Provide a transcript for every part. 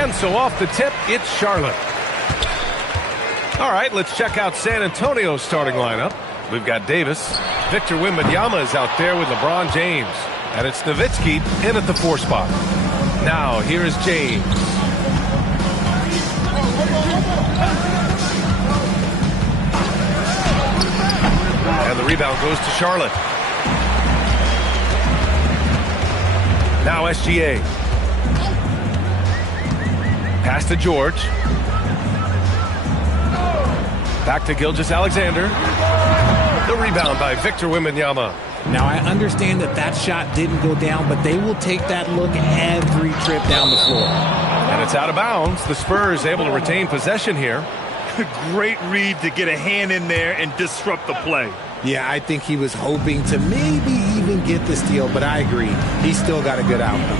And so off the tip, it's Charlotte. All right, let's check out San Antonio's starting lineup. We've got Davis. Victor Wembanyama is out there with LeBron James. And it's Nowitzki in at the 4 spot. Now, here is James. And the rebound goes to Charlotte. Now SGA. Pass to George. Back to Gilgeous-Alexander. The rebound by Victor Wembanyama. Now, I understand that shot didn't go down, but they will take that look every trip down the floor. And it's out of bounds. The Spurs able to retain possession here. Great read to get a hand in there and disrupt the play. Yeah, I think he was hoping to maybe even get the steal, but I agree. He still got a good outcome.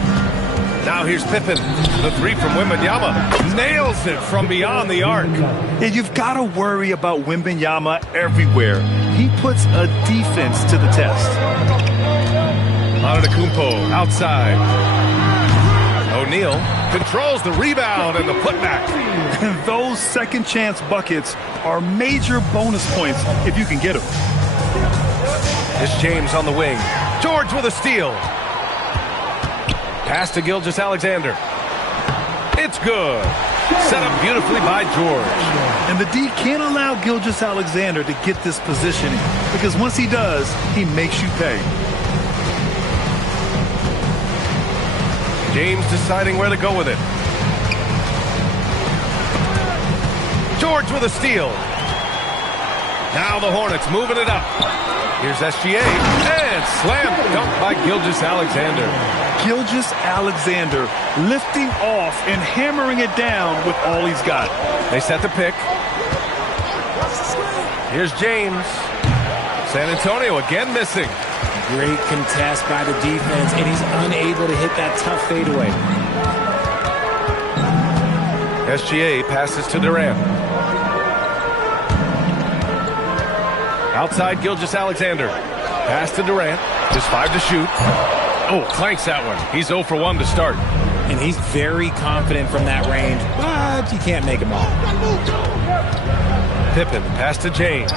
Now here's Pippen. The 3 from Wembanyama. Nails it from beyond the arc. And you've got to worry about Wembanyama everywhere. He puts a defense to the test. Antetokounmpo outside. O'Neal controls the rebound and the putback. And those second chance buckets are major bonus points if you can get them. It's James on the wing. George with a steal. Pass to Gilgeous-Alexander. It's good. Set up beautifully by George. And the D can't allow Gilgeous-Alexander to get this positioning, because once he does, he makes you pay. James deciding where to go with it. George with a steal. Now the Hornets moving it up. Here's SGA. And slam dunk by Gilgeous-Alexander. Gilgeous-Alexander lifting off and hammering it down with all he's got. They set the pick. Here's James. San Antonio again missing. Great contest by the defense, and he's unable to hit that tough fadeaway. SGA passes to Durant. Outside Gilgeous-Alexander. Pass to Durant. Just 5 to shoot. Oh, clanks that one. He's 0 for 1 to start. And he's very confident from that range, but you can't make him all. Pippen, pass to James.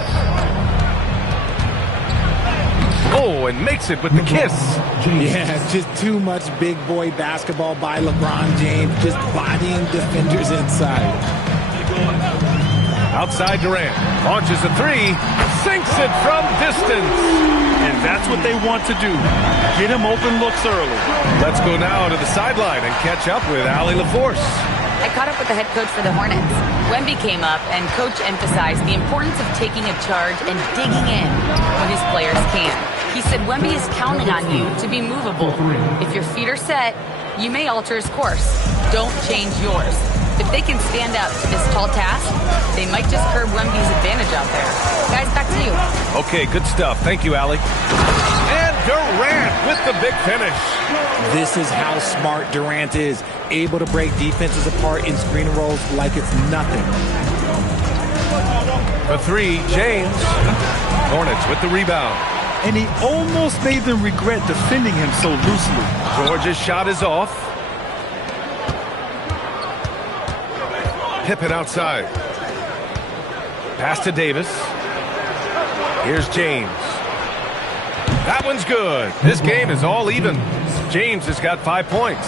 Oh, and makes it with the kiss. Yeah, just too much big boy basketball by LeBron James, just bodying defenders inside. Outside Durant, launches a 3, sinks it from distance. And that's what they want to do. Get him open looks early. Let's go now to the sideline and catch up with Allie LaForce. I caught up with the head coach for the Hornets. Wemby came up, and Coach emphasized the importance of taking a charge and digging in when his players can. He said Wemby is counting on you to be movable. If your feet are set, you may alter his course. Don't change yours. If they can stand up to this tall task, they might just curb Wemby's advantage out there. Guys, back to you. Okay, good stuff. Thank you, Allie. And Durant with the big finish. This is how smart Durant is, able to break defenses apart in screen rolls like it's nothing. For 3, James. Hornets with the rebound. And he almost made them regret defending him so loosely. George's shot is off. Pippen outside. Pass to Davis. Here's James. That one's good. This game is all even. James has got 5 points.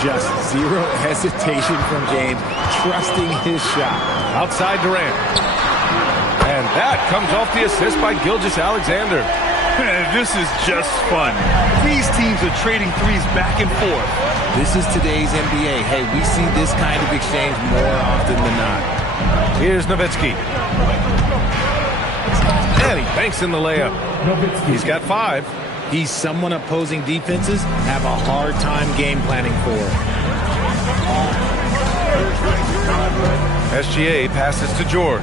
Just zero hesitation from James, trusting his shot. Outside Durant. And that comes off the assist by Gilgeous-Alexander. This is just fun. These teams are trading threes back and forth. This is today's NBA. Hey, we see this kind of exchange more often than not. Here's Nowitzki. And he banks in the layup. He's got 5. He's someone opposing defenses have a hard time game planning for. SGA passes to George.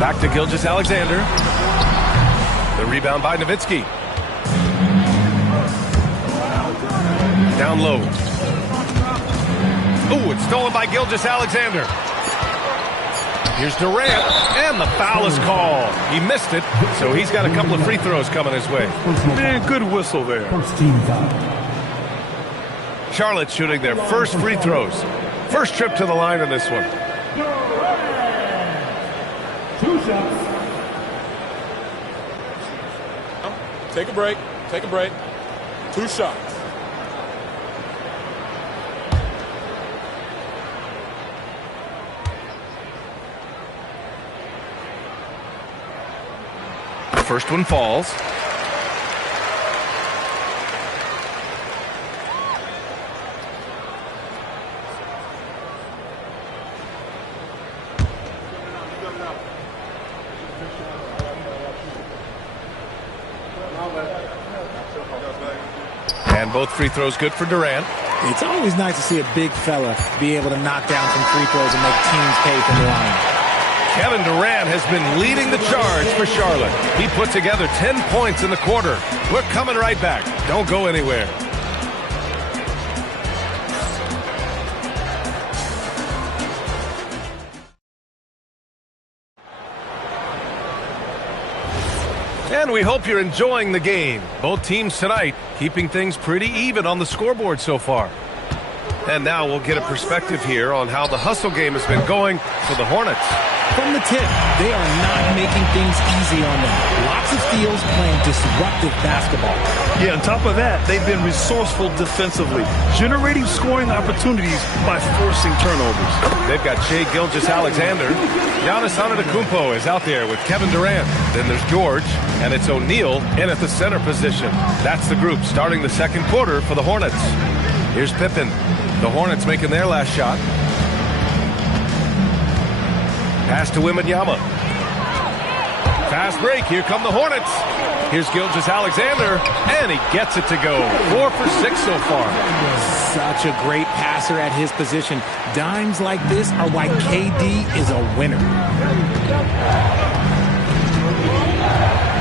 Back to Gilgeous-Alexander. The rebound by Nowitzki. Down low. Oh, it's stolen by Gilgeous-Alexander. Here's Durant, and the foul is called. He missed it, so he's got a couple of free throws coming his way. Man, good whistle there. Charlotte shooting their first free throws. First trip to the line in this one. 2 shots. Take a break. Take a break. 2 shots. First one falls. And both free throws good for Durant. It's always nice to see a big fella be able to knock down some free throws and make teams pay from the line. Kevin Durant has been leading the charge for Charlotte. He put together 10 points in the quarter. We're coming right back. Don't go anywhere. And we hope you're enjoying the game. Both teams tonight keeping things pretty even on the scoreboard so far. And now we'll get a perspective here on how the hustle game has been going for the Hornets. From the tip, they are not making things easy on them. Lots of steals, playing disruptive basketball. Yeah, on top of that, they've been resourceful defensively, generating scoring opportunities by forcing turnovers. They've got Shai Gilgeous-Alexander. Giannis Antetokounmpo is out there with Kevin Durant. Then there's George, and it's O'Neal in at the center position. That's the group starting the second quarter for the Hornets. Here's Pippen. The Hornets making their last shot. Pass to Wembanyama. Fast break. Here come the Hornets. Here's Gilgeous-Alexander, and he gets it to go. 4 for 6 so far. Such a great passer at his position. Dimes like this are why KD is a winner.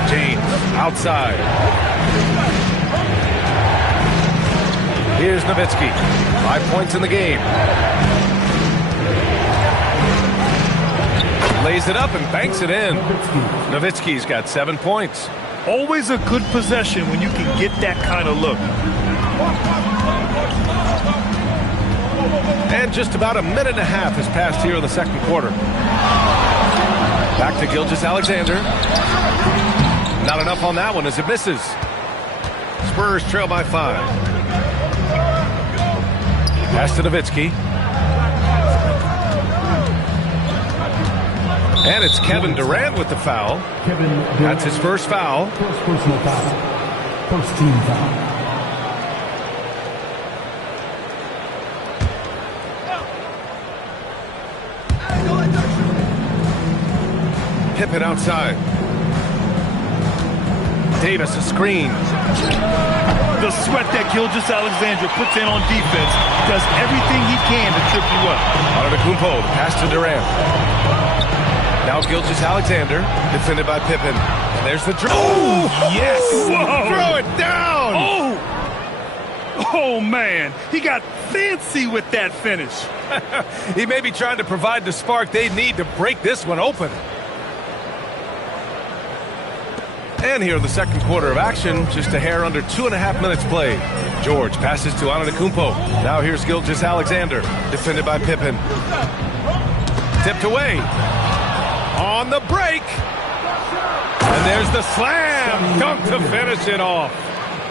James outside. Here's Nowitzki. 5 points in the game. Lays it up and banks it in. Nowitzki's got 7 points. Always a good possession when you can get that kind of look. And just about a minute and a half has passed here in the second quarter. Back to Gilgeous-Alexander. Not enough on that one as it misses. Spurs trail by 5. Pass to Nowitzki. And it's Kevin Durant with the foul. That's his first foul. First personal foul. First team foul. Pippen outside. Davis a screen. The sweat that Gilgeous-Alexander puts in on defense does everything he can to trip you up. Antetokounmpo, pass to Durant. Now Gilgeous-Alexander, defended by Pippen. And there's the draw. Oh, yes! Whoa. Throw it down! Oh, man. He got fancy with that finish. He may be trying to provide the spark they need to break this one open. And here in the second quarter of action, just a hair under 2.5 minutes played. George passes to Antetokounmpo. Now here's Gilgeous-Alexander, defended by Pippen. Tipped away. On the break. And there's the slam dunk to finish it off.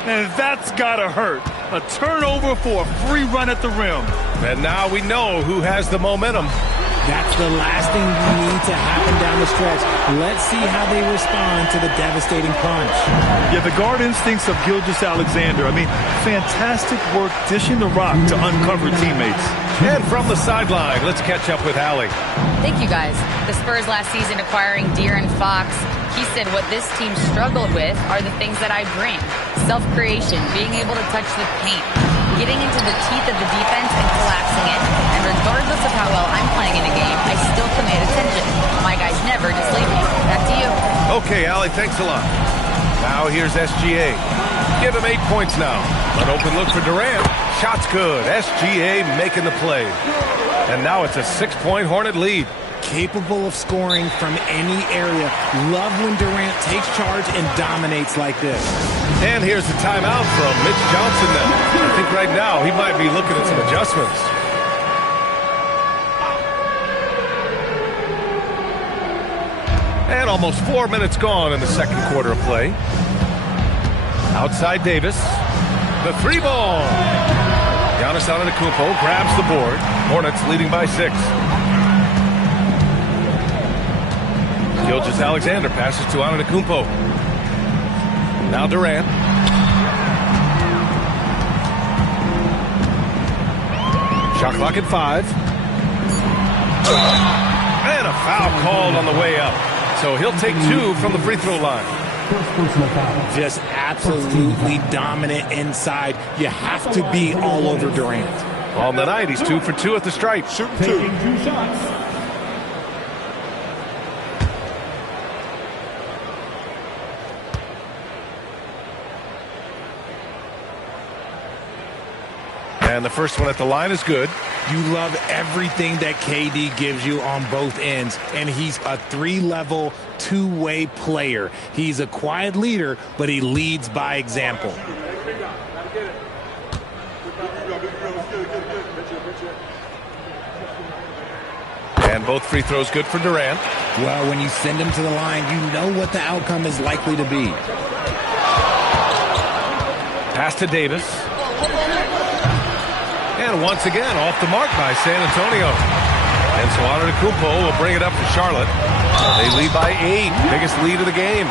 And that's gotta hurt. A turnover for a free run at the rim. And now we know who has the momentum. That's the last thing you need to happen down the stretch. Let's see how they respond to the devastating punch. Yeah, the guard instincts of Gilgeous-Alexander. I mean, fantastic work dishing the rock to uncover teammates. And from the sideline, let's catch up with Allie. Thank you, guys. The Spurs last season acquiring De'Aaron Fox. He said what this team struggled with are the things that I bring. Self-creation, being able to touch the paint, getting into the teeth of the defense and collapsing it. And regardless of how well I'm playing in a game, I still command attention. My guys never just leave me. Back to you. Okay, Allie, thanks a lot. Now here's SGA. Give him 8 points now. An open look for Durant. Shot's good. SGA making the play. And now it's a 6-point Hornet lead. capable of scoring from any area. Love when Durant takes charge and dominates like this. And here's the timeout from Mitch Johnson now. I think right now he might be looking at some adjustments. And almost 4 minutes gone in the second quarter of play. Outside Davis. The three ball. Giannis Antetokounmpo grabs the board. Hornets leading by 6. Gilgeous-Alexander passes to Antetokounmpo. Now Durant. Shot clock at 5. And a foul called on the way up. So he'll take 2 from the free throw line. First personal foul. Just absolutely dominant inside. You have to be all over Durant. On the night, he's 2 for 2 at the stripe. Shooting Taking 2. 2 shots. And the first one at the line is good. You love everything that KD gives you on both ends, and he's a 3-level, 2-way player. He's a quiet leader, but he leads by example. And both free throws good for Durant. Well, when you send him to the line, you know what the outcome is likely to be. Pass to Davis. And once again, off the mark by San Antonio. And so Antetokounmpo will bring it up for Charlotte. They lead by 8, biggest lead of the game.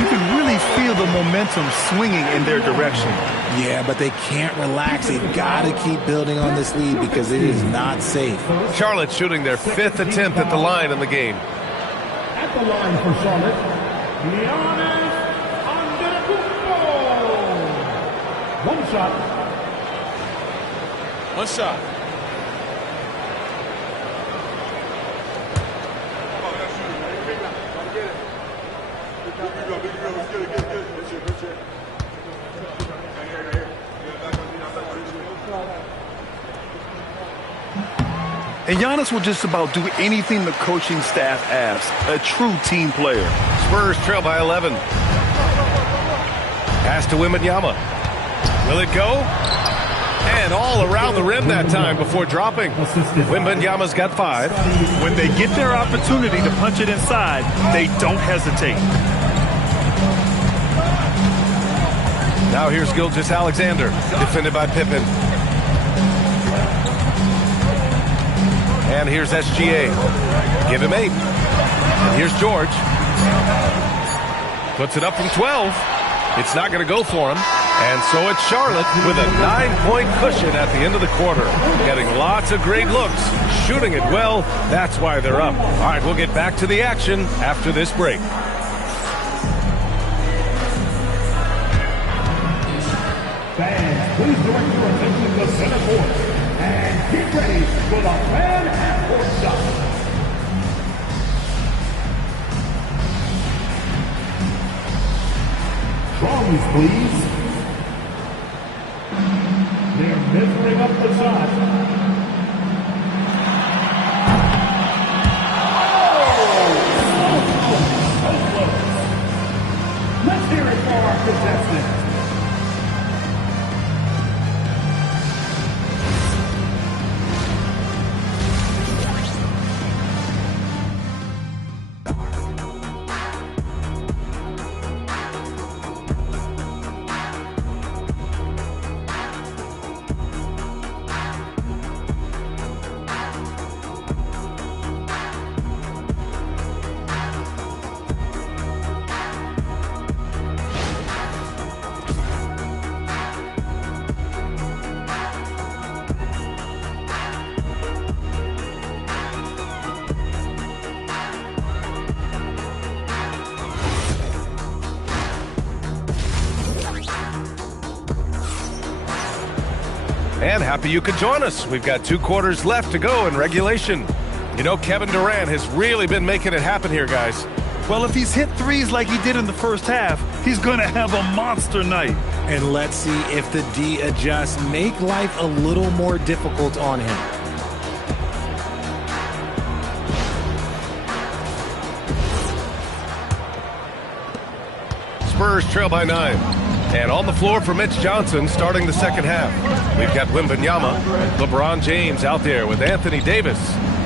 You can really feel the momentum swinging in their direction. Yeah, but they can't relax. They've got to keep building on this lead because it is not safe. Charlotte shooting their 5th attempt at the line in the game. At the line for Charlotte, Giannis Antetokounmpo. One shot. One shot. And Giannis will just about do anything the coaching staff asks. A true team player. Spurs trail by 11. Pass to Wembanyama. Will it go? And all around the rim that time before dropping. Wembanyama's got 5. When they get their opportunity to punch it inside, they don't hesitate. Now here's Gilgeous-Alexander, defended by Pippen. And here's SGA. Give him 8. And here's George. Puts it up from 12. It's not going to go for him. And so it's Charlotte with a 9-point cushion at the end of the quarter. Getting lots of great looks. Shooting it well. That's why they're up. All right, we'll get back to the action after this break. Fans, please direct your attention to center court and get ready for the fan half-court shot. Drums, please. They're measuring up the shot. So close. Let's hear it for our contestants. And happy you could join us. We've got 2 quarters left to go in regulation. You know, Kevin Durant has really been making it happen here, guys. Well, if he's hit threes like he did in the first half, he's going to have a monster night. And let's see if the D adjusts, make life a little more difficult on him. Spurs trail by 9. And on the floor for Mitch Johnson starting the second half. We've got Wembanyama, LeBron James out there with Anthony Davis.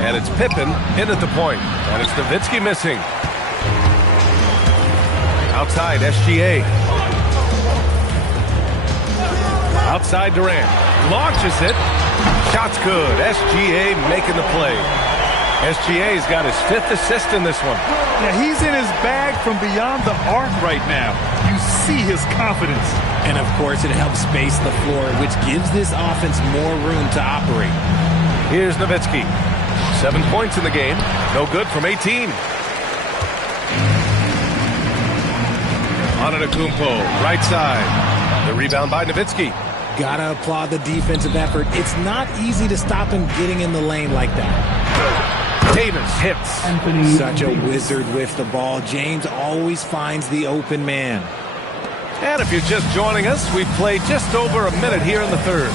And it's Pippen in at the point. And it's Nowitzki missing. Outside, SGA. Outside, Durant. Launches it. Shot's good. SGA making the play. SGA's got his 5th assist in this one. Yeah, he's in his bag from beyond the arc right now. You see his confidence. And, of course, it helps space the floor, which gives this offense more room to operate. Here's Nowitzki. 7 points in the game. No good from 18. Antetokounmpo, right side. The rebound by Nowitzki. Gotta applaud the defensive effort. It's not easy to stop him getting in the lane like that. Davis hits. Such a wizard with the ball. James always finds the open man. And if you're just joining us, we've played just over a minute here in the third.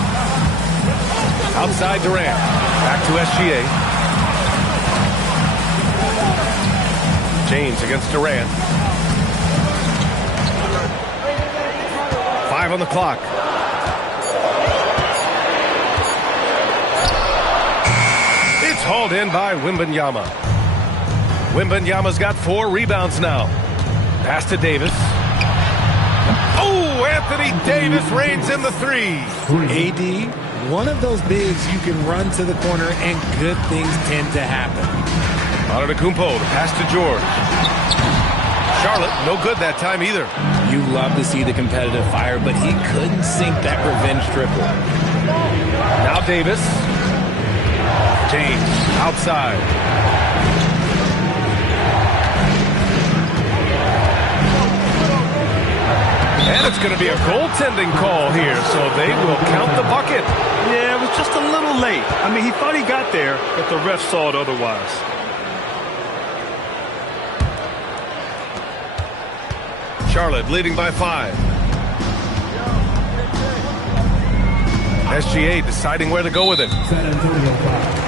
Outside Durant. Back to SGA. James against Durant. 5 on the clock. It's hauled in by Wembanyama. Wembanyama's got 4 rebounds now. Pass to Davis. Oh, Anthony Davis reigns in the 3. AD, one of those bigs you can run to the corner and good things tend to happen. Antetokounmpo, the pass to George. Charlotte, no good that time either. You love to see the competitive fire, but he couldn't sink that revenge triple. Now Davis. James, outside. And it's going to be a goaltending call here, so they will count the bucket. Yeah, it was just a little late. I mean, he thought he got there, but the ref saw it otherwise. Charlotte leading by 5. SGA deciding where to go with it. San Antonio foul.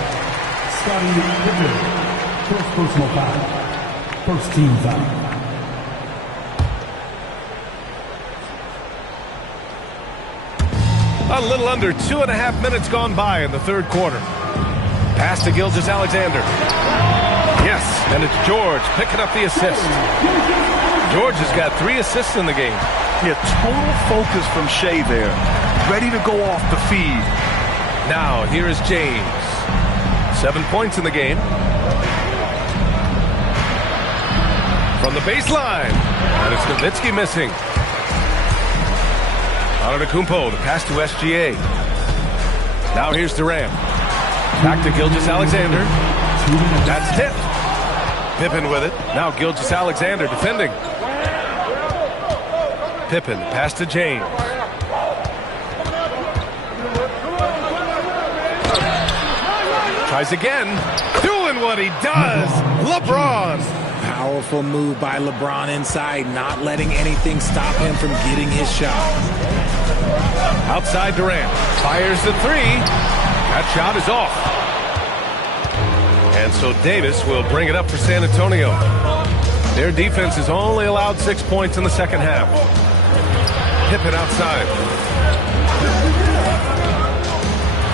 Scottie Pippen. First personal foul. First team foul. A little under 2.5 minutes gone by in the third quarter. Pass to Gilgeous-Alexander. Yes, and it's George picking up the assist. George has got 3 assists in the game. Yeah, total focus from Shea there. Ready to go off the feed. Now, here is James. 7 points in the game. From the baseline. And it's Nowitzki missing. Antetokounmpo, the pass to SGA. Now here's Durant. Back to Gilgeous-Alexander. That's tipped. Pippen with it. Now Gilgeous-Alexander defending. Pippen, pass to James. Tries again. Doing what he does. LeBron. Powerful move by LeBron inside, not letting anything stop him from getting his shot. Outside Durant. Fires the 3. That shot is off. And so Davis will bring it up for San Antonio. Their defense has only allowed 6 points in the second half. Pippen outside.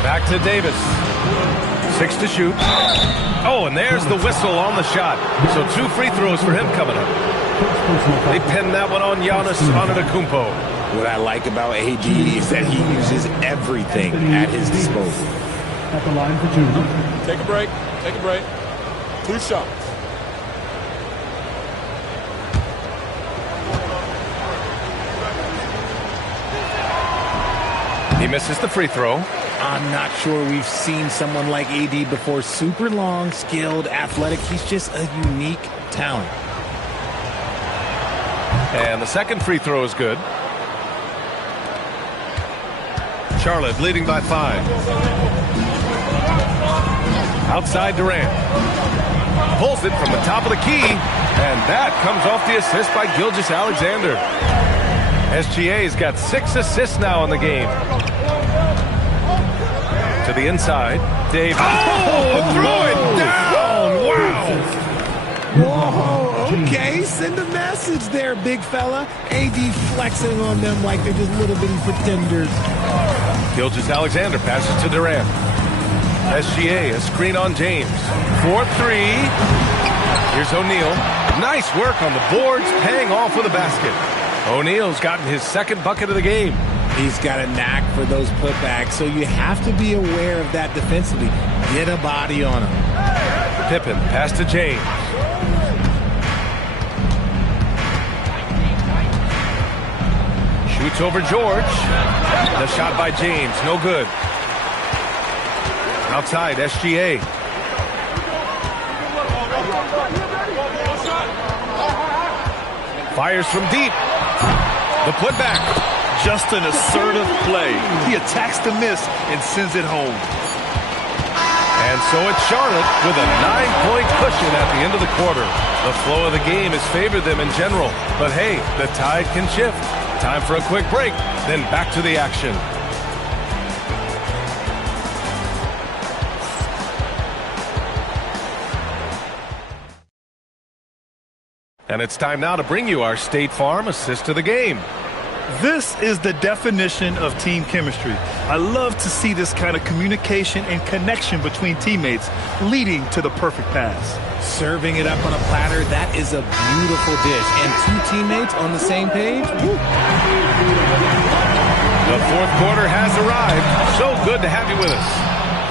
Back to Davis. 6 to shoot. Oh, and there's the whistle on the shot. So 2 free throws for him coming up. They pinned that one on Giannis Antetokounmpo. What I like about AD is that he uses everything at his disposal. At the line for 2. Take a break. Take a break. 2 shots. He misses the free throw. I'm not sure we've seen someone like AD before. Super long, skilled, athletic. He's just a unique talent. And the second free throw is good. Charlotte leading by 5. Outside Durant. Pulls it from the top of the key. And that comes off the assist by Gilgeous-Alexander. SGA's got 6 assists now in the game. To the inside. Dave. Oh, throw it down. Wow. Whoa. Okay, send a message there, big fella. AD flexing on them like they're just little bitty pretenders. Gilgeous-Alexander passes to Durant. SGA, a screen on James. 4-3. Here's O'Neal. Nice work on the boards, paying off with a basket. O'Neal's gotten his second bucket of the game. He's got a knack for those putbacks, so you have to be aware of that defensively. Get a body on him. Pippen, pass to James. Shoots over George. The shot by James, no good. Outside, SGA. Fires from deep. The putback. Just an assertive play. He attacks the miss and sends it home. And so it's Charlotte with a 9-point cushion at the end of the quarter. The flow of the game has favored them in general. But hey, the tide can shift. Time for a quick break, then back to the action. And it's time now to bring you our State Farm assist of the game. This is the definition of team chemistry. I love to see this kind of communication and connection between teammates leading to the perfect pass. Serving it up on a platter, that is a beautiful dish. And two teammates on the same page. Woo. The fourth quarter has arrived. So good to have you with us.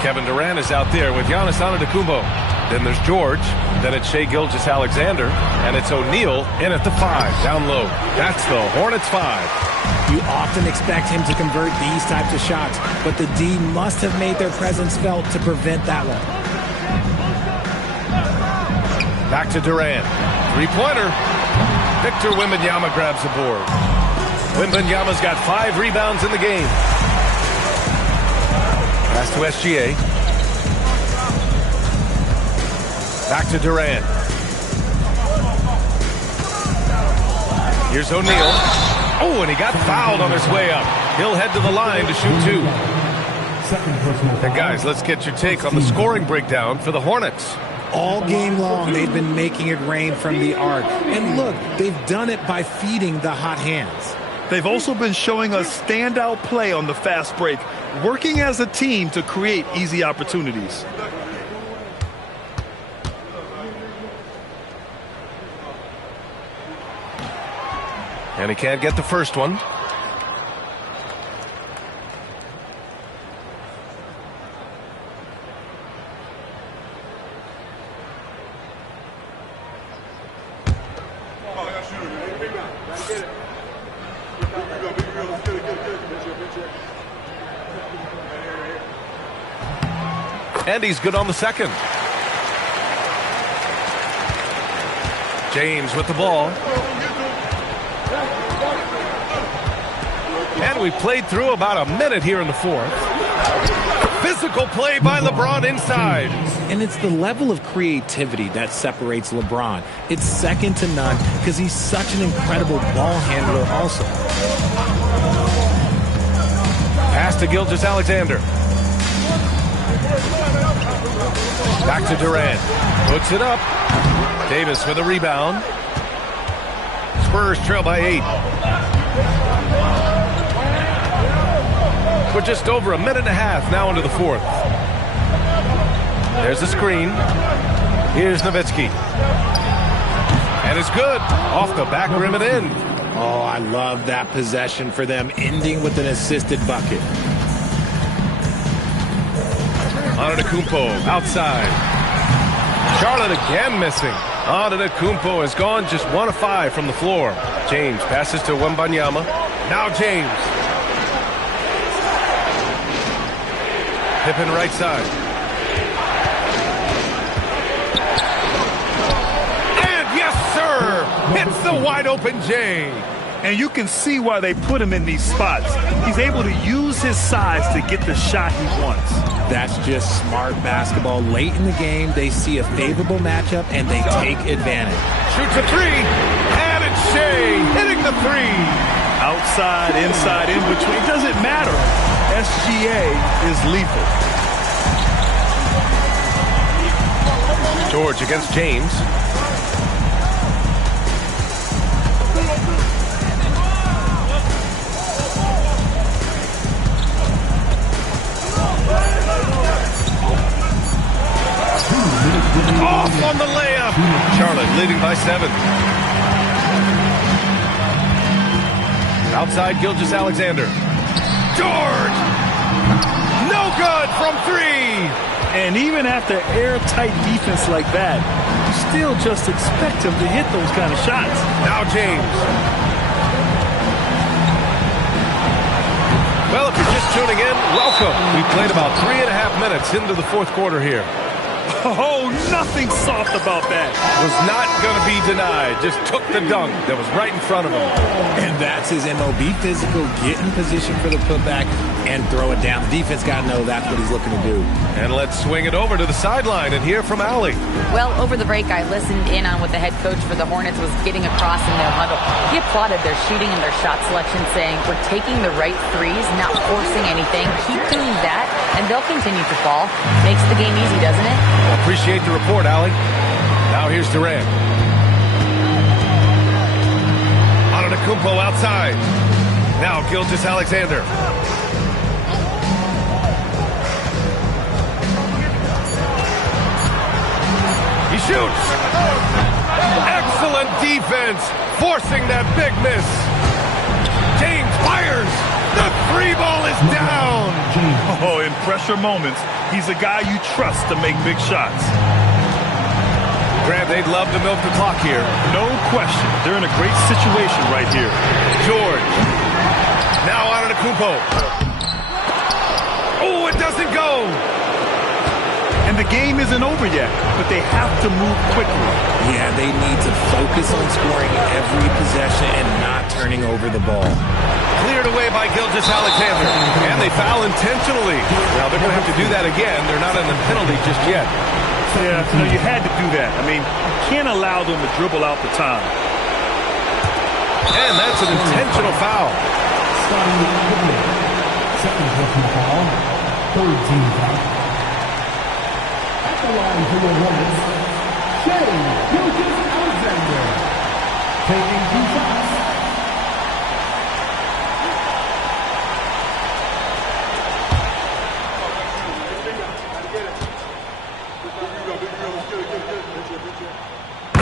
Kevin Durant is out there with Giannis Antetokounmpo. Then there's George. Then it's Shai Gilgeous-Alexander. And it's O'Neal in at the 5, down low. That's the Hornets 5. You often expect him to convert these types of shots, but the D must have made their presence felt to prevent that one. Back to Durant. Three-pointer. Victor Wembanyama grabs the board. Wembanyama's got 5 rebounds in the game. Pass to SGA. Back to Durant. Here's O'Neal. Oh, and he got fouled on his way up. He'll head to the line to shoot 2. And guys, let's get your take on the scoring breakdown for the Hornets. All game long, they've been making it rain from the arc. And look, they've done it by feeding the hot hands. They've also been showing us standout play on the fast break, working as a team to create easy opportunities. And he can't get the first one. And he's good on the second. James with the ball. And we played through about a minute here in the fourth. Physical play by LeBron inside. And it's the level of creativity that separates LeBron. It's second to none because he's such an incredible ball handler also. Pass to Gilgeous-Alexander. Back to Durant. Puts it up. Davis with a rebound. Spurs trail by 8. We're just over a minute and a half now into the fourth. There's the screen. Here's Nowitzki. And it's good. Off the back rim and in. Oh, I love that possession for them, ending with an assisted bucket. Antetokounmpo outside. Charlotte again missing. Antetokounmpo has gone just 1 of 5 from the floor. James passes to Wembanyama. Now James. Pippen right side. And yes, sir! Hits the wide open J. And you can see why they put him in these spots. He's able to use his size to get the shot he wants. That's just smart basketball. Late in the game, they see a favorable matchup, and they take advantage. Shoots a 3, and it's Shai hitting the 3. Outside, inside, in between, it doesn't matter. SGA is lethal. George against James. by 7. Outside Gilgeous-Alexander. George! No good from 3! And even after airtight defense like that, you still just expect him to hit those kind of shots. Now James. Well, if you're just tuning in, welcome. We played about 3.5 minutes into the fourth quarter here. Oh, nothing soft about that. Was not going to be denied. Just took the dunk that was right in front of him. And that's his MO. Be physical, get in position for the putback, and throw it down. The defense got to know that's what he's looking to do. And let's swing it over to the sideline and hear from Allie. Well, over the break, I listened in on what the head coach for the Hornets was getting across in their huddle. He applauded their shooting and their shot selection, saying, we're taking the right threes, not forcing anything. Keep doing that, and they'll continue to fall. Makes the game easy, doesn't it? Appreciate the report, Allie. Now here's Durant. Antetokounmpo outside. Now Gilgeous-Alexander. He shoots. Excellent defense, forcing that big miss. James fires. The 3 ball is down. Oh, in pressure moments, he's a guy you trust to make big shots. Grant, they'd love to milk the clock here. No question. They're in a great situation right here. George. Now Antetokounmpo. Oh, it doesn't go. And the game isn't over yet, but they have to move quickly. Yeah, they need to focus on scoring every possession and not turning over the ball. Cleared away by Gilgeous-Alexander. And they foul intentionally. Well, they're going to have to do that again. They're not in the penalty just yet. Yeah, no, you had to do that. I mean, you can't allow them to dribble out the time. And that's an intentional foul. Second personal foul. Third team foul. At the line for your Hornets, Shai Gilgeous-Alexander. Taking 2 shots.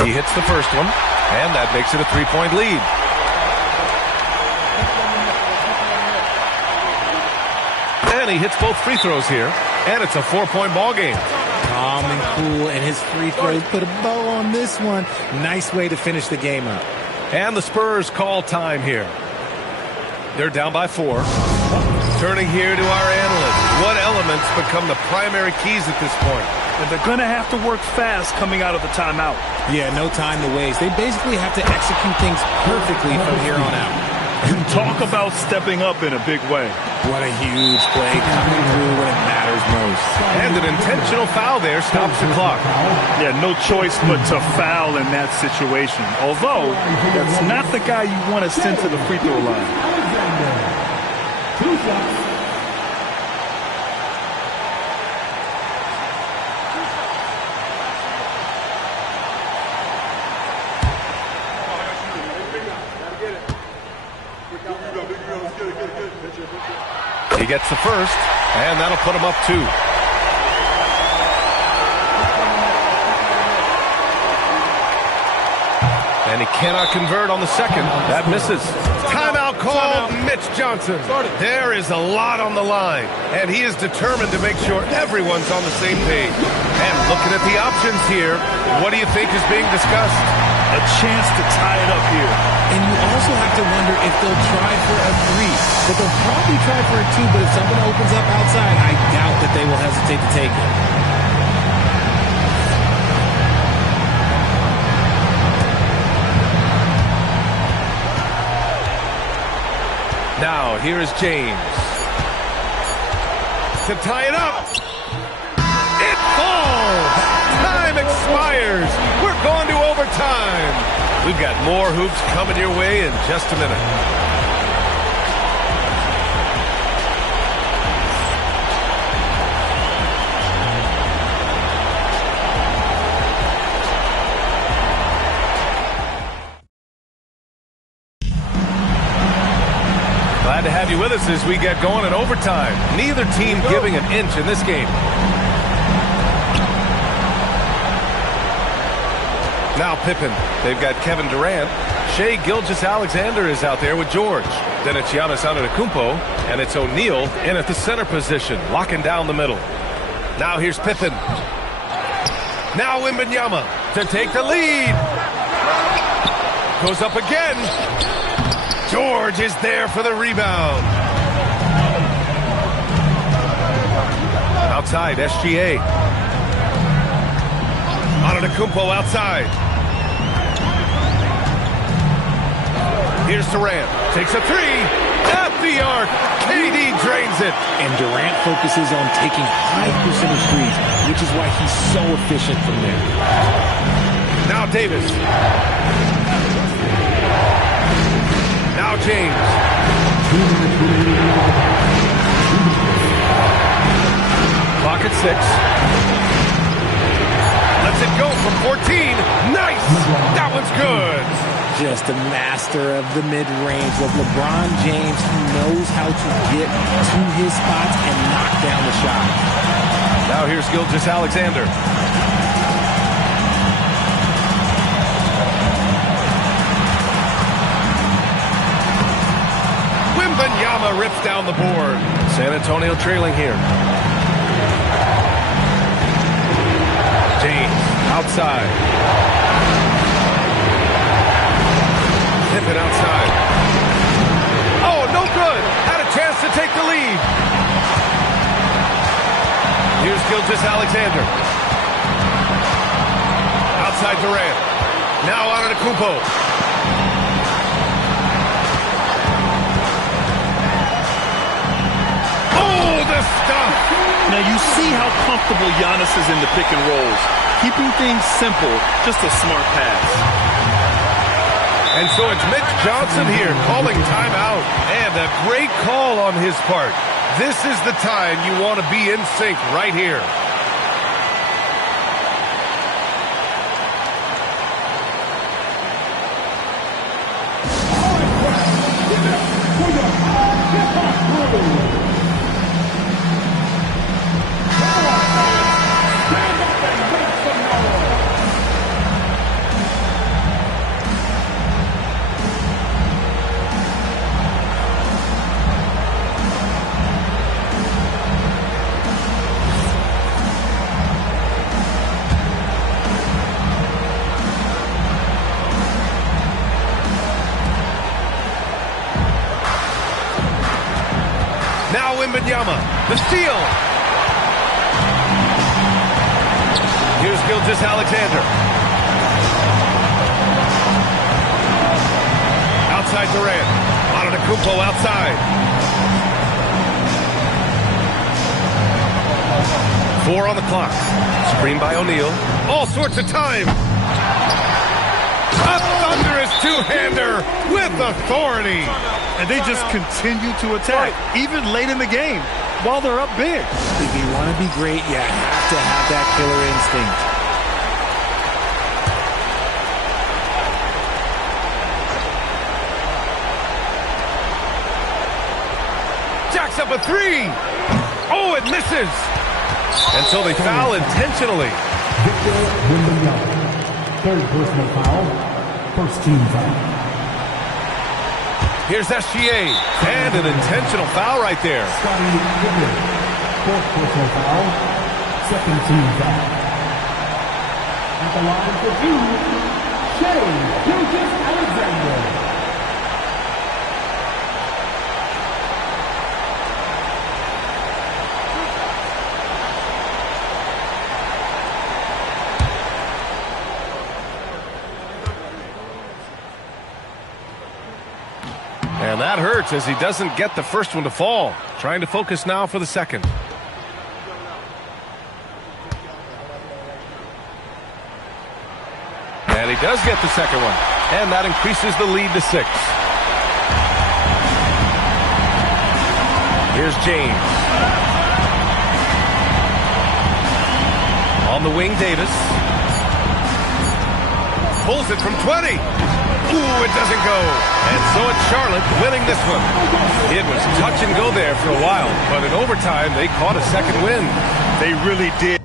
He hits the first one, and that makes it a 3-point lead. And he hits both free throws here, and it's a 4-point ball game. Calm and cool, and his free throws put a bow on this one. Nice way to finish the game up. And the Spurs call time here. They're down by 4. Turning here to our analysts. What elements become the primary keys at this point? And they're going to have to work fast coming out of the timeout. Yeah, no time to waste. They basically have to execute things perfectly from here on out. You talk about stepping up in a big way. What a huge play coming through when it matters most. And an intentional foul there stops the clock. Yeah, no choice but to foul in that situation. Although, that's not the guy you want to send to the free throw line. 2 shots. He gets the first, and that'll put him up 2. And he cannot convert on the second. That misses. Timeout called. Mitch Johnson. There is a lot on the line, and he is determined to make sure everyone's on the same page. And looking at the options here, what do you think is being discussed? A chance to tie it up here. And you also have to wonder if they'll try for a 3. But they'll probably try for a 2, but if someone opens up outside, I doubt that they will hesitate to take it. Now, here is James. To tie it up. It falls. Time expires. We're going to overtime. We've got more hoops coming your way in just a minute. Glad to have you with us as we get going in overtime. Neither team giving an inch in this game. Now Pippen. They've got Kevin Durant. Shai Gilgeous-Alexander is out there with George. Then it's Giannis Antetokounmpo, and it's O'Neal in at the center position, locking down the middle. Now here's Pippen. Now Wembanyama to take the lead. Goes up again. George is there for the rebound. Outside, SGA. Antetokounmpo outside. Here's Durant. Takes a three. At the arc. KD drains it. And Durant focuses on taking high percentage threes, which is why he's so efficient from there. Now Davis. Now James. Clock at 6. Lets it go from 14. Nice! That one's good. Just a master of the mid-range. With LeBron James, he knows how to get to his spots and knock down the shot. Now here's Gilgeous-Alexander. Wembanyama rips down the board. San Antonio trailing here. James outside. Pippen outside. Oh, no good. Had a chance to take the lead. Here's Gilgeous-Alexander. Outside Durant. Now Antetokounmpo. Oh, the stuff. Now you see how comfortable Giannis is in the pick and rolls. Keeping things simple, just a smart pass. And so it's Mitch Johnson here calling timeout. And a great call on his part. This is the time you want to be in sync right here. Wembanyama, the steal. Here's Gilgeous-Alexander. Outside Durant. Antetokounmpo outside. 4 on the clock. Screen by O'Neal. All sorts of time. A thunderous two-hander with authority. And they just continue to attack, even late in the game, while they're up big. If you want to be great, you have to have that killer instinct. Jacks up a three. Oh, it misses. And so they foul intentionally. Victor Wembanyama. Third personal foul. First team foul. Here's SGA, and an intentional foul right there. Scotty Pippen, fourth personal foul, second team foul. At the line for two, Shai Gilgeous-Alexander. And that hurts as he doesn't get the first one to fall. Trying to focus now for the second. And he does get the second one. And that increases the lead to 6. Here's James. On the wing, Davis. Pulls it from 20. Ooh, it doesn't go. And so it's Charlotte winning this one. It was touch and go there for a while, but in overtime, they caught a second win. They really did.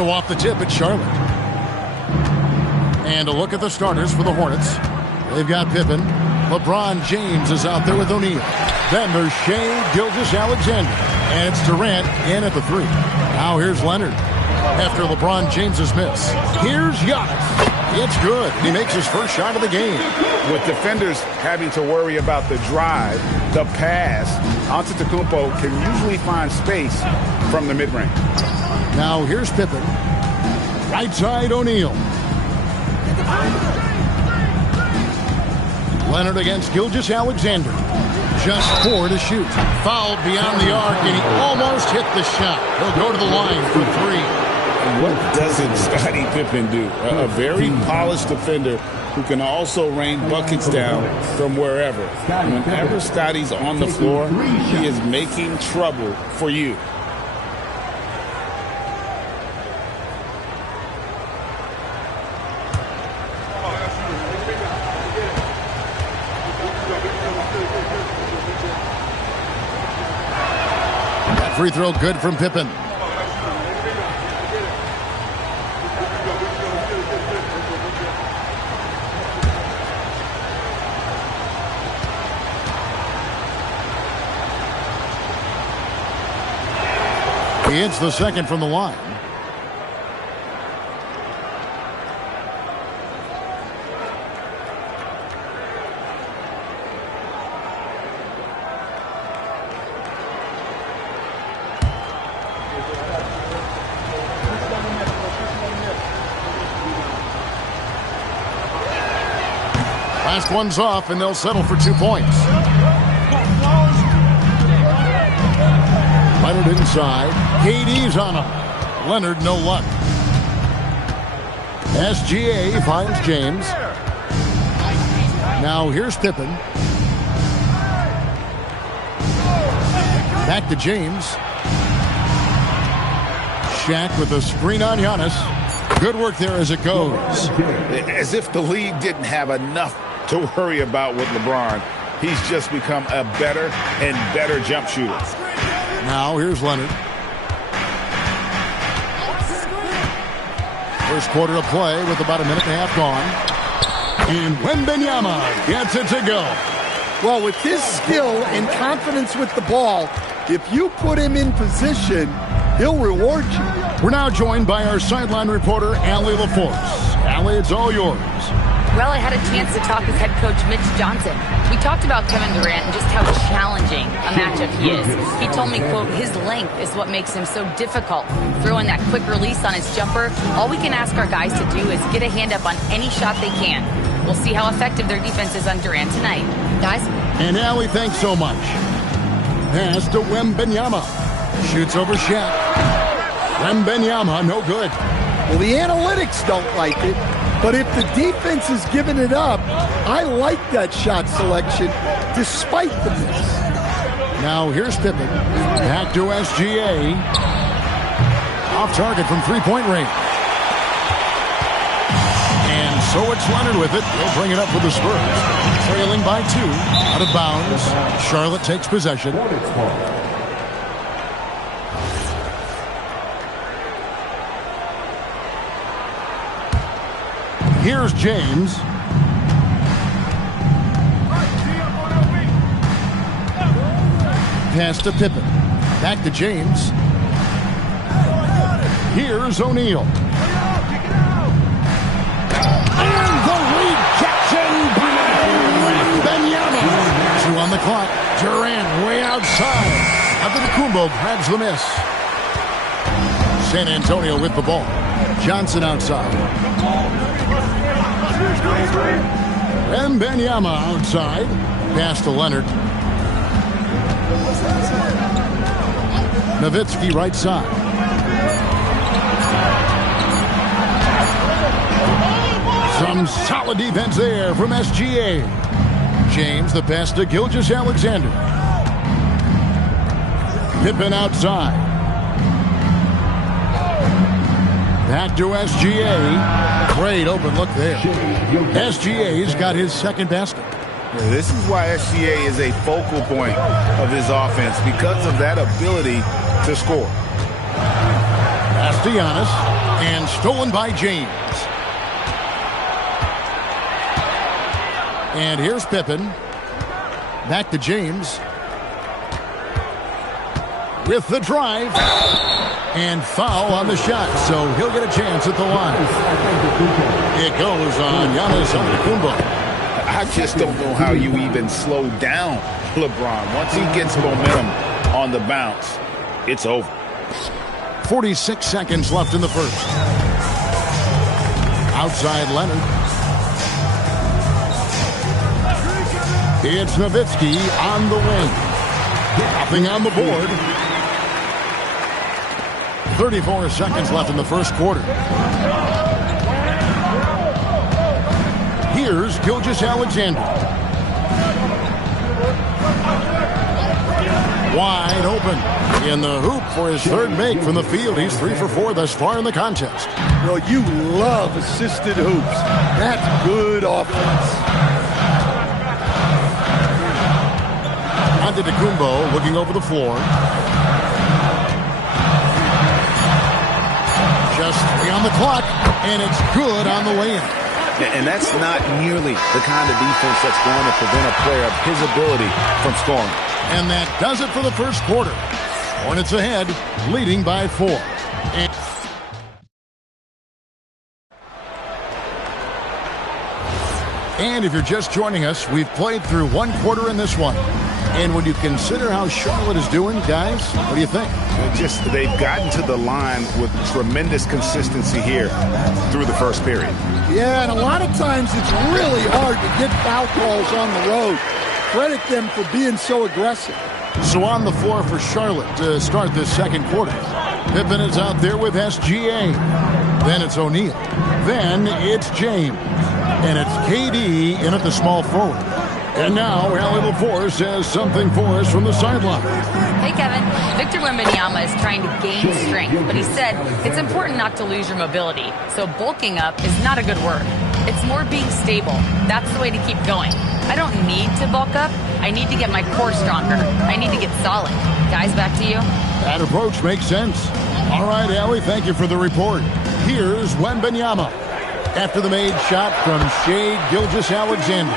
So off the tip, it's Charlotte. And a look at the starters for the Hornets. They've got Pippen. LeBron James is out there with O'Neal. Then there's Shai Gilgeous-Alexander. And it's Durant in at the 3. Now here's Leonard after LeBron James's miss. Here's Giannis. It's good. He makes his first shot of the game. With defenders having to worry about the drive, the pass, Antetokounmpo can usually find space from the mid-range. Now here's Pippen. Right side O'Neal. Leonard against Gilgeous-Alexander. Just 4 to shoot. Fouled beyond the arc, and he almost hit the shot. He'll go to the line for 3. What doesn't Scottie Pippen do? A very polished defender who can also rain buckets down from wherever. Whenever Scottie's on the floor, he is making trouble for you. That free throw good from Pippen. He hits the second from the line. Last one's off, and they'll settle for 2 points. Leonard inside. KD's on him. Leonard, no luck. SGA finds James. Now here's Pippen. Back to James. Shaq with a screen on Giannis. Good work there as it goes. As if the league didn't have enough to worry about with LeBron. He's just become a better and better jump shooter. Now here's Leonard. First quarter of play with about a minute and a half gone. And Wembanyama gets it to go. Well, with his skill and confidence with the ball, if you put him in position, he'll reward you. We're now joined by our sideline reporter, Allie LaForce. Allie, it's all yours. Well, I had a chance to talk with head coach Mitch Johnson. We talked about Kevin Durant and just how challenging a matchup he is. He told me, quote, his length is what makes him so difficult. Throwing that quick release on his jumper, all we can ask our guys to do is get a hand up on any shot they can. We'll see how effective their defense is on Durant tonight. Guys? And Allie, thanks so much. Pass to Wembanyama. Shoots over Shaq. Wembanyama, no good. Well, the analytics don't like it. But if the defense is giving it up, I like that shot selection despite the miss. Now here's Pippen. Back to SGA. Off target from three-point range. And so it's Leonard with it. He'll bring it up for the Spurs. Trailing by 2. Out of bounds. Charlotte takes possession. Here's James. Pass to Pippen. Back to James. Here's O'Neal. And the rejection by Wembanyama. 2 on the clock. Durant way outside. Antetokounmpo grabs the miss. San Antonio with the ball. Johnson outside. Wembanyama outside. Pass to Leonard. Nowitzki right side. Some solid defense there from SGA. James the pass to Gilgeous-Alexander. Pippen outside. Back to SGA. Great open look there. SGA's got his second basket. This is why SGA is a focal point of his offense, because of that ability to score. Pass to Giannis. And stolen by James. And here's Pippen. Back to James. With the drive. And foul on the shot, so he'll get a chance at the line. It goes on Giannis Antetokounmpo. I just don't know how you even slow down LeBron. Once he gets momentum on the bounce, it's over. 46 seconds left in the first. Outside Leonard. It's Nowitzki on the wing. Nothing on the board. 34 seconds left in the first quarter. Here's Gilgeous-Alexander. Wide open. In the hoop for his third make from the field. He's 3 for 4 thus far in the contest. Well, you love assisted hoops. That's good offense. Antetokounmpo looking over the floor. Just 3 on the clock, and it's good on the way in. And that's not nearly the kind of defense that's going to prevent a player of his ability from scoring. And that does it for the first quarter. Hornets ahead, leading by 4. And if you're just joining us, we've played through 1 quarter in this one. And when you consider how Charlotte is doing, guys, what do you think? They've gotten to the line with tremendous consistency here through the first period. Yeah, and a lot of times it's really hard to get foul calls on the road. Credit them for being so aggressive. So on the floor for Charlotte to start this second quarter. Pippen is out there with SGA. Then it's O'Neal. Then it's James. And it's KD in at the small forward. And now, Allie LaForce has something for us from the sideline. Hey, Kevin. Victor Wembanyama is trying to gain strength, but he said it's important not to lose your mobility. So bulking up is not a good word. It's more being stable. That's the way to keep going. I don't need to bulk up. I need to get my core stronger. I need to get solid. Guys, back to you. That approach makes sense. All right, Allie, thank you for the report. Here's Wembanyama. After the made shot from Shai Gilgeous-Alexander.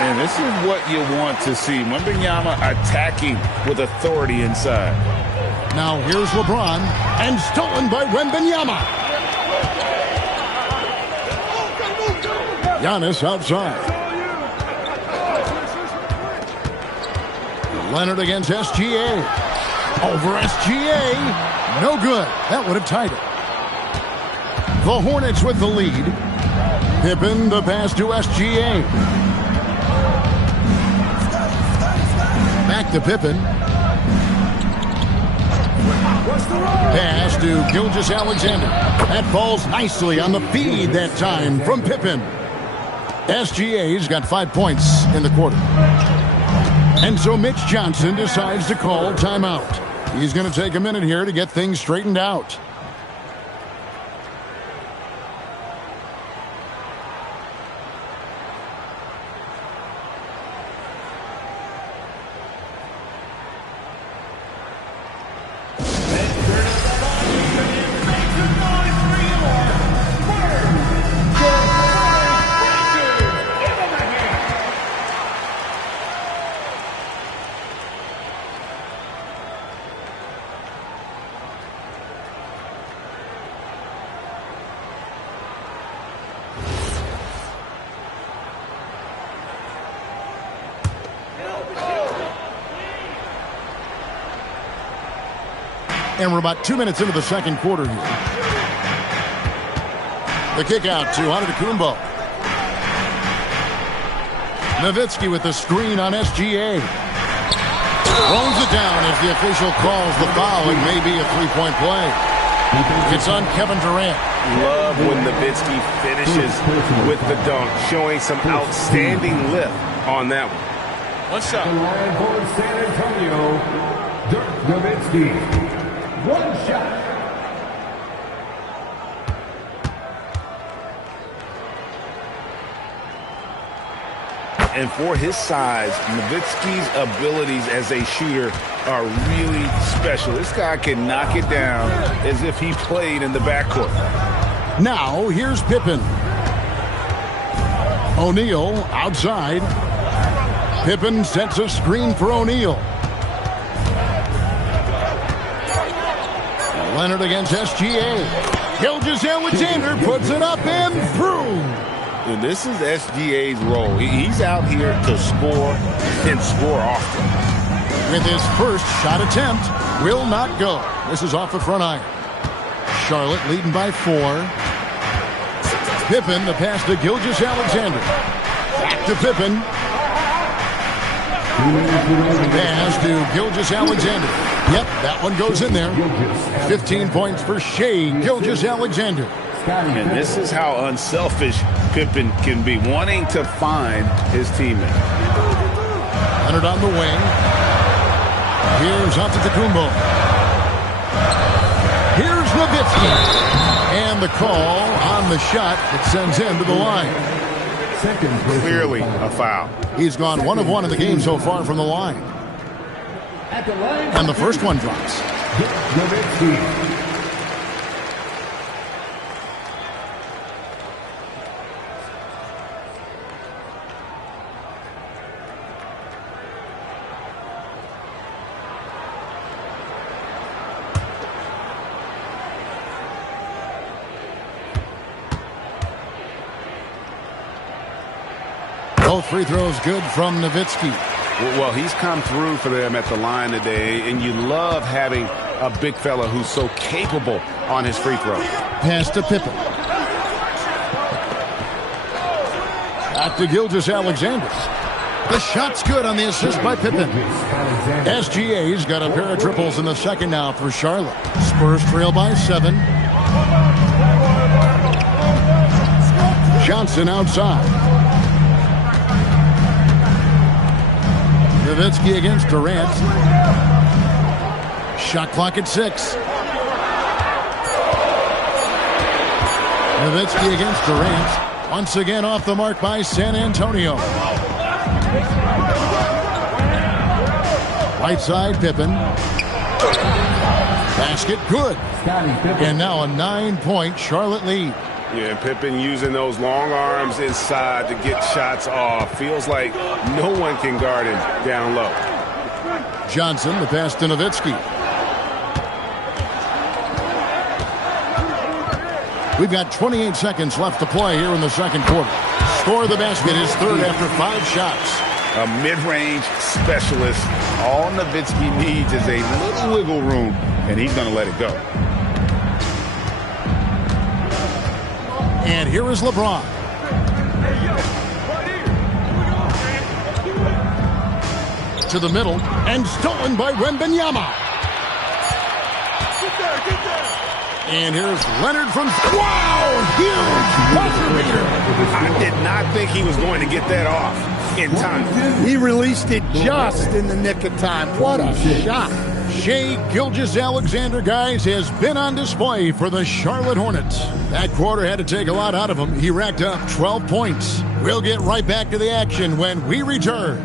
And this is what you want to see. Wembanyama attacking with authority inside. Now here's LeBron. And stolen by Wembanyama. Giannis outside. Leonard against SGA. Over SGA. No good. That would have tied it. The Hornets with the lead. Pippen the pass to SGA. Back to Pippen. Pass to Gilgeous-Alexander. That falls nicely on the feed that time from Pippen. SGA's got 5 points in the quarter. And so Mitch Johnson decides to call timeout. He's going to take a minute here to get things straightened out. And we're about 2 minutes into the second quarter here. The kick out to Antetokounmpo. Nowitzki with the screen on SGA. Throws it down as the official calls the foul. It may be a three-point play. It's on Kevin Durant. Love when Nowitzki finishes with the dunk, showing some outstanding lift on that one. One shot. The line for San Antonio, Dirk Nowitzki. One shot. And for his size, Nowitzki's abilities as a shooter are really special. This guy can knock it down as if he played in the backcourt. Now, here's Pippen. O'Neal outside. Pippen sets a screen for O'Neal. Leonard against SGA. Gilgeous-Alexander puts it up and through. And this is SGA's role. He's out here to score and score often. With his first shot attempt, will not go. This is off the front iron. Charlotte leading by 4. Pippen, the pass to Gilgeous-Alexander. Back to Pippen. Pass to Gilgeous-Alexander. Yep, that one goes in there. 15 points for Shai Gilgeous-Alexander. And this is how unselfish Pippen can be, wanting to find his teammate. Leonard on the wing. Here's Antetokounmpo. Here's Nowitzki. And the call on the shot that sends him to the line. Clearly a foul. He's gone 1 of 1 in the game so far from the line. And the first one drops. Both free throws good from Nowitzki. Well, he's come through for them at the line today, and you love having a big fella who's so capable on his free throw. Pass to Pippen. Back to Gilgeous-Alexander. The shot's good on the assist by Pippen. SGA's got a pair of triples in the second now for Charlotte. Spurs trail by 7. Johnson outside. Nowitzki against Durant. Shot clock at 6. Nowitzki against Durant. Once again off the mark by San Antonio. Right side, Pippen. Basket good. And now a 9-point Charlotte lead. Yeah, Pippen using those long arms inside to get shots off. Feels like no one can guard him down low. Johnson, the pass to Nowitzki. We've got 28 seconds left to play here in the second quarter. Score the basket is third after 5 shots. A mid-range specialist. All Nowitzki needs is a little wiggle room, and he's going to let it go. And here is LeBron. To the middle, and stolen by Wembanyama. And here's Leonard from... Wow! Huge buzzer beater. I did not think he was going to get that off in time. He released it just in the nick of time. What a shot. Shai Gilgeous-Alexander, guys, has been on display for the Charlotte Hornets. That quarter had to take a lot out of him. He racked up 12 points. We'll get right back to the action when we return.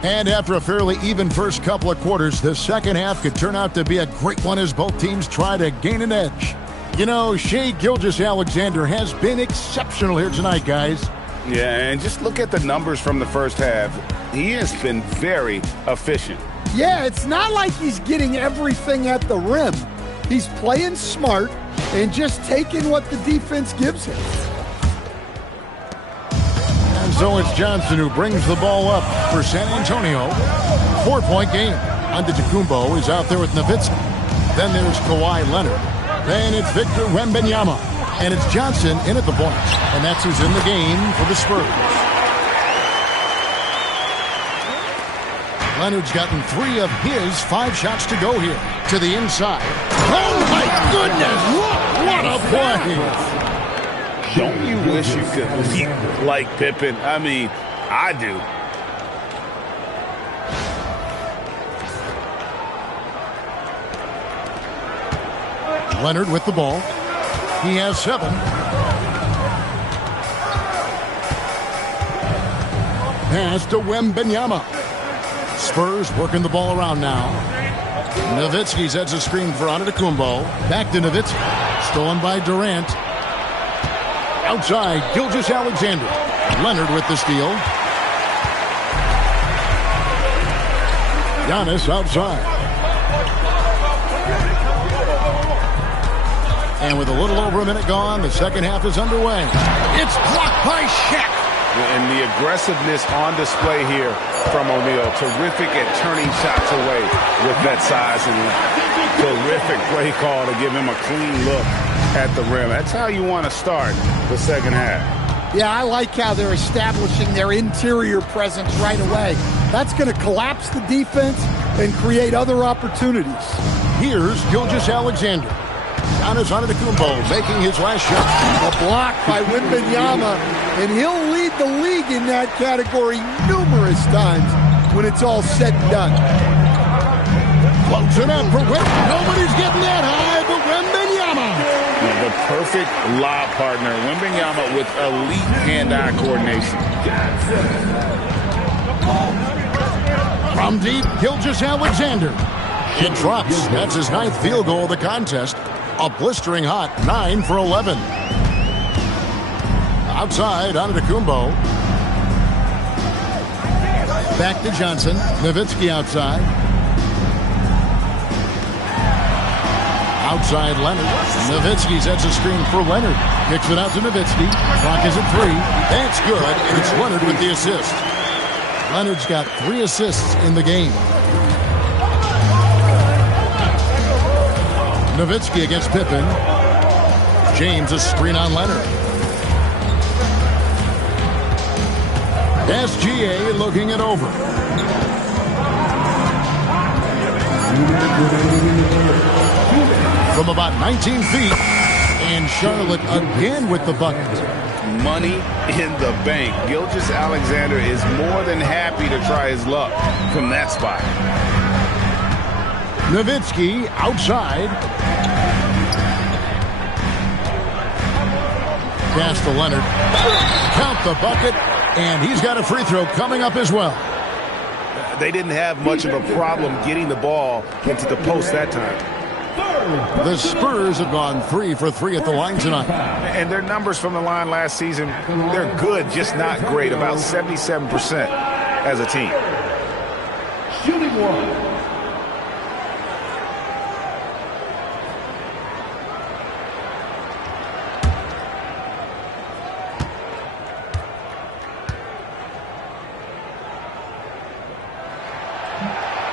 And after a fairly even first couple of quarters, the second half could turn out to be a great one as both teams try to gain an edge. You know, Shai Gilgeous-Alexander has been exceptional here tonight, guys. Yeah, and just look at the numbers from the first half. He has been very efficient. Yeah, it's not like he's getting everything at the rim. He's playing smart and just taking what the defense gives him. So it's Johnson who brings the ball up for San Antonio. 4-point game. Antetokounmpo is out there with Nowitzki. Then there's Kawhi Leonard. Then it's Victor Wembanyama. And it's Johnson in at the point. And that's who's in the game for the Spurs. Leonard's gotten 3 of his 5 shots to go here. To the inside. Oh, my goodness! What a play! Don't you wish you could leap like Pippen? I mean, I do. Leonard with the ball. He has 7. Pass to Wembanyama. Spurs working the ball around now. Nowitzki sets a screen for Antetokounmpo. Back to Nowitzki. Stolen by Durant. Outside, Gilgeous-Alexander. Leonard with the steal. Giannis outside. And with a little over a minute gone, the second half is underway. It's blocked by Shaq. And the aggressiveness on display here from O'Neal. Terrific at turning shots away with that size and terrific play call to give him a clean look at the rim. That's how you want to start the second half. Yeah, I like how they're establishing their interior presence right away. That's going to collapse the defense and create other opportunities. Here's Gilgeous-Alexander. Giannis Antetokounmpo making his last shot. A block by Wembanyama, and he'll lead the league in that category numerous times when it's all said and done. Floats it up for Wembanyama. Nobody's getting that high, but Wembanyama. The perfect lob partner. Wembanyama with elite hand-eye coordination. From deep, Gilgeous-Alexander. It drops. That's his 9th field goal of the contest. A blistering hot 9 for 11. Outside, Antetokounmpo. Back to Johnson. Nowitzki outside. Outside Leonard. Nowitzki sets a screen for Leonard. Kicks it out to Nowitzki. Clock is at 3. That's good, and it's Leonard with the assist. Leonard's got 3 assists in the game. Nowitzki against Pippen. James a screen on Leonard. SGA looking it over. From about 19 feet. And Charlotte again with the bucket. Money in the bank. Gilgeous-Alexander is more than happy to try his luck from that spot. Nowitzki outside. Pass to Leonard. Count the bucket, and he's got a free throw coming up as well. They didn't have much of a problem getting the ball into the post that time. The Spurs have gone 3 for 3 at the line tonight. And their numbers from the line last season, they're good, just not great. About 77% as a team. Shooting one.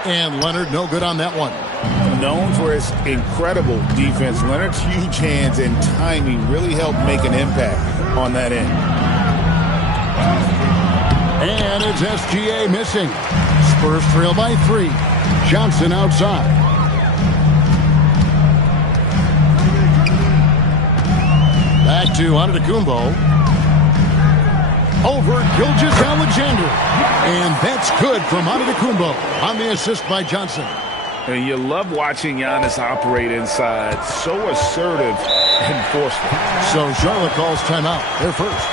And Leonard no good on that one. Known for his incredible defense, Leonard's huge hands and timing really helped make an impact on that end. And it's SGA missing. Spurs trail by 3. Johnson outside. Back to Antetokounmpo. Over Gilgeous-Alexander. And that's good from Antetokounmpo on the assist by Johnson. And you love watching Giannis operate inside. So assertive and forceful. So Charlotte calls timeout. They're first.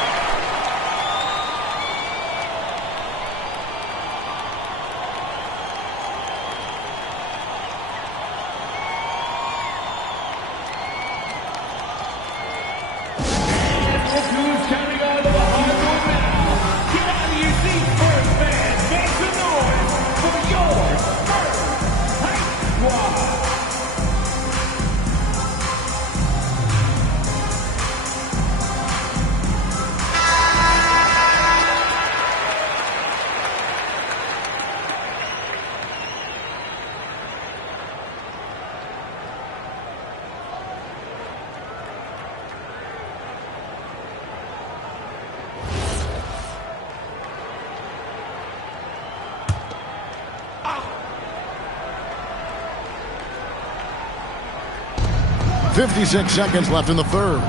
56 seconds left in the third.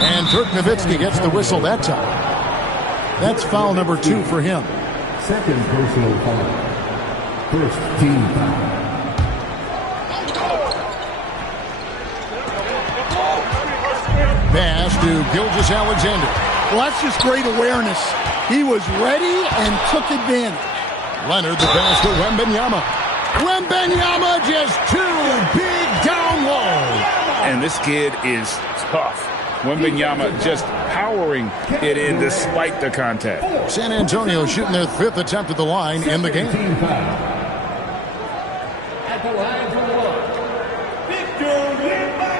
And Dirk Nowitzki gets the whistle that time. That's foul number 2 for him. Second personal foul. First team foul. Pass to Gilgeous-Alexander. Well, that's just great awareness. He was ready and took advantage. Leonard, the pass to Wembanyama. Wembanyama just too big down low. And this kid is tough. Wembanyama just powering it in despite the contact. San Antonio shooting their 5th attempt at the line in the game. At the line for one, Victor Wembanyama.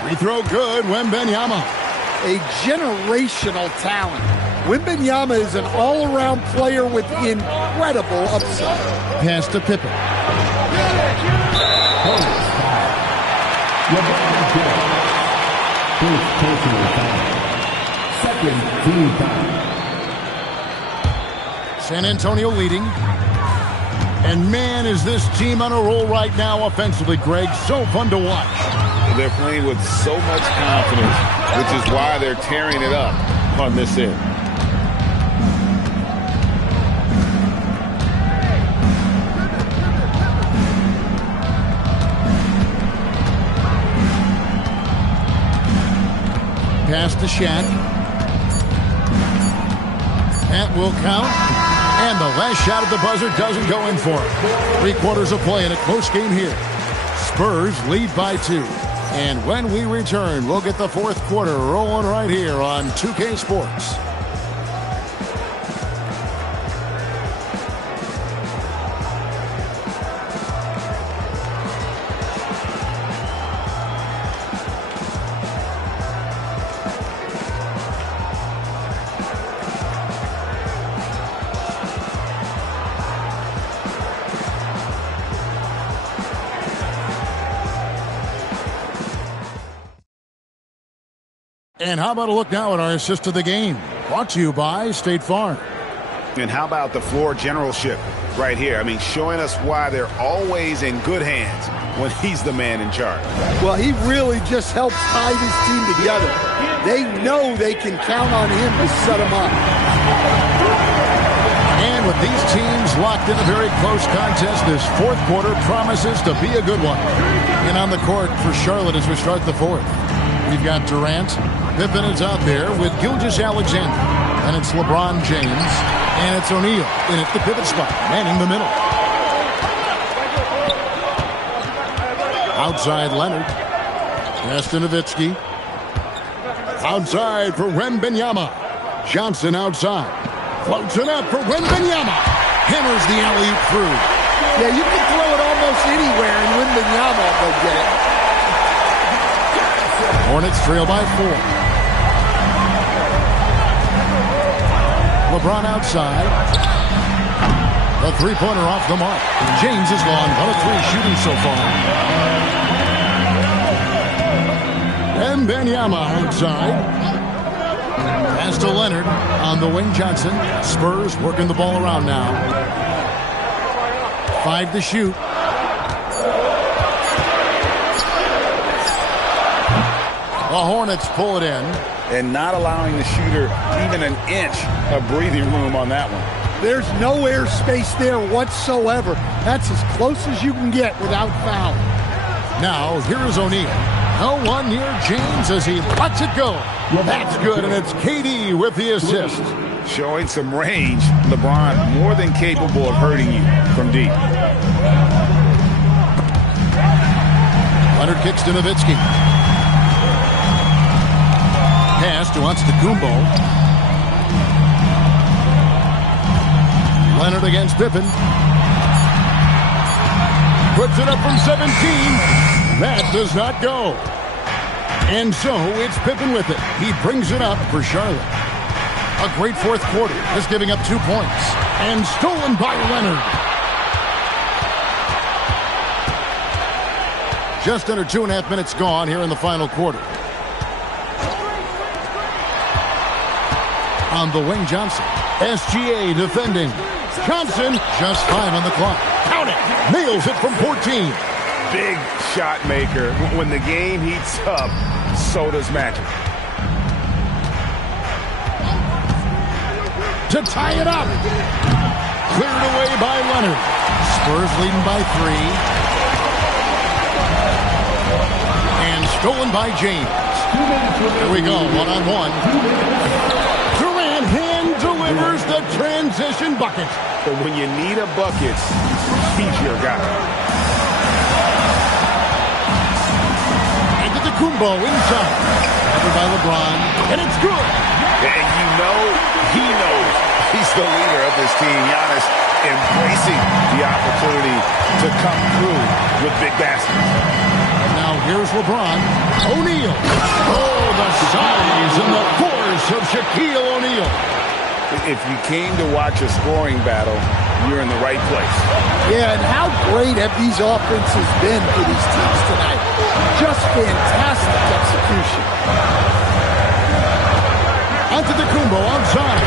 Free throw good, Wembanyama. A generational talent. Wembanyama is an all-around player with incredible upside. Pass to Pippen. First personal foul. Second team foul. San Antonio leading. And man, is this team on a roll right now offensively, Greg. So fun to watch. They're playing with so much confidence, which is why they're tearing it up on this end. Pass to Shaq. That will count. And the last shot at the buzzer doesn't go in for it. 3/4 of play in a close game here. Spurs lead by 2. And when we return, we'll get the 4th quarter rolling right here on 2K Sports. And how about a look now at our assist of the game? Brought to you by State Farm. And how about the floor generalship right here? I mean, showing us why they're always in good hands when he's the man in charge. Well, he really just helps tie this team together. They know they can count on him to set them up. And with these teams locked in a very close contest, this 4th quarter promises to be a good one. And on the court for Charlotte as we start the 4th. We've got Durant. Pippen is out there with Gilgeous-Alexander. And it's LeBron James. And it's O'Neal in at the pivot spot, manning the middle. Outside Leonard. Pass to Nowitzki. Outside for Wembanyama. Johnson outside. Floats it up for Wembanyama. Hammers the alley-oop through. Yeah, you can throw it almost anywhere and Wembanyama will get it. Hornets trail by 4. LeBron outside. The three-pointer off the mark. James has gone 1 of 3 shooting so far. And Wembanyama outside. Pass to Leonard on the wing. Johnson. Spurs working the ball around now. 5 to shoot. The Hornets pull it in. And not allowing the shooter even an inch of breathing room on that one. There's no air space there whatsoever. That's as close as you can get without foul. Now, here is O'Neal. No one near James as he lets it go. That's good, and it's KD with the assist. Showing some range. LeBron more than capable of hurting you from deep. Leonard kicks to Nowitzki. Pass to Antetokounmpo. Leonard against Pippen. Puts it up from 17. That does not go. And so it's Pippen with it. He brings it up for Charlotte. A great 4th quarter, just giving up 2 points. And stolen by Leonard. Just under 2.5 minutes gone here in the final quarter. On the wing, Johnson. SGA defending. Johnson, just 5 on the clock. Count it. Nails it from 14. Big shot maker. When the game heats up, so does Magic. To tie it up. Cleared away by Leonard. Spurs leading by 3. And stolen by James. Here we go, one-on-one. Durant hand delivers the transition bucket. But when you need a bucket, he's your guy. Antetokounmpo inside. Covered by LeBron. And it's good. And you know he knows he's the leader of this team. Giannis embracing the opportunity to come through with big baskets. Now here's LeBron. O'Neal. Oh, the size and the force of Shaquille O'Neal. If you came to watch a scoring battle, you're in the right place. Yeah, and how great have these offenses been for these teams tonight? Just fantastic execution. Antetokounmpo outside.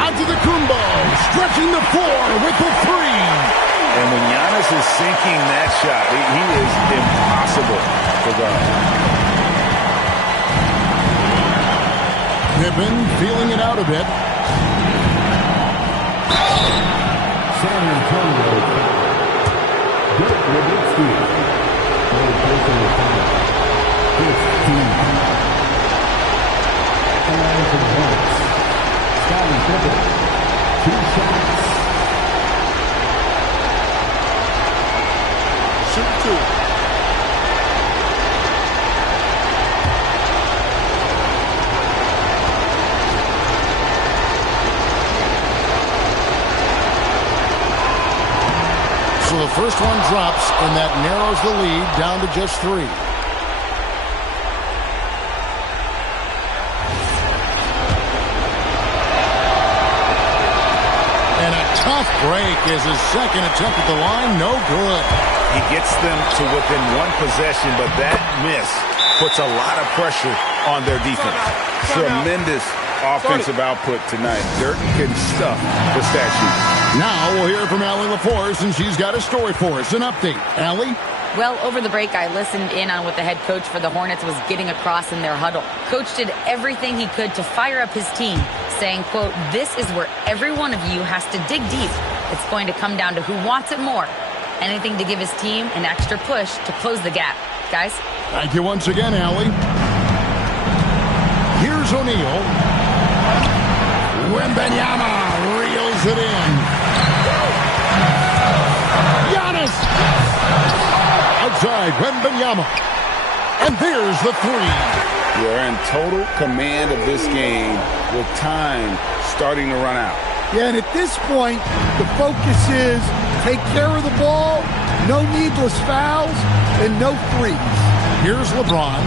Antetokounmpo stretching the floor with the 3. And when Giannis is sinking that shot, he is impossible to guard. Pippen feeling it out a bit. San Antonio. Dirk Nowitzki. Personal foul. 15. And for the Bucks, Scottie Pippen. 2 shots. Shoot 2. So the first one drops, and that narrows the lead down to just 3. And a tough break is his second attempt at the line. No good. He gets them to within 1 possession, but that miss puts a lot of pressure on their defense. Tremendous offensive output tonight. Dirk can stuff the statue. Now we'll hear from Allie LaForce, and she's got a story for us. An update. Allie? Well, over the break, I listened in on what the head coach for the Hornets was getting across in their huddle. Coach did everything he could to fire up his team, saying, quote, "This is where every one of you has to dig deep. It's going to come down to who wants it more. Anything to give his team an extra push to close the gap." Guys? Thank you once again, Allie. Here's O'Neal. Wembanyama reels it in. Giannis! Outside, Wembanyama. And there's the 3. You're in total command of this game with time starting to run out. Yeah, and at this point, the focus is take care of the ball, no needless fouls, and no threes. Here's LeBron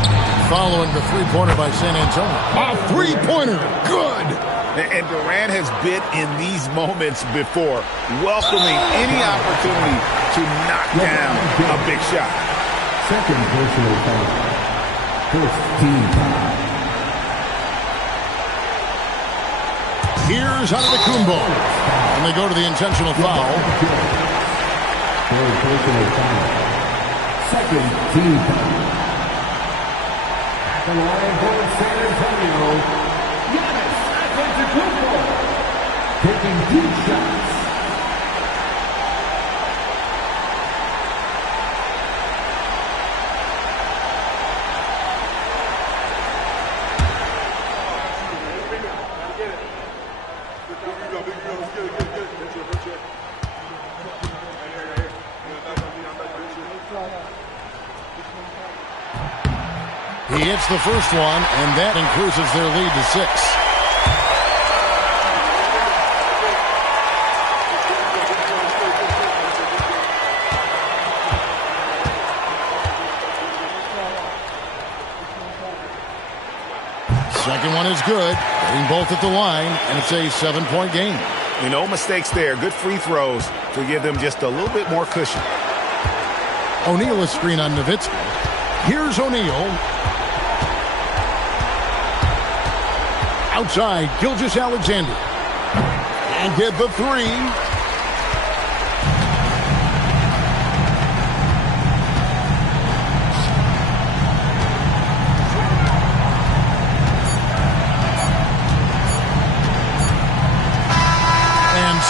following the 3-pointer by San Antonio. A 3-pointer. Good. And Durant has been in these moments before, welcoming any opportunity to knock down a big shot. Second personal foul. First team foul. Here's Antetokounmpo. And they go to the intentional foul. Third personal foul. Second team foul. At the line for San Antonio, Giannis Antetokounmpo taking 2 shots. He hits the first one, and that increases their lead to 6. Second one is good. Getting both at the line, and it's a 7-point game. No mistakes there. Good free throws to give them just a little bit more cushion. O'Neal a screen on Nowitzki. Here's O'Neal. Outside, Gilgeous-Alexander. And get the three.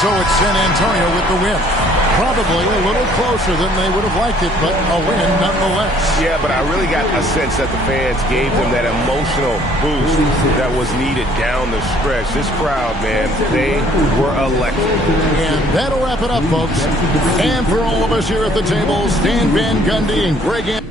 So it's San Antonio with the win. Probably a little closer than they would have liked it, but a win nonetheless. Yeah, but I really got a sense that the fans gave them that emotional boost that was needed down the stretch. This crowd, man, they were electric. And that'll wrap it up, folks. And for all of us here at the table, Stan Van Gundy and Greg Anderson.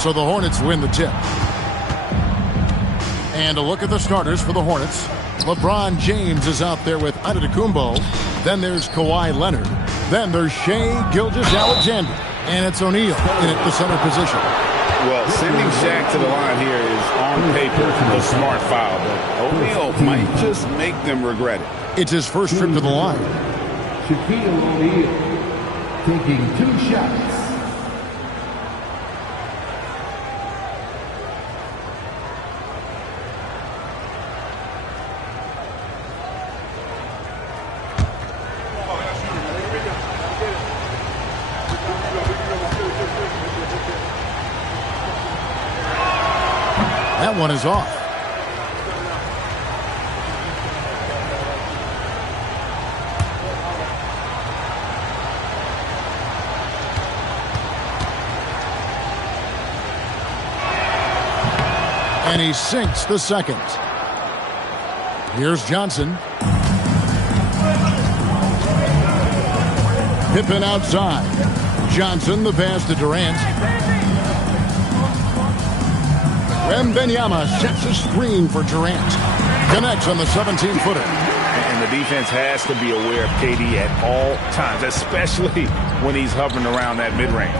So the Hornets win the tip. And a look at the starters for the Hornets. LeBron James is out there with Antetokounmpo. Then there's Kawhi Leonard. Then there's Shai Gilgeous-Alexander. And it's O'Neal in at the center position. Well, sending Shaq to the line here is on paper the smart foul, but O'Neal might just make them regret it. It's his first trip to the line. Shaquille O'Neal taking 2 shots. That one is off. And he sinks the second. Here's Johnson. Pippen outside. Johnson, the pass to Durant. Wembanyama sets a screen for Durant. Connects on the 17-footer. And the defense has to be aware of KD at all times, especially when he's hovering around that mid-range.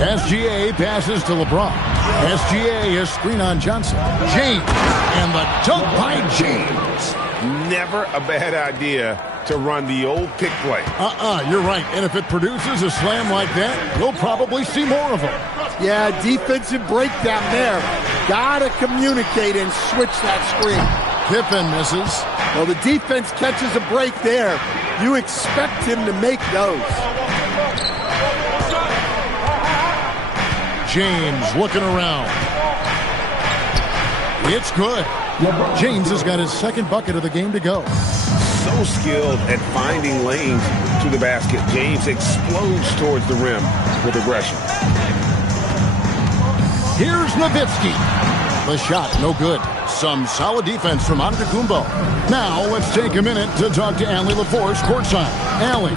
SGA passes to LeBron. SGA is screen on Johnson. James, and the dunk by James. Never a bad idea to run the old pick play. You're right. And if it produces a slam like that, you'll probably see more of them. Yeah, defensive breakdown there. Gotta communicate and switch that screen. Pippen misses. Well, the defense catches a break there. You expect him to make those. James looking around. It's good. James has got his second bucket of the game to go. So skilled at finding lanes to the basket. James explodes towards the rim with aggression. Here's Nowitzki. The shot, no good. Some solid defense from Antetokounmpo. Now, let's take a minute to talk to Allie LaForce courtside. Allie.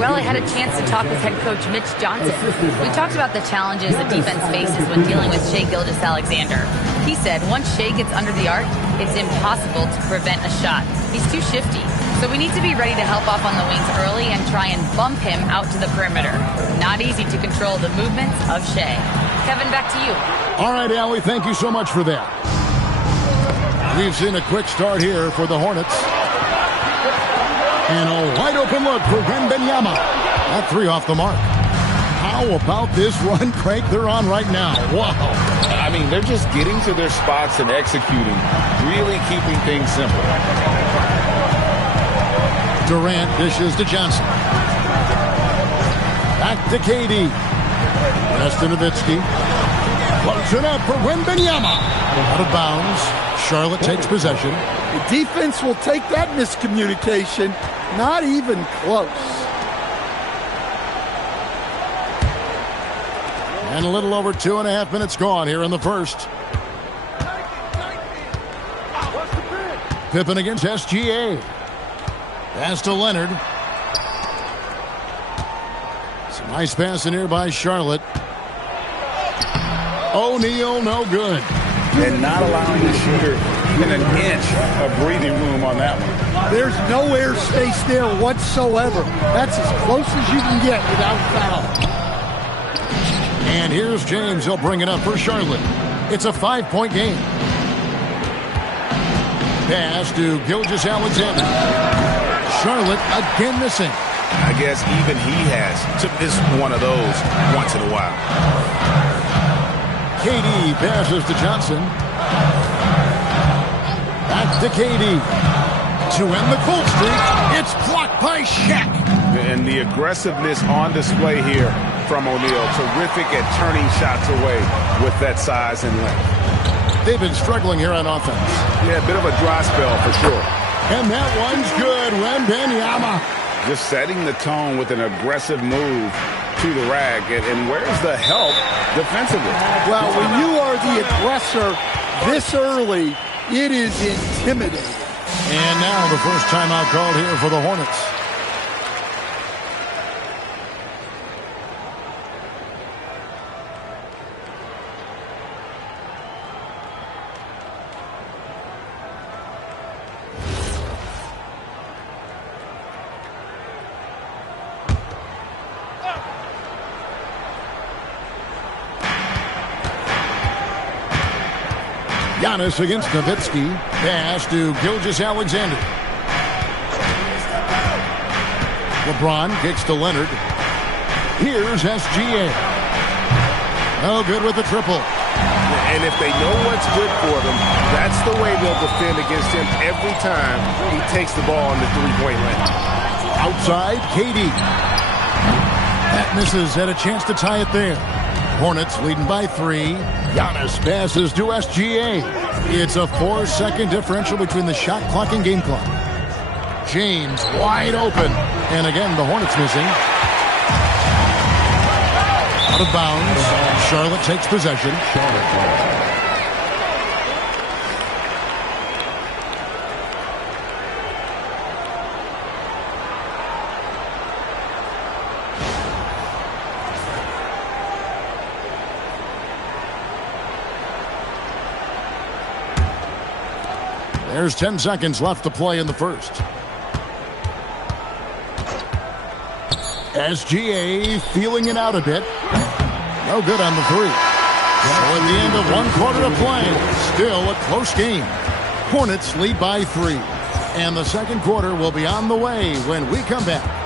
Well, I had a chance to talk with head coach Mitch Johnson. We talked about the challenges the defense faces when dealing with Shai Gilgeous-Alexander. He said once Shai gets under the arc, it's impossible to prevent a shot. He's too shifty. So we need to be ready to help off on the wings early and try and bump him out to the perimeter. Not easy to control the movements of Shai. Kevin, back to you. All right, Allie, thank you so much for that. We've seen a quick start here for the Hornets. And a wide open look for Wembanyama. That 3 off the mark. How about this run crank they're on right now? Wow. I mean, they're just getting to their spots and executing, really keeping things simple. Durant dishes to Johnson. Back to KD. Pass to Nowitzki. Floats it up for Wembanyama. Out of bounds. Charlotte takes possession. The defense will take that miscommunication. Not even close. And a little over 2.5 minutes gone here in the first. Pippen against SGA. Pass to Leonard. Some nice passing here by Charlotte. O'Neal, no good. And not allowing the shooter even an inch of breathing room on that one. There's no air space there whatsoever. That's as close as you can get without foul. And here's James. He'll bring it up for Charlotte. It's a 5-point game. Pass to Gilgeous-Alexander. Charlotte again missing. I guess even he has to miss one of those once in a while. KD passes to Johnson. Back to KD. To end the cold streak, it's blocked by Shaq. And the aggressiveness on display here from O'Neal. Terrific at turning shots away with that size and length. They've been struggling here on offense. Yeah, a bit of a dry spell for sure. And that one's good. Wembanyama. Just setting the tone with an aggressive move to the rack. And where's the help defensively? Well, when you are the aggressor this early, it is intimidating. And now the first timeout called here for the Hornets. Giannis against Nowitzki. Pass to Gilgeous-Alexander. LeBron kicks to Leonard. Here's SGA. No good with the triple. And if they know what's good for them, that's the way they'll defend against him every time he takes the ball on the three-point line. Outside, KD. That misses, had a chance to tie it there. Hornets leading by 3. Giannis passes to SGA. It's a 4-second differential between the shot clock and game clock. James wide open. And again, the Hornets missing. Out of bounds. Charlotte takes possession. There's 10 seconds left to play in the first. SGA feeling it out a bit. No good on the 3. So at the end of 1 quarter of play, still a close game. Hornets lead by 3. And the second quarter will be on the way when we come back.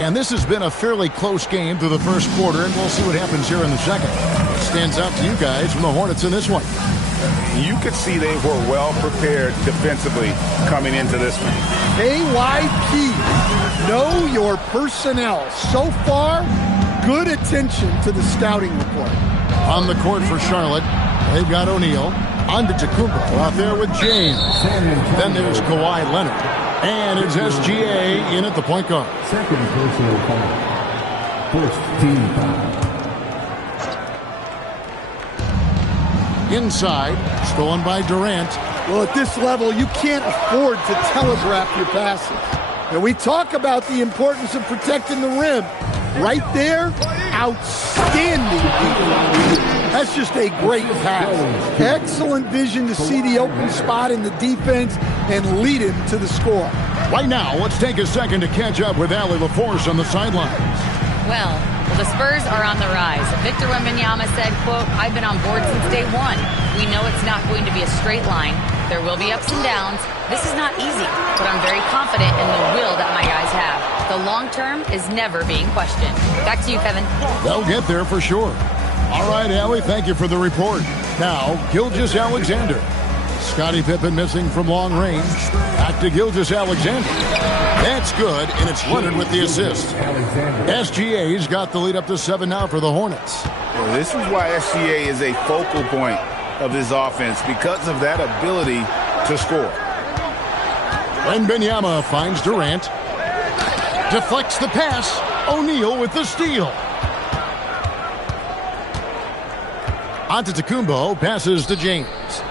And this has been a fairly close game through the first quarter, and we'll see what happens here in the second. What stands out to you guys from the Hornets in this one? You could see they were well prepared defensively coming into this one. KYP, know your personnel. So far, good attention to the scouting report. On the court for Charlotte, they've got O'Neal. Antetokounmpo out there with James. Then there's Kawhi Leonard. And it's SGA in at the point guard. Second personal foul. First team foul. Inside, stolen by Durant. Well, at this level, you can't afford to telegraph your passes. And we talk about the importance of protecting the rim. Right there, outstanding defense. That's just a great pass. Excellent vision to see the open spot in the defense and lead him to the score. Right now, let's take a second to catch up with Allie LaForce on the sidelines. Well, the Spurs are on the rise. Victor Wembanyama said, quote, "I've been on board since day one. We know it's not going to be a straight line. There will be ups and downs. This is not easy, but I'm very confident in the will that my guys have. The long term is never being questioned." Back to you, Kevin. They'll get there for sure. All right, Allie, thank you for the report. Now, Gilgeous-Alexander. Scottie Pippen missing from long range. Back to Gilgeous-Alexander. That's good, and it's Leonard with the assist. SGA's got the lead up to 7 now for the Hornets. Well, this is why SGA is a focal point of this offense, because of that ability to score. Wembanyama finds Durant. Deflects the pass. O'Neal with the steal. Antetokounmpo passes to James.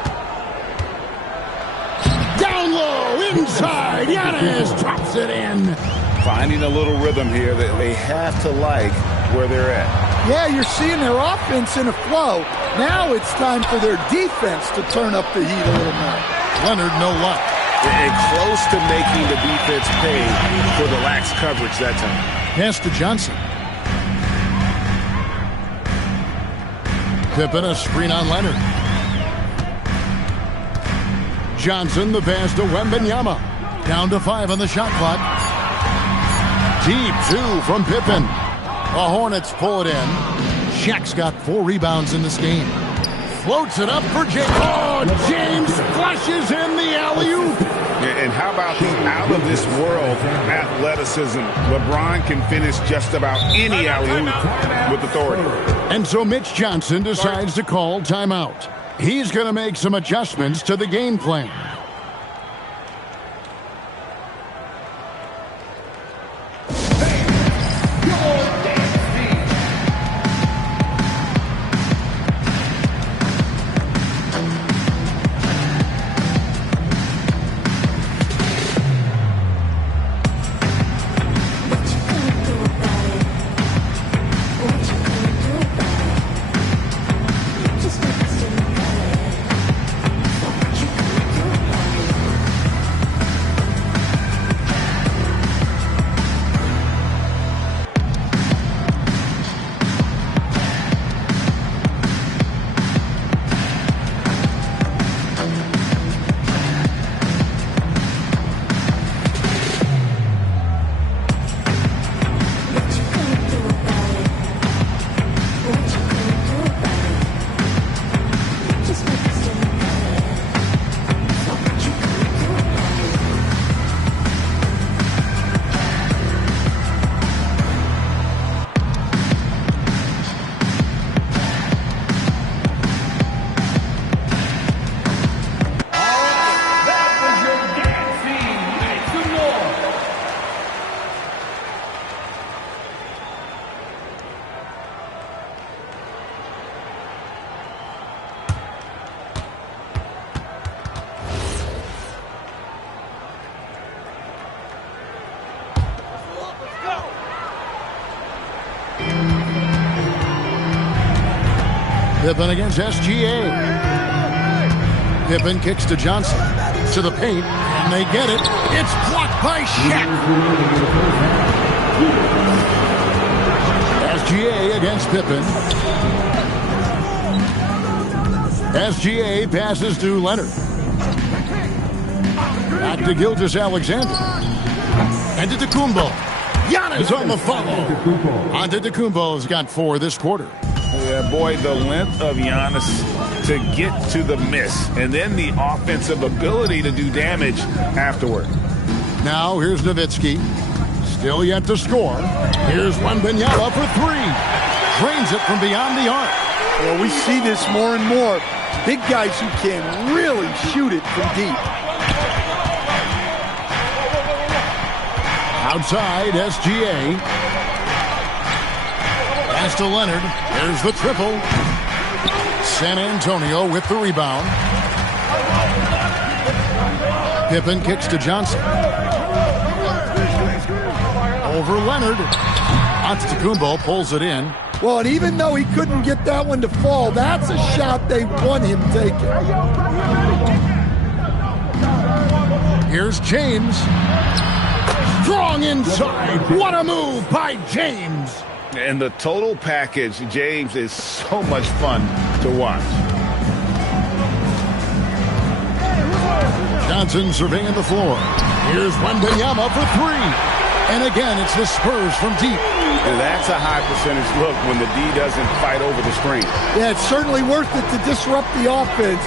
Down low, inside. Giannis drops it in. Finding a little rhythm here that they have to like where they're at. Yeah, you're seeing their offense in a flow. Now it's time for their defense to turn up the heat a little more. Leonard, no luck. And close to making the defense pay for the lax coverage that time. Pass to Johnson. Pippen, a screen on Leonard. Johnson, the pass to Wembanyama. Down to 5 on the shot clock. Deep 2 from Pippen. The Hornets pull it in. Shaq's got 4 rebounds in this game. Floats it up for James. Oh, James flushes in the alley-oop. And how about the out-of-this-world athleticism? LeBron can finish just about any alley-oop with authority. And so Mitch Johnson decides to call timeout. He's going to make some adjustments to the game plan. Pippen against SGA. Pippen kicks to Johnson. To the paint, and they get it. It's blocked by Shaq. SGA against Pippen. SGA passes to Leonard. Back to Gilgeous-Alexander. And to Antetokounmpo. Giannis on the follow. Antetokounmpo has got 4 this quarter. Yeah, boy, the length of Giannis to get to the miss, and then the offensive ability to do damage afterward. Now here's Nowitzki. Still yet to score. Here's Wembanyama for 3. Drains it from beyond the arc. Well, we see this more and more. Big guys who can really shoot it from deep. Outside, SGA. Pass to Leonard. There's the triple. San Antonio with the rebound. Pippen kicks to Johnson. Over Leonard. Antetokounmpo pulls it in. Well, and even though he couldn't get that one to fall, that's a shot they want him taking. Here's James. Strong inside. What a move by James. And the total package, James, is so much fun to watch. Johnson surveying the floor. Here's Wembanyama for 3. And again, it's the Spurs from deep. And that's a high percentage look when the D doesn't fight over the screen. Yeah, it's certainly worth it to disrupt the offense.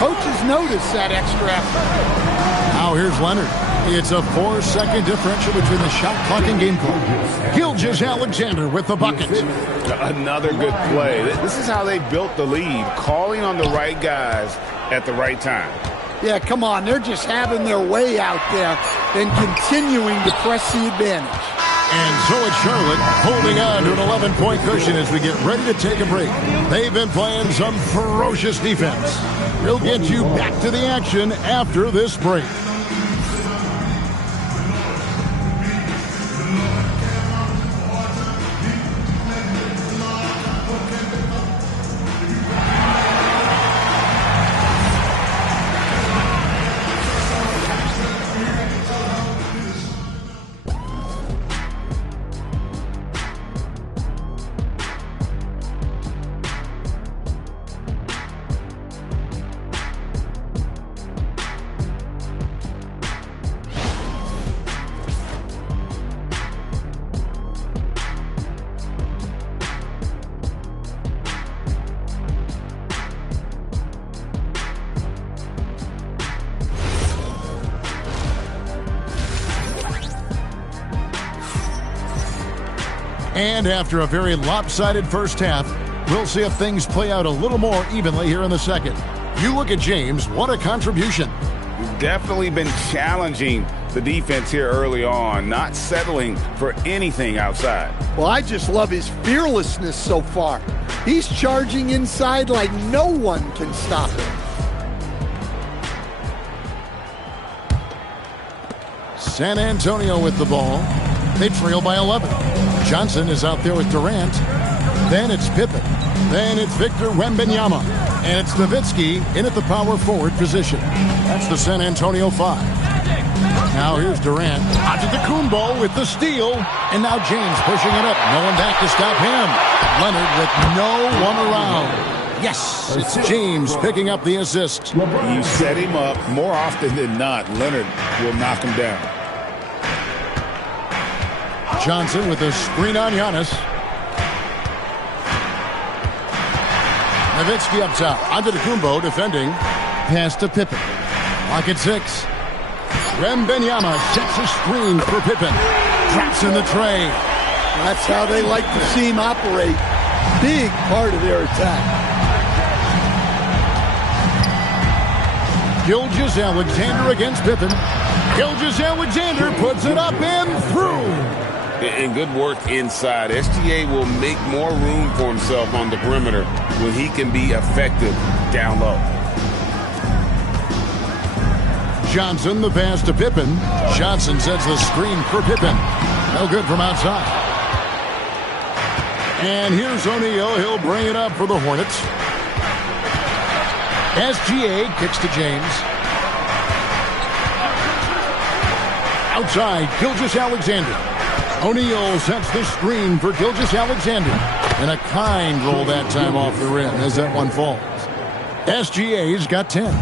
Coaches notice that extra effort. Now here's Leonard. It's a 4-second differential between the shot clock and game clock. Gilgeous-Alexander with the bucket. Another good play. This is how they built the lead, calling on the right guys at the right time. Yeah, come on. They're just having their way out there and continuing to press the advantage. And so it's Charlotte holding on to an 11-point cushion as we get ready to take a break. They've been playing some ferocious defense. We'll get you back to the action after this break. And after a very lopsided first half, we'll see if things play out a little more evenly here in the second. You look at James, what a contribution. He's definitely been challenging the defense here early on, not settling for anything outside. Well, I just love his fearlessness so far. He's charging inside like no one can stop him. San Antonio with the ball. They trail by 11. Johnson is out there with Durant. Then it's Pippen. Then it's Victor Wembanyama. And it's Nowitzki in at the power forward position. That's the San Antonio 5. Now here's Durant. Antetokounmpo with the steal. And now James pushing it up. No one back to stop him. Leonard with no one around. Yes, it's James picking up the assist. You set him up. More often than not, Leonard will knock him down. Johnson with a screen on Giannis. Nowitzki up top. Antetokounmpo defending. Pass to Pippen. Lock at 6. Wembanyama sets a screen for Pippen. Drops in the tray. That's how they like to see him operate. Big part of their attack. Gilgeous-Alexander against Pippen. Gilgeous-Alexander puts it up and through. And good work inside. SGA will make more room for himself on the perimeter when he can be effective down low. Johnson, the pass to Pippen. Johnson sets the screen for Pippen. No good from outside. And here's O'Neal. He'll bring it up for the Hornets. SGA kicks to James. Outside, Gilgeous-Alexander. O'Neal sets the screen for Gilgeous-Alexander. And a kind roll that time off the rim as that one falls. SGA's got 10.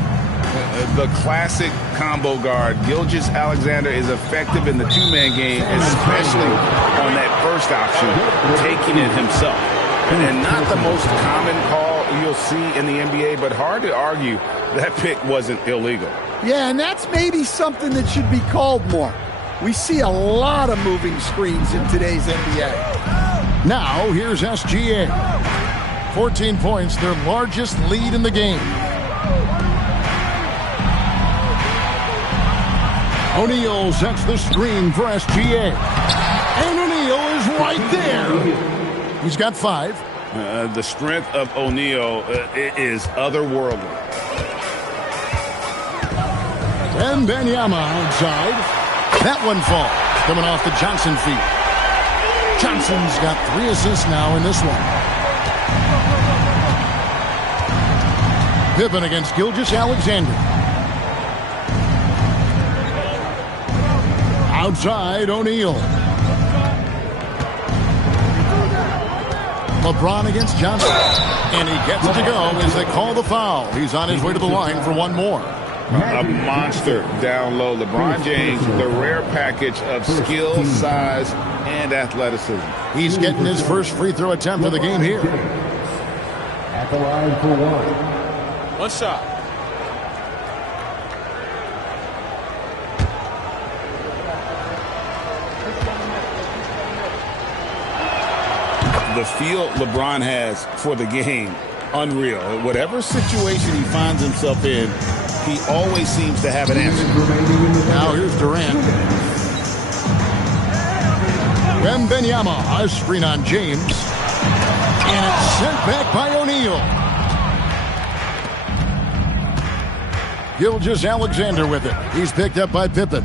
The classic combo guard. Gilgeous-Alexander is effective in the two-man game, especially on that first option, taking it himself. And not the most common call you'll see in the NBA, but hard to argue that pick wasn't illegal. Yeah, and that's maybe something that should be called more. We see a lot of moving screens in today's NBA. Now, here's SGA. 14 points, their largest lead in the game. O'Neal sets the screen for SGA. And O'Neal is right there. He's got 5. The strength of O'Neal is otherworldly. And Wembanyama outside. That one falls, coming off the Johnson feet. Johnson's got 3 assists now in this one. Pippen against Gilgeous-Alexander. Outside, O'Neal. LeBron against Johnson. And he gets it to go as they call the foul. He's on his way to the line for one more. A monster down low. LeBron James, the rare package of skill, size, and athleticism. He's getting his first free throw attempt of the game here. At the line for one. One shot. The feel LeBron has for the game, unreal. Whatever situation he finds himself in, he always seems to have an answer. Now here's Durant. Wembanyama, a screen on James. And it's sent back by O'Neal. Gilgeous-Alexander with it. He's picked up by Pippen.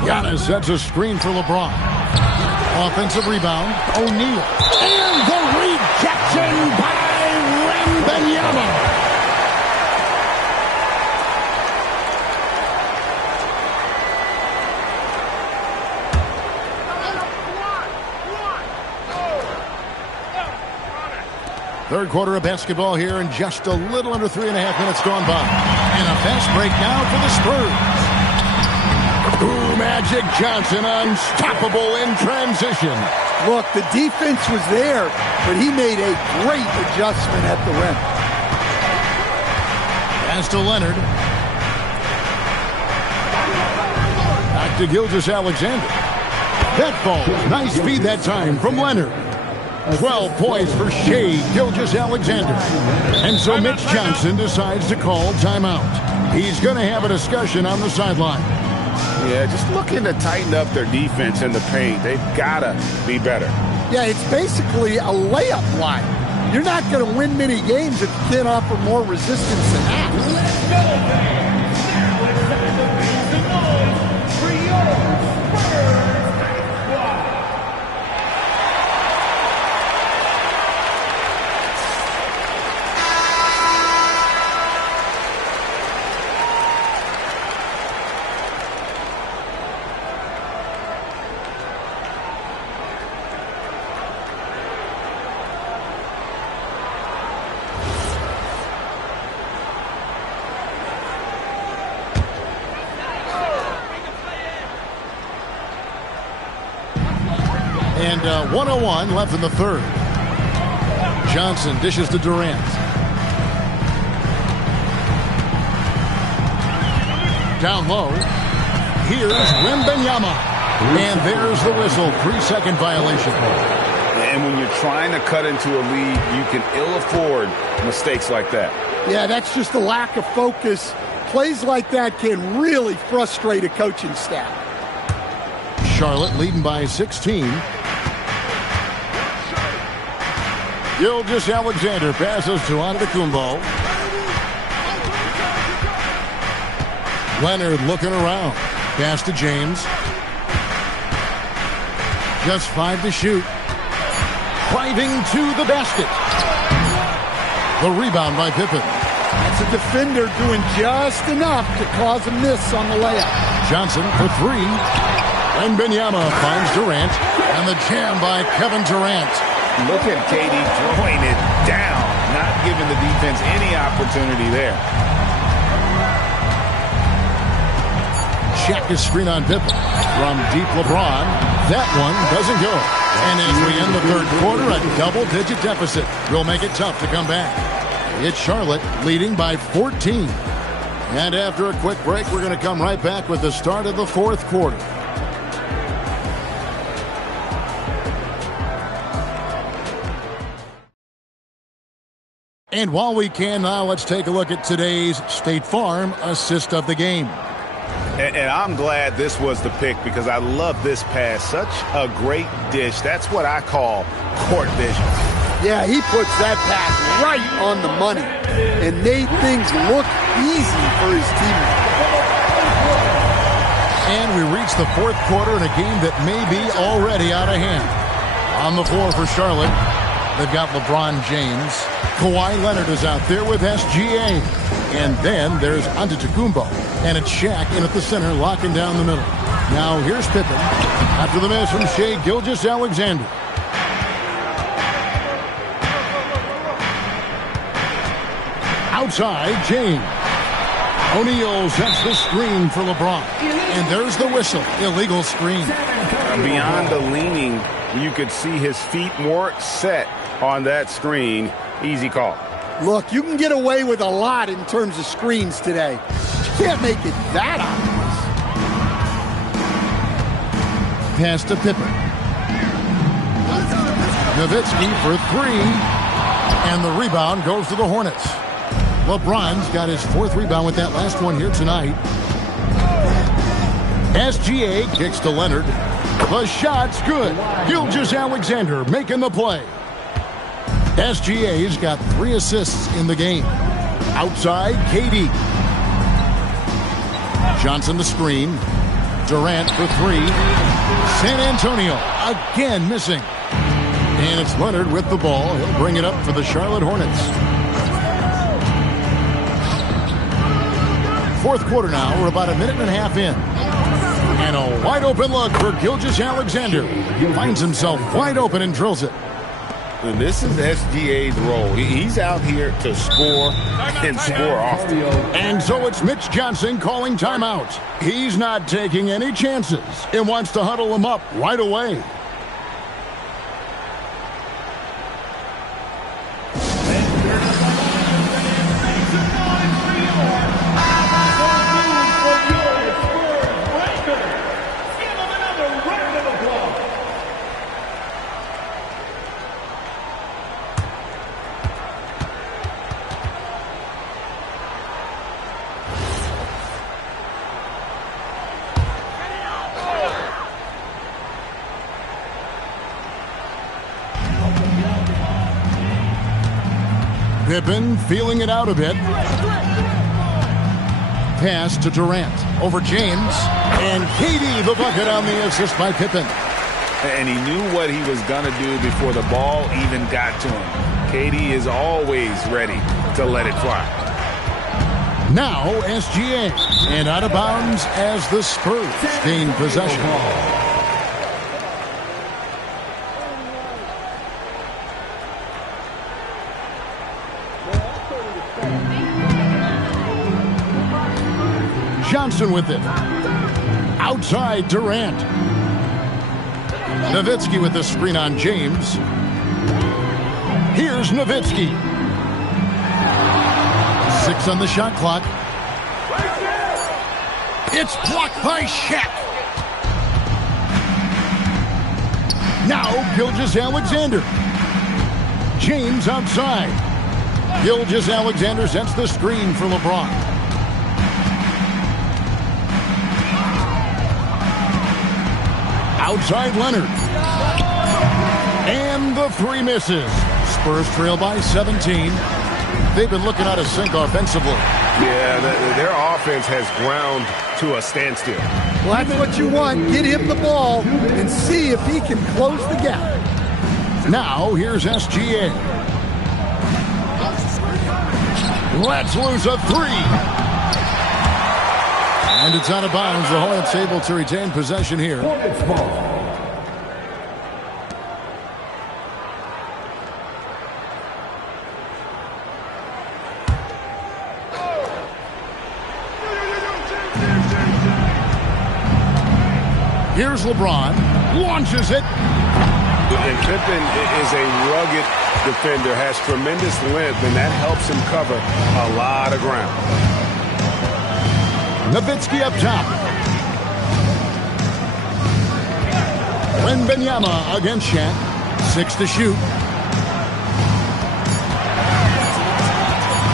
Giannis sets a screen for LeBron. Offensive rebound, O'Neal. And the rejection by Wembanyama. Third quarter of basketball here, and just a little under 3.5 minutes gone by. And a fast break now for the Spurs. Ooh, Magic Johnson, unstoppable in transition. Look, the defense was there, but he made a great adjustment at the rim. Pass to Leonard. Back to Gilgeous-Alexander. That falls. Nice feed that time from Leonard. 12 points for Shai Gilgeous-Alexander. And so Mitch Johnson decides to call timeout. He's going to have a discussion on the sideline. Yeah, just looking to tighten up their defense in the paint. They've got to be better. Yeah, it's basically a layup line. You're not going to win many games if you can't offer more resistance than that. Let's go, fans. Now it's time to make the noise for your Spurs squad. And 1:01 left in the third. Johnson dishes to Durant. Down low. Here's Wembanyama. And there's the whistle. 3-second violation. And when you're trying to cut into a lead, you can ill afford mistakes like that. Yeah, that's just a lack of focus. Plays like that can really frustrate a coaching staff. Charlotte leading by 16. Gilgeous-Alexander passes to Antetokounmpo. Leonard looking around. Pass to James. Just 5 to shoot. driving to the basket. The rebound by Pippen. That's a defender doing just enough to cause a miss on the layup. Johnson for three. And Wembanyama finds Durant. And the jam by Kevin Durant. Look at KD throwing it down, not giving the defense any opportunity there. Check his screen on Pippen. From deep LeBron. That one doesn't go. And as we end the third quarter, a double-digit deficit will make it tough to come back. It's Charlotte leading by 14. And after a quick break, we're going to come right back with the start of the fourth quarter. And while we can now, let's take a look at today's State Farm assist of the game. And I'm glad this was the pick because I love this pass. Such a great dish. That's what I call court vision. Yeah, he puts that pass right on the money and made things look easy for his teammates. And we reach the fourth quarter in a game that may be already out of hand. On the floor for Charlotte, they've got LeBron James. Kawhi Leonard is out there with SGA. And then there's Antetokounmpo. And it's Shaq in at the center, locking down the middle. Now here's Pippen. After the miss from Shai Gilgeous-Alexander. Outside, James. O'Neal sets the screen for LeBron. And there's the whistle. Illegal screen. Beyond the leaning, you could see his feet more set on that screen. Easy call. Look, you can get away with a lot in terms of screens today. You can't make it that obvious. Pass to Pippen. Nowitzki for three. And the rebound goes to the Hornets. LeBron's got his fourth rebound with that last one here tonight. SGA kicks to Leonard. The shot's good. Gilgeous-Alexander making the play. SGA's got 3 assists in the game. Outside, KD. Johnson the screen. Durant for 3. San Antonio again missing. And it's Leonard with the ball. He'll bring it up for the Charlotte Hornets. Fourth quarter now. We're about a minute and a half in. And a wide open look for Gilgeous-Alexander. He finds himself wide open and drills it. And this is SGA's role. He's out here to score and score often. And so it's Mitch Johnson calling timeout. He's not taking any chances and wants to huddle him up right away. Pippen feeling it out a bit. Pass to Durant. Over James. And KD the bucket on the assist by Pippen. And he knew what he was going to do before the ball even got to him. KD is always ready to let it fly. Now SGA. And out of bounds as the Spurs gain possession. Johnson with it. Outside, Durant. Nowitzki with the screen on James. Here's Nowitzki. 6 on the shot clock. It's blocked by Shaq. Now Gilgeous-Alexander. James outside. Gilgeous-Alexander sets the screen for LeBron. Outside Leonard. And the 3 misses. Spurs trail by 17. They've been looking out of sync offensively. Yeah, their offense has ground to a standstill. Well, that's what you want. Get him the ball and see if he can close the gap. Now, here's SGA. Let's lose a three. And it's out of bounds. The Hornets able to retain possession here. Here's LeBron. Launches it. And Pippen is a rugged defender, has tremendous length, and that helps him cover a lot of ground. Nowitzki up top. Wembanyama against Shaq. 6 to shoot.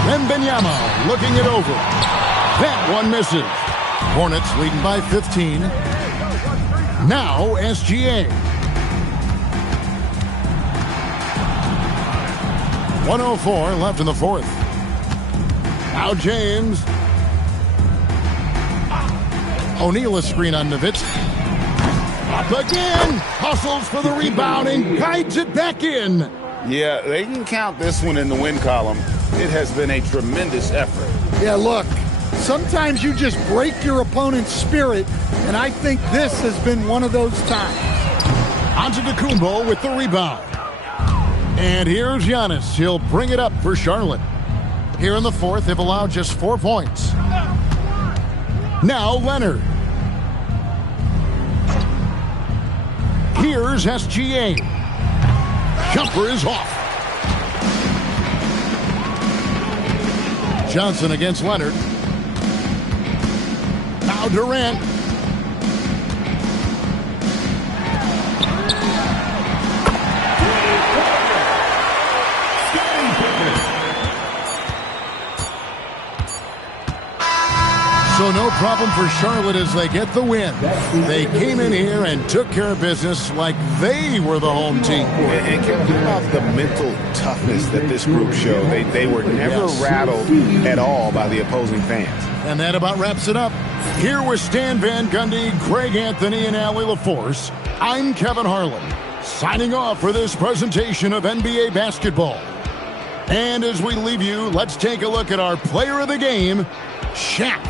Wembanyama looking it over. That one misses. Hornets leading by 15. Now SGA. 1:04 left in the fourth. Now James. O'Neal a screen on Nowitzki. Up again. Hustles for the rebound and guides it back in. Yeah, they can count this one in the win column. It has been a tremendous effort. Yeah, look, sometimes you just break your opponent's spirit, and I think this has been one of those times. Antetokounmpo with the rebound. And here's Giannis. He'll bring it up for Charlotte. Here in the fourth, they've allowed just 4 points. Now Leonard. Here's SGA. Jumper is off. Johnson against Leonard. Now Durant. So no problem for Charlotte as they get the win. They came in here and took care of business like they were the home team. And think about the mental toughness that this group showed. They were never rattled at all by the opposing fans. And that about wraps it up. Here with Stan Van Gundy, Greg Anthony, and Allie LaForce, I'm Kevin Harlan, signing off for this presentation of NBA basketball. And as we leave you, let's take a look at our player of the game, Shaq.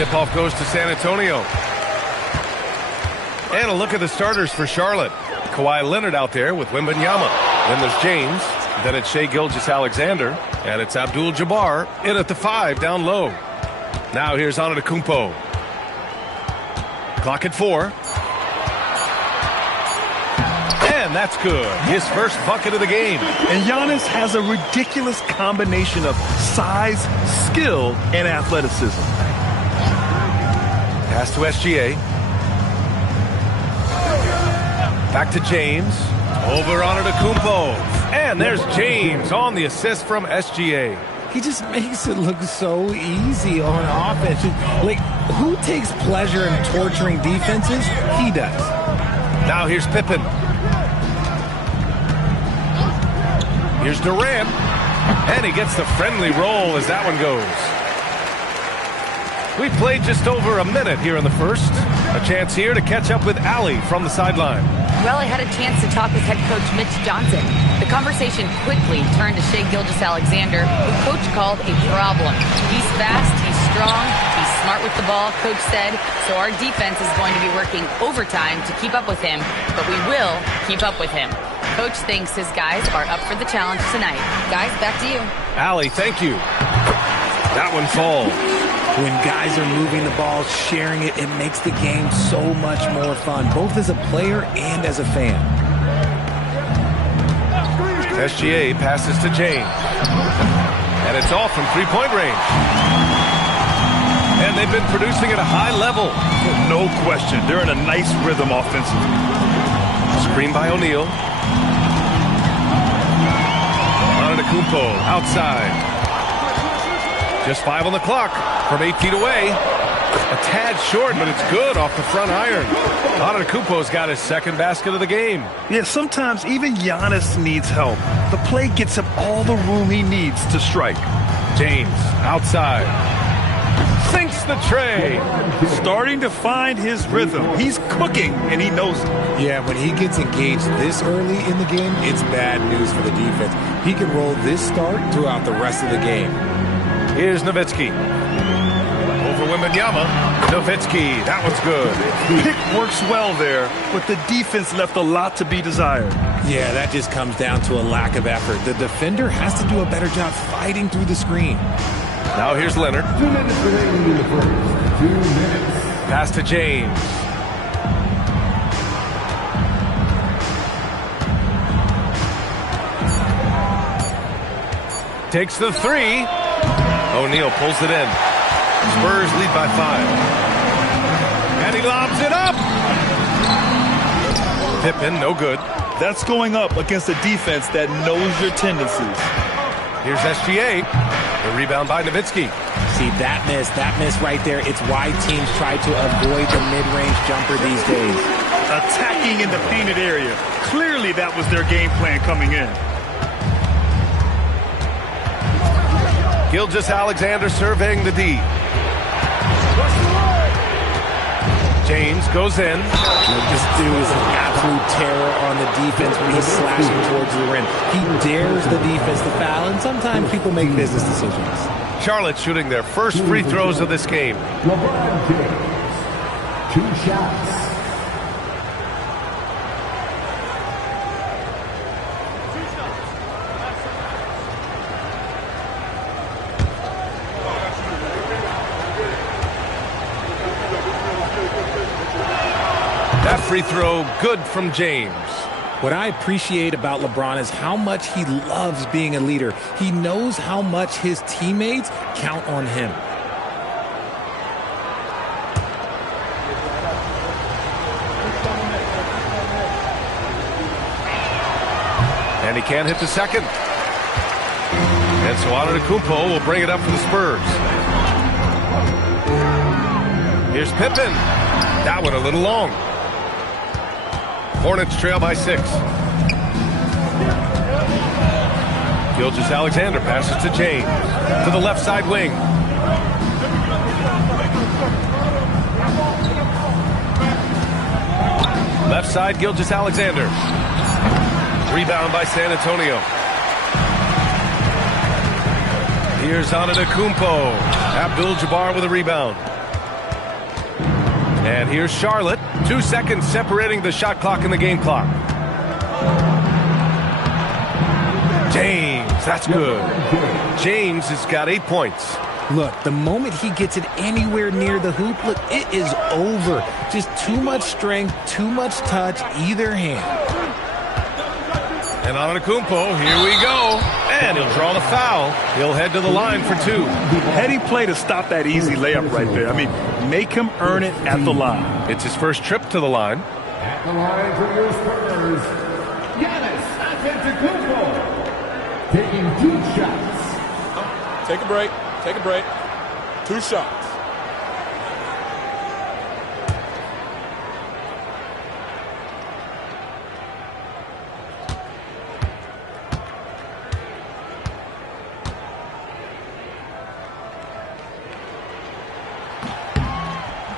Tip-off goes to San Antonio. And a look at the starters for Charlotte. Kawhi Leonard out there with Wembanyama. Then there's James. Then it's Shai Gilgeous-Alexander. And it's Abdul-Jabbar in at the 5 down low. Now here's Antetokounmpo. Clock at 4. And that's good. His first bucket of the game. And Giannis has a ridiculous combination of size, skill, and athleticism. Pass to SGA. Back to James. Over Antetokounmpo. And there's James on the assist from SGA. He just makes it look so easy on offense. Like, who takes pleasure in torturing defenses? He does. Now here's Pippen. Here's Durant. And he gets the friendly roll as that one goes. We've played just over a minute here in the first. A chance here to catch up with Allie from the sideline. Well, I had a chance to talk with head coach Mitch Johnson. The conversation quickly turned to Shai Gilgeous-Alexander, who coach called a problem. He's fast, he's strong, he's smart with the ball, coach said, so our defense is going to be working overtime to keep up with him, but we will keep up with him. Coach thinks his guys are up for the challenge tonight. Guys, back to you. Allie, thank you. That one falls. When guys are moving the ball, sharing it, it makes the game so much more fun, both as a player and as a fan. SGA passes to James. And it's off from three-point range. And they've been producing at a high level. No question. They're in a nice rhythm offensively. Screen by O'Neal. Antetokounmpo outside. Just 5 on the clock from 8 feet away. A tad short, but it's good off the front iron. Antetokounmpo's got his second basket of the game. Yeah, sometimes even Giannis needs help. The play gets him all the room he needs to strike. James outside. Sinks the tray. Starting to find his rhythm. He's cooking, and he knows it. Yeah, when he gets engaged this early in the game, it's bad news for the defense. He can roll this start throughout the rest of the game. Here's Nowitzki. Over Wembanyama. Nowitzki. That one's good. Pick works well there, but the defense left a lot to be desired. Yeah, that just comes down to a lack of effort. The defender has to do a better job fighting through the screen. Now here's Leonard. 2 minutes remaining in the first. 2 minutes. Pass to James. Takes the 3. O'Neal pulls it in. Spurs lead by 5. And he lobs it up. Pippen, no good. That's going up against a defense that knows your tendencies. Here's SGA. The rebound by Nowitzki. See, that miss right there, it's why teams try to avoid the mid-range jumper these days. Attacking in the painted area. Clearly that was their game plan coming in. Gilgeous-Alexander surveying the D. James goes in. This dude is an absolute terror on the defense when he's slashing towards the rim. He dares the defense to foul, and sometimes people make business decisions. Charlotte shooting their first free throws of this game. LeBron James. 2 shots. That free throw good from James. What I appreciate about LeBron is how much he loves being a leader. He knows how much his teammates count on him. And he can't hit the second. And so Antetokounmpo will bring it up for the Spurs. Here's Pippen. That one a little long. Hornets trail by 6. Gilgeous-Alexander passes to James. To the left side wing. Left side, Gilgeous-Alexander. Rebound by San Antonio. Here's Antetokounmpo. Abdul-Jabbar with a rebound. And here's Charlotte. 2 seconds separating the shot clock and the game clock. James, that's good. James has got 8 points. Look, the moment he gets it anywhere near the hoop, look, it is over. Just too much strength, too much touch, either hand. And Antetokounmpo, here we go. And he'll draw the foul. He'll head to the line for 2. Heady play to stop that easy layup right there. I mean, make him earn it at the line. It's his first trip to the line. At the line for your Spurs, Giannis Antetokounmpo, taking 2 shots. Take a break. Take a break. 2 shots.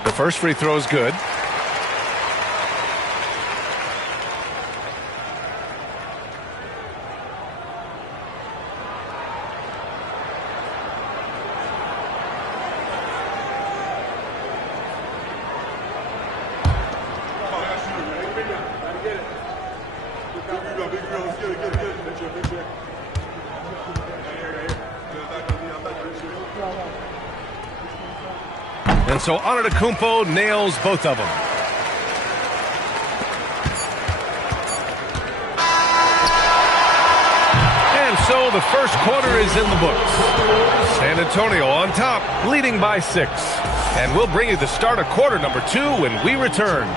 The first free throw is good. And so Antetokounmpo nails both of them. And so the first quarter is in the books. San Antonio on top, leading by 6. And we'll bring you the start of quarter number 2 when we return.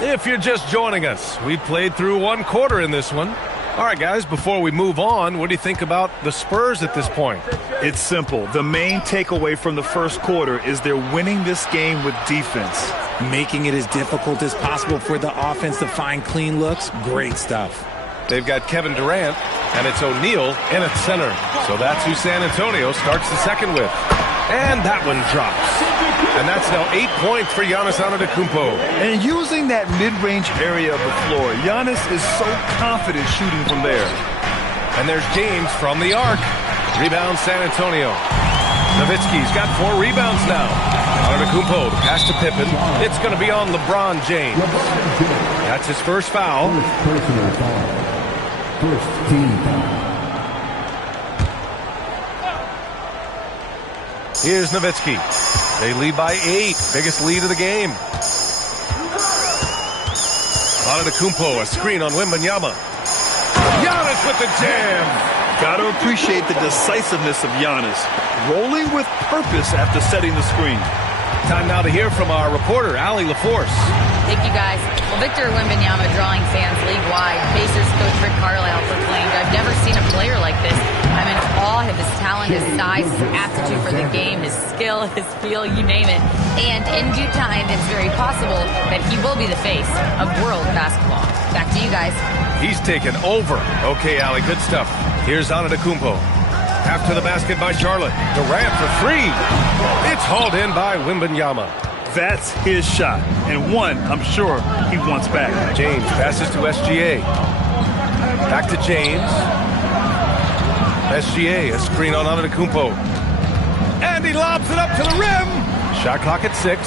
If you're just joining us, we played through 1 quarter in this one. All right, guys, before we move on, what do you think about the Spurs at this point? It's simple. The main takeaway from the first quarter is they're winning this game with defense. Making it as difficult as possible for the offense to find clean looks. Great stuff. They've got Kevin Durant, and it's O'Neal in at center. So that's who San Antonio starts the second with. And that one drops. And that's now 8 points for Giannis Antetokounmpo. And using that mid-range area of the floor, Giannis is so confident shooting from there. And there's James from the arc. Rebound San Antonio. Nowitzki's got 4 rebounds now. Antetokounmpo, pass to Pippen. It's going to be on LeBron James. That's his first foul. First personal foul. First team foul. Here's Nowitzki. They lead by 8. Biggest lead of the game. Antetokounmpo, a screen on Wembanyama. Giannis with the jam. Got to appreciate the decisiveness of Giannis. Rolling with purpose after setting the screen. Time now to hear from our reporter, Allie LaForce. Thank you, guys. Well, Victor Wembanyama drawing fans league-wide. Pacers coach Rick Carlisle proclaimed, "I've never seen a player like this. I'm in awe of his talent, his size, his aptitude for the game, his skill, his feel, you name it. And in due time, it's very possible that he will be the face of world basketball." Back to you guys. He's taken over. Okay, Allie, good stuff. Here's Antetokounmpo. After the basket by Charlotte. Durant for 3. It's hauled in by Wembanyama. That's his shot, and one I'm sure he wants back. James passes to SGA. Back to James. SGA, a screen on Antetokounmpo. And he lobs it up to the rim. Shot clock at 6.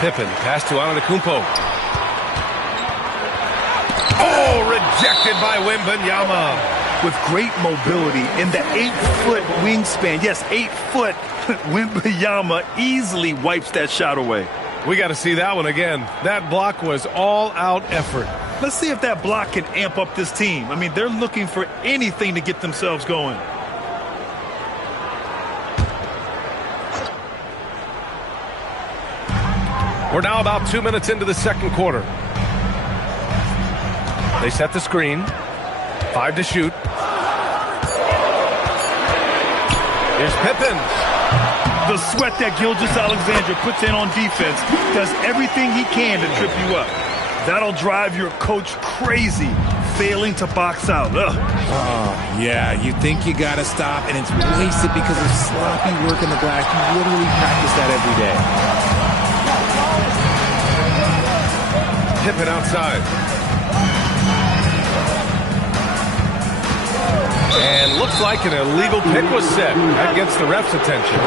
Pippen, pass to Antetokounmpo. Oh, rejected by Wembanyama. With great mobility in the 8-foot wingspan. Yes, 8 foot. Wembanyama easily wipes that shot away. We got to see that one again. That block was all-out effort. Let's see if that block can amp up this team. I mean, they're looking for anything to get themselves going. We're now about 2 minutes into the second quarter. They set the screen. 5 to shoot. Here's Pippen. The sweat that Gilgeous-Alexander puts in on defense does everything he can to trip you up. That'll drive your coach crazy. failing to box out. Yeah, you think you got to stop, and it's wasted because of sloppy work in the glass. You literally practice that every day. Pippen outside. And looks like an illegal pick was set. That gets the ref's attention.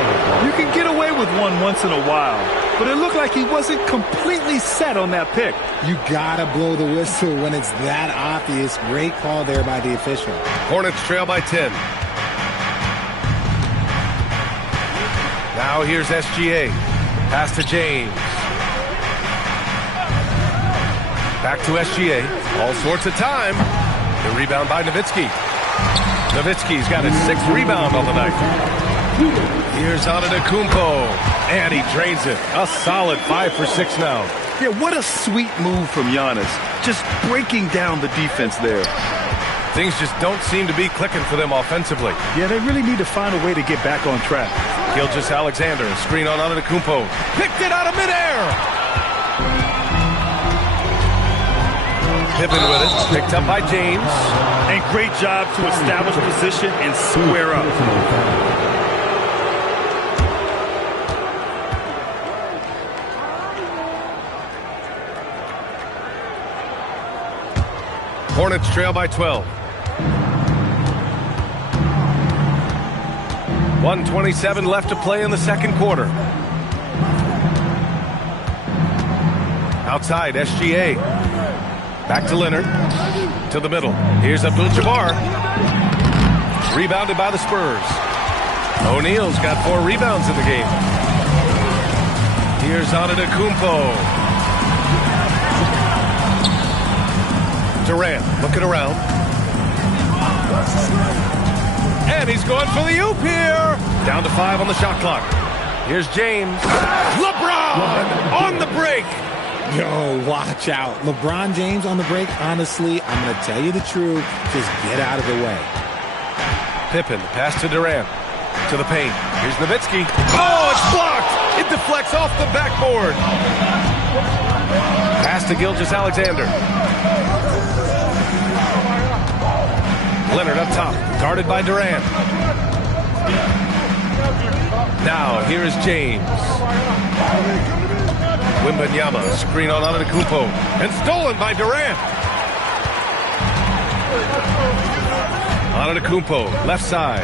You can get away with one once in a while, but it looked like he wasn't completely set on that pick. You gotta blow the whistle when it's that obvious. Great call there by the official. Hornets trail by 10. Now here's SGA. Pass to James. Back to SGA. All sorts of time. The rebound by Nowitzki. Nowitzki's got his 6th rebound on the night. Here's Antetokounmpo, and he drains it. A solid 5 for 6 now. Yeah, what a sweet move from Giannis. Just breaking down the defense there. Things just don't seem to be clicking for them offensively. Yeah, they really need to find a way to get back on track. Gilgeous-Alexander, screen on Antetokounmpo. Picked it out of midair! Pippen with it, picked up by James. And great job to establish position and square up. Hornets trail by 12. 1:27 left to play in the second quarter. Outside, SGA. Back to Leonard. To the middle. Here's Abdul-Jabbar. Rebounded by the Spurs. O'Neal's got 4 rebounds in the game. Here's Antetokounmpo. Durant looking around. And he's going for the oop here. Down to 5 on the shot clock. Here's James. LeBron on the break. Yo, watch out. LeBron James on the break, honestly, I'm going to tell you the truth. Just get out of the way. Pippen, pass to Durant. To the paint. Here's Nowitzki. Oh, it's blocked. It deflects off the backboard. Pass to Gilgeous-Alexander. Leonard up top. Guarded by Durant. Now, here is James. Wembanyama, screen on Antetokounmpo, and stolen by Durant. Antetokounmpo, left side.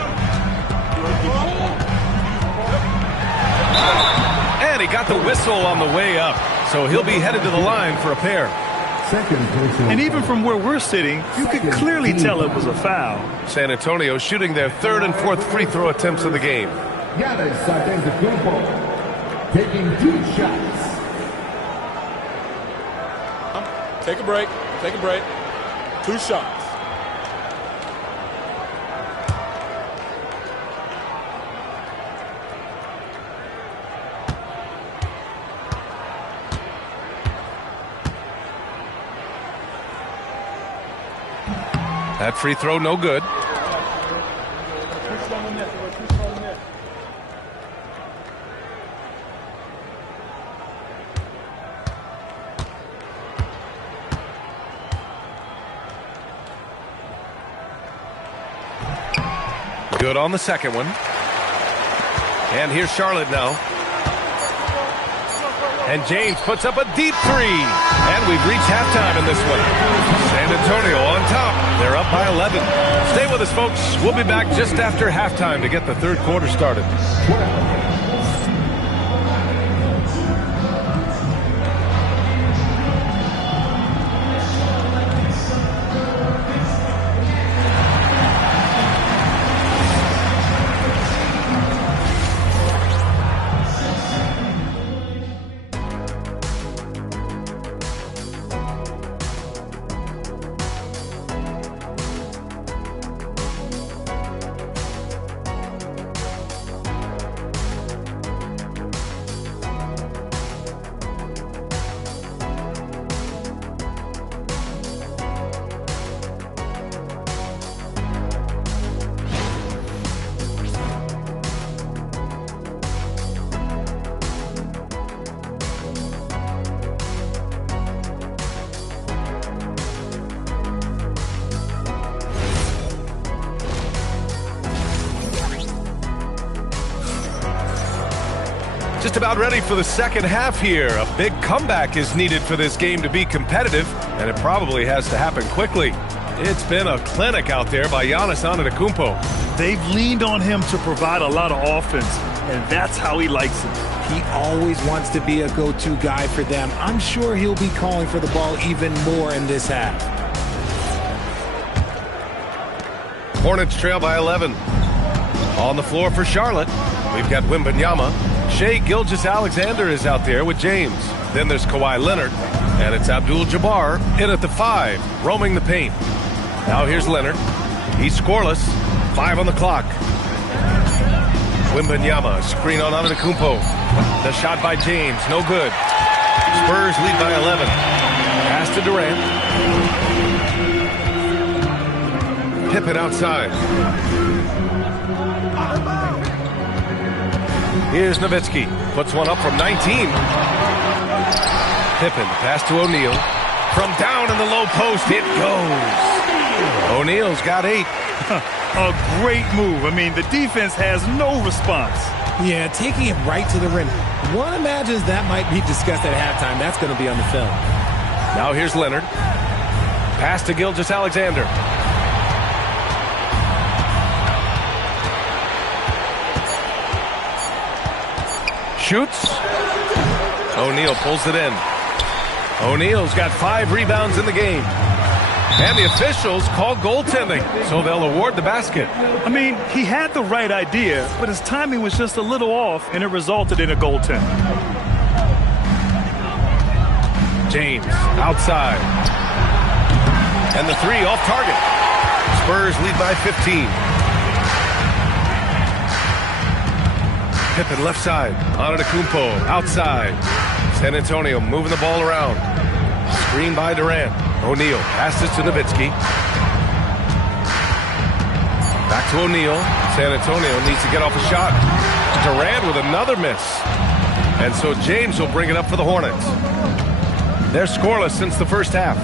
And he got the whistle on the way up, so he'll be headed to the line for a pair. And even from where we're sitting, you could clearly tell it was a foul. San Antonio shooting their 3rd and 4th free throw attempts of the game. Giannis Antetokounmpo taking 2 shots. Take a break. Take a break. 2 shots. That free throw no good. Good on the second one. And here's Charlotte now. And James puts up a deep 3. And we've reached halftime in this one. San Antonio on top. They're up by 11. Stay with us, folks. We'll be back just after halftime to get the 3rd quarter started. just about ready for the second half here. A big comeback is needed for this game to be competitive, and it probably has to happen quickly. It's been a clinic out there by Giannis Antetokounmpo. They've leaned on him to provide a lot of offense, and that's how he likes it. He always wants to be a go-to guy for them. I'm sure he'll be calling for the ball even more in this half. Hornets trail by 11. On the floor for Charlotte, we've got Wembanyama. Shai Gilgeous-Alexander is out there with James. Then there's Kawhi Leonard, and it's Abdul-Jabbar in at the 5, roaming the paint. Now here's Leonard. He's scoreless. 5 on the clock. Wembanyama, screen on Antetokounmpo. The shot by James, no good. Spurs lead by 11. Pass to Durant. Pippen outside. Here's Nowitzki. Puts one up from 19. Pippen, pass to O'Neal. From down in the low post, it goes. O'Neal's got 8. A great move. I mean, the defense has no response. Yeah, taking it right to the rim. One imagines that might be discussed at halftime. That's going to be on the film. Now here's Leonard. Pass to Gilgeous-Alexander. Shoots. O'Neal pulls it in. O'Neal's got 5 rebounds in the game. And the officials call goaltending, so they'll award the basket. I mean, he had the right idea, but his timing was just a little off, and it resulted in a goaltend. James outside. And the 3 off target. Spurs lead by 15. Pippen left side. Antetokounmpo outside. San Antonio moving the ball around. Screen by Durant. O'Neal passes to Nowitzki. Back to O'Neal. San Antonio needs to get off a shot. Durant with another miss. And so James will bring it up for the Hornets. They're scoreless since the first half.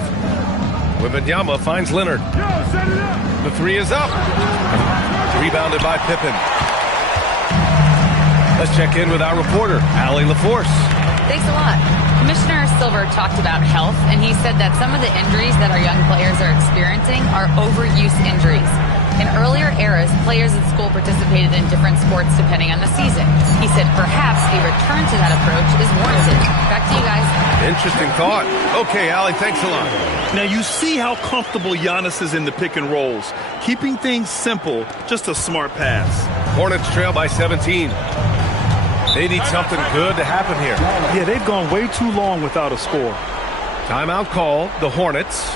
Wembanyama finds Leonard. The 3 is up. Rebounded by Pippen. Let's check in with our reporter, Allie LaForce. Thanks a lot. Commissioner Silver talked about health, and he said that some of the injuries that our young players are experiencing are overuse injuries. In earlier eras, players at school participated in different sports depending on the season. He said perhaps a return to that approach is warranted. Back to you guys. Interesting thought. Okay, Allie, thanks a lot. Now you see how comfortable Giannis is in the pick and rolls. Keeping things simple, just a smart pass. Hornets trail by 17. They need something good to happen here. Yeah, they've gone way too long without a score. Timeout call, the Hornets.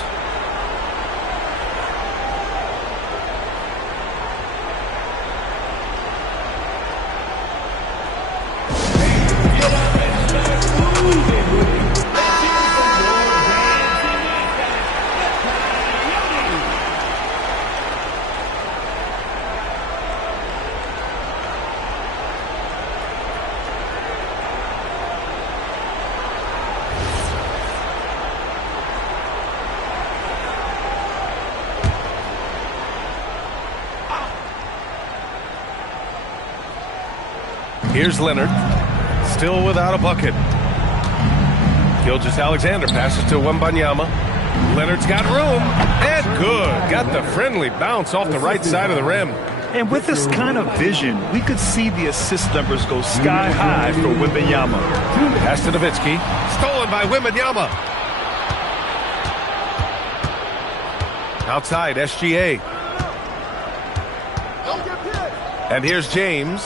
Here's Leonard, still without a bucket. Gilgeous-Alexander passes to Wembanyama. Leonard's got room, and good. Got the friendly bounce off the right side of the rim. And with this kind of vision, we could see the assist numbers go sky high for Wembanyama. Pass to Nowitzki, stolen by Wembanyama. Outside, SGA. And here's James.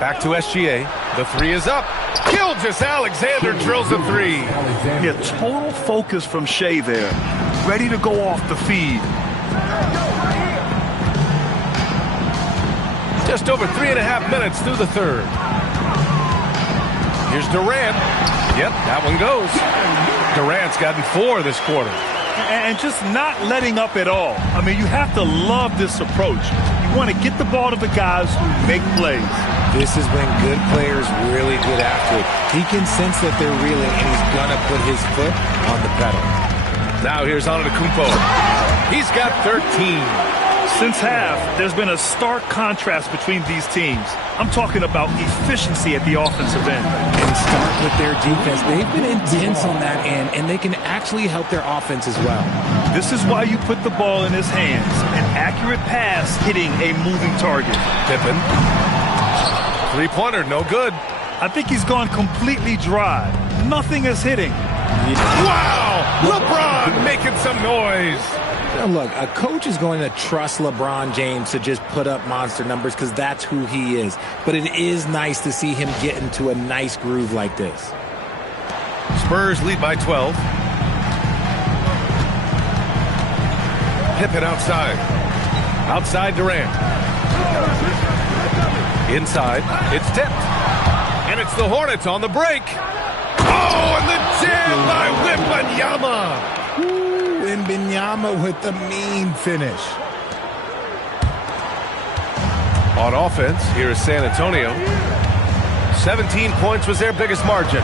Back to SGA. The 3 is up. Gilgeous-Alexander drills a 3. Yeah, total focus from Shai there. Ready to go off the feed. Just over 3.5 minutes through the third. Here's Durant. Yep, that one goes. Durant's gotten 4 this quarter. And just not letting up at all. I mean, you have to love this approach. You want to get the ball to the guys who make plays. This is when good players really get after it. He can sense that they're reeling, and he's going to put his foot on the pedal. Now here's Antetokounmpo. He's got 13. Since half, there's been a stark contrast between these teams. I'm talking about efficiency at the offensive end. And start with their defense. They've been intense on that end, and they can actually help their offense as well. This is why you put the ball in his hands. An accurate pass hitting a moving target. Pippen. Three-pointer, no good. I think he's gone completely dry. Nothing is hitting. Wow! LeBron making some noise. Now look, a coach is going to trust LeBron James to just put up monster numbers because that's who he is. But it is nice to see him get into a nice groove like this. Spurs lead by 12. Pippen outside. Outside Durant. Inside. It's tipped. And it's the Hornets on the break. Oh, and the jam by Wembanyama. Wembanyama with the mean finish. On offense, here is San Antonio. 17 points was their biggest margin.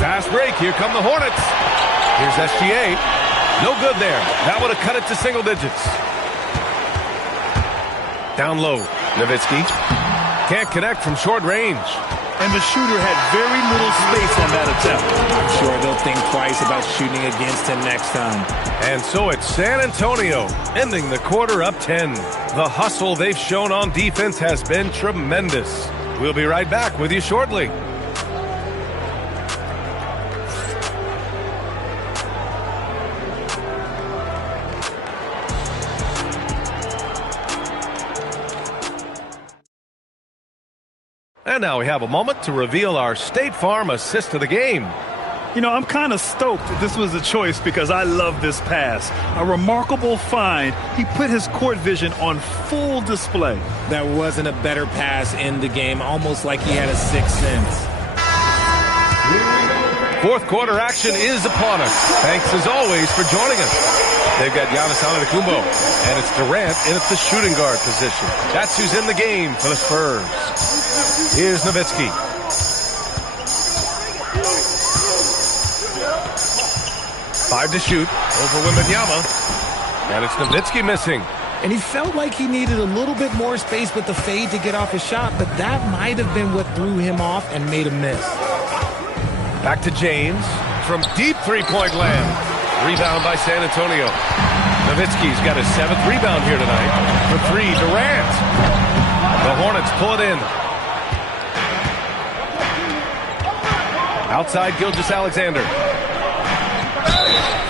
Fast break. Here come the Hornets. Here's SGA. No good there. That would have cut it to single digits. Down low. Nowitzki. Can't connect from short range. And the shooter had very little space on that attempt. I'm sure they'll think twice about shooting against him next time. And so it's San Antonio ending the quarter up 10. The hustle they've shown on defense has been tremendous. We'll be right back with you shortly. And now we have a moment to reveal our State Farm assist of the game. You know, I'm kind of stoked that this was a choice because I love this pass. A remarkable find. He put his court vision on full display. That wasn't a better pass in the game, almost like he had a sixth sense. Fourth quarter action is upon us. Thanks as always for joining us. They've got Giannis Antetokounmpo, and it's Durant in at the shooting guard position. That's who's in the game for the Spurs. Here's Nowitzki. Five to shoot over Wembanyama. And it's Nowitzki missing. And he felt like he needed a little bit more space with the fade to get off his shot, but that might have been what threw him off and made him miss. Back to James from deep three-point land. Rebound by San Antonio. Nowitzki's got his 7th rebound here tonight. For three, Durant. The Hornets pull it in. Outside Gilgeous-Alexander.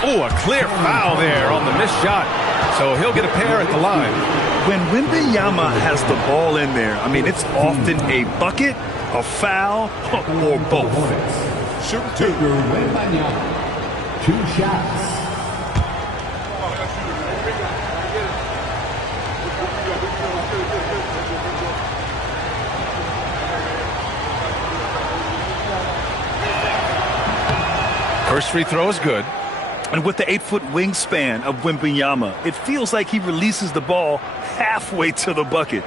Oh, a clear foul there on the missed shot. So he'll get a pair at the line. When Wembanyama has the ball in there, I mean, it's often a bucket, a foul, or both. Shoot two. Two shots. First free throw is good. And with the 8-foot wingspan of Wembanyama, it feels like he releases the ball halfway to the bucket.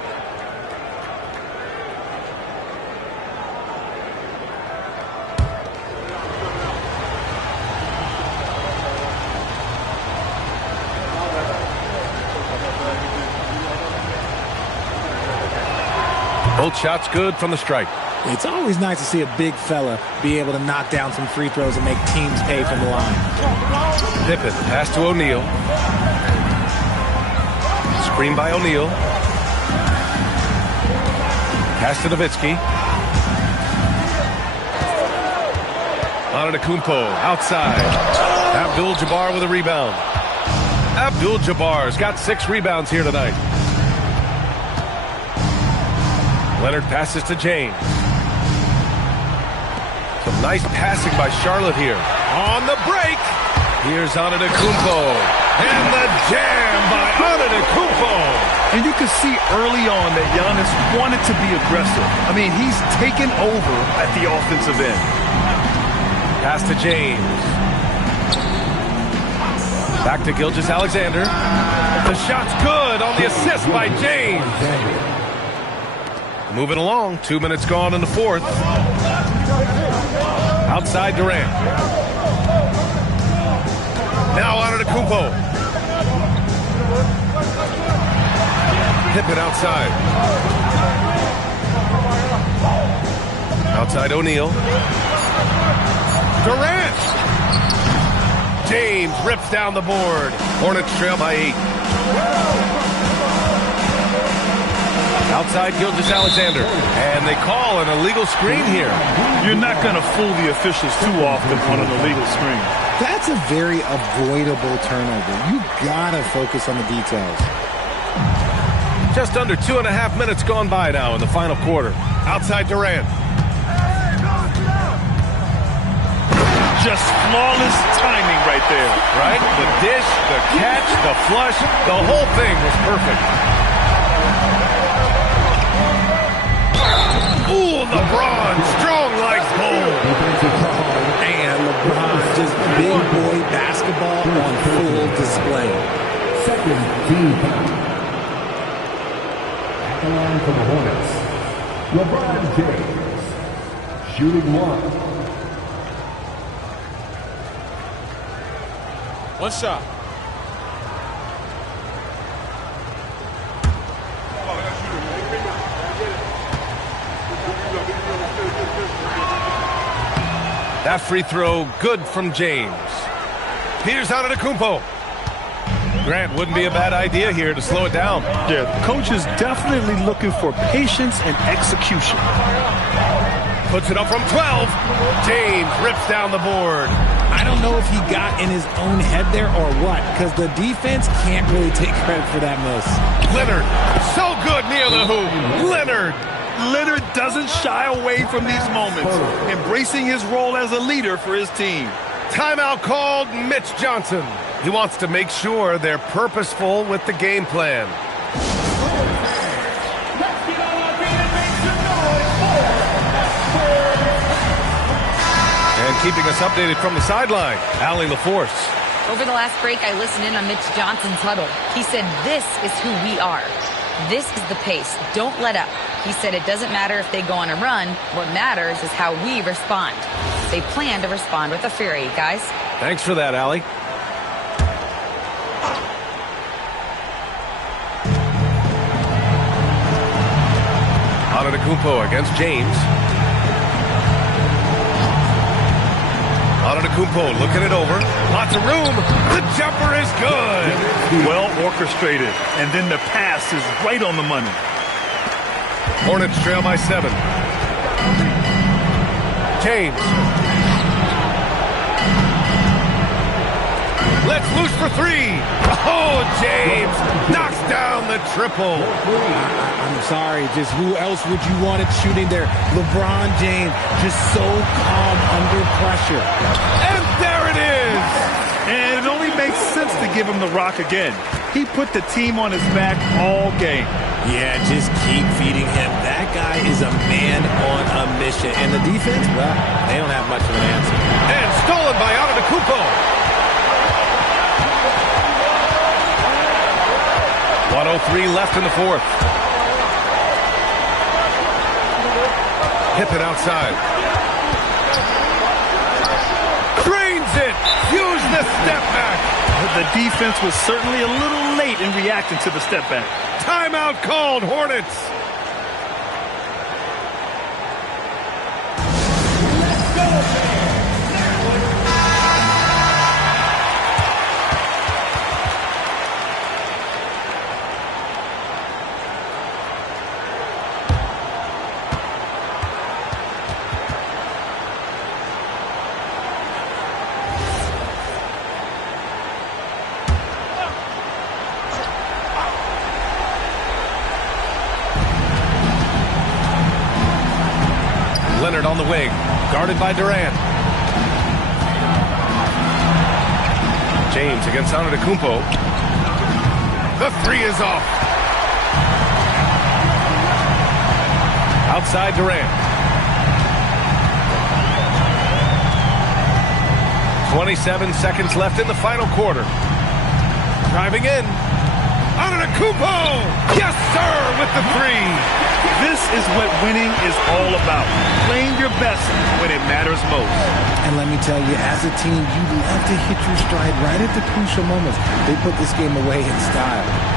Both shots good from the stripe. It's always nice to see a big fella be able to knock down some free throws and make teams pay from the line. Pippen, pass to O'Neal. Screen by O'Neal. Pass to Nowitzki. Antetokounmpo outside. Abdul-Jabbar with a rebound. Abdul-Jabbar's got 6 rebounds here tonight. Leonard passes to James. Some nice passing by Charlotte here. On the break, here's Antetokounmpo. And the jam by Antetokounmpo. And you can see early on that Giannis wanted to be aggressive. I mean, he's taken over at the offensive end. Pass to James. Back to Gilgeous-Alexander. The shot's good on the assist by James. Moving along, 2 minutes gone in the fourth. Outside Durant. Now Antetokounmpo. Pippen outside. Outside O'Neal. Durant. James rips down the board. Hornets trail by 8. Outside Gilgeous-Alexander. And they call an illegal screen here. You're not going to fool the officials too often on an illegal screen. That's a very avoidable turnover. You gotta focus on the details. Just under 2.5 minutes gone by now in the final quarter. Outside Durant. Just flawless timing right there. Right? The dish, the catch, the flush, the whole thing was perfect. Ooh, LeBron, strong like gold. And LeBron just big boy basketball on full display. Second team foul. At the line for the Hornets, LeBron James, shooting 1. One shot. That free throw, good from James. Peters out of the Antetokounmpo. Grant, wouldn't be a bad idea here to slow it down. Yeah, the coach is definitely looking for patience and execution. Puts it up from 12. James rips down the board. I don't know if he got in his own head there or what, because the defense can't really take credit for that miss. Leonard, so good near the hoop. Leonard doesn't shy away from these moments, embracing his role as a leader for his team. Timeout called Mitch Johnson. He wants to make sure they're purposeful with the game plan. And keeping us updated from the sideline, Allie LaForce. Over the last break, I listened in on Mitch Johnson's huddle. He said, this is who we are. This is the pace. Don't let up. He said it doesn't matter if they go on a run. What matters is how we respond. They plan to respond with a fury, guys. Thanks for that, Allie. Antetokounmpo against James. Antetokounmpo looking it over. Lots of room. The jumper is good. Well orchestrated. And then the pass is right on the money. Hornets trail by 7. James. Let's loose for 3. Oh, James knocks down the triple. I'm sorry, just who else would you want it shooting there? LeBron James, just so calm under pressure. And there it is. And it only makes sense to give him the rock again. He put the team on his back all game. Yeah, just keep feeding him. That guy is a man on a mission. And the defense, well, they don't have much of an answer. And stolen by Antetokounmpo. 1:03 left in the fourth. Pippen outside. Drains it. Use the step back. The defense was certainly a little late in reacting to the step back. Timeout called, Hornets. Leonard on the wing, guarded by Durant. James against Antetokounmpo. The 3 is off. Outside Durant. 27 seconds left in the final quarter. Driving in. Antetokounmpo! Yes, sir, with the 3. This is what winning is all about. Playing your best when when it matters most. And let me tell you, as a team, you love to hit your stride right at the crucial moments. They put this game away in style.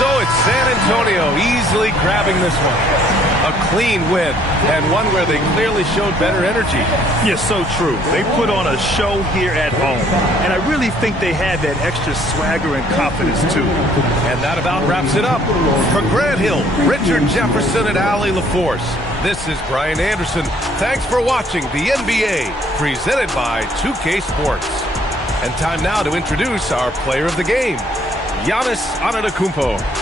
So it's San Antonio easily grabbing this one. A clean win, and one where they clearly showed better energy. Yes, so true. They put on a show here at home, and I really think they had that extra swagger and confidence, too. And that about wraps it up. For Grant Hill, Richard Jefferson, and Allie LaForce, this is Brian Anderson. Thanks for watching the NBA, presented by 2K Sports. And time now to introduce our player of the game, Giannis Antetokounmpo.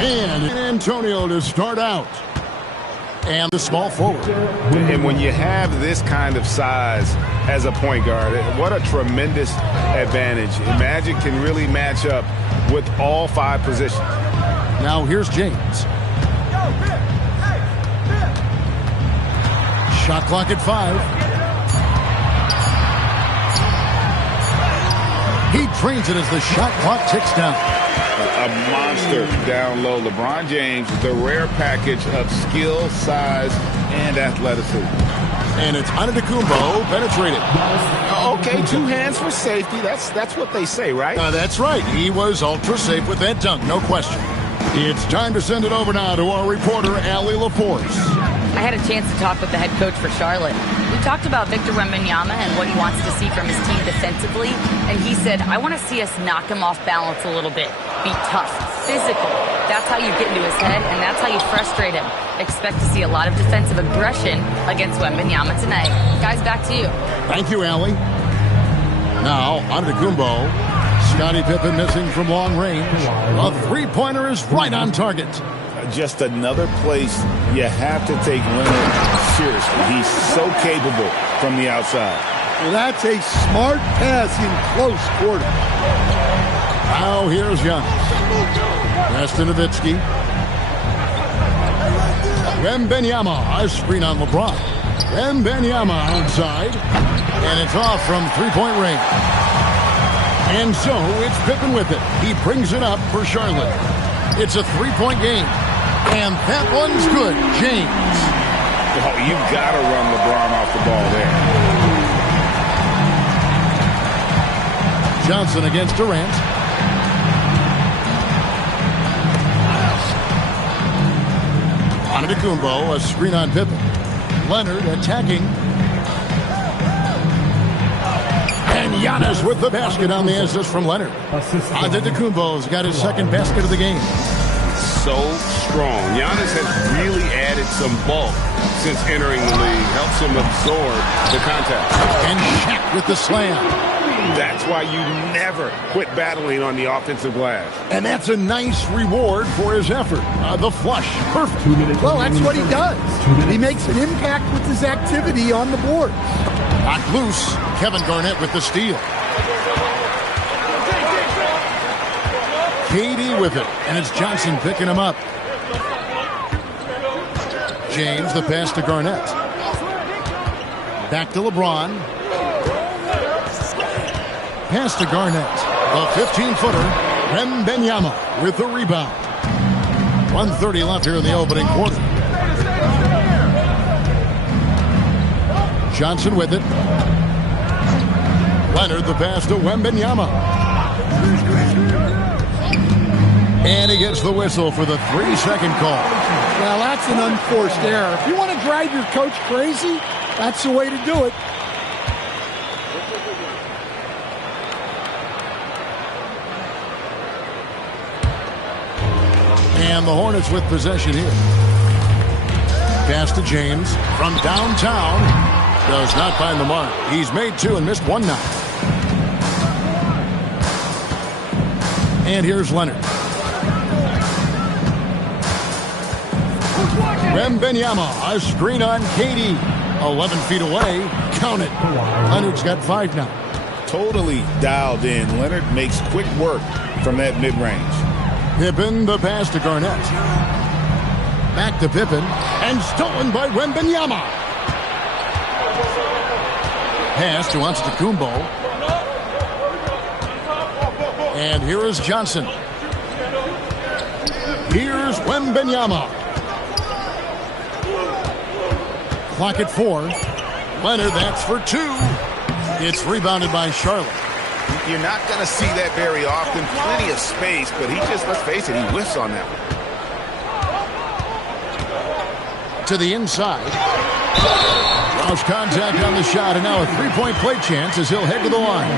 And Antonio to start out. And the small forward. And when you have this kind of size as a point guard, what a tremendous advantage. Magic can really match up with all 5 positions. Now here's James. Shot clock at 5. He drains it as the shot clock ticks down. A monster down low. LeBron James, the rare package of skill, size, and athleticism. And it's Antetokounmpo penetrated. Okay, 2 hands for safety. That's what they say, right? That's right. He was ultra safe with that dunk, no question. It's time to send it over now to our reporter, Allie LaForce. I had a chance to talk with the head coach for Charlotte. We talked about Victor Wembanyama and what he wants to see from his team defensively, and he said, I want to see us knock him off balance a little bit. Be tough, physical. That's how you get into his head, and that's how you frustrate him. Expect to see a lot of defensive aggression against Wembanyama tonight. Guys, back to you. Thank you, Allie. Now, Antetokounmpo. Scottie Pippen missing from long range. A three-pointer is right on target. Just another place you have to take Leonard seriously. He's so capable from the outside. Well, that's a smart pass in close quarter. Now here's Giannis. Pass to Nowitzki. Wembanyama, a screen on LeBron. Wembanyama outside. And it's off from three-point range. And so it's Pippen with it. He brings it up for Charlotte. It's a three-point game. And that one's good. James. Oh, you got to run LeBron off the ball there. Johnson against Durant. Antetokounmpo, a screen on Pippen. Leonard attacking. And Giannis with the basket on the assist from Leonard. Antetokounmpo's got his second basket of the game. So strong. Giannis has really added some bulk since entering the league. Helps him absorb the contact. And Shaq with the slam. That's why you never quit battling on the offensive glass. And that's a nice reward for his effort. The flush. Perfect. Well, that's what he does. He makes an impact with his activity on the board. Knocked loose. Kevin Garnett with the steal. KD with it, and it's Johnson picking him up. James, the pass to Garnett. Back to LeBron. Pass to Garnett. A 15-footer. Wembanyama with the rebound. 1:30 left here in the opening quarter. Johnson with it. Leonard the pass to Wembanyama. And he gets the whistle for the 3-second call. Well, that's an unforced error. If you want to drive your coach crazy, that's the way to do it. And the Hornets with possession here. Pass to James from downtown. Does not find the mark. He's made 2 and missed 1 now. And here's Leonard. Wembanyama, a screen on KD. 11 feet away. Count it. Leonard's got 5 now. Totally dialed in. Leonard makes quick work from that mid-range. Pippen, the pass to Garnett. Back to Pippen. And stolen by Wembanyama. Pass to Antetokounmpo. And here is Johnson. Here's Wembanyama. Clock at 4. Leonard, that's for 2. It's rebounded by Charlotte. You're not going to see that very often. Plenty of space, but he just, let's face it, he whiffs on that one. To the inside. Lost contact on the shot, and now a three-point play chance as he'll head to the line.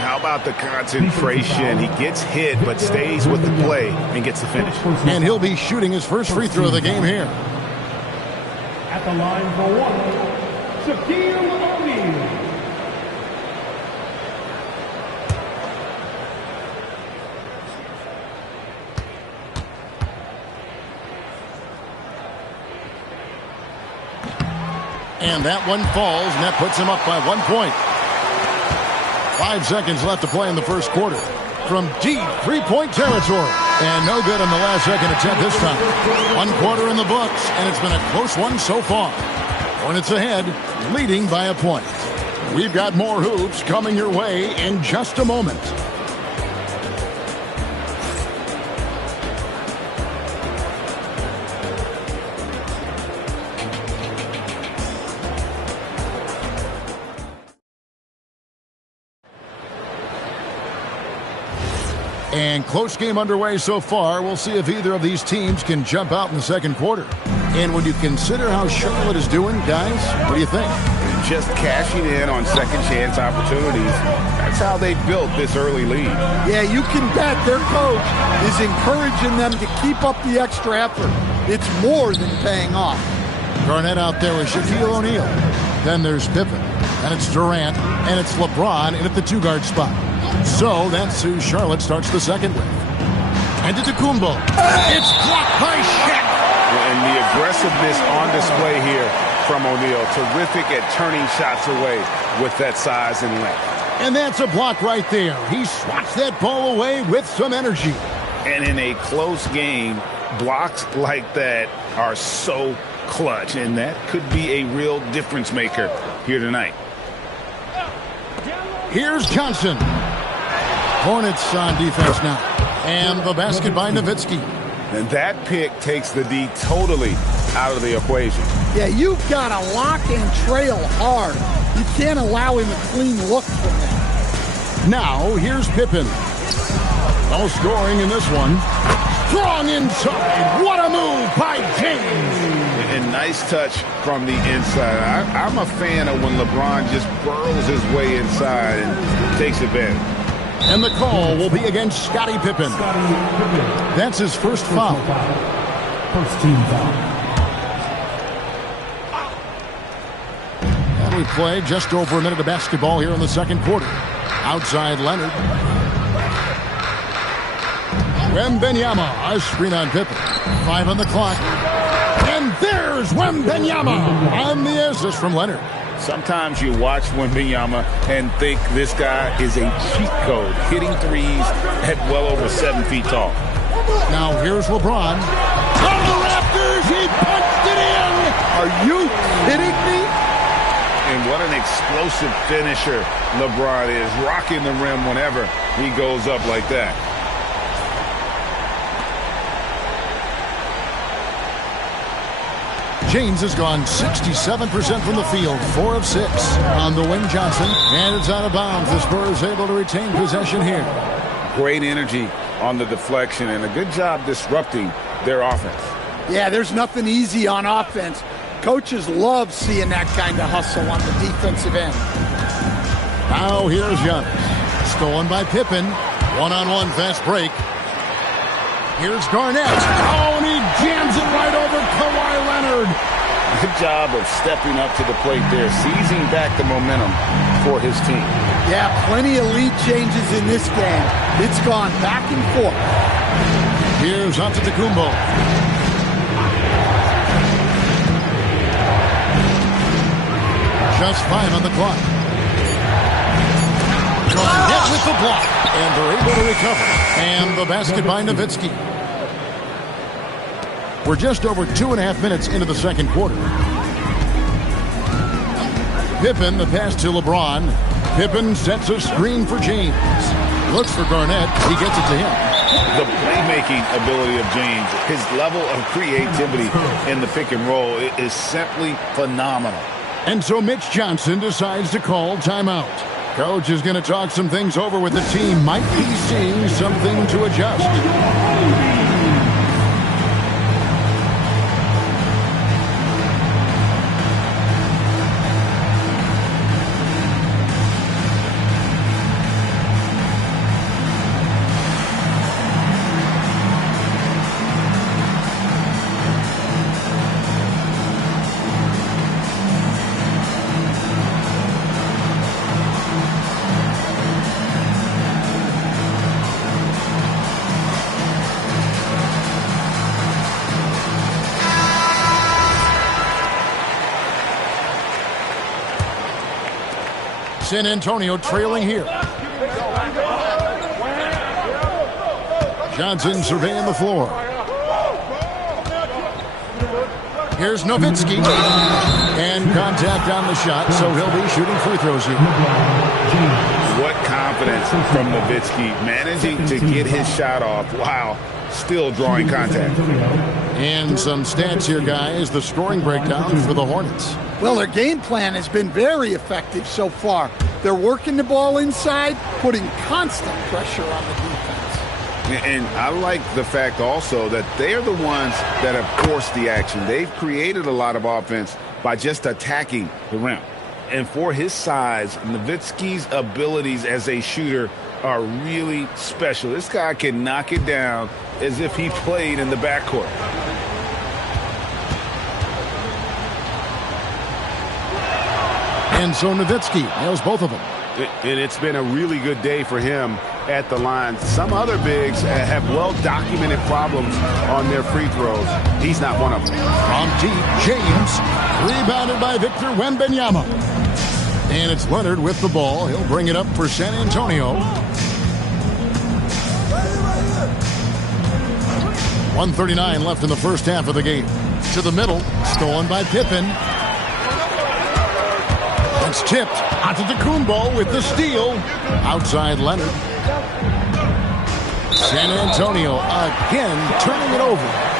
How about the concentration? He gets hit, but stays with the play and gets the finish. And he'll be shooting his first free throw of the game here. At the line for 1, Shaquille O'Neal. And that one falls, and that puts him up by 1 point. 5 seconds left to play in the first quarter. From deep three-point territory. And no good on the last second attempt this time. 1 quarter in the books, and it's been a close one so far. Hornets ahead, leading by a point. We've got more hoops coming your way in just a moment. And close game underway so far. We'll see if either of these teams can jump out in the second quarter. And when you consider how Charlotte is doing, guys, what do you think? Just cashing in on second chance opportunities. That's how they built this early lead. Yeah, you can bet their coach is encouraging them to keep up the extra effort. It's more than paying off. Garnett out there with Shaquille O'Neal. Then there's Pippen. And it's Durant. And it's LeBron in at the two-guard spot. So that's who Charlotte starts the second with. And to Kumbo. It's blocked by Shaq. And the aggressiveness on display here from O'Neal. Terrific at turning shots away with that size and length. And that's a block right there. He swats that ball away with some energy. And in a close game, blocks like that are so clutch. And that could be a real difference maker here tonight. Here's Johnson. Hornets on defense now. And the basket by Nowitzki. And that pick takes the D totally out of the equation. Yeah, you've got to lock and trail hard. You can't allow him a clean look from that. Now, here's Pippen. No scoring in this one. Strong inside. What a move by James. And nice touch from the inside. I'm a fan of when LeBron just burrows his way inside and takes advantage. And the call will be against Scottie Pippen. That's his first foul. First team foul. And we play just over a minute of basketball here in the second quarter. Outside Leonard. Wembanyama, a screen on Pippen. 5 on the clock. And there's Wembanyama on the assist from Leonard. Sometimes you watch Wembanyama and think this guy is a cheat code, hitting threes at well over 7 feet tall. Now here's LeBron. On the rafters, he punched it in. Are you kidding me? And what an explosive finisher LeBron is, rocking the rim whenever he goes up like that. James has gone 67% from the field, 4 of 6 on the wing. Johnson, and it's out of bounds. The Spurs able to retain possession here. Great energy on the deflection and a good job disrupting their offense. Yeah, there's nothing easy on offense. Coaches love seeing that kind of hustle on the defensive end. Now here's Giannis. Stolen by Pippen. One-on-one fast break. Here's Garnett. Oh, and he jams it right over Kawhi Leonard. Good job of stepping up to the plate there, seizing back the momentum for his team. Yeah, plenty of lead changes in this game. It's gone back and forth. Here's Antetokounmpo. Just 5 on the clock. Garnett with the block. And they're able to recover. And the basket by Nowitzki. We're just over 2.5 minutes into the second quarter. Pippen, the pass to LeBron. Pippen sets a screen for James. Looks for Garnett. He gets it to him. The playmaking ability of James, his level of creativity in the pick and roll is simply phenomenal. And so Mitch Johnson decides to call timeout. Coach is going to talk some things over with the team. Might be seeing something to adjust. San Antonio trailing here. Johnson surveying the floor. Here's Nowitzki. And contact on the shot, so he'll be shooting free throws here. What confidence from Nowitzki, managing to get his shot off while still drawing contact. And some stats here, guys. The scoring breakdown for the Hornets. Well, their game plan has been very effective so far. They're working the ball inside, putting constant pressure on the defense. And I like the fact also that they're the ones that have forced the action. They've created a lot of offense by just attacking the rim. And for his size, Nowitzki's abilities as a shooter are really special. This guy can knock it down as if he played in the backcourt. And so Nowitzki nails both of them. And it's been a really good day for him at the line. Some other bigs have well-documented problems on their free throws. He's not one of them. From deep, James, rebounded by Victor Wembanyama. And it's Leonard with the ball. He'll bring it up for San Antonio. 1:39 left in the first half of the game. To the middle, stolen by Pippen. It's tipped. Antetokounmpo with the steal. Outside Leonard. San Antonio again turning it over.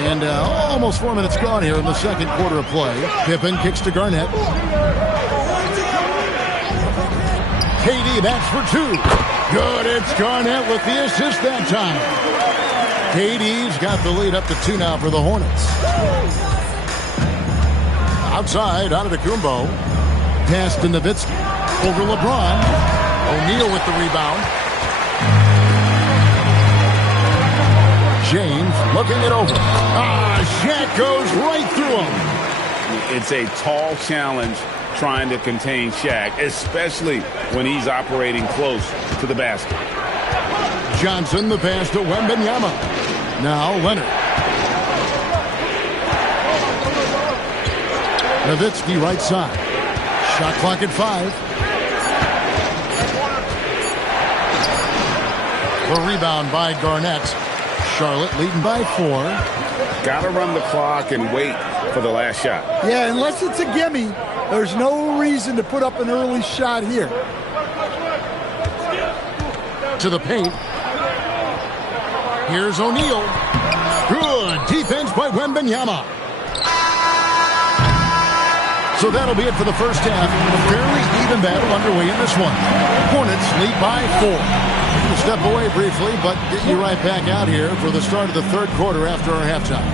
And almost 4 minutes gone here in the second quarter of play. Pippen kicks to Garnett. KD, that's for two. Good, it's Garnett with the assist that time. KD's got the lead up to 2 now for the Hornets. Outside, Antetokounmpo. Pass to Nowitzki. Over LeBron. O'Neal with the rebound. James looking it over. Shaq goes right through him. It's a tall challenge trying to contain Shaq, especially when he's operating close to the basket. Johnson, the pass to Wembanyama. Now Leonard. Nowitzki right side. Shot clock at 5. The rebound by Garnett. Charlotte leading by 4. Got to run the clock and wait for the last shot. Yeah, unless it's a gimme, there's no reason to put up an early shot here. To the paint. Here's O'Neal. Good defense by Wembanyama. So that'll be it for the first half. A fairly even battle underway in this one. Hornets lead by 4. We'll step away briefly, but get you right back out here for the start of the third quarter after our halftime.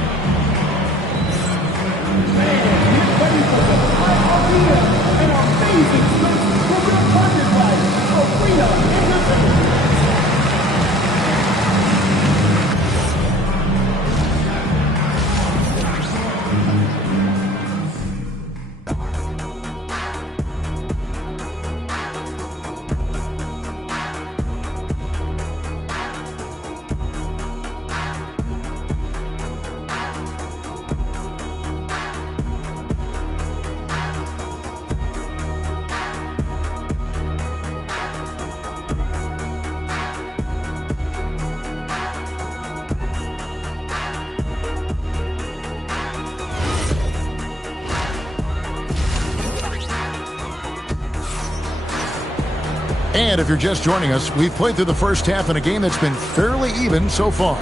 And if you're just joining us, we've played through the first half in a game that's been fairly even so far.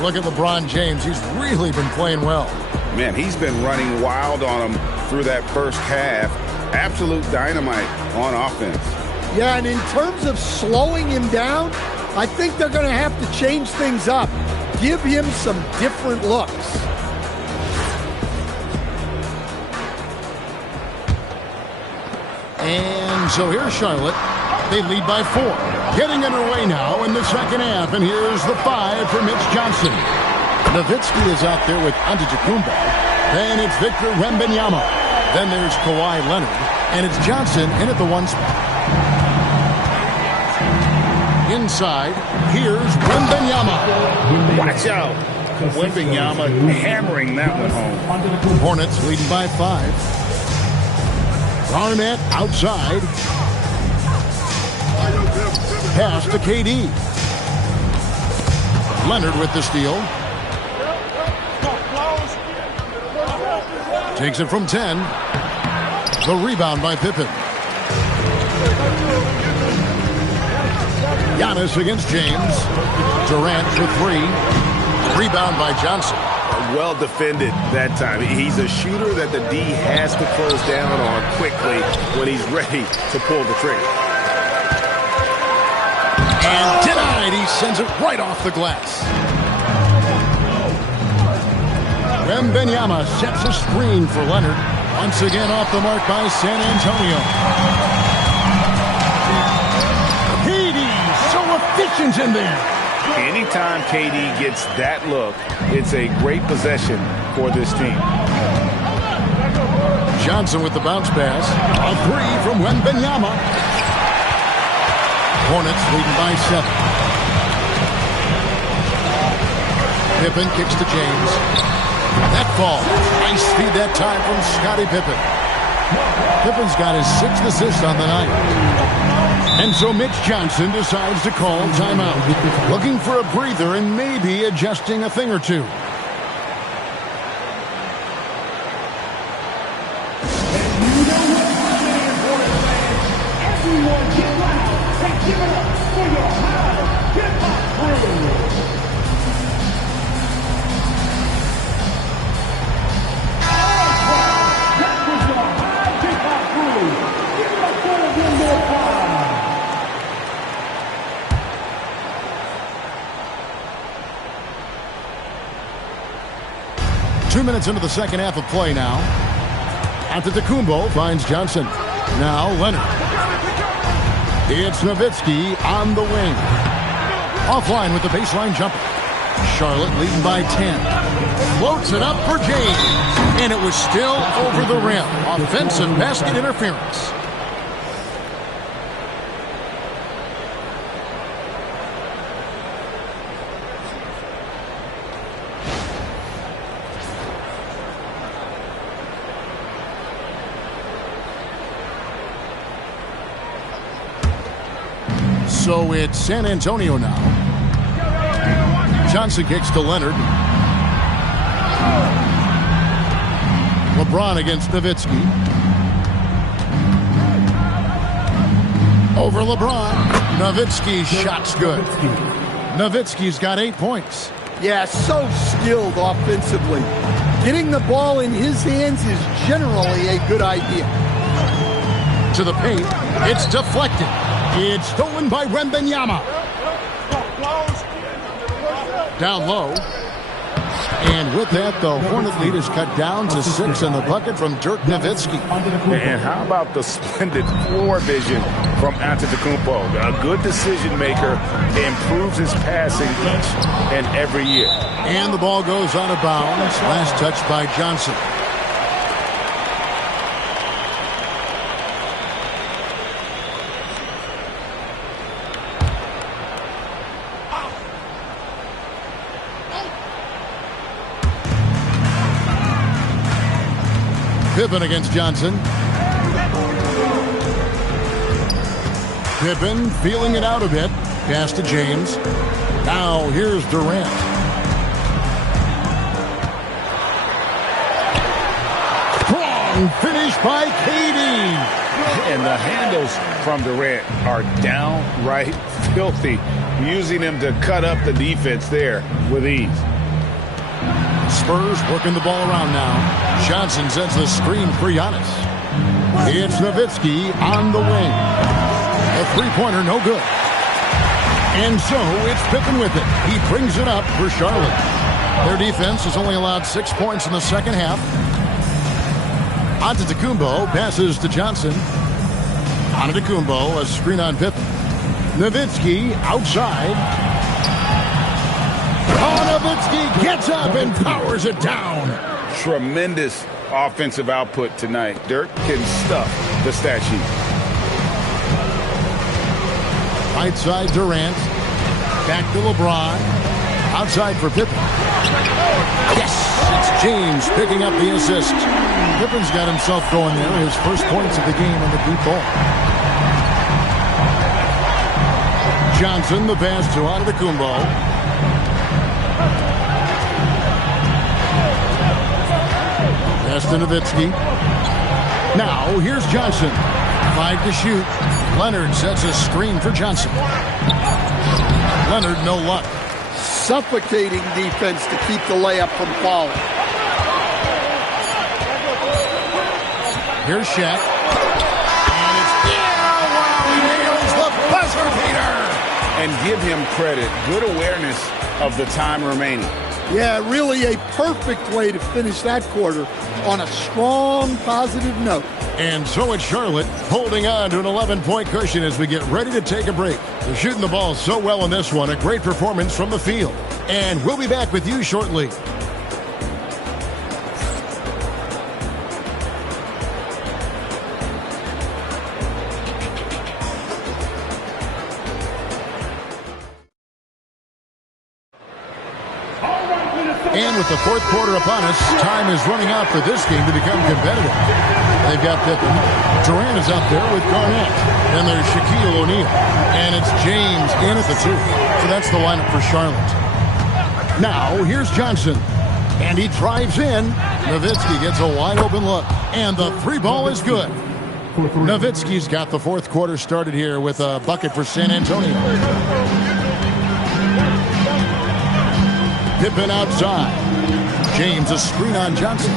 Look at LeBron James. He's really been playing well. Man, he's been running wild on him through that first half. Absolute dynamite on offense. Yeah, and in terms of slowing him down, I think they're going to have to change things up. Give him some different looks. And so here's Charlotte. They lead by 4. Getting underway now in the second half. And here's the 5 for Mitch Johnson. Nowitzki is out there with Antetokounmpo. Then it's Victor Wembanyama. Then there's Kawhi Leonard. And it's Johnson in at the 1 spot. Inside, here's Wembanyama. Watch out. Wembanyama hammering that one home. Hornets leading by 5. Garnett outside. Pass to KD. Leonard with the steal. Takes it from 10. The rebound by Pippen. Giannis against James. Durant for 3. Rebound by Johnson. Well defended that time. He's a shooter that the D has to close down on quickly when he's ready to pull the trigger. And denied. He sends it right off the glass. Wembanyama sets a screen for Leonard. Once again off the mark by San Antonio. KD so efficient in there. Anytime KD gets that look, it's a great possession for this team. Johnson with the bounce pass. A 3 from Wembanyama. Hornets leading by 7. Pippen kicks to James. That falls. Nice feed that time from Scottie Pippen. Pippen's got his 6th assist on the night. And so Mitch Johnson decides to call timeout. Looking for a breather and maybe adjusting a thing or two. Everyone get loud and give it up for your High Hip Hop crew. That was your High Hip Hop crew. Give it up for them one more time. 2 minutes into the second half of play now. Antetokounmpo finds Johnson. Now Leonard. It's Nowitzki on the wing. Offline with the baseline jumper. Charlotte leading by 10. Floats it up for James. And it was still over the rim. Offensive basket interference. So it's San Antonio now. Johnson kicks to Leonard. LeBron against Nowitzki. Over LeBron. Nowitzki's shot's good. Nowitzki's got 8 points. Yeah, so skilled offensively. Getting the ball in his hands is generally a good idea. To the paint. It's deflected. It's stolen by Wembanyama. Down low. And with that, the Hornet lead is cut down to 6 in the bucket from Dirk Nowitzki. And how about the splendid floor vision from Antetokounmpo? A good decision maker, improves his passing each and every year. And the ball goes out of bounds. Last touch by Johnson. Pippen against Johnson. Pippen feeling it out a bit. Pass to James. Now here's Durant. Strong finish by KD. And the handles from Durant are downright filthy, using him to cut up the defense there with ease. Spurs working the ball around now. Johnson sends the screen for Giannis. It's Nowitzki on the wing. A three-pointer, no good. And so it's Pippen with it. He brings it up for Charlotte. Their defense has only allowed 6 points in the second half. Antetokounmpo passes to Johnson. Antetokounmpo, a screen on Pippen. Nowitzki outside. Nowitzki gets up and powers it down. Tremendous offensive output tonight. Dirk can stuff the stat sheet. Right side Durant. Back to LeBron. Outside for Pippen. Yes! It's James picking up the assist. Pippen's got himself going there. His first points of the game on the deep ball. Johnson, the pass to Antetokounmpo. Pass to Nowitzki. Now, here's Johnson. 5 to shoot. Leonard sets a screen for Johnson. Leonard, no luck. Suffocating defense to keep the layup from falling. Here's Shaq. And it's wow, he nails the buzzer beater. And give him credit. Good awareness of the time remaining. Yeah, really a perfect way to finish that quarter on a strong, positive note. And so it's Charlotte holding on to an 11-point cushion as we get ready to take a break. They're shooting the ball so well in this one. A great performance from the field. And we'll be back with you shortly. And with the fourth quarter upon us, time is running out for this game to become competitive. They've got Pippen. Durant is out there with Garnett. Then there's Shaquille O'Neal. And it's James in at the 2. So that's the lineup for Charlotte. Now, here's Johnson. And he drives in. Nowitzki gets a wide open look. And the 3 ball is good. Nowitzki's got the fourth quarter started here with a bucket for San Antonio. Pippen outside. James a screen on Johnson.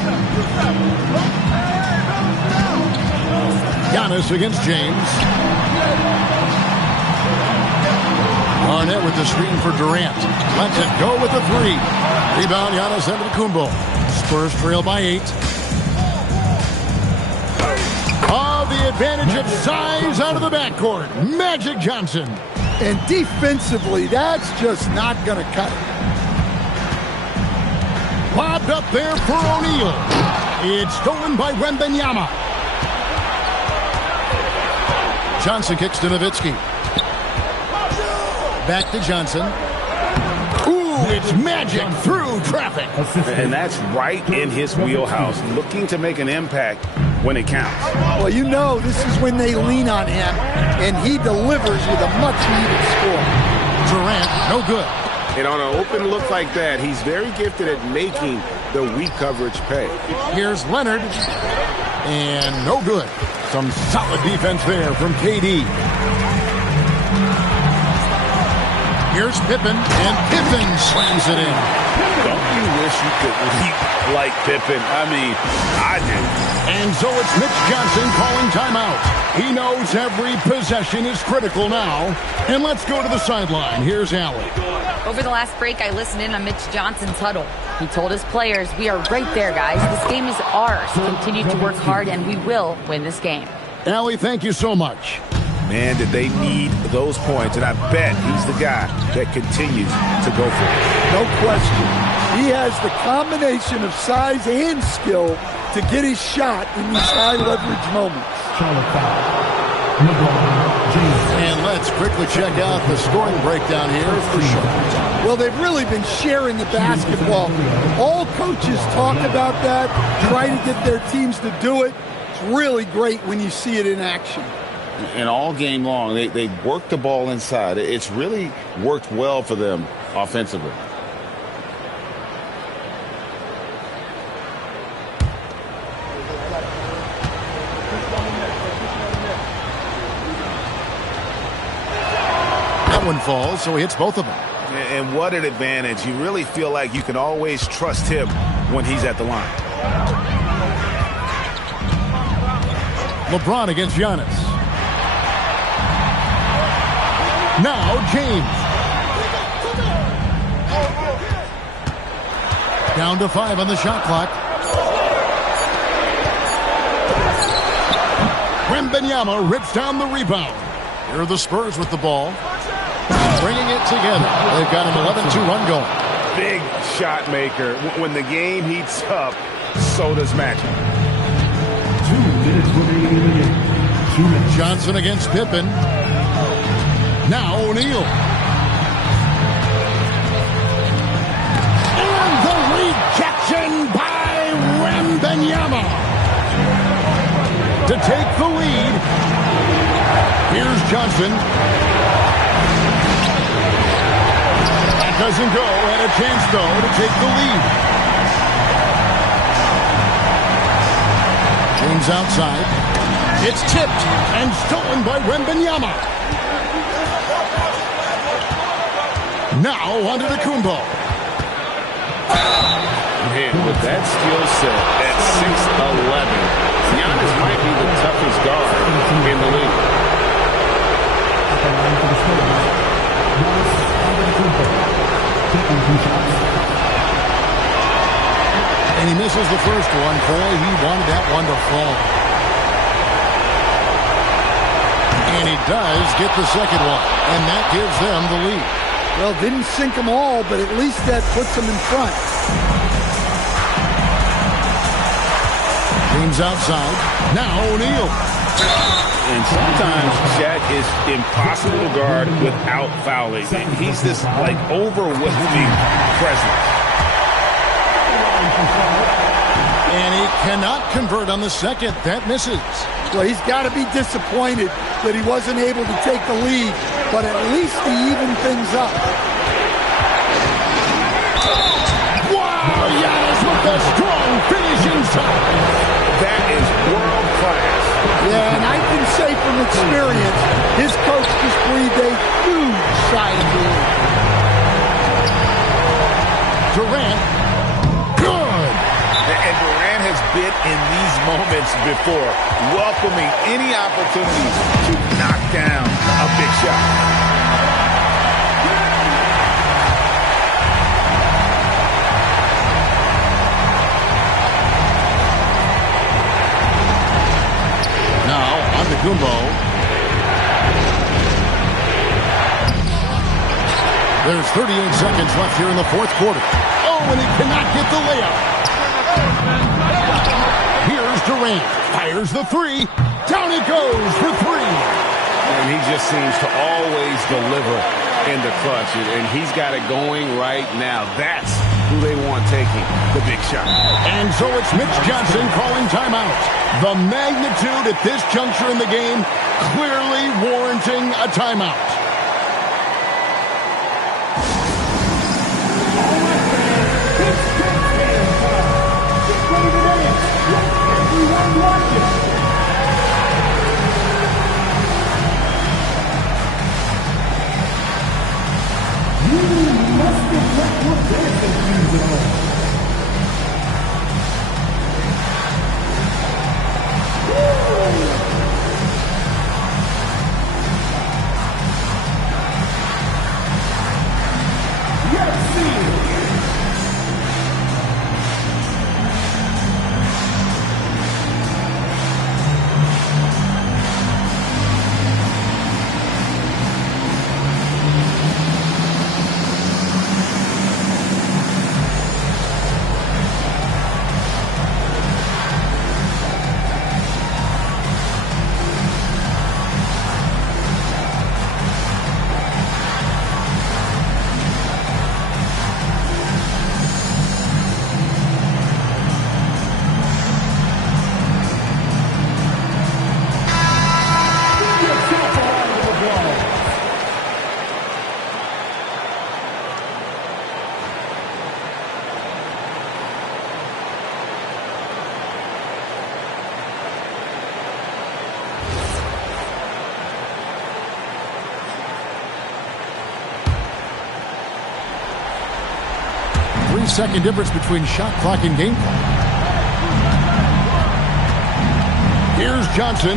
Giannis against James. Garnett with the screen for Durant. Lets it go with the 3. Rebound Giannis Antetokounmpo. Spurs trail by 8. Oh, the advantage of size out of the backcourt. Magic Johnson. And defensively, that's just not going to cut it. Lobbed up there for O'Neal. It's stolen by Wembanyama. Johnson kicks to Nowitzki. Back to Johnson. Ooh, it's magic through traffic. And that's right in his wheelhouse, looking to make an impact when it counts. Well, you know this is when they lean on him, and he delivers with a much-needed score. Durant, no good. And on an open look like that, he's very gifted at making the weak coverage pay. Here's Leonard. And no good. Some solid defense there from KD. Here's Pippen, and Pippen slams it in. Don't you wish you could leap like Pippen? I mean, I do. And so it's Mitch Johnson calling timeout. He knows every possession is critical now. And let's go to the sideline. Here's Allie. Over the last break, I listened in on Mitch Johnson's huddle. He told his players, we are right there, guys. This game is ours. Continue to work hard, and we will win this game. Allie, thank you so much. Man, did they need those points, and I bet he's the guy that continues to go for it. No question. He has the combination of size and skill to get his shot in these high-leverage moments. And let's quickly check out the scoring breakdown here for Charlotte. Well, they've really been sharing the basketball. All coaches talk about that, try to get their teams to do it. It's really great when you see it in action. And all game long, they work the ball inside. It's really worked well for them offensively. That one falls, so he hits both of them. And what an advantage. You really feel like you can always trust him when he's at the line. LeBron against Giannis. Now James. Down to 5 on the shot clock. Wembanyama rips down the rebound. Here are the Spurs with the ball. Bringing it together. They've got an 11-2 run going. Big shot maker. When the game heats up, so does Magic. 2 minutes remaining in the game. 2 minutes. Johnson against Pippen. Now O'Neal. And the rejection by Wembanyama to take the lead. Here's Johnson. That doesn't go. Had a chance, though, to take the lead. James outside. It's tipped and stolen by Wembanyama. Now onto the Kumbo. Man, with that skill set at 6'11", Giannis might be the toughest guard in the league. And he misses the first one. Boy, he wanted that one to fall. And he does get the second one. And that gives them the lead. Well, didn't sink them all, but at least that puts them in front. James outside. Now O'Neal. And sometimes Shaq is impossible to guard without fouling. He's this, like, overwhelming presence. And he cannot convert on the second. That misses. Well, he's got to be disappointed that he wasn't able to take the lead, but at least he evened things up. Wow, Giannis with the strong finish inside. That is world class. Yeah, and I can say from experience, his coach just breathed a huge sigh of relief. Durant. Good. And Durant has been in these moments before, welcoming any opportunity to knock down a big shot. Gumbo. There's 38 seconds left here in the fourth quarter. Oh, and he cannot get the layup. Here's Durant. Fires the three. Down he goes for three. And he just seems to always deliver in the clutch. And he's got it going right now. That's who they want taking the big shot. And so it's Mitch Johnson calling timeout. The magnitude at this juncture in the game clearly warranting a timeout. You must have let your dancing shoes on. Second difference between shot clock and game clock. Here's Johnson.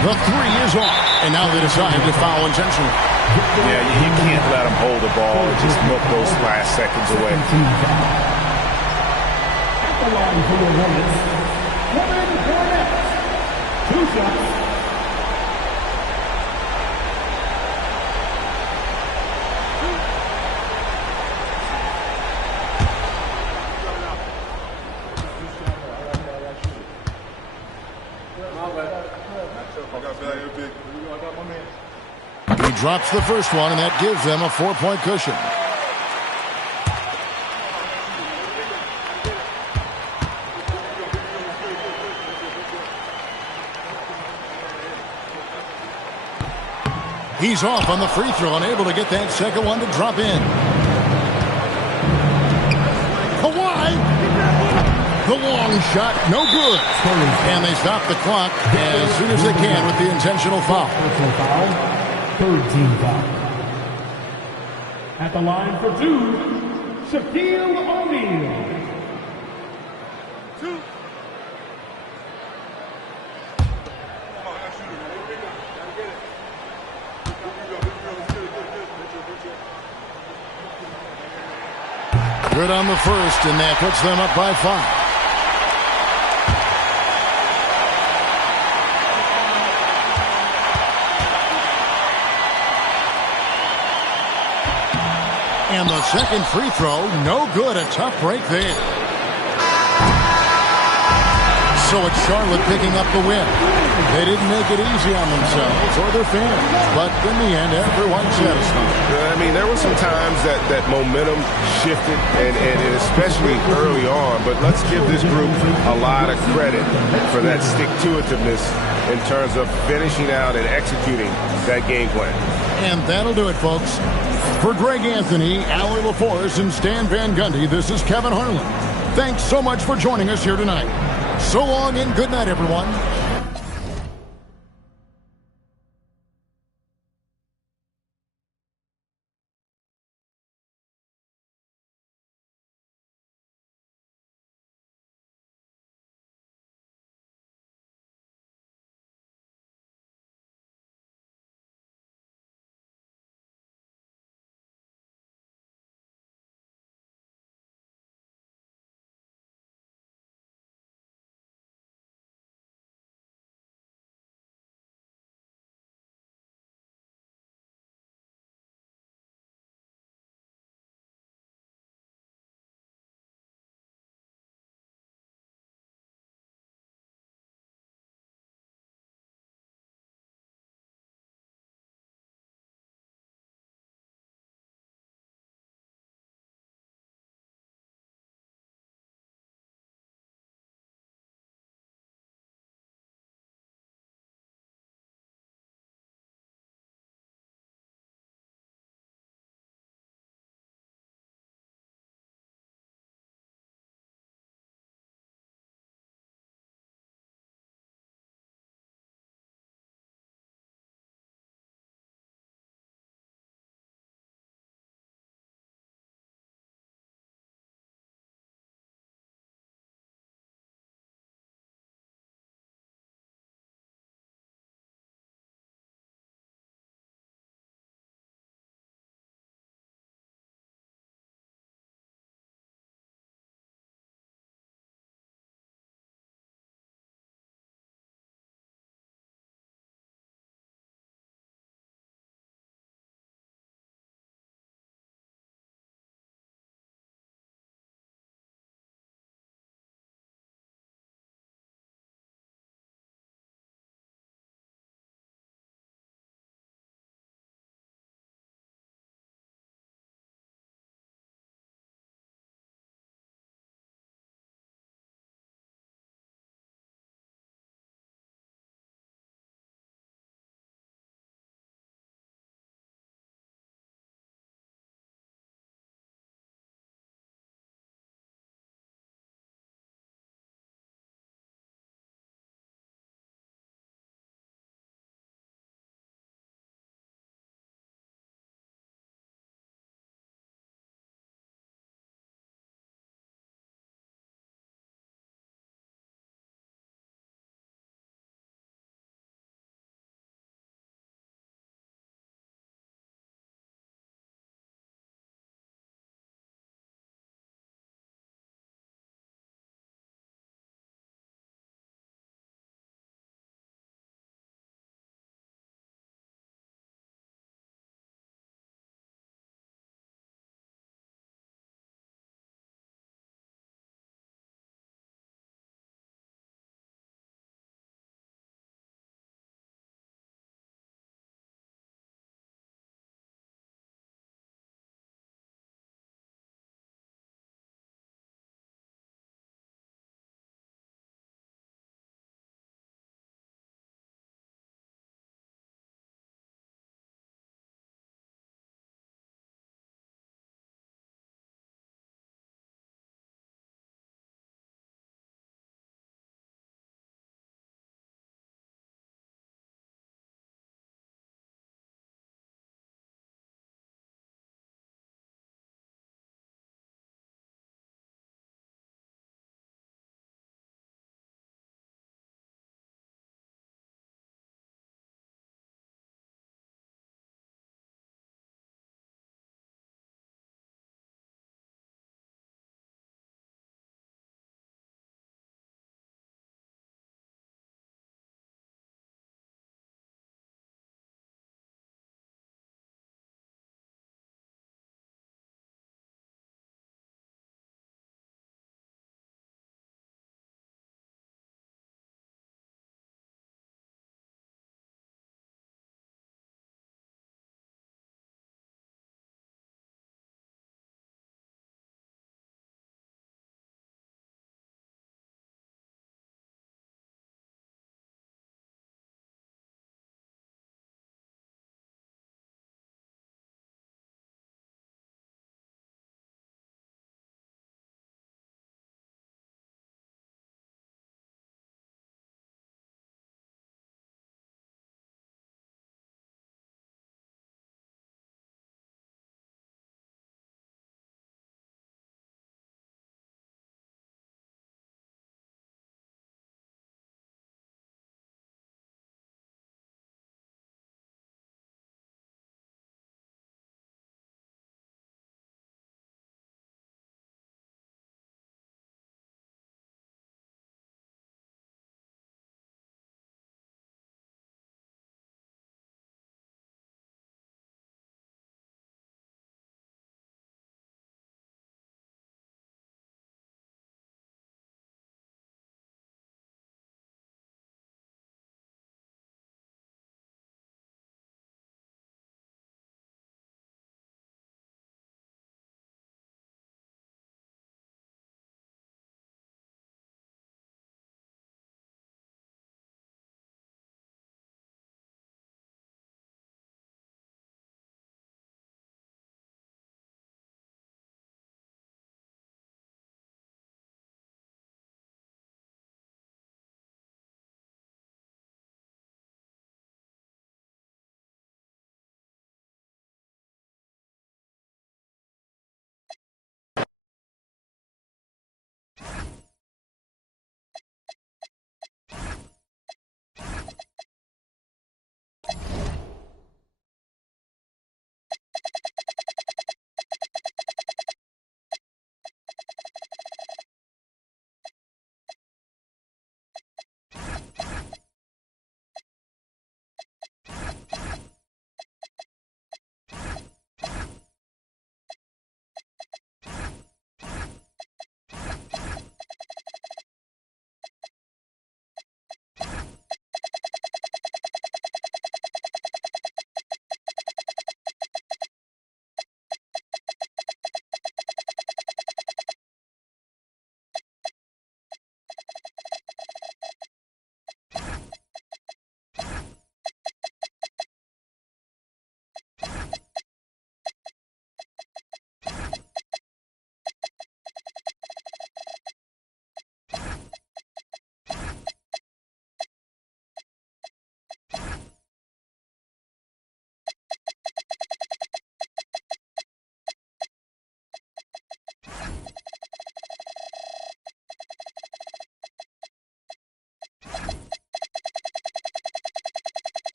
The three is off. And now they decide to foul intentionally. Yeah, you can't let them hold the ball and just milk those last seconds away. At the line for the Hornets, Kevin Garnett. 2 shots. And drops the first one, and that gives them a 4-point cushion. He's off on the free throw and able to get that second one to drop in. Kawhi! The long shot, no good. And they stop the clock as soon as they can with the intentional foul. Third team foul. At the line for two, Shaquille O'Neal. Good on the first, and that puts them up by 5. And the second free throw, no good. A tough break there. So it's Charlotte picking up the win. They didn't make it easy on themselves or their fans, but in the end, everyone's satisfied. I mean, there were some times that momentum shifted, and especially early on, but let's give this group a lot of credit for that stick-to-itiveness in terms of finishing out and executing that game plan. And that'll do it, folks. For Greg Anthony, Allie LaForce, and Stan Van Gundy, this is Kevin Harlan. Thanks so much for joining us here tonight. So long and good night, everyone.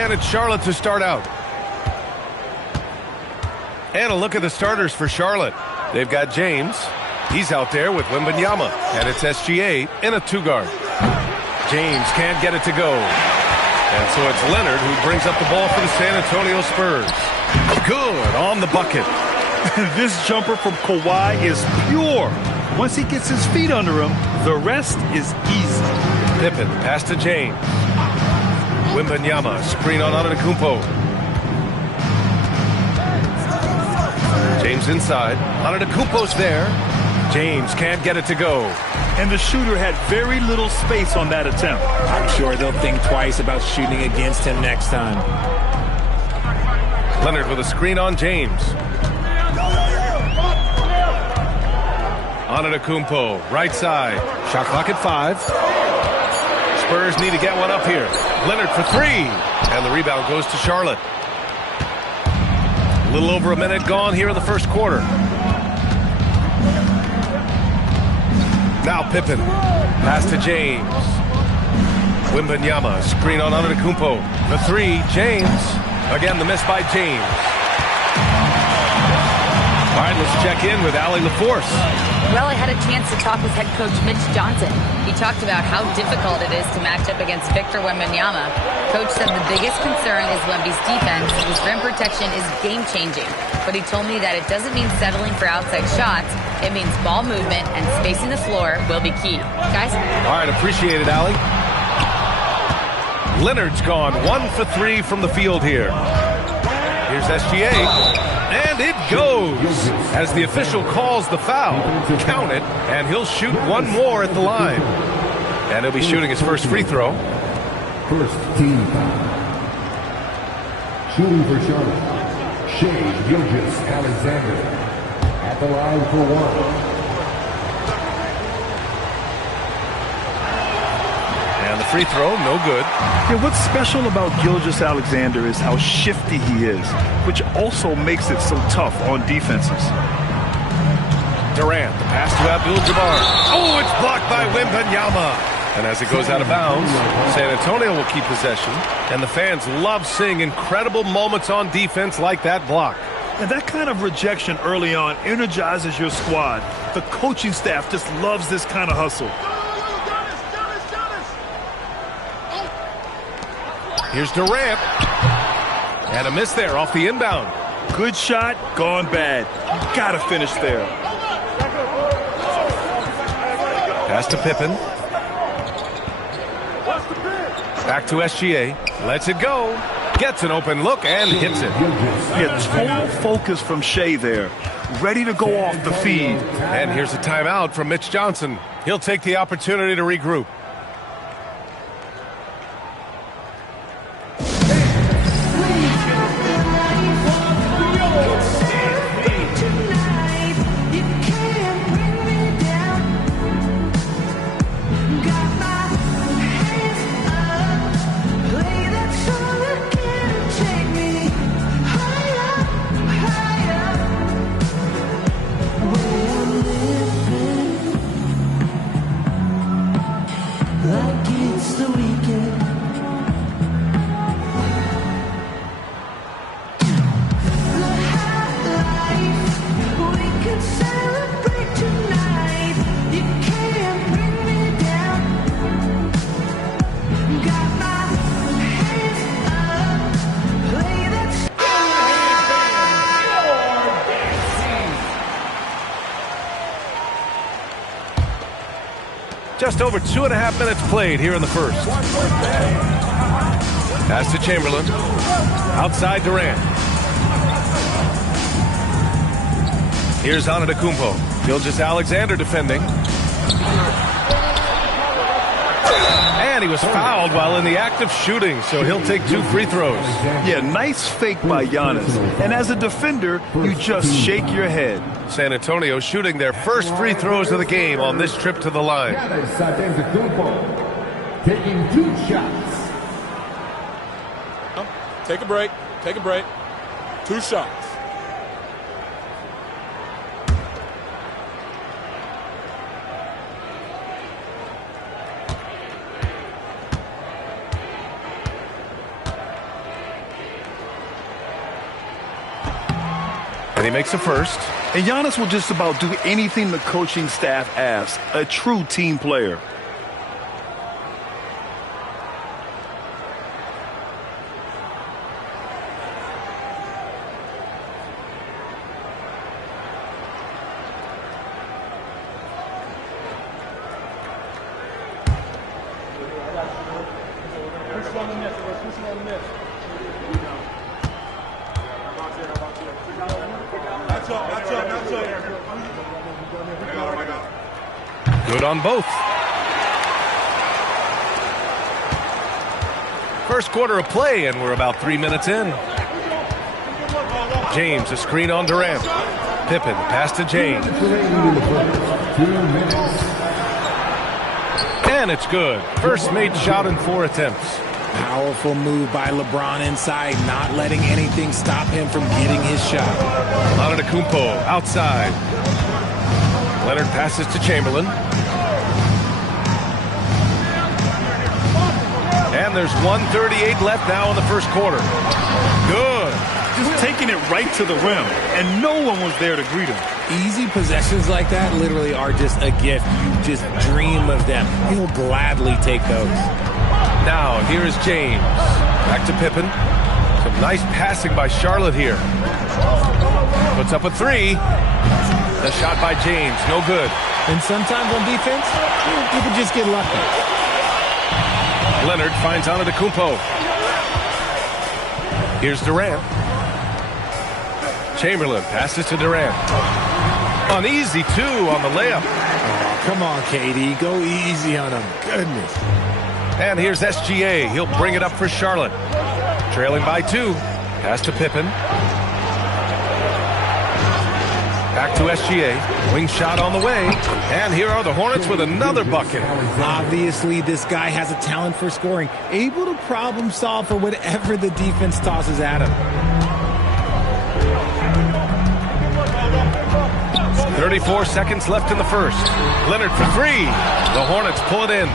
And it's Charlotte to start out. And a look at the starters for Charlotte. They've got James. He's out there with Wembanyama. And it's SGA in a two-guard. James can't get it to go. And so it's Leonard who brings up the ball for the San Antonio Spurs. Good on the bucket. This jumper from Kawhi is pure. Once he gets his feet under him, the rest is easy. Pippen, pass to James. Wembanyama, screen on Antetokounmpo. James inside. Antetokounmpo's there. James can't get it to go. And the shooter had very little space on that attempt. I'm sure they'll think twice about shooting against him next time. Leonard with a screen on James. Antetokounmpo, right side. Shot clock at 5. Spurs need to get one up here. Leonard for 3. And the rebound goes to Charlotte. A little over a minute gone here in the first quarter. Now Pippen. Pass to James. Wembanyama, screen on Antetokounmpo. The 3, James. Again, the miss by James. All right, let's check in with Allie LaForce. Well, I had a chance to talk with head coach Mitch Johnson. He talked about how difficult it is to match up against Victor Wembanyama. Coach said the biggest concern is Wemby's defense. His rim protection is game-changing. But he told me that it doesn't mean settling for outside shots. It means ball movement and spacing the floor will be key. Guys? All right, appreciate it, Allie. Leonard's gone 1 for 3 from the field here. Here's SGA. And it goes as the official calls the foul. Count it, and he'll shoot one more at the line. And he'll be shooting his first free throw. First team foul. Shooting for Charlotte, Shai Gilgeous-Alexander. At the line for 1. And the free throw, no good. Yeah, what's special about Gilgeous-Alexander is how shifty he is, which also makes it so tough on defenses. Durant, the pass to Abdul-Jabbar. Oh, it's blocked by Wembanyama. And as it goes out of bounds, San Antonio will keep possession. And the fans love seeing incredible moments on defense like that block. And that kind of rejection early on energizes your squad. The coaching staff just loves this kind of hustle. Here's Durant. And a miss there off the inbound. Good shot, gone bad. You gotta finish there. Pass to Pippen. Back to SGA. Lets it go. Gets an open look and hits it. Yeah, total focus from Shai there. Ready to go off the feed. And here's a timeout from Mitch Johnson. He'll take the opportunity to regroup. Just over 2.5 minutes played here in the first. Pass to Chamberlain. Outside Durant. Here's Antetokounmpo. Gilgeous-Alexander defending. And he was fouled while in the act of shooting, so he'll take 2 free throws. Yeah, nice fake by Giannis. And as a defender, you just shake your head. San Antonio shooting their first free throws of the game on this trip to the line. Taking 2 shots. Take a break. Take a break. 2 shots. And he makes a first. And Giannis will just about do anything the coaching staff asks. A true team player. Good on both. First quarter of play, and we're about 3 minutes in. James, a screen on Durant. Pippen, pass to James. And it's good. First made shot in 4 attempts. Powerful move by LeBron inside, not letting anything stop him from getting his shot. Antetokounmpo outside. Leonard passes to Chamberlain. And there's 1:38 left now in the first quarter. Good. Just taking it right to the rim, and no one was there to greet him. Easy possessions like that literally are just a gift. You just dream of them. He'll gladly take those. Now, here is James. Back to Pippen. Some nice passing by Charlotte here. Puts up a 3. The shot by James, no good. And sometimes on defense, you can just get lucky. Leonard finds Antetokounmpo. Here's Durant. Chamberlain passes to Durant. An easy 2 on the layup. Oh, come on, KD. Go easy on him. Goodness. And here's SGA. He'll bring it up for Charlotte. Trailing by 2. Pass to Pippen. Back to SGA. Wing shot on the way. And here are the Hornets with another bucket. Obviously, this guy has a talent for scoring. Able to problem solve for whatever the defense tosses at him. 34 seconds left in the first. Leonard for 3. The Hornets pull it in.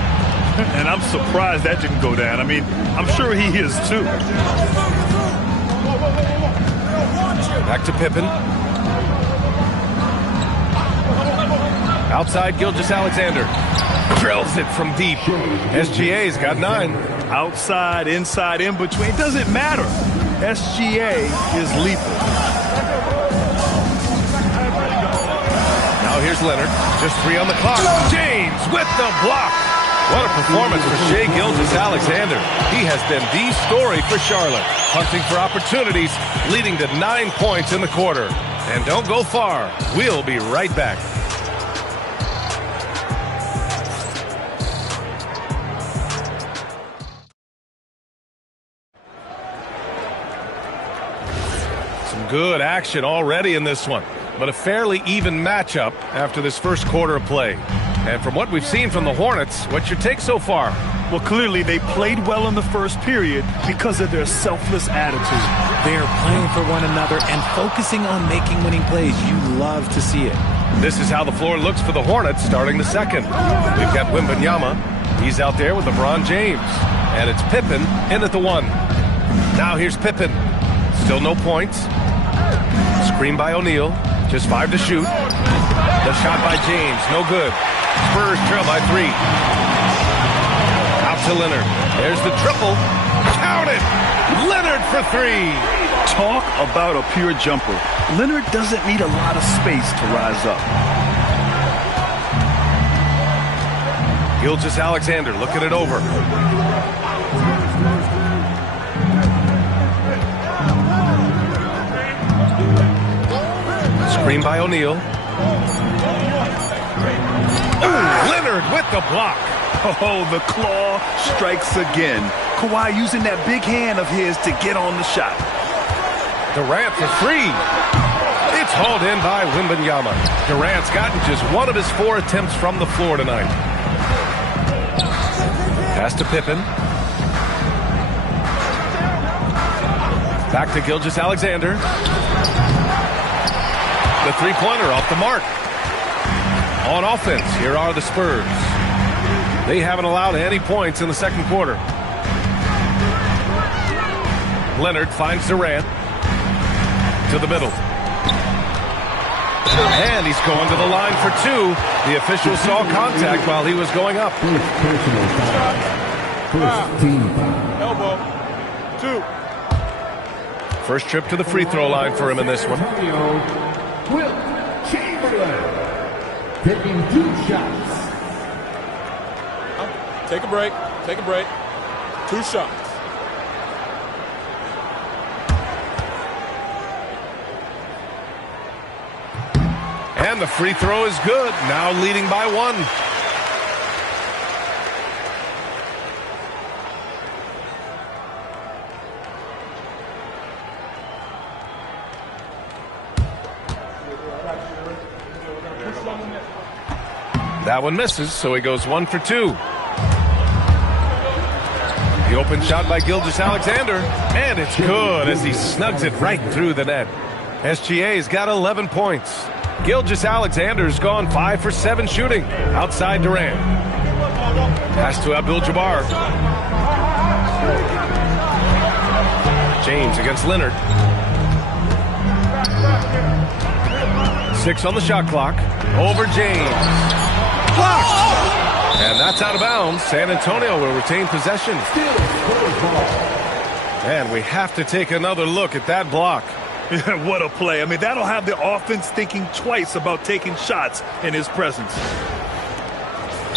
And I'm surprised that didn't go down. I mean, I'm sure he is too. Back to Pippen. Outside Gilgeous-Alexander. Drills it from deep. SGA's got 9. Outside, inside, in between. It doesn't matter. SGA is lethal. Now here's Leonard. Just 3 on the clock. James with the block. What a performance for Shai Gilgeous-Alexander. He has been the story for Charlotte. Hunting for opportunities, leading to 9 points in the quarter. And don't go far. We'll be right back. Some good action already in this one, but a fairly even matchup after this first quarter of play. And from what we've seen from the Hornets, what's your take so far? Well, clearly they played well in the first period because of their selfless attitude. They are playing for one another and focusing on making winning plays. You love to see it. This is how the floor looks for the Hornets starting the second. We've got Wembanyama. He's out there with LeBron James. And it's Pippen in at the 1. Now here's Pippen. Still no points. Screen by O'Neal. Just 5 to shoot. The shot by James. No good. Spurs trail by 3. Out to Leonard. There's the triple. Count it! Leonard for 3. Talk about a pure jumper. Leonard doesn't need a lot of space to rise up. Gilgeous-Alexander looking it over. Screen by O'Neal. Leonard with the block. Oh, the claw strikes again. Kawhi using that big hand of his to get on the shot. Durant for 3. It's hauled in by Wembanyama. Durant's gotten just 1 of his 4 attempts from the floor tonight. Pass to Pippen. Back to Gilgeous-Alexander. The 3-pointer off the mark. On offense, here are the Spurs. They haven't allowed any points in the second quarter. Leonard finds Durant to the middle. And he's going to the line for two. The official saw contact while he was going up. Elbow. 2. First trip to the free throw line for him in this one. Wilt Chamberlain taking 2 shots. Take a break. Take a break. 2 shots. And the free throw is good. Now leading by 1. That one misses, so he goes 1 for 2. The open shot by Gilgeous-Alexander, and it's good as he snugs it right through the net. SGA's got 11 points. Gilgeous-Alexander's gone 5 for 7 shooting. Outside Durant. Pass to Abdul-Jabbar. James against Leonard. 6 on the shot clock. Over James. Blocked! And that's out of bounds. San Antonio will retain possession. And we have to take another look at that block. What a play. I mean, that'll have the offense thinking twice about taking shots in his presence.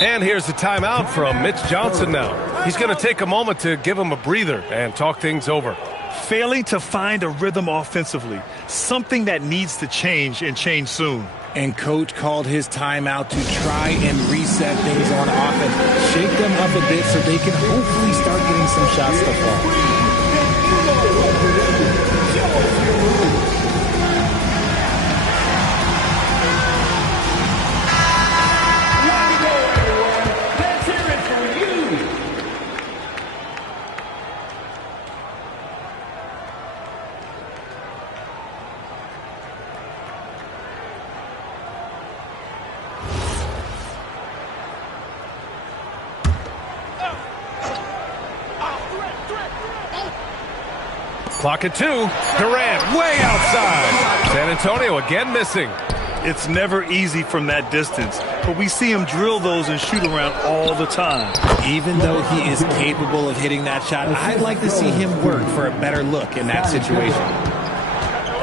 And here's the timeout from Mitch Johnson now. He's going to take a moment to give him a breather and talk things over. Failing to find a rhythm offensively, something that needs to change and change soon. And coach called his timeout to try and reset things on offense. Shake them up a bit so they can hopefully start getting some shots to fall. Clock at 2. Durant way outside. San Antonio again missing. It's never easy from that distance, but we see him drill those and shoot around all the time. Even though he is capable of hitting that shot, I'd like to see him work for a better look in that situation.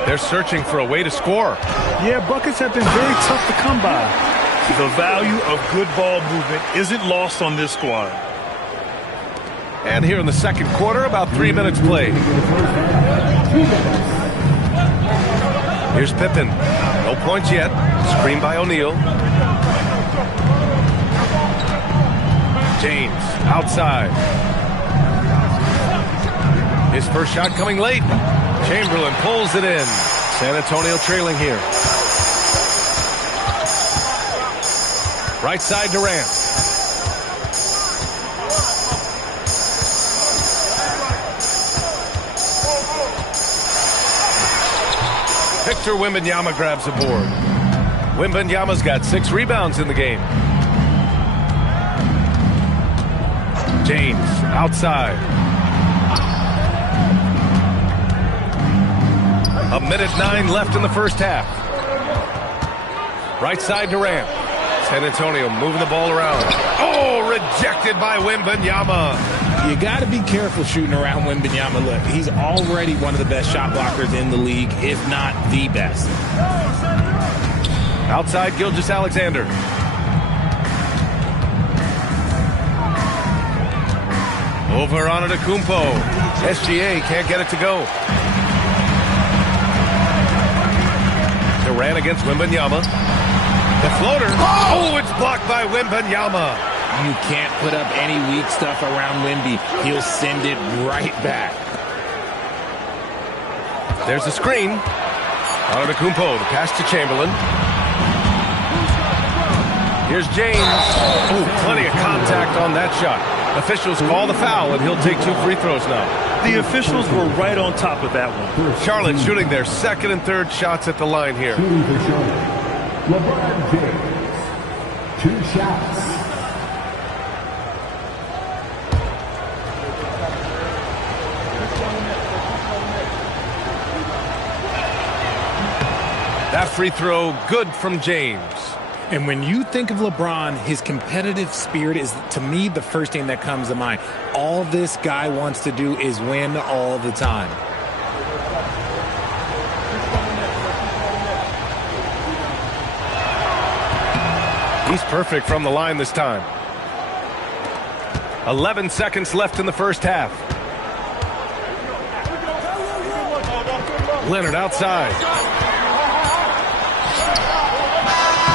They're searching for a way to score. Yeah, buckets have been very tough to come by. The value of good ball movement isn't lost on this squad. And here in the second quarter, about 3 minutes played. Here's Pippen. No points yet. Screen by O'Neal. James outside. His first shot coming late. Chamberlain pulls it in. San Antonio trailing here. Right side Durant. Victor Wembanyama grabs the board. Wembanyama's got 6 rebounds in the game. James outside. 1:09 left in the first half. Right side Durant. San Antonio moving the ball around. Oh, rejected by Wembanyama. You got to be careful shooting around Wembanyama. Look, he's already one of the best shot blockers in the league, if not the best. Outside Gilgeous-Alexander. Over on Antetokounmpo. SGA can't get it to go. Durant against Wembanyama. The floater. Oh, it's blocked by Wembanyama. You can't put up any weak stuff around Wemby. He'll send it right back. There's the screen. Antetokounmpo, the pass to Chamberlain. Here's James. Oh, plenty of contact on that shot. Officials call the foul, and he'll take 2 free throws now. The officials were right on top of that one. Charlotte shooting their second and third shots at the line here. LeBron James, 2 shots. That free throw, good from James. And when you think of LeBron, his competitive spirit is, to me, the first thing that comes to mind. All this guy wants to do is win all the time. He's perfect from the line this time. 11 seconds left in the first half. Leonard outside.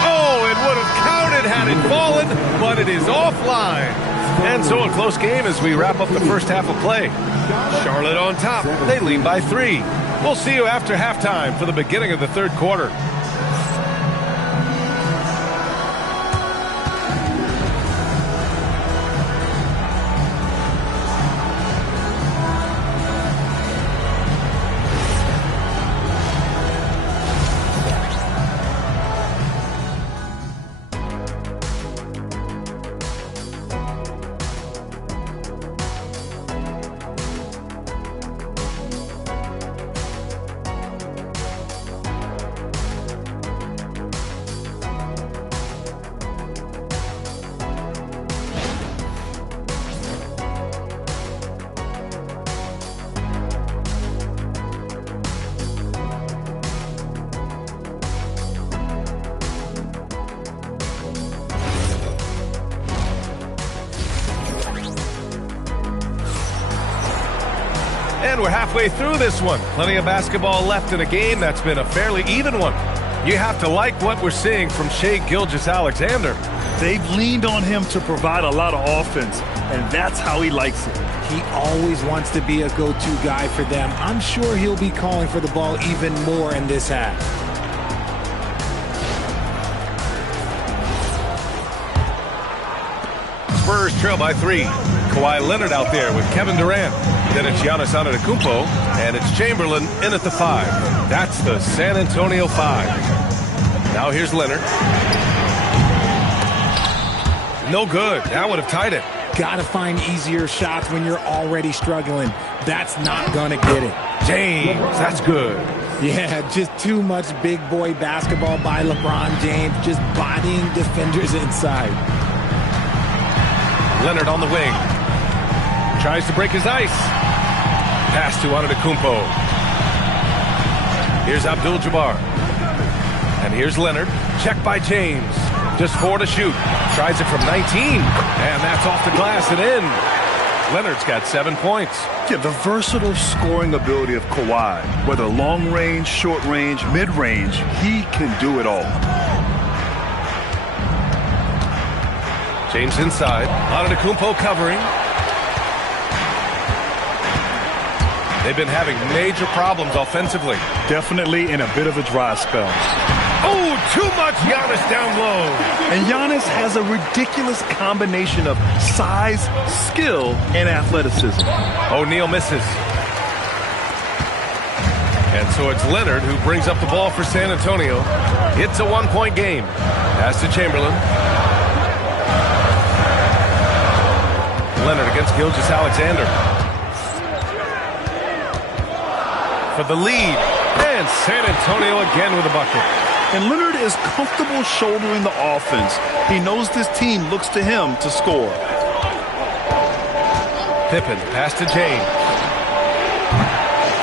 Oh, it would have counted had it fallen, but it is offline. And so a close game as we wrap up the first half of play. Charlotte on top. They lead by 3. We'll see you after halftime for the beginning of the third quarter. And we're halfway through this one. Plenty of basketball left in a game that's been a fairly even one. You have to like what we're seeing from Shai Gilgeous-Alexander. They've leaned on him to provide a lot of offense, and that's how he likes it. He always wants to be a go-to guy for them. I'm sure he'll be calling for the ball even more in this half. Spurs trail by 3. Kawhi Leonard out there with Kevin Durant. Then it's Giannis Antetokounmpo, and it's Chamberlain in at the 5. That's the San Antonio 5. Now here's Leonard. No good. That would have tied it. Gotta find easier shots when you're already struggling. That's not gonna get it. James, that's good. Yeah, just too much big boy basketball by LeBron James, just bodying defenders inside. Leonard on the wing. Tries to break his ice. Pass to Antetokounmpo. Here's Abdul-Jabbar. And here's Leonard. Checked by James. Just 4 to shoot. Tries it from 19. And that's off the glass and in. Leonard's got 7 points. Yeah, the versatile scoring ability of Kawhi, whether long range, short range, mid range, he can do it all. James inside. Antetokounmpo covering. They've been having major problems offensively. Definitely in a bit of a dry spell. Oh, too much Giannis down low. And Giannis has a ridiculous combination of size, skill, and athleticism. O'Neal misses. And so it's Leonard who brings up the ball for San Antonio. It's a 1-point game. Pass to Chamberlain. Leonard against Gilgeous-Alexander. For the lead. And San Antonio again with a bucket. And Leonard is comfortable shouldering the offense. He knows this team looks to him to score. Pippen, pass to James.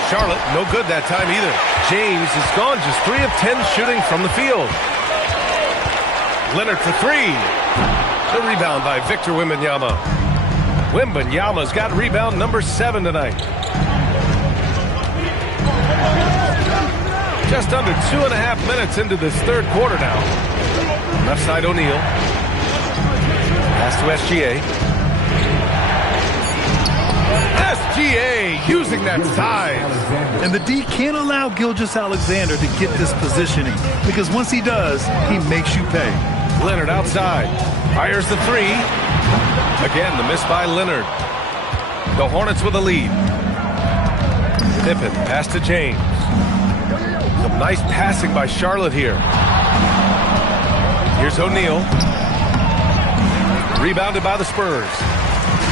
Charlotte, no good that time either. James is gone just 3 of 10 shooting from the field. Leonard for 3. The rebound by Victor Wembanyama. Wembanyama's got rebound number 7 tonight. Just under 2.5 minutes into this third quarter now. Left side O'Neal. Pass to SGA. SGA using that size. And the D can't allow Gilgeous-Alexander to get this positioning because once he does, he makes you pay. Leonard outside. Fires the 3. Again, the miss by Leonard. The Hornets with a lead. Pippen, pass to James. Some nice passing by Charlotte here. Here's O'Neal. Rebounded by the Spurs.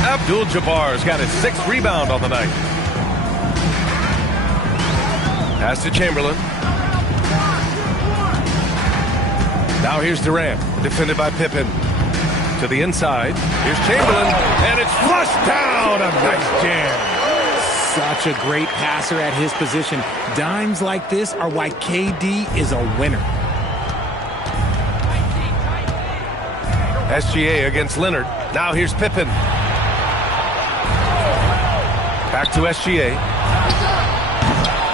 Abdul-Jabbar's got his 6th rebound on the night. Pass to Chamberlain. Now here's Durant, defended by Pippen. To the inside. Here's Chamberlain, and it's flushed down. A nice jam. Such a great passer at his position. Dimes like this are why KD is a winner. SGA against Leonard. Now here's Pippen. Back to SGA.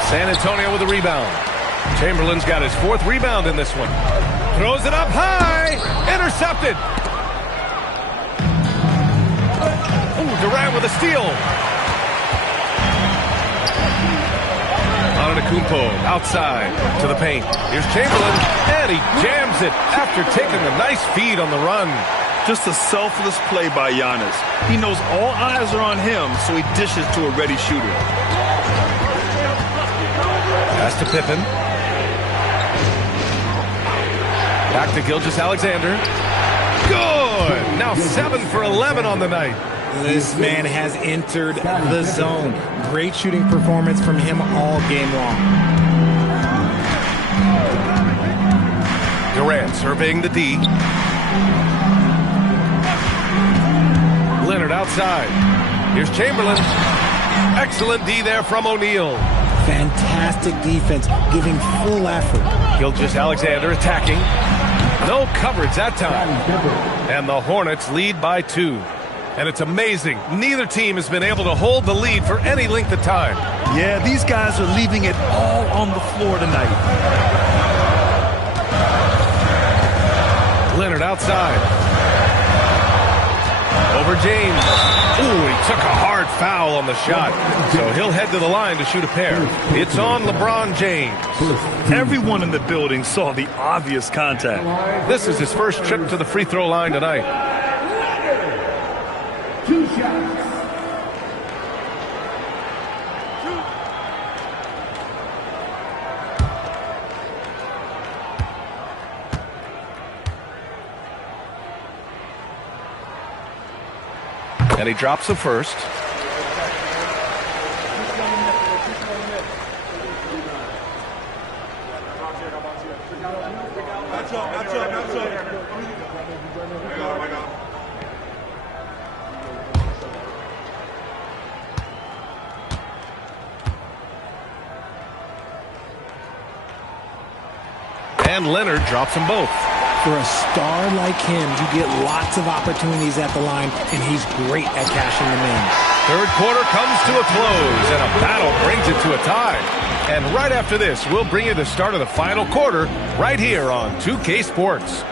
San Antonio with a rebound. Chamberlain's got his 4th rebound in this one. Throws it up high. Intercepted. Durant with a steal. Antetokounmpo outside to the paint. Here's Chamberlain, and he jams it after taking a nice feed on the run. Just a selfless play by Giannis. He knows all eyes are on him, so he dishes to a ready shooter. Pass to Pippen. Back to Gilgeous-Alexander. Good! Now 7 for 11 on the night. This man has entered the zone. Great shooting performance from him all game long. Durant surveying the D. Leonard outside. Here's Chamberlain. Excellent D there from O'Neal. Fantastic defense, giving full effort. Gilgeous-Alexander attacking. No coverage that time. And the Hornets lead by 2. And it's amazing. Neither team has been able to hold the lead for any length of time. Yeah, these guys are leaving it all on the floor tonight. Leonard outside. Over James. Ooh, he took a hard foul on the shot. So he'll head to the line to shoot a pair. It's on LeBron James. Everyone in the building saw the obvious contact. This is his first trip to the free throw line tonight. 2 shots. And he drops the first. And Leonard drops them both. For a star like him, you get lots of opportunities at the line, and he's great at cashing them in. Third quarter comes to a close, and a battle brings it to a tie. And right after this, we'll bring you the start of the final quarter right here on 2K Sports.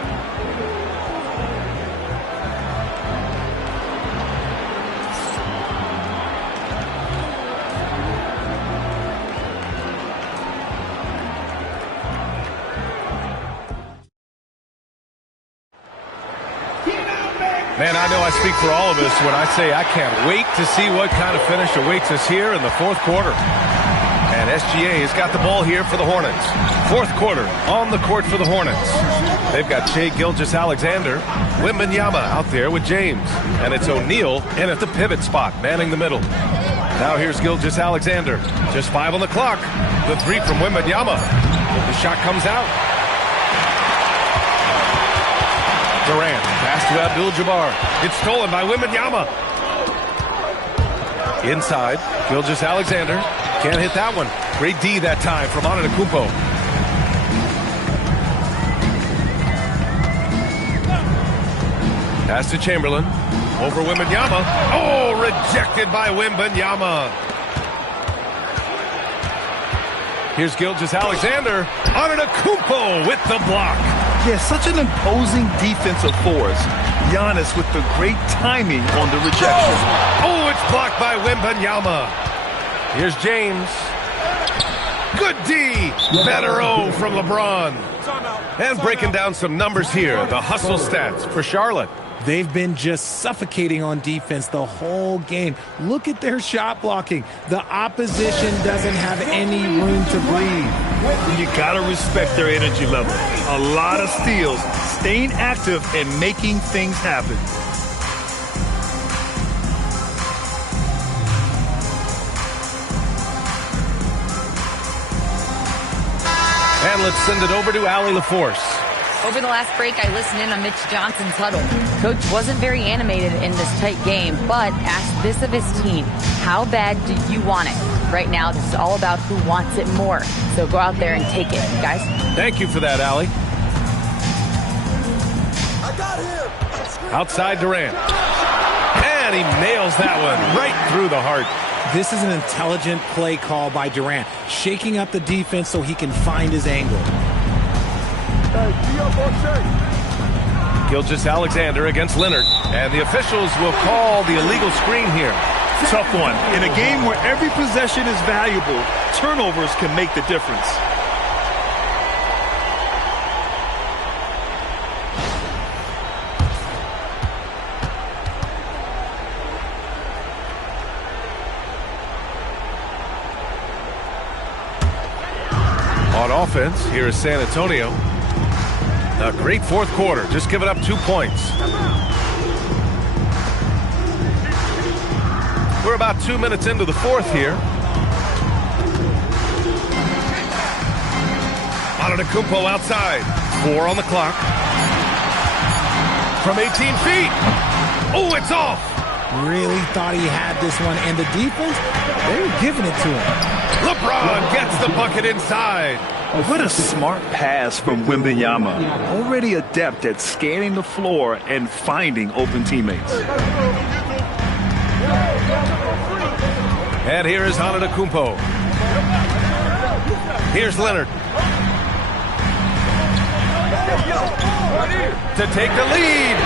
Man, I know I speak for all of us when I say I can't wait to see what kind of finish awaits us here in the 4th quarter. And SGA has got the ball here for the Hornets. 4th quarter on the court for the Hornets. They've got Shai Gilgeous-Alexander, Wembanyama out there with James. And it's O'Neal in at the pivot spot, manning the middle. Now here's Gilgeous-Alexander. Just 5 on the clock. The 3 from Wembanyama. The shot comes out. Durant, pass to Abdul-Jabbar. It's stolen by Wembanyama. Inside, Gilgeous-Alexander. Can't hit that one. Great D that time from Antetokounmpo. Pass to Chamberlain. Over Wembanyama. Oh, rejected by Wembanyama. Here's Gilgeous-Alexander. Antetokounmpo with the block. Yeah, such an imposing defensive force. Giannis with the great timing on the rejection. Oh, it's blocked by Wembanyama. Here's James. Good D. Better O from LeBron. And breaking down some numbers here, the hustle stats for Charlotte. They've been just suffocating on defense the whole game. Look at their shot blocking. The opposition doesn't have any room to breathe. You gotta respect their energy level. A lot of steals, staying active and making things happen. And let's send it over to Allie LaForce. Over the last break, I listened in on Mitch Johnson's huddle. Coach wasn't very animated in this tight game, but asked this of his team: how bad do you want it? Right now, this is all about who wants it more. So go out there and take it, guys. Thank you for that, Allie. I got him. Outside Durant. And he nails that one right through the heart. This is an intelligent play call by Durant, shaking up the defense so he can find his angle. Gilgeous-Alexander against Leonard. And the officials will call the illegal screen here. Tough one. In a game where every possession is valuable, turnovers can make the difference. On offense, here is San Antonio. A great fourth quarter, just giving up 2 points. We're about 2 minutes into the fourth here. Antetokounmpo outside. 4 on the clock. From 18 feet. Oh, it's off. Really thought he had this one, and the defense, they were giving it to him. LeBron gets the bucket inside. What a smart pass from Wembanyama. Already adept at scanning the floor and finding open teammates. And here is Antetokounmpo. Here's Leonard. To take the lead.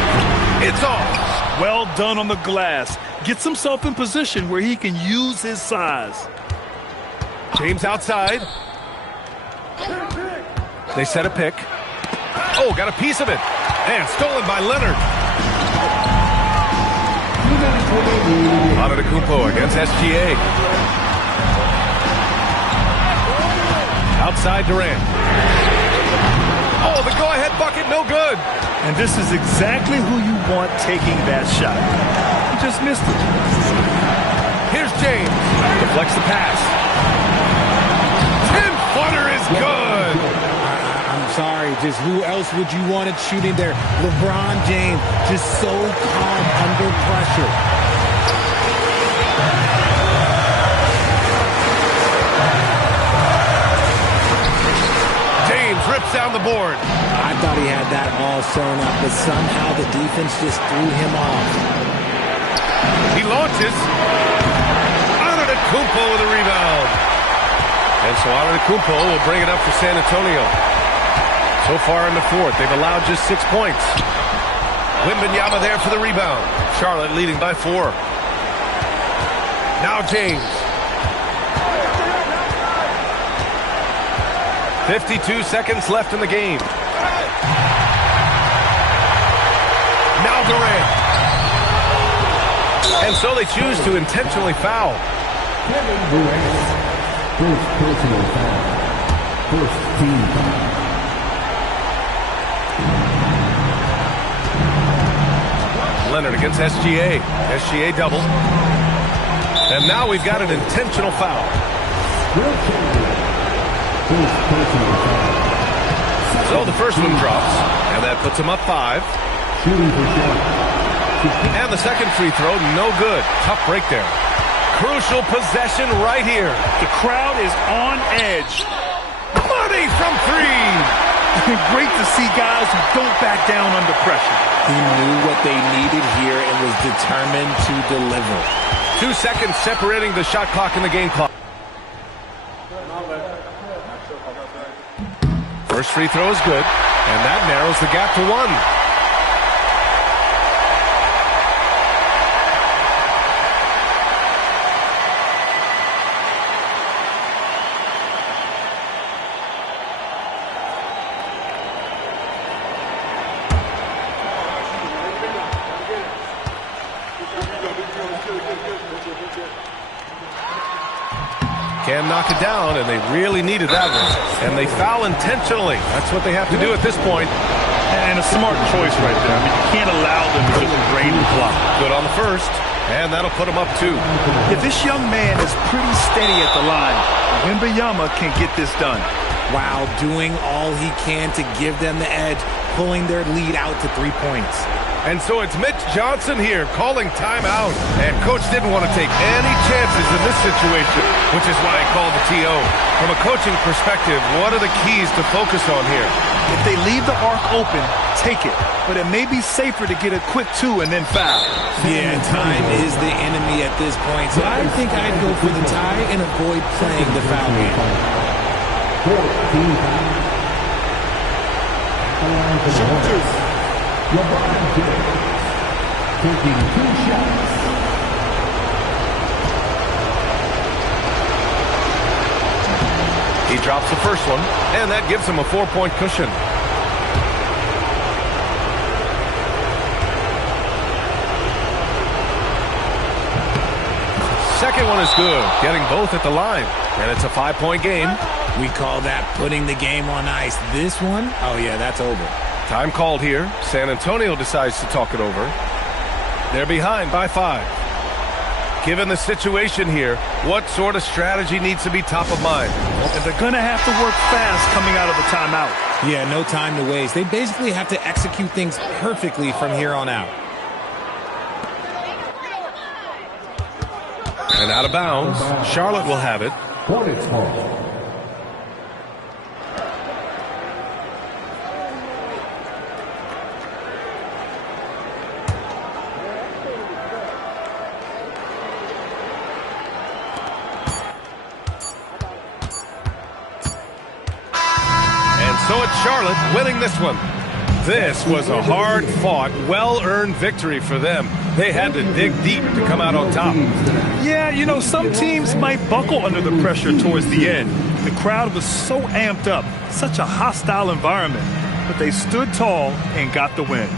It's off. Well done on the glass. Gets himself in position where he can use his size. James outside. They set a pick. Oh, got a piece of it. And stolen by Leonard. Antetokounmpo against SGA. Outside Durant. Oh, the go-ahead bucket, no good. And this is exactly who you want taking that shot. He just missed it. Here's James. Deflects the pass. 10-footer is good. I'm sorry, just who else would you want it shooting there? LeBron James, just so calm under pressure. James rips down the board. I thought he had that all sewn up, but somehow the defense just threw him off. He launches. Antetokounmpo with a rebound. And so Antetokounmpo will bring it up for San Antonio. So far in the fourth, they've allowed just 6 points. Wembanyama there for the rebound. Charlotte leading by 4. Now James. 52 seconds left in the game. Now Durant. And so they choose to intentionally foul. Kevin Durant. First personal foul. First team foul. Leonard against SGA. SGA double. And now we've got an intentional foul. So the first one drops, and that puts him up 5. And the second free throw, no good. Tough break there. Crucial possession right here. The crowd is on edge. Money from 3. Great to see guys who don't back down under pressure. He knew what they needed here and was determined to deliver. 2 seconds separating the shot clock and the game clock. First free throw is good, and that narrows the gap to 1. Cam knocked it down, and they really needed that one. And they foul intentionally. That's what they have to do at this point. And a smart choice right there. I mean, you can't allow them to just drain the clock. Good on the first, and that'll put him up 2. If this young man is pretty steady at the line, Wembanyama can get this done. while doing all he can to give them the edge, pulling their lead out to 3 points. And so it's Mitch Johnson here calling timeout. And Coach didn't want to take any chances in this situation, which is why he called the TO. From a coaching perspective, what are the keys to focus on here? If they leave the arc open, take it. But it may be safer to get a quick 2 and then foul. Yeah, time is the enemy at this point. So I think I'd go for the tie and avoid playing the foul game. Shooters. LeBron James taking 2 shots. He drops the first one, and that gives him a 4-point cushion. Second one is good, getting both at the line, and it's a 5-point game. We call that putting the game on ice. This one, oh yeah, that's over. Time called here. San Antonio decides to talk it over. They're behind by 5. Given the situation here, what sort of strategy needs to be top of mind? And they're going to have to work fast coming out of the timeout. Yeah, no time to waste. They basically have to execute things perfectly from here on out. And out of bounds, Charlotte will have it. Hornets ball. So it's Charlotte winning this one. This was a hard-fought, well-earned victory for them. They had to dig deep to come out on top. Yeah, you know, some teams might buckle under the pressure towards the end. The crowd was so amped up, such a hostile environment. But they stood tall and got the win.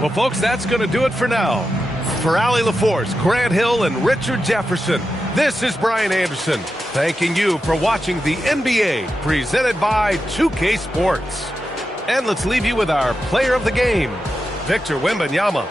Well, folks, that's going to do it for now. For Allie LaForce, Grant Hill, and Richard Jefferson, this is Brian Anderson, thanking you for watching the NBA presented by 2K Sports. And let's leave you with our player of the game, Victor Wembanyama.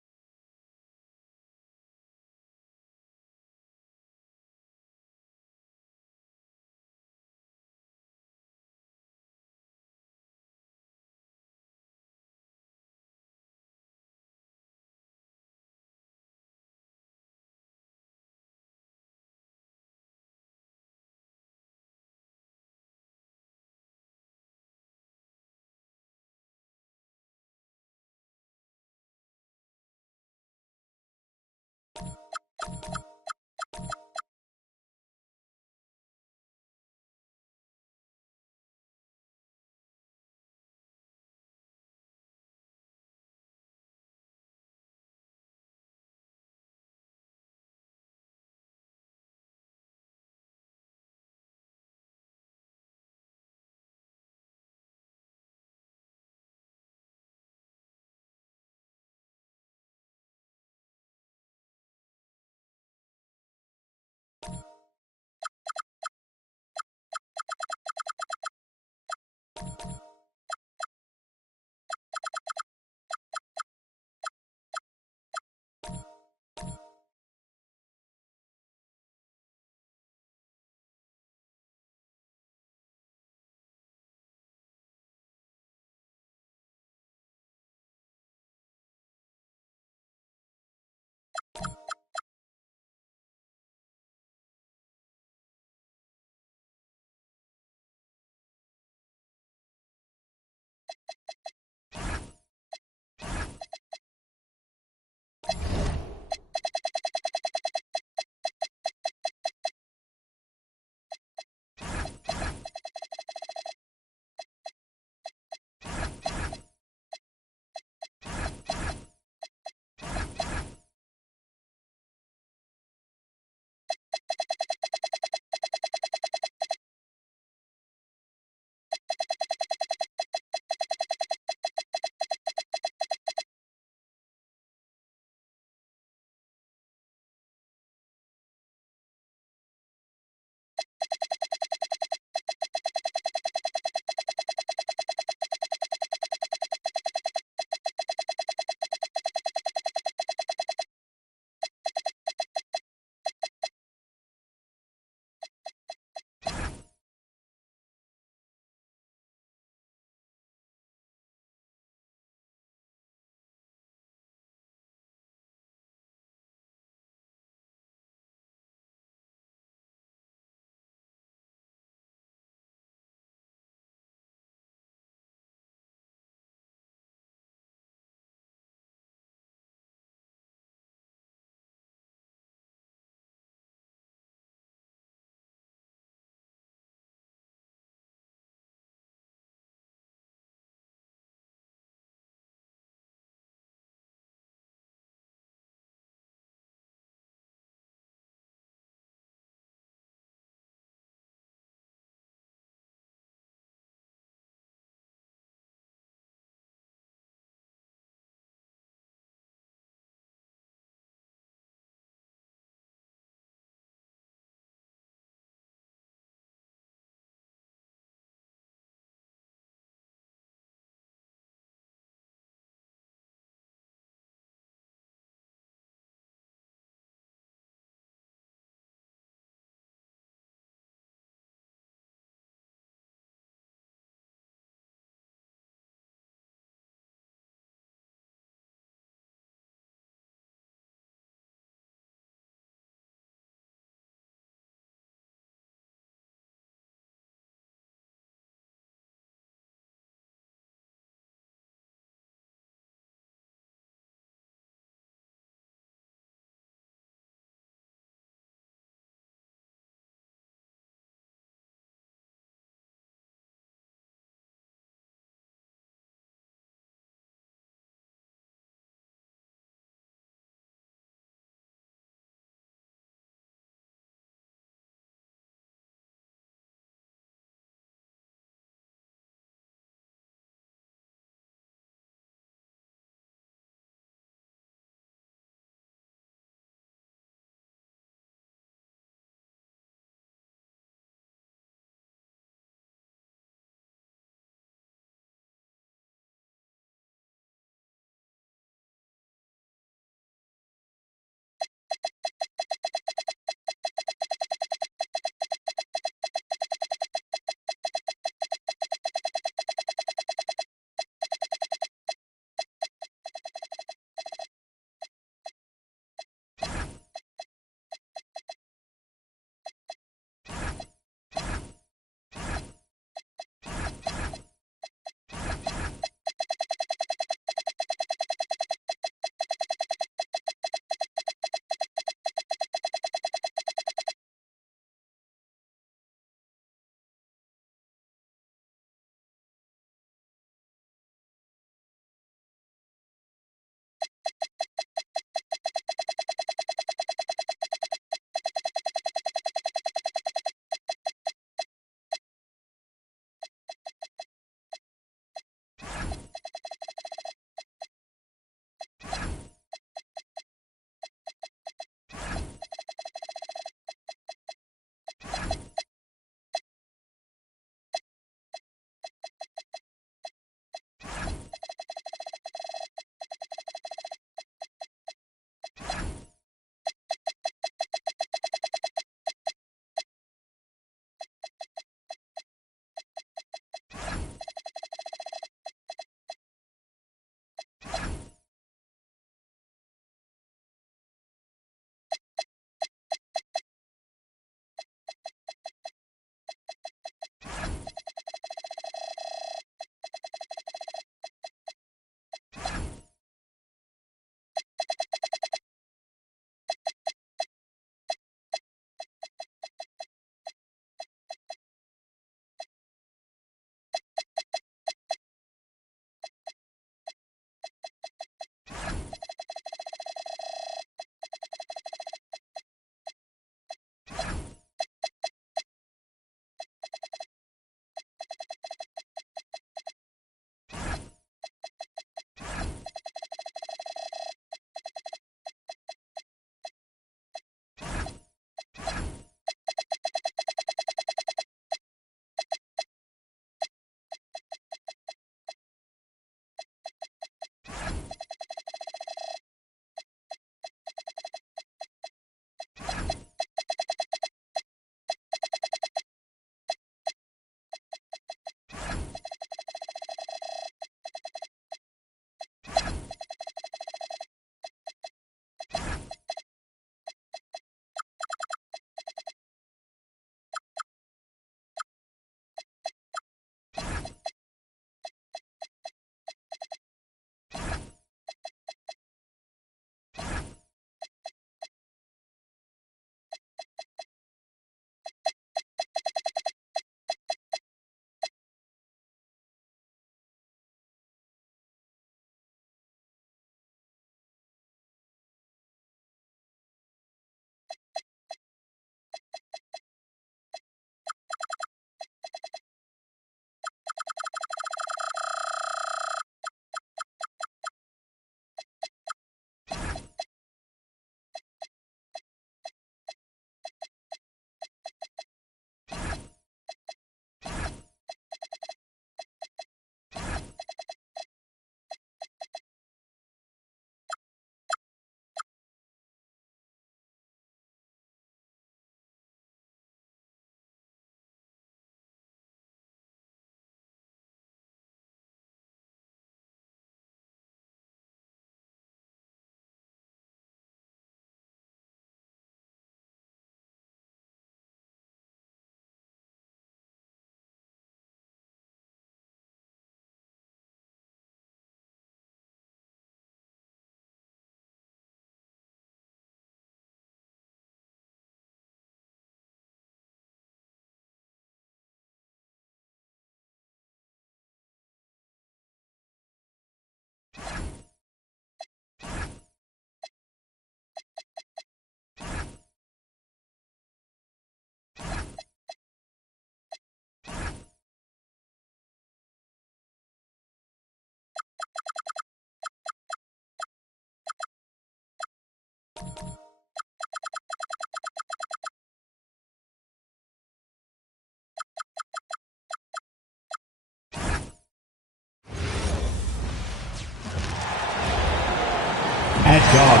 At guard,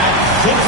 at 6'9".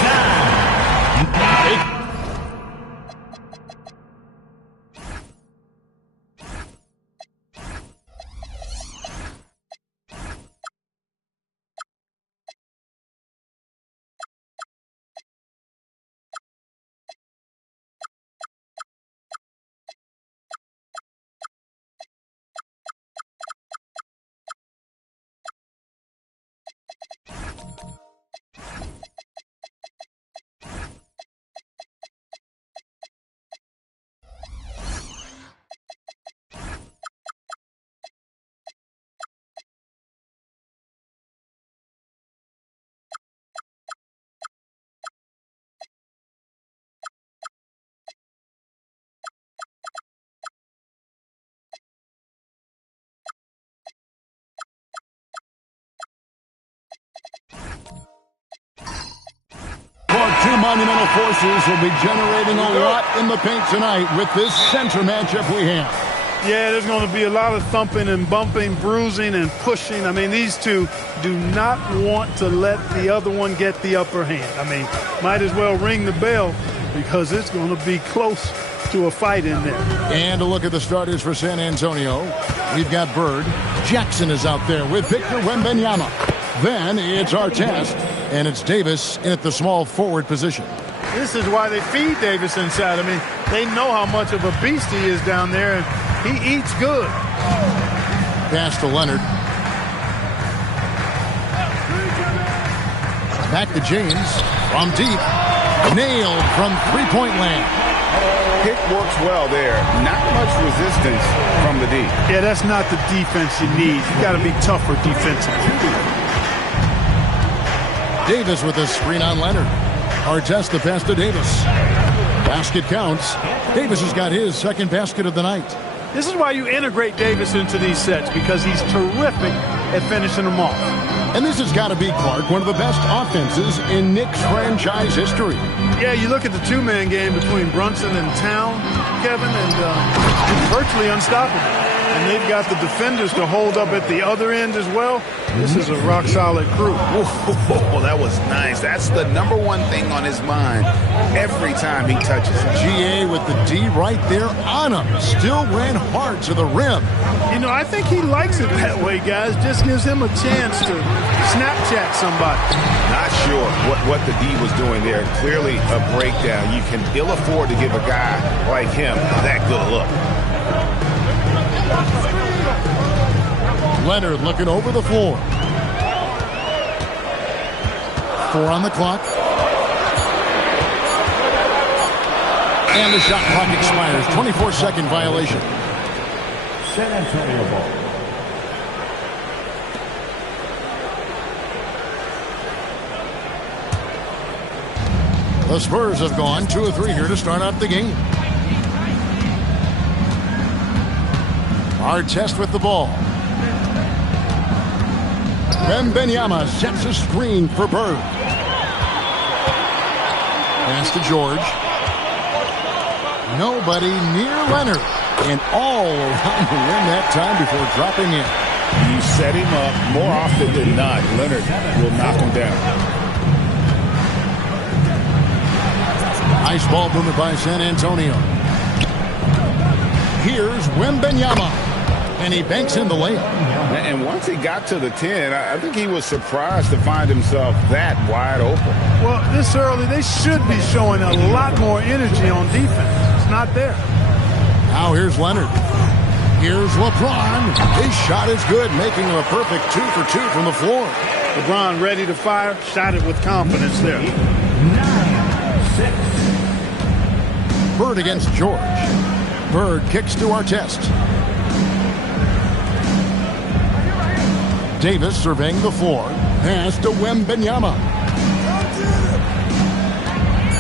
Two monumental forces will be generating a lot in the paint tonight with this center matchup we have. Yeah, there's going to be a lot of thumping and bumping, bruising and pushing. I mean, these two do not want to let the other one get the upper hand. I mean, might as well ring the bell because it's going to be close to a fight in there. And a look at the starters for San Antonio. We've got Bird. Jackson is out there with Victor Wembanyama. Then it's Artest, and it's Davis in at the small forward position. This is why they feed Davis inside. I mean, they know how much of a beast he is down there, and he eats good. Pass to Leonard. Back to James from deep. Nailed from three-point land. Pick works well there. Not much resistance from the D. Yeah, that's not the defense you need. You got to be tougher defensively. Davis with a screen on Leonard. Artest the pass to Davis. Basket counts. Davis has got his second basket of the night. This is why you integrate Davis into these sets, because he's terrific at finishing them off. And this has got to be, Clark, one of the best offenses in Knicks franchise history. Yeah, you look at the two-man game between Brunson and Town, Kevin, and it's virtually unstoppable. And they've got the defenders to hold up at the other end as well. This is a rock-solid crew. Oh, that was nice. That's the number one thing on his mind every time he touches it. GA with the D right there on him. Still ran hard to the rim. You know, I think he likes it that way, guys. Just gives him a chance to Snapchat somebody. Not sure what the D was doing there. Clearly a breakdown. You can ill afford to give a guy like him that good a look. Leonard looking over the floor. 4 on the clock. And the shot clock expires. 24-second violation. San Antonio ball. The Spurs have gone 2 of 3 here to start out the game. Artest with the ball. Wembanyama sets a screen for Bird. Pass to George. Nobody near Leonard. And all around the rim that time before dropping in. You set him up more often than not. Leonard will knock him down. Nice ball movement by San Antonio. Here's Wembanyama. And he banks in the layup. And once he got to the 10, I think he was surprised to find himself that wide open. Well, this early, they should be showing a lot more energy on defense. It's not there. Now here's Leonard. Here's LeBron. His shot is good, making him a perfect 2 for 2 from the floor. LeBron ready to fire, shot it with confidence there. 9-6. Bird against George. Bird kicks to Artest. Davis surveying the floor. Pass to Wembanyama.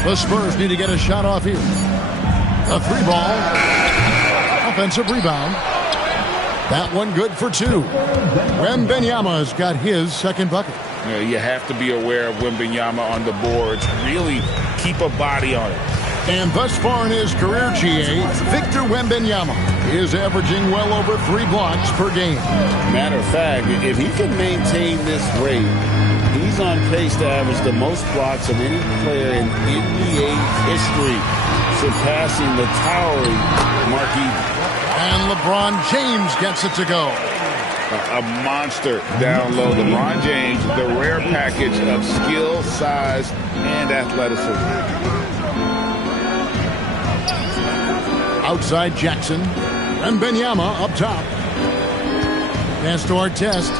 The Spurs need to get a shot off here. A 3-ball. Offensive rebound. That one good for 2. Wembanyama's got his second bucket. You have to be aware of Wembanyama on the boards. Really keep a body on it. And thus far in his career, GA, Victor Wembanyama is averaging well over 3 blocks per game. Matter of fact, if he can maintain this rate, he's on pace to average the most blocks of any player in NBA history, surpassing the towering Mark Eaton. And LeBron James gets it to go. A monster down low. LeBron James, the rare package of skill, size, and athleticism. Outside Jackson. And Wembanyama up top. Pass to Artest.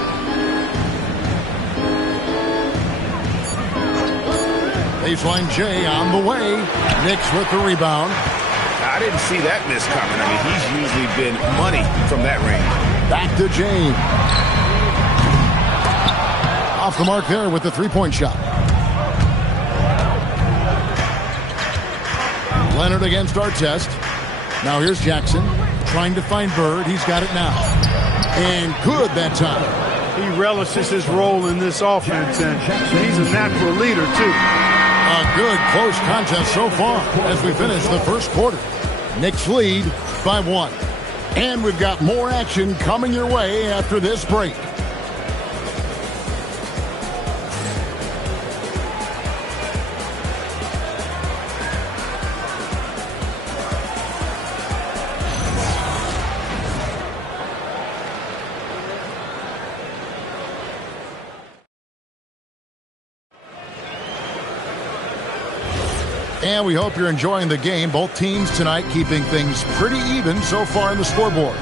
Baseline J on the way. Knicks with the rebound. I didn't see that miss coming. I mean, he's usually been money from that range. Back to James. Off the mark there with the three-point shot. Leonard against Artest. Now here's Jackson trying to find Bird. He's got it now. And good that time. He relishes his role in this offense, and he's a natural leader, too. A good close contest so far as we finish the first quarter. Knicks lead by 1. And we've got more action coming your way after this break. And we hope you're enjoying the game. Both teams tonight keeping things pretty even so far in the scoreboard.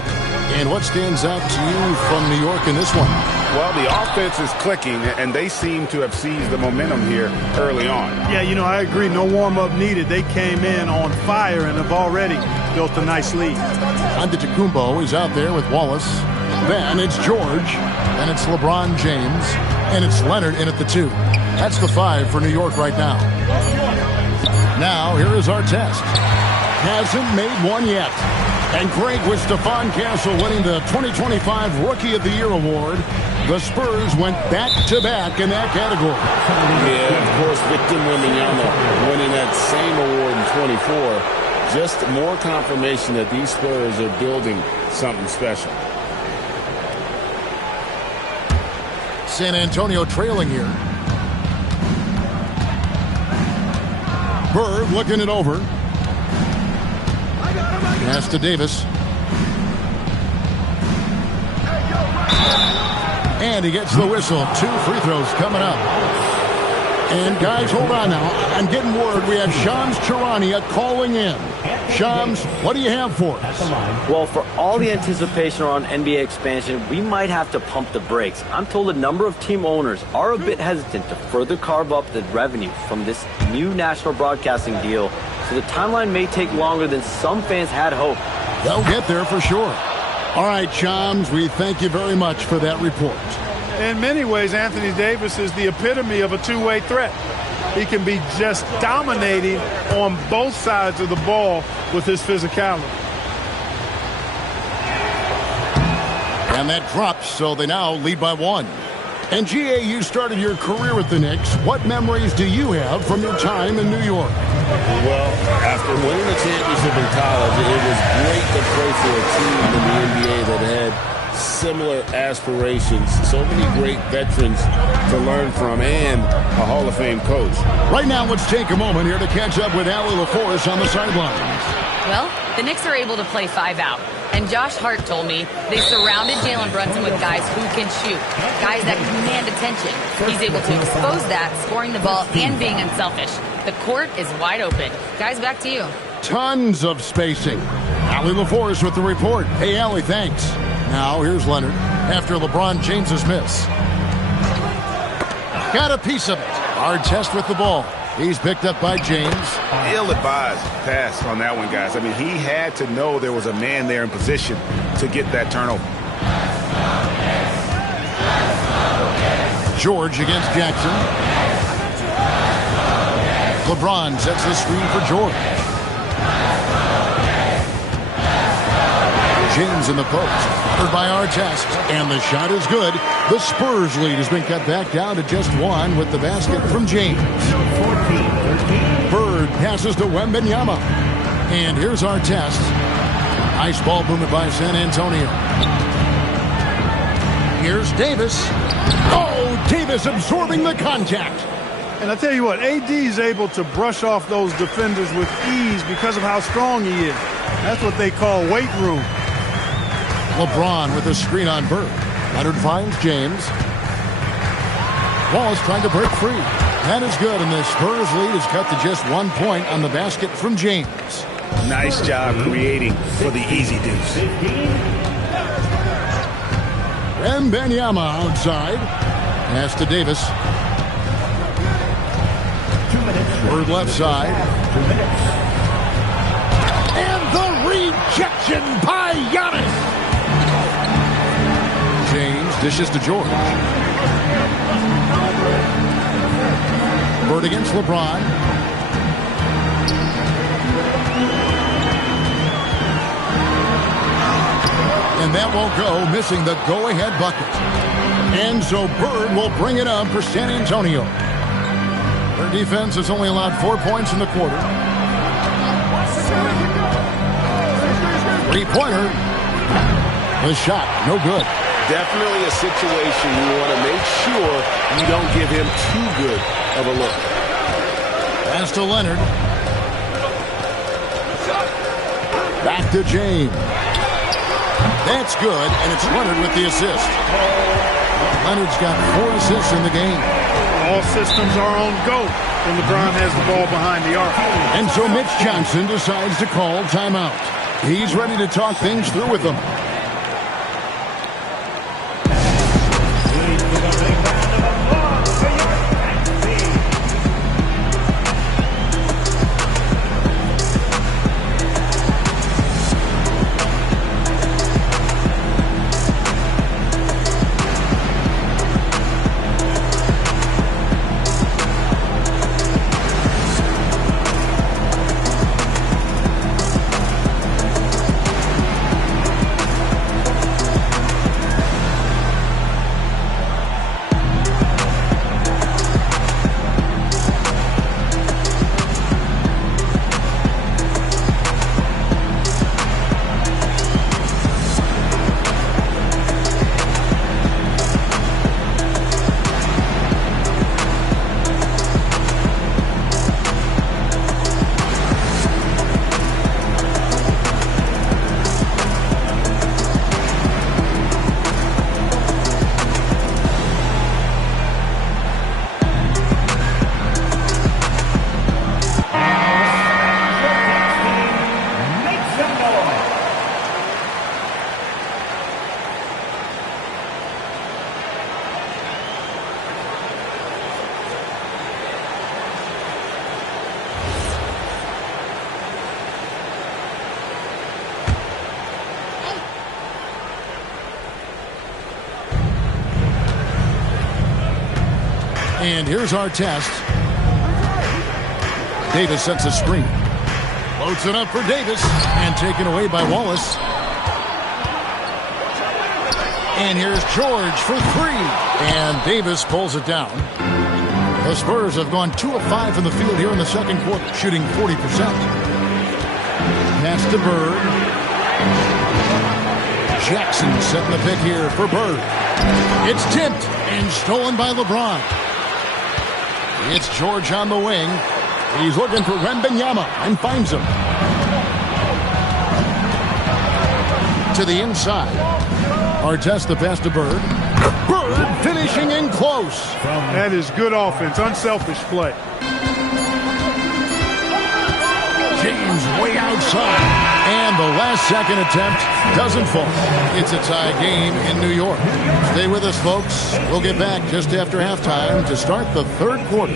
And what stands out to you from New York in this one? Well, the offense is clicking, and they seem to have seized the momentum here early on. Yeah, I agree. No warm-up needed. They came in on fire and have already built a nice lead. Antetokounmpo is out there with Wallace. Then it's George. Then it's LeBron James. And it's Leonard in at the 2. That's the 5 for New York right now. Now, here is Artest. Hasn't made one yet. And Greg with Stephon Castle winning the 2025 Rookie of the Year award. The Spurs went back-to-back in that category. Yeah, of course, Victor Wembanyama winning that same award in 24. Just more confirmation that these Spurs are building something special. San Antonio trailing here. Bird looking it over. Pass to Davis. And he gets the whistle. 2 free throws coming up. And guys, hold on now. I'm getting word we have Shams Charania calling in. Shams, what do you have for us? Well, for all the anticipation around NBA expansion, we might have to pump the brakes. I'm told a number of team owners are a bit hesitant to further carve up the revenue from this new national broadcasting deal, so the timeline may take longer than some fans had hoped. They'll get there for sure. All right, Shams, we thank you very much for that report. In many ways, Anthony Davis is the epitome of a two-way threat. He can be just dominating on both sides of the ball with his physicality. And that drops, so they now lead by 1. And GA, you started your career with the Knicks. What memories do you have from your time in New York? Well, after winning the championship in college, it was great to play for a team in the NBA that had similar aspirations, so many great veterans to learn from, and a Hall of Fame coach. Right now, let's take a moment here to catch up with Allie LaForce on the sidelines. Well, the Knicks are able to play 5 out. And Josh Hart told me they surrounded Jalen Brunson with guys who can shoot, guys that command attention. He's able to expose that, scoring the ball and being unselfish. The court is wide open. Guys, back to you. Tons of spacing. Allie LaForce with the report. Hey, Allie, thanks. Now, here's Leonard after LeBron James's miss. Got a piece of it. Artest with the ball. He's picked up by James. Ill-advised pass on that one, guys. I mean, he had to know there was a man there in position to get that turnover. George against Jackson. LeBron sets the screen for George. James in the post. Covered by Artest. And the shot is good. The Spurs lead has been cut back down to just one with the basket from James. Bird passes to Wembanyama. And here's Artest. Nice ball movement by San Antonio. Here's Davis. Oh, Davis absorbing the contact. And I tell you what, AD is able to brush off those defenders with ease because of how strong he is. That's what they call weight room. LeBron with a screen on Bird. Leonard finds James. Wallace trying to break free. That is good, and the Spurs lead is cut to just 1 point on the basket from James. Nice job creating for the easy deuce. Wembanyama outside. Pass to Davis. 2 minutes. Bird left side. 2 minutes. And the rejection by Giannis. James dishes to George. Bird against LeBron. And that won't go, missing the go-ahead bucket. And so Bird will bring it up for San Antonio. Their defense has only allowed 4 points in the quarter. Three-pointer. The shot, no good. Definitely a situation you want to make sure you don't give him too good of a look. Pass to Leonard. Back to James. That's good, and it's Leonard with the assist. Leonard's got 4 assists in the game. All systems are on go when LeBron has the ball behind the arc. And so Mitch Johnson decides to call timeout. He's ready to talk things through with them. And here's Artest. Davis sets a screen. Floats it up for Davis. And taken away by Wallace. And here's George for 3. And Davis pulls it down. The Spurs have gone 2 of 5 from the field here in the second quarter, shooting 40%. Pass to Bird. Jackson setting the pick here for Bird. It's tipped and stolen by LeBron. It's George on the wing. He's looking for Wembanyama and finds him. To the inside. Artest the pass to Bird. Bird finishing in close. That is good offense, unselfish play. James way outside. And the last second attempt doesn't fall. It's a tie game in New York. Stay with us, folks. We'll get back just after halftime to start the third quarter.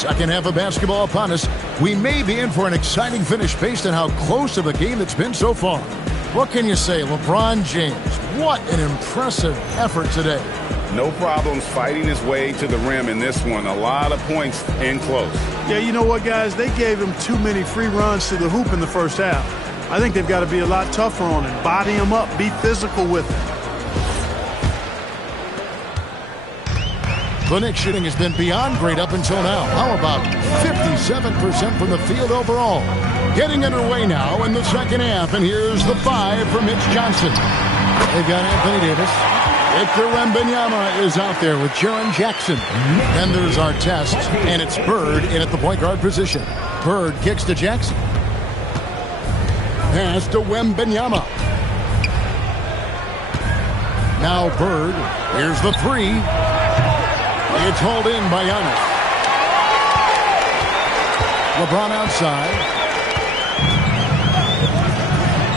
Second half of basketball upon us. We may be in for an exciting finish based on how close of a game it's been so far. What can you say, LeBron James? What an impressive effort today. No problems fighting his way to the rim in this one. A lot of points in close. Yeah, you know what, guys? They gave him too many free runs to the hoop in the first half. I think they've got to be a lot tougher on him. Body him up. Be physical with him. The Knicks shooting has been beyond great up until now. How about 57% from the field overall? Getting underway now in the second half, and here's the 5 for Mitch Johnson. They've got Anthony Davis. Victor Wembanyama is out there with Jaren Jackson. Then there's Artest, and it's Bird in at the point guard position. Bird kicks to Jackson. Pass to Wembanyama. Now Bird. Here's the 3. It's hauled in by Giannis. LeBron outside.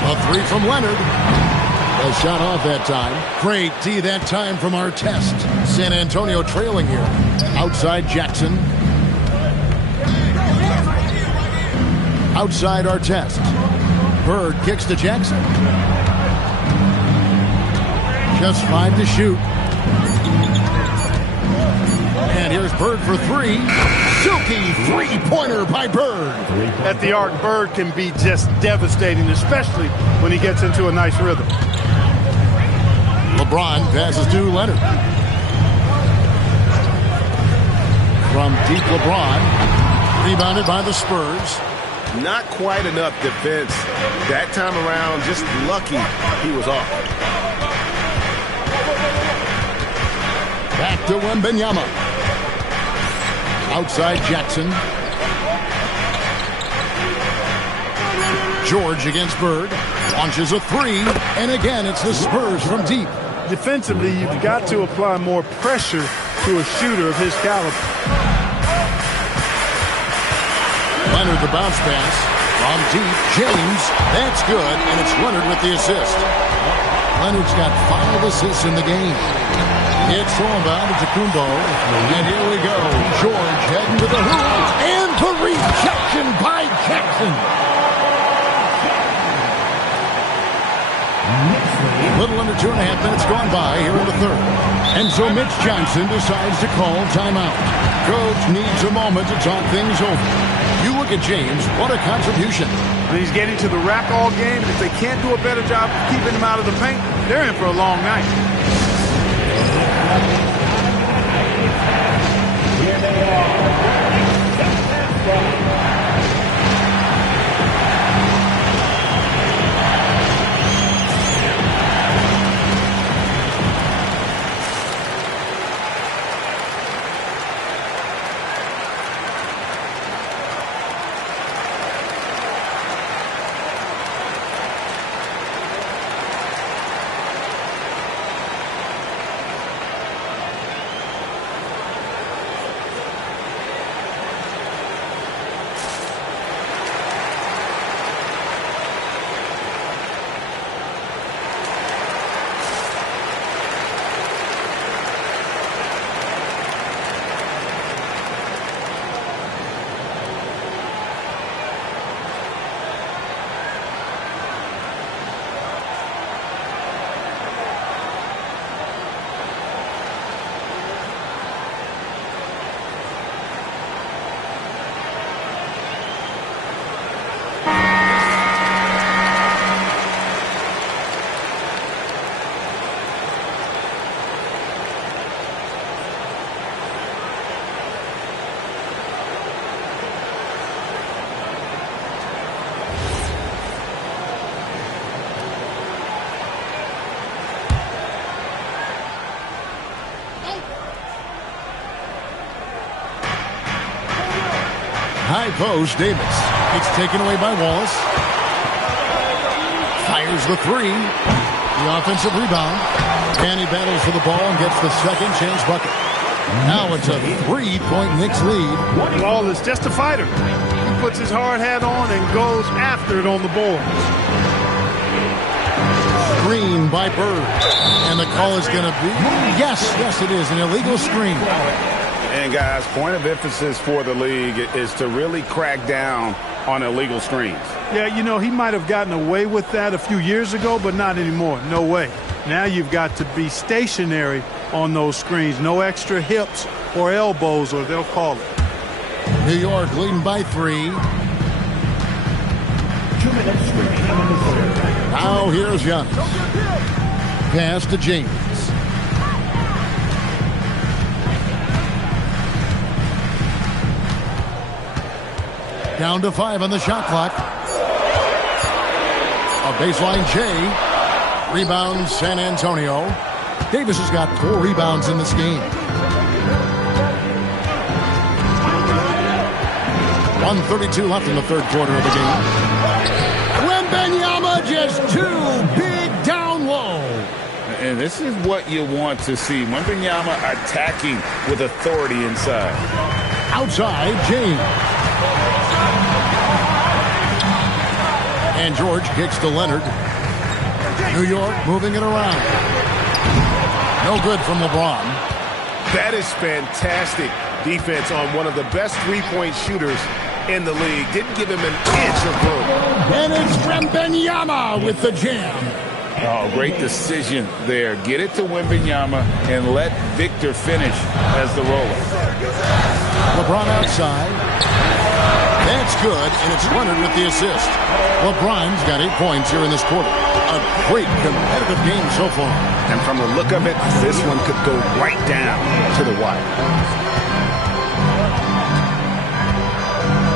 A 3 from Leonard. A shot off that time. Great D that time from Artest. San Antonio trailing here. Outside Jackson. Outside Artest. Bird kicks to Jackson. Just 5 to shoot. And here's Bird for 3. Silky three-pointer by Bird. At the arc, Bird can be just devastating, especially when he gets into a nice rhythm. LeBron passes to Leonard. From deep LeBron. Rebounded by the Spurs. Not quite enough defense that time around. Just lucky he was off. Back to Wembanyama. Outside Jackson. George against Bird. Launches a 3. And again, it's the Spurs from deep. Defensively, you've got to apply more pressure to a shooter of his caliber. Leonard the bounce pass. From deep, James. That's good, and it's Leonard with the assist. Leonard's got 5 assists in the game. It's Soulbound to Kumbo. And here we go. George heading to the hoop. And the rejection by Jackson. Little under 2.5 minutes gone by here in the third. And so Mitch Johnson decides to call timeout. Coach needs a moment to talk things over. You look at James, what a contribution. And he's getting to the rack all game, and if they can't do a better job of keeping him out of the paint, they're in for a long night. Here they are. High post, Davis. It's taken away by Wallace. Fires the 3. The offensive rebound. And he battles for the ball and gets the second chance bucket. Now it's a 3-point Knicks lead. Ball is just a fighter. He puts his hard hat on and goes after it on the board. Screen by Bird. And the call is going to be, yes, it is, an illegal screen. And guys, point of emphasis for the league is to really crack down on illegal screens. Yeah, you know, he might have gotten away with that a few years ago, but not anymore. No way. Now you've got to be stationary on those screens. No extra hips or elbows, or they'll call it. New York leading by 3. 2 minutes remaining in the third. Now here's Giannis. Pass to James. Down to 5 on the shot clock. A baseline J. Rebound San Antonio. Davis has got 4 rebounds in this game. 1:32 left in the third quarter of the game. Wembanyama just too big down low. And this is what you want to see. Wembanyama attacking with authority inside. Outside, James. And George kicks to Leonard. New York moving it around. No good from LeBron. That is fantastic defense on one of the best three-point shooters in the league. Didn't give him an inch of room. And it's Wembanyama with the jam. Oh, great decision there. Get it to Wembanyama and let Victor finish as the roller. LeBron outside. That's good, and it's Leonard with the assist. LeBron's got 8 points here in this quarter. A great competitive game so far. And from the look of it, this one could go right down to the wire.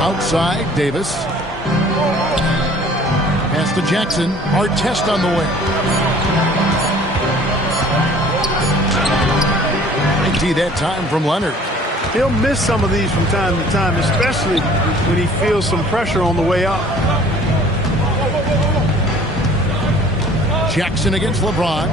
Outside, Davis. Pass to Jackson. Artest on the way. ID that time from Leonard. He'll miss some of these from time to time, especially when he feels some pressure on the way up. Jackson against LeBron.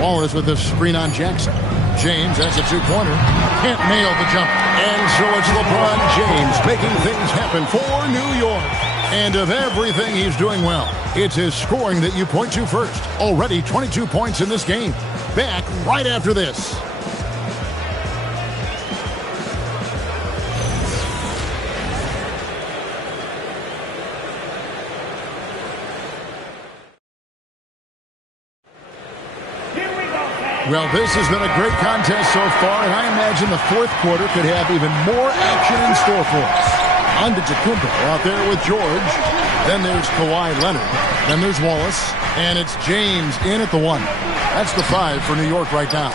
Wallace with the screen on Jackson. James, that's a 2-pointer. Can't nail the jump. And so it's LeBron James making things happen for New York. And of everything he's doing well, it's his scoring that you point to first. Already 22 points in this game. Back right after this. Well, this has been a great contest so far, and I imagine the fourth quarter could have even more action in store for us. Antetokounmpo out there with George. Then there's Kawhi Leonard. Then there's Wallace. And it's James in at the 1. That's the 5 for New York right now.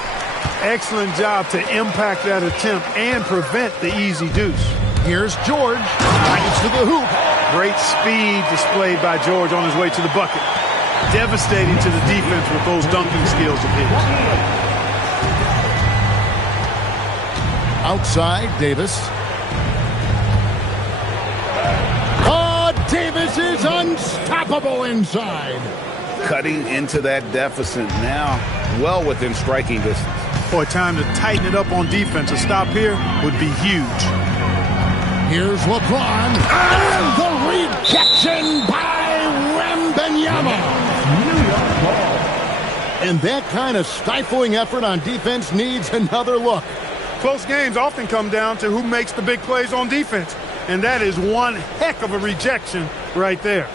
Excellent job to impact that attempt and prevent the easy deuce. Here's George. Right to the hoop. Great speed displayed by George on his way to the bucket. Devastating to the defense with those dunking skills of his. Outside, Davis. Oh, Davis is unstoppable inside. Cutting into that deficit now, well within striking distance. Boy, time to tighten it up on defense. A stop here would be huge. Here's LeBron. And the rejection by Wembanyama. And that kind of stifling effort on defense needs another look. Close games often come down to who makes the big plays on defense. And that is one heck of a rejection right there.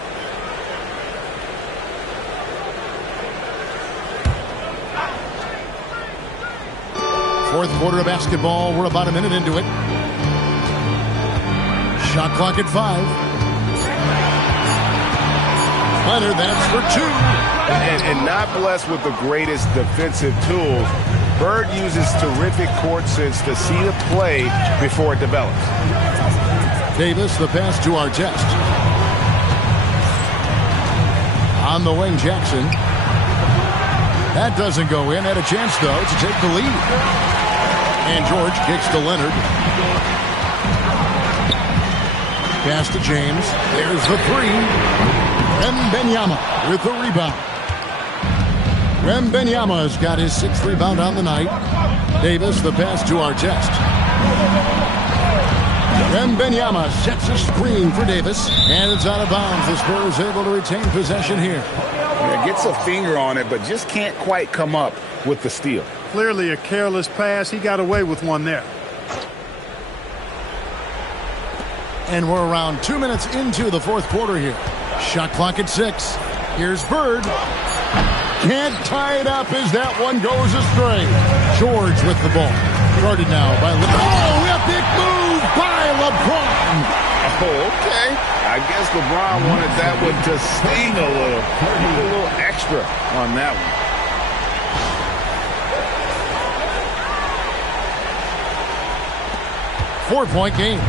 Fourth quarter of basketball. We're about a minute into it. Shot clock at 5. Leonard, that's for 2. And not blessed with the greatest defensive tools. Bird uses terrific court sense to see the play before it develops. Davis, the pass to Artest. On the wing, Jackson. That doesn't go in. Had a chance, though, to take the lead. And George kicks to Leonard. Pass to James. There's the 3. Wembanyama with the rebound. Wembanyama's got his 6th rebound on the night. Davis, the pass to Artest. Wembanyama sets a screen for Davis, and it's out of bounds. The Spurs able to retain possession here. that gets a finger on it, but just can't quite come up with the steal. Clearly a careless pass. He got away with one there. And we're around 2 minutes into the fourth quarter here. Shot clock at 6. Here's Bird. Can't tie it up as that one goes astray. George with the ball. Guarded now by LeBron. Epic move by LeBron. Oh, okay. I guess LeBron wanted that one to sting a little extra on that one. 4-point game.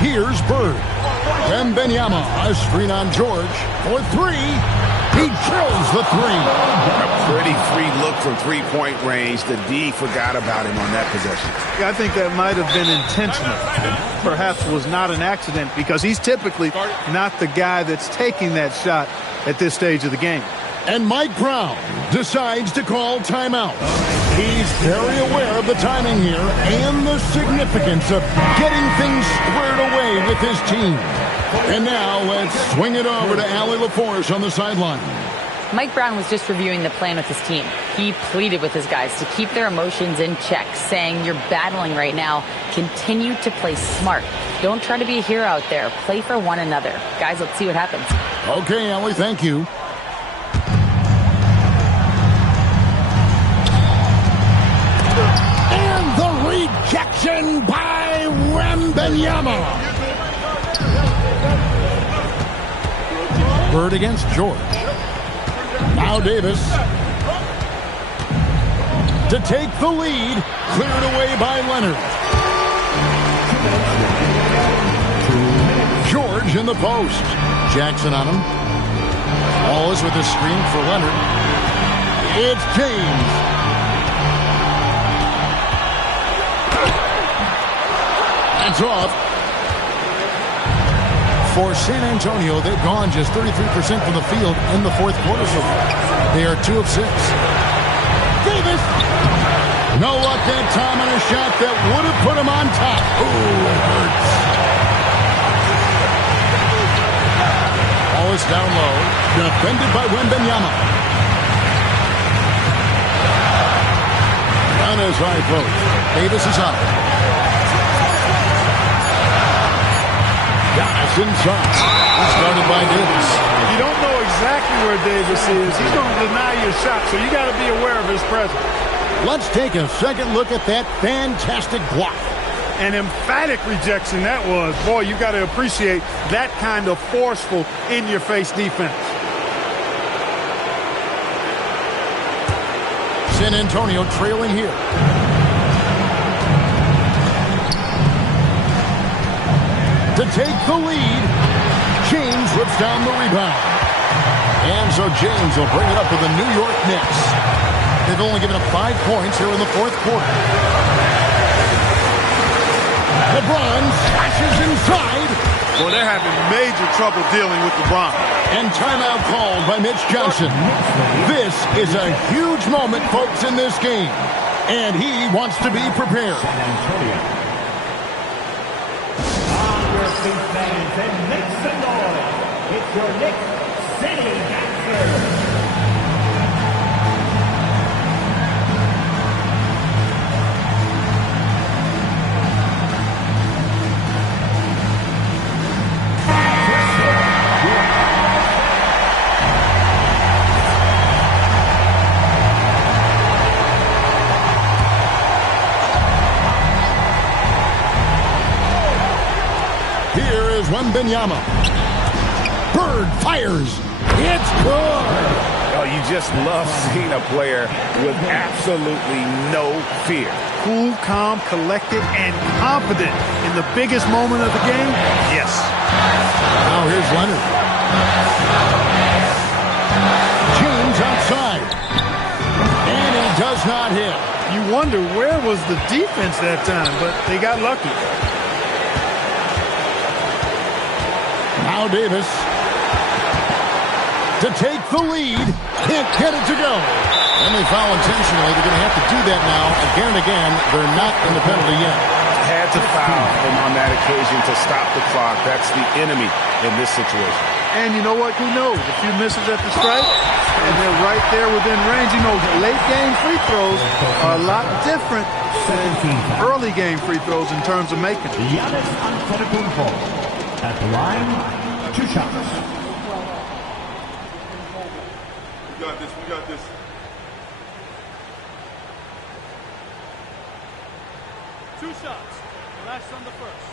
Here's Bird. Wembanyama, a screen on George for 3. He drills the 3. A pretty free look from three-point range. The D forgot about him on that possession. Yeah, I think that might have been intentional. Perhaps was not an accident because he's typically not the guy that's taking that shot at this stage of the game. And Mike Brown decides to call timeout. He's very aware of the timing here and the significance of getting things squared away with his team. And now let's swing it over to Allie LaForce on the sideline. Mike Brown was just reviewing the plan with his team. He pleaded with his guys to keep their emotions in check, saying, "You're battling right now. Continue to play smart. Don't try to be a hero out there. Play for one another." Guys, let's see what happens. Okay, Allie, thank you. And the rejection by Wembanyama. Bird against George. Now Davis to take the lead. Cleared away by Leonard. George in the post. Jackson on him. Wallace with a screen for Leonard. It's James. That's off. For San Antonio, they've gone just 33% from the field in the fourth quarter so far. They are 2 of 6. Davis! No luck that time on a shot that would have put him on top. Ooh, it hurts. Wallace down low. Defended by Wembanyama. On his high post. Davis is up. Giannis inside. Started by Davis. You don't know exactly where Davis is. He's going to deny your shot, so you got to be aware of his presence. Let's take a second look at that fantastic block. An emphatic rejection that was. Boy, you got to appreciate that kind of forceful, in-your-face defense. San Antonio trailing here. To take the lead, James rips down the rebound. And so James will bring it up with the New York Knicks. They've only given up 5 points here in the fourth quarter. LeBron slashes inside. Well, they're having major trouble dealing with LeBron. And timeout called by Mitch Johnson. This is a huge moment, folks, in this game. And he wants to be prepared. Fans and make some noise. It's your Knicks City Dancers. Wembanyama. Bird fires. It's good. Oh, you just love seeing a player with absolutely no fear. Cool, calm, collected, and confident in the biggest moment of the game. Yes. Now here's Leonard. James outside. And he does not hit. You wonder where was the defense that time, but they got lucky. Now Davis to take the lead. Can't get it to go. And they foul intentionally. They're going to have to do that now again and again. They're not in the penalty yet. Had to foul him on that occasion to stop the clock. That's the enemy in this situation. And you know what? Who knows? A few misses at the stripe, and they're right there within range. You know, late game free throws are a lot different than early game free throws in terms of making them. Giannis Antetokounmpo at the line, 2 shots. We got this. We got this. Two shots. Last on the first.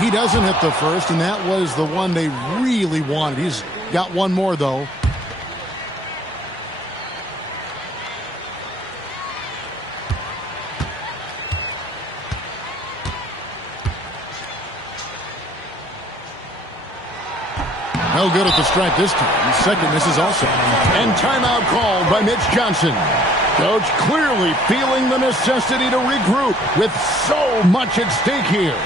He doesn't hit the first, and that was the one they really wanted. He's got one more, though. No good at the stripe this time. Second miss is also. And timeout called by Mitch Johnson. Coach clearly feeling the necessity to regroup with so much at stake here.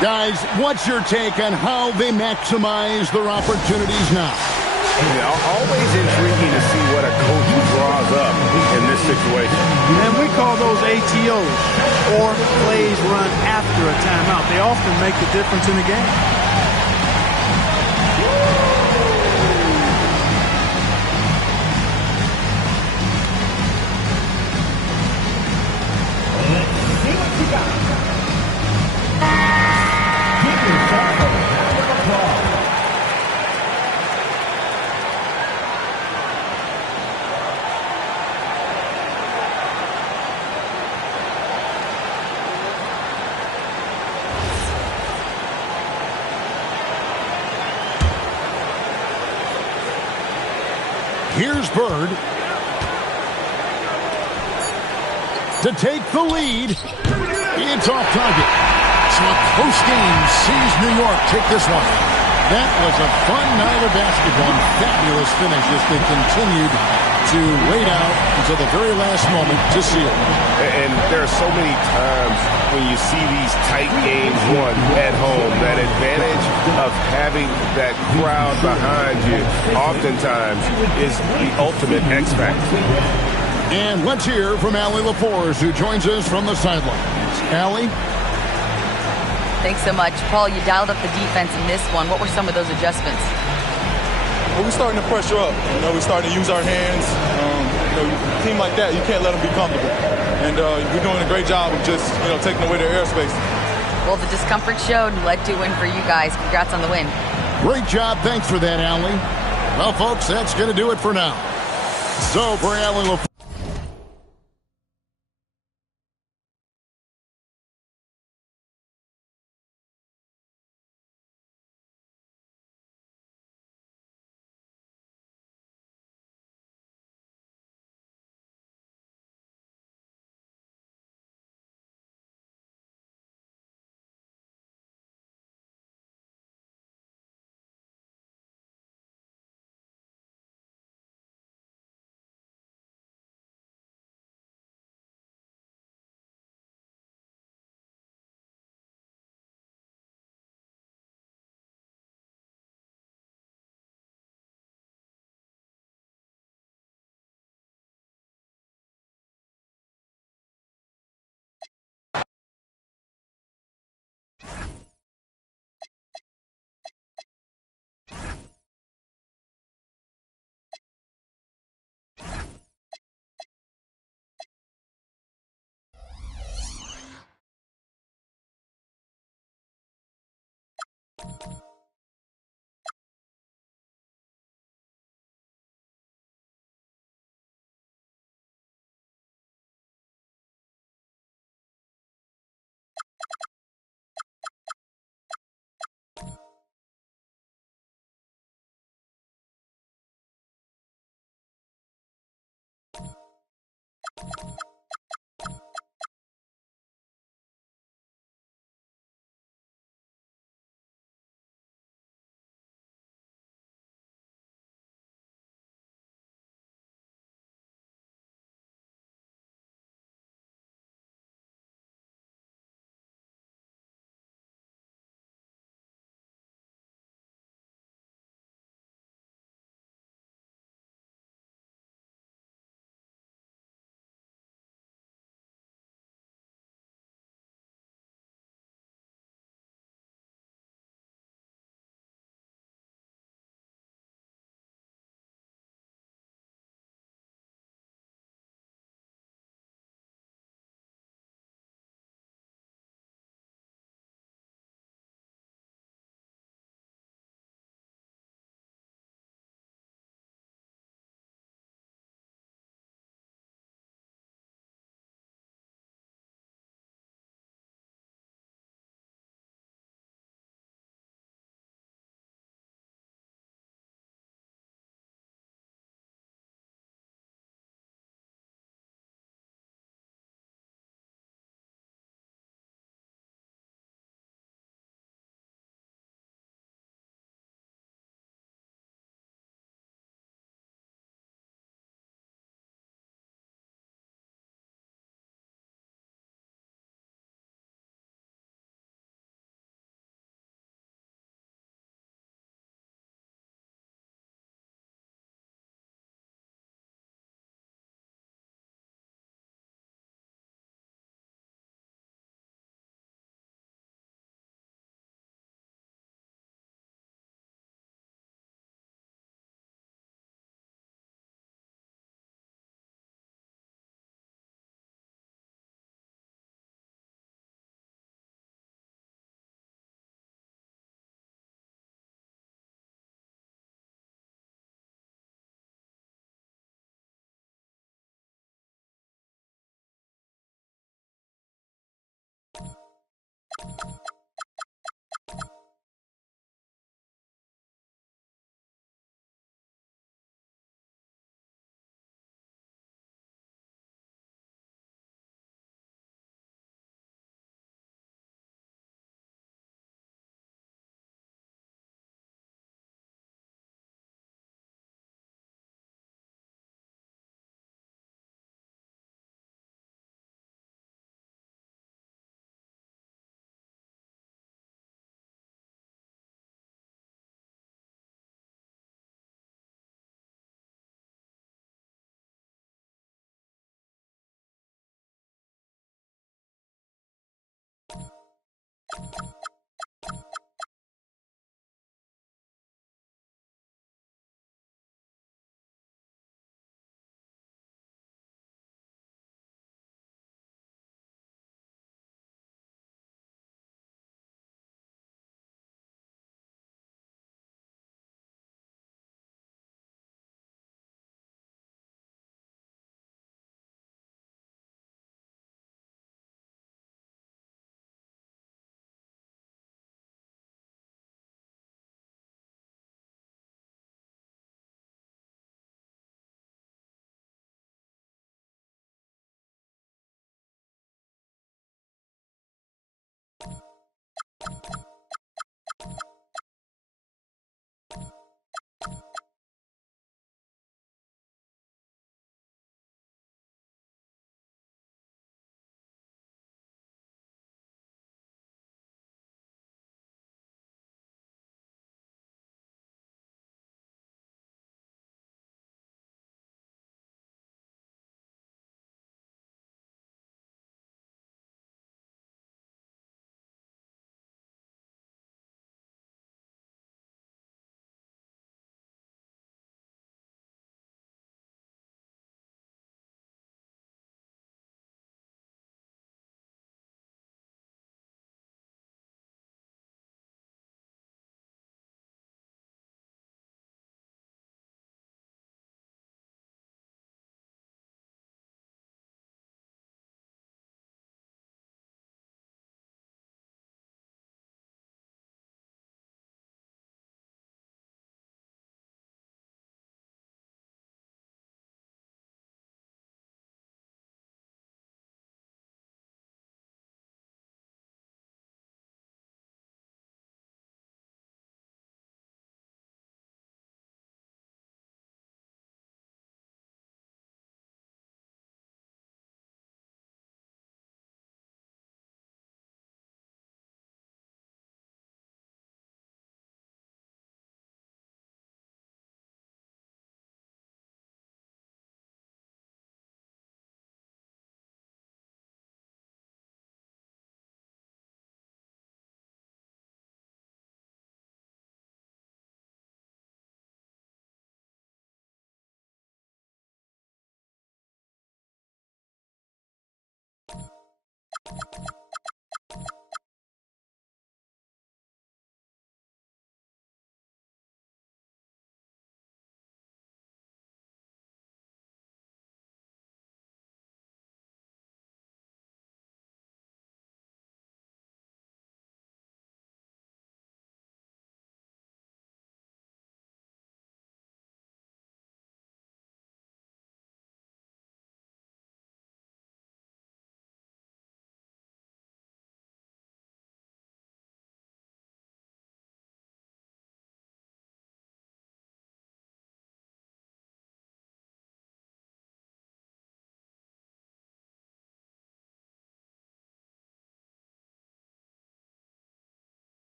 Guys, what's your take on how they maximize their opportunities now? Always intriguing to see what a coach draws up in this situation. And we call those ATOs, or plays run after a timeout. They often make the difference in the game. Here's Bird to take the lead. It's off target. So a close game sees New York take this one. That was a fun night of basketball. Fabulous finish as they continued to wait out until the very last moment to seal it. And there are so many times when you see these tight games won at home, that advantage of having that crowd behind you oftentimes is the ultimate X factor. And let's hear from Allie LaForce, who joins us from the sidelines. Allie? Thanks so much. Paul, you dialed up the defense in this one. What were some of those adjustments? Well, we're starting to pressure up. We're starting to use our hands. A team like that, you can't let them be comfortable. And we're doing a great job of just, taking away their airspace. Well, the discomfort showed and led to a win for you guys. Congrats on the win. Great job. Thanks for that, Allie. Well, folks, that's going to do it for now. So, for Allie LaForce.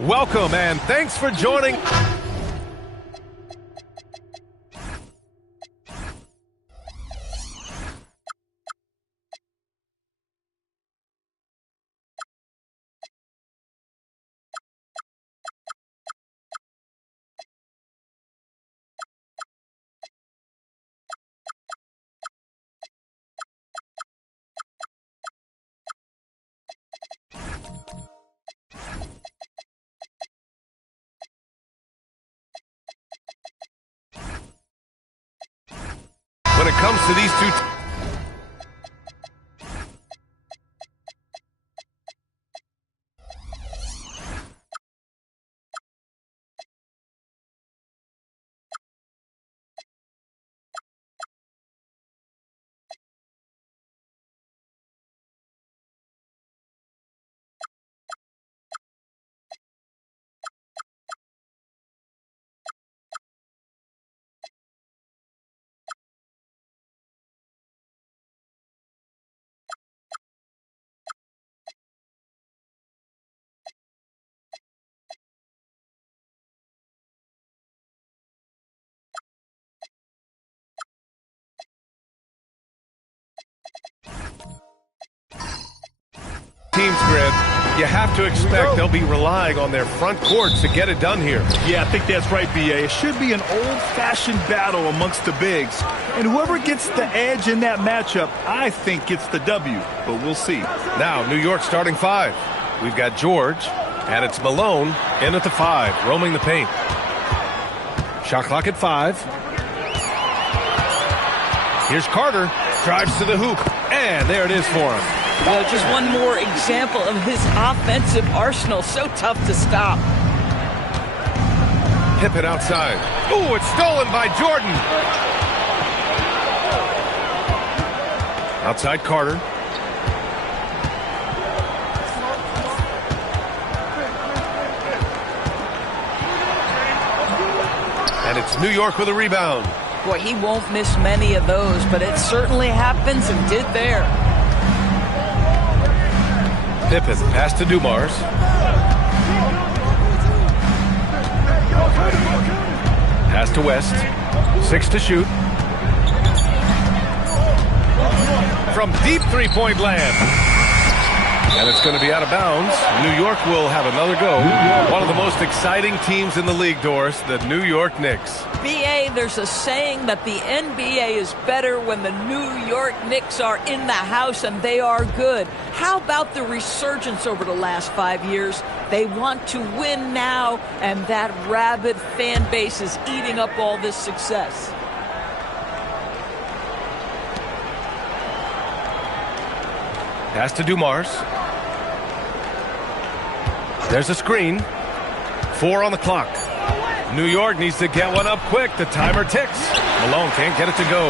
Welcome and thanks for joining. When it comes to these two teams, Grant, you have to expect they'll be relying on their front courts to get it done here. Yeah, I think that's right, B.A. It should be an old-fashioned battle amongst the bigs. And whoever gets the edge in that matchup, I think gets the W. But we'll see. Now, New York starting 5. We've got George, and it's Malone in at the 5, roaming the paint. Shot clock at 5. Here's Carter, drives to the hoop, and there it is for him. Well, just one more example of his offensive arsenal. So tough to stop. Pippen outside. Ooh, it's stolen by Jordan. Outside Carter. And it's New York with a rebound. Boy, he won't miss many of those, but it certainly happens and did there. Pippen, pass to Dumars. Pass to West. 6 to shoot. From deep three-point land. And it's going to be out of bounds. New York will have another go. One of the most exciting teams in the league, Doris, the New York Knicks. B.A., there's a saying that the NBA is better when the New York Knicks are in the house, and they are good. How about the resurgence over the last 5 years? They want to win now, and that rabid fan base is eating up all this success. Pass to Dumars. There's a screen. 4 on the clock. New York needs to get one up quick. The timer ticks. Malone can't get it to go.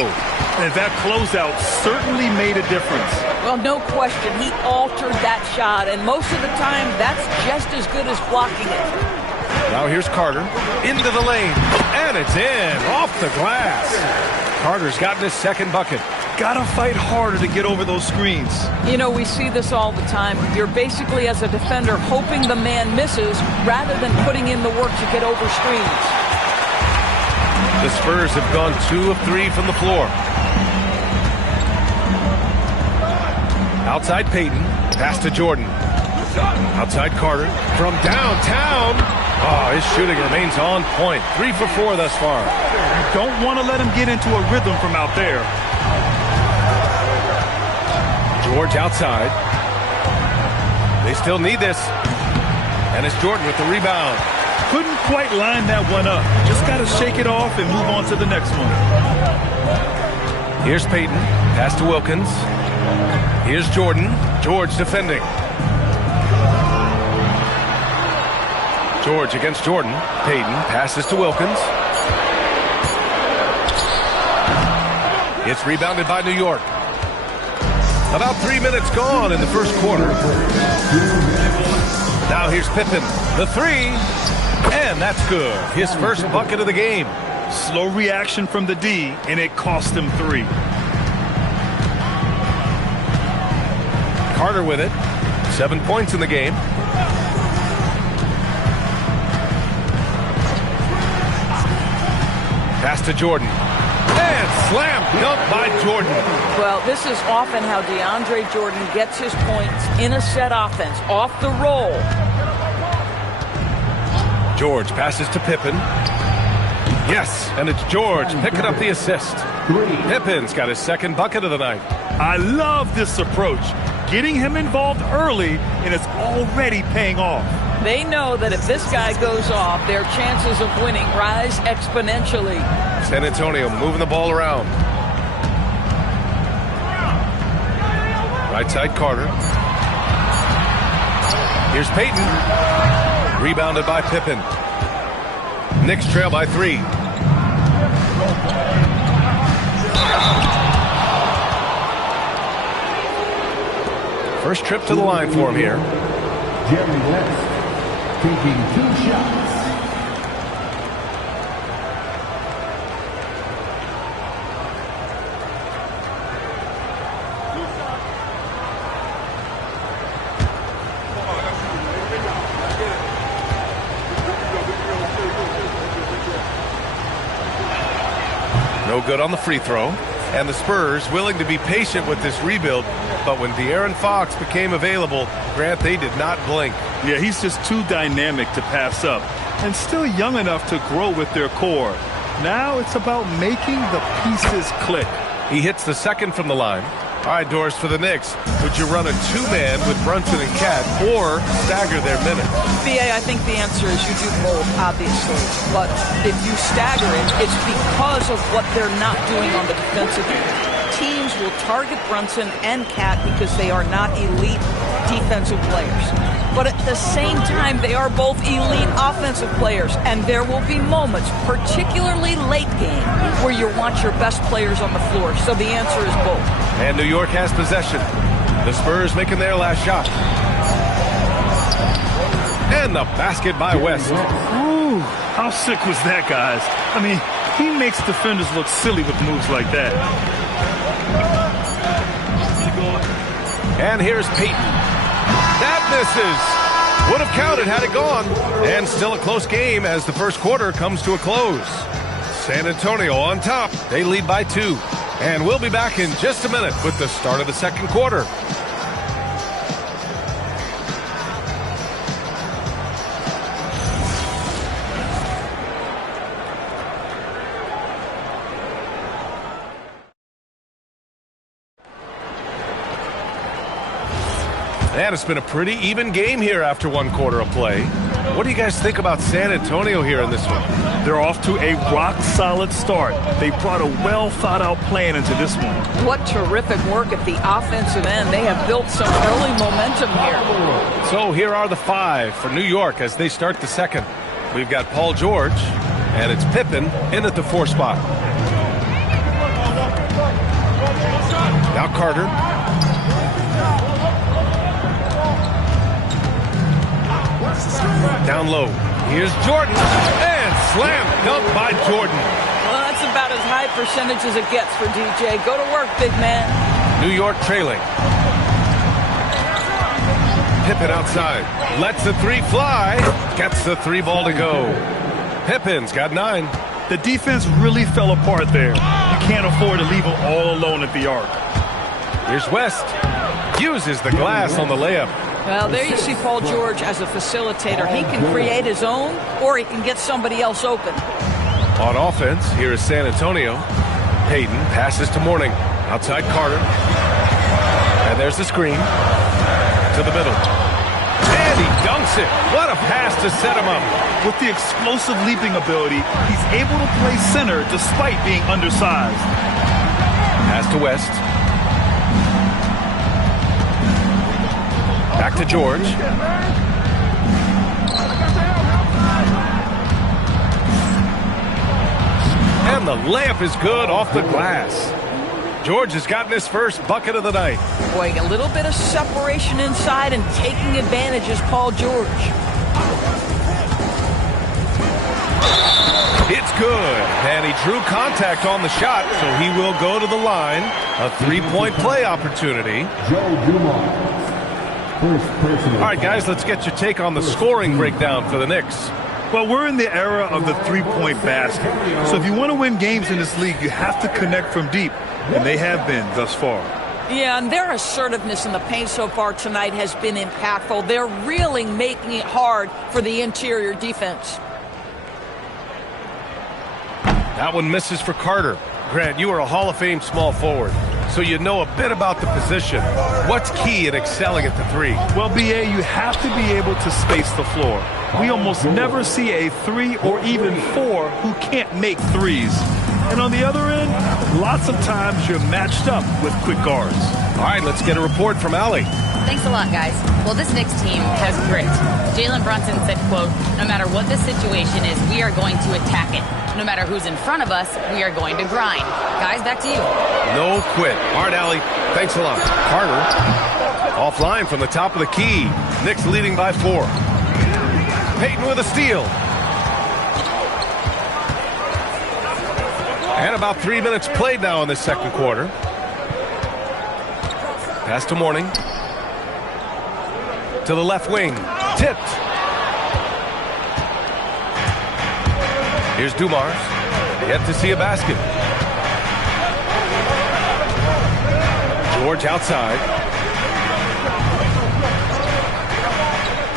And that closeout certainly made a difference. Well, no question. He altered that shot, and most of the time, that's just as good as blocking it. Now here's Carter. Into the lane. And it's in. Off the glass. Carter's gotten his second bucket. Gotta fight harder to get over those screens. You know, we see this all the time. You're basically, as a defender, hoping the man misses rather than putting in the work to get over screens. The Spurs have gone 2 of 3 from the floor. Outside Payton. Pass to Jordan. Outside Carter. From downtown. Oh, his shooting remains on point. 3 for 4 thus far. You don't want to let him get into a rhythm from out there. George outside. They still need this. And it's Jordan with the rebound. Couldn't quite line that one up. Just got to shake it off and move on to the next one. Here's Payton. Pass to Wilkins. Here's Jordan. George defending. George against Jordan. Payton passes to Wilkins. It's rebounded by New York. About 3 minutes gone in the first quarter. Now here's Pippen. The 3. And that's good. His first bucket of the game. Slow reaction from the D, and it cost him 3. Carter with it. 7 points in the game. Pass to Jordan. And slam dunk by Jordan. Well, this is often how DeAndre Jordan gets his points in a set offense, off the roll. George passes to Pippen. Yes, and it's George picking up the assist. Pippen's got his second bucket of the night. I love this approach. Getting him involved early, and it's already paying off. They know that if this guy goes off, their chances of winning rise exponentially. San Antonio moving the ball around. Right side, Carter. Here's Payton. Rebounded by Pippen. Knicks trail by 3. First trip to the line for him here. Jerry West taking 2 shots. No good on the free throw. And the Spurs willing to be patient with this rebuild, but when De'Aaron Fox became available, Grant, they did not blink. Yeah, he's just too dynamic to pass up and still young enough to grow with their core. Now it's about making the pieces click. He hits the second from the line. All right, Doris, for the Knicks, would you run a 2-man with Brunson and Cat or stagger their minutes? BA, I think the answer is you do both, obviously. But if you stagger it, it's because of what they're not doing on the defensive end. Teams will target Brunson and Cat because they are not elite defensive players. But at the same time, they are both elite offensive players. And there will be moments, particularly late game, where you want your best players on the floor. So the answer is both. And New York has possession. The Spurs making their last shot. And the basket by West. Ooh, how sick was that, guys? I mean, he makes defenders look silly with moves like that. And here's Payton. That misses. Would have counted had it gone. And still a close game as the first quarter comes to a close. San Antonio on top. They lead by 2. And we'll be back in just a minute with the start of the second quarter. And it's been a pretty even game here after 1 quarter of play. What do you guys think about San Antonio here in this one? They're off to a rock-solid start. They brought a well-thought-out plan into this one. What terrific work at the offensive end. They have built some early momentum here. So here are the 5 for New York as they start the second. We've got Paul George, and it's Pippen in at the 4 spot. Now Carter. Down low. Here's Jordan. And slam dunk by Jordan. Well, that's about as high percentage as it gets for DJ. Go to work, big man. New York trailing. Pippen outside. Lets the 3 fly. Gets the 3 ball to go. Pippen's got 9. The defense really fell apart there. You can't afford to leave them all alone at the arc. Here's West. Uses the glass on the layup. Well, there you see Paul George as a facilitator. He can create his own, or he can get somebody else open. On offense, here is San Antonio. Payton passes to Mourning. Outside Carter. And there's the screen. To the middle. And he dunks it. What a pass to set him up. With the explosive leaping ability, he's able to play center despite being undersized. Pass to West. Back to George. And the layup is good off the glass. George has gotten his first bucket of the night. Boy, a little bit of separation inside and taking advantage is Paul George. It's good. And he drew contact on the shot, so he will go to the line. A 3-point play opportunity. Joe Dumars. First personal. All right, guys, let's get your take on the scoring breakdown for the Knicks. Well, we're in the era of the three-point basket. So if you want to win games in this league, you have to connect from deep, and they have been thus far. Yeah, and their assertiveness in the paint so far tonight has been impactful. They're really making it hard for the interior defense. That one misses for Carter. Grant, you are a Hall of Fame small forward, so you know a bit about the position. What's key in excelling at the three? Well, B.A., you have to be able to space the floor. We almost never see a 3 or even 4 who can't make threes. And on the other end, lots of times you're matched up with quick guards. All right, let's get a report from Allie. Thanks a lot, guys. Well, this Knicks team has grit. Jalen Brunson said, quote, "No matter what the situation is, we are going to attack it. No matter who's in front of us, we are going to grind." Guys, back to you. No quit. All right, Allie. Thanks a lot. Carter offline from the top of the key. Knicks leading by 4. Payton with a steal. And about 3 minutes played now in the second quarter. Pass to Mourning. To the left wing. Tipped. Here's Dumars. Yet to see a basket. George outside.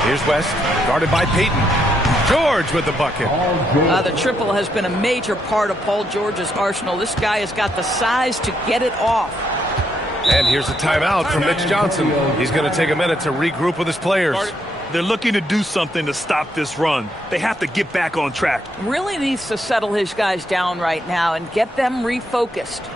Here's West. Guarded by Payton. George with the bucket. The triple has been a major part of Paul George's arsenal. This guy has got the size to get it off. And here's a timeout from Mitch Johnson. He's going to take a minute to regroup with his players. They're looking to do something to stop this run. They have to get back on track. Really needs to settle his guys down right now and get them refocused.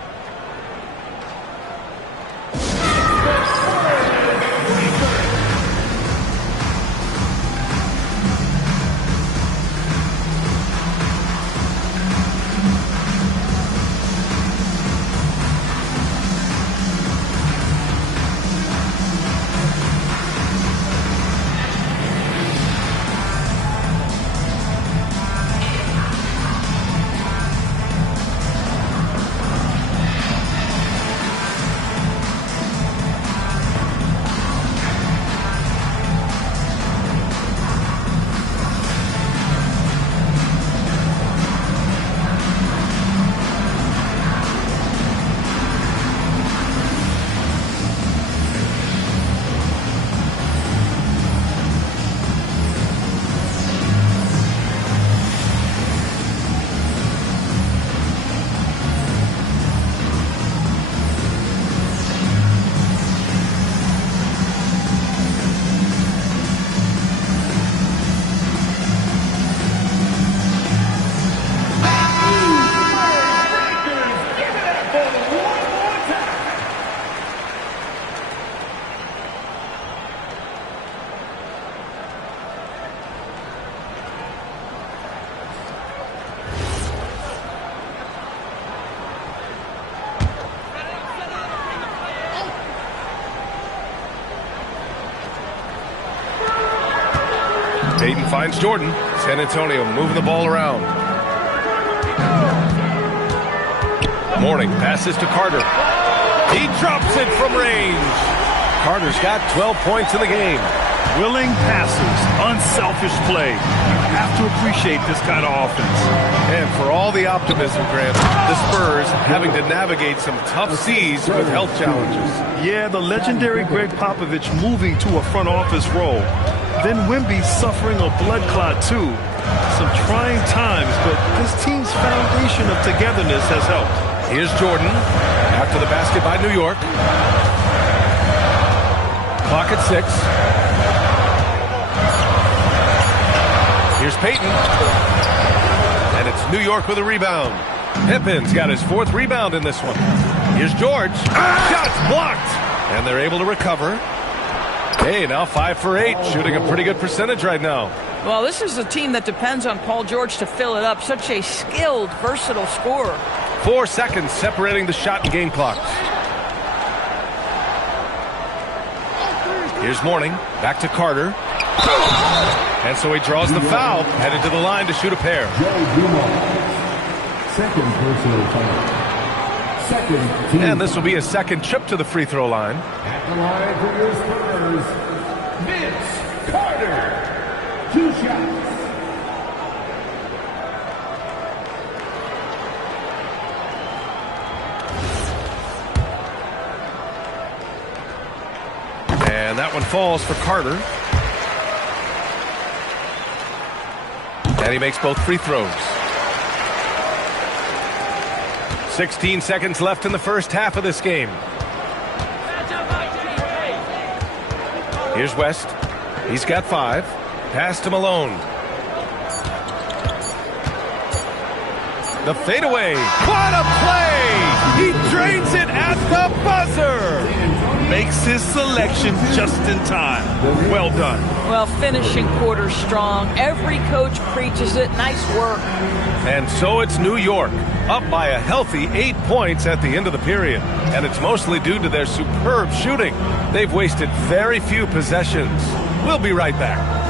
Payton finds Jordan. San Antonio moving the ball around. Mourning passes to Carter. He drops it from range. Carter's got 12 points in the game. Willing passes, unselfish play. You have to appreciate this kind of offense. And for all the optimism, Grant, the Spurs having to navigate some tough seas with health challenges. Yeah, the legendary Greg Popovich moving to a front office role. Then Wemby suffering a blood clot too. Some trying times, but this team's foundation of togetherness has helped. Here's Jordan after the basket by New York. Clock at 6. Here's Payton. And it's New York with a rebound. Pippen's got his 4th rebound in this one. Here's George. Shots blocked. And they're able to recover. Hey, now 5 for 8, shooting a pretty good percentage right now. Well, this is a team that depends on Paul George to fill it up. Such a skilled, versatile scorer. 4 seconds separating the shot and game clocks. Here's Mourning, back to Carter. And so he draws the foul, headed to the line to shoot a pair. Second personal foul. Second team. And this will be a second trip to the free throw line. At the line for your Spurs, Vince Carter. 2 shots. And that one falls for Carter. And he makes both free throws. 16 seconds left in the first half of this game. Here's West. He's got 5. Pass to Malone. The fadeaway. What a play! He drains it at the buzzer. Makes his selection just in time. Well done. Well, finishing quarter strong. Every coach preaches it. Nice work. And so it's New York, up by a healthy 8 points at the end of the period. And it's mostly due to their superb shooting. They've wasted very few possessions. We'll be right back.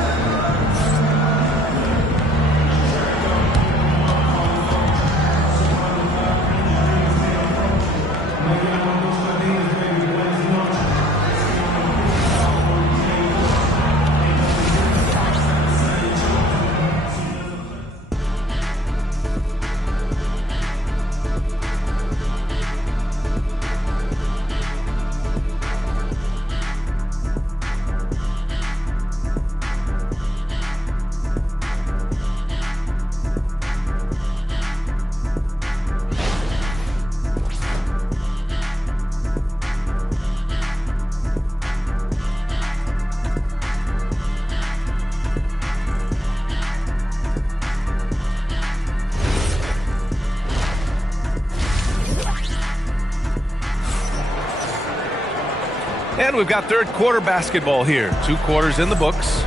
And we've got third quarter basketball here. 2 quarters in the books.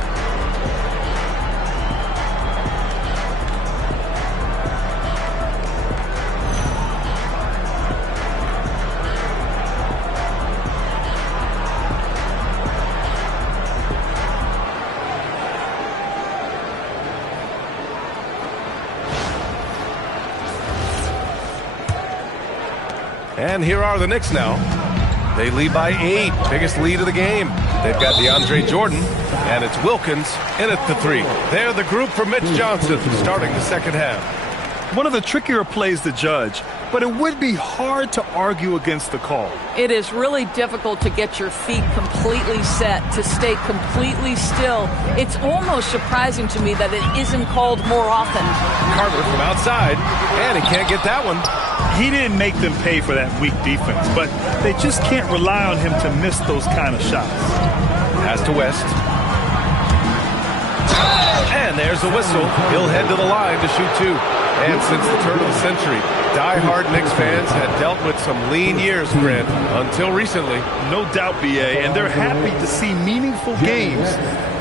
And here are the Knicks now. They lead by 8, biggest lead of the game. They've got DeAndre Jordan, and it's Wilkins in at the 3. They're the group for Mitch Johnson starting the second half. One of the trickier plays to judge, but it would be hard to argue against the call. It is really difficult to get your feet completely set, to stay completely still. It's almost surprising to me that it isn't called more often. Carter from outside, and he can't get that one. He didn't make them pay for that weak defense, but they just can't rely on him to miss those kind of shots. Pass to West. And there's the whistle. He'll head to the line to shoot 2. And since the turn of the century, die-hard Knicks fans had dealt with some lean years, Grant, until recently. No doubt, B.A., and they're happy to see meaningful games.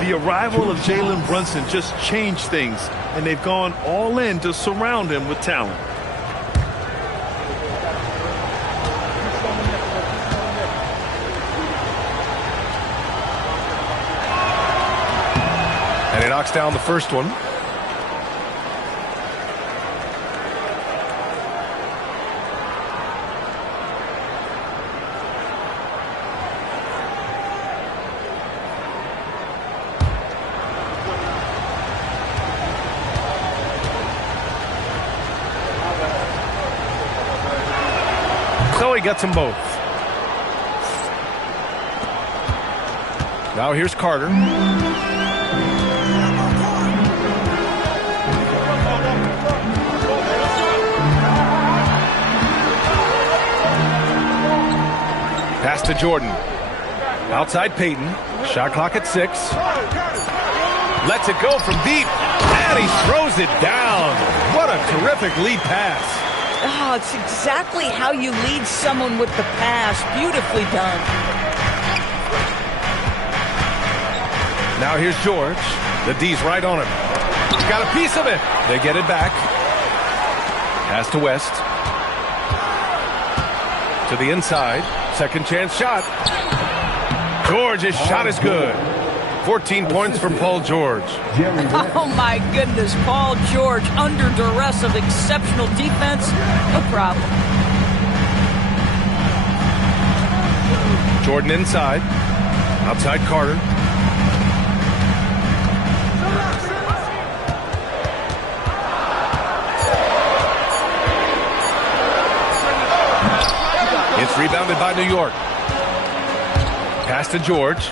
The arrival of Jalen Brunson just changed things, and they've gone all in to surround him with talent. And he knocks down the first one. So he gets them both. Now here's Carter. Pass to Jordan. Outside Payton. Shot clock at 6. Lets it go from deep. And he throws it down. What a terrific lead pass. Oh, it's exactly how you lead someone with the pass. Beautifully done. Now here's George. The D's right on him. Got a piece of it. They get it back. Pass to West. To the inside. Second chance shot. George's shot is good. 14 points from Paul George. Oh, my goodness. Paul George under duress of exceptional defense. No problem. Jordan inside. Outside Carter. It's rebounded by New York. Pass to George.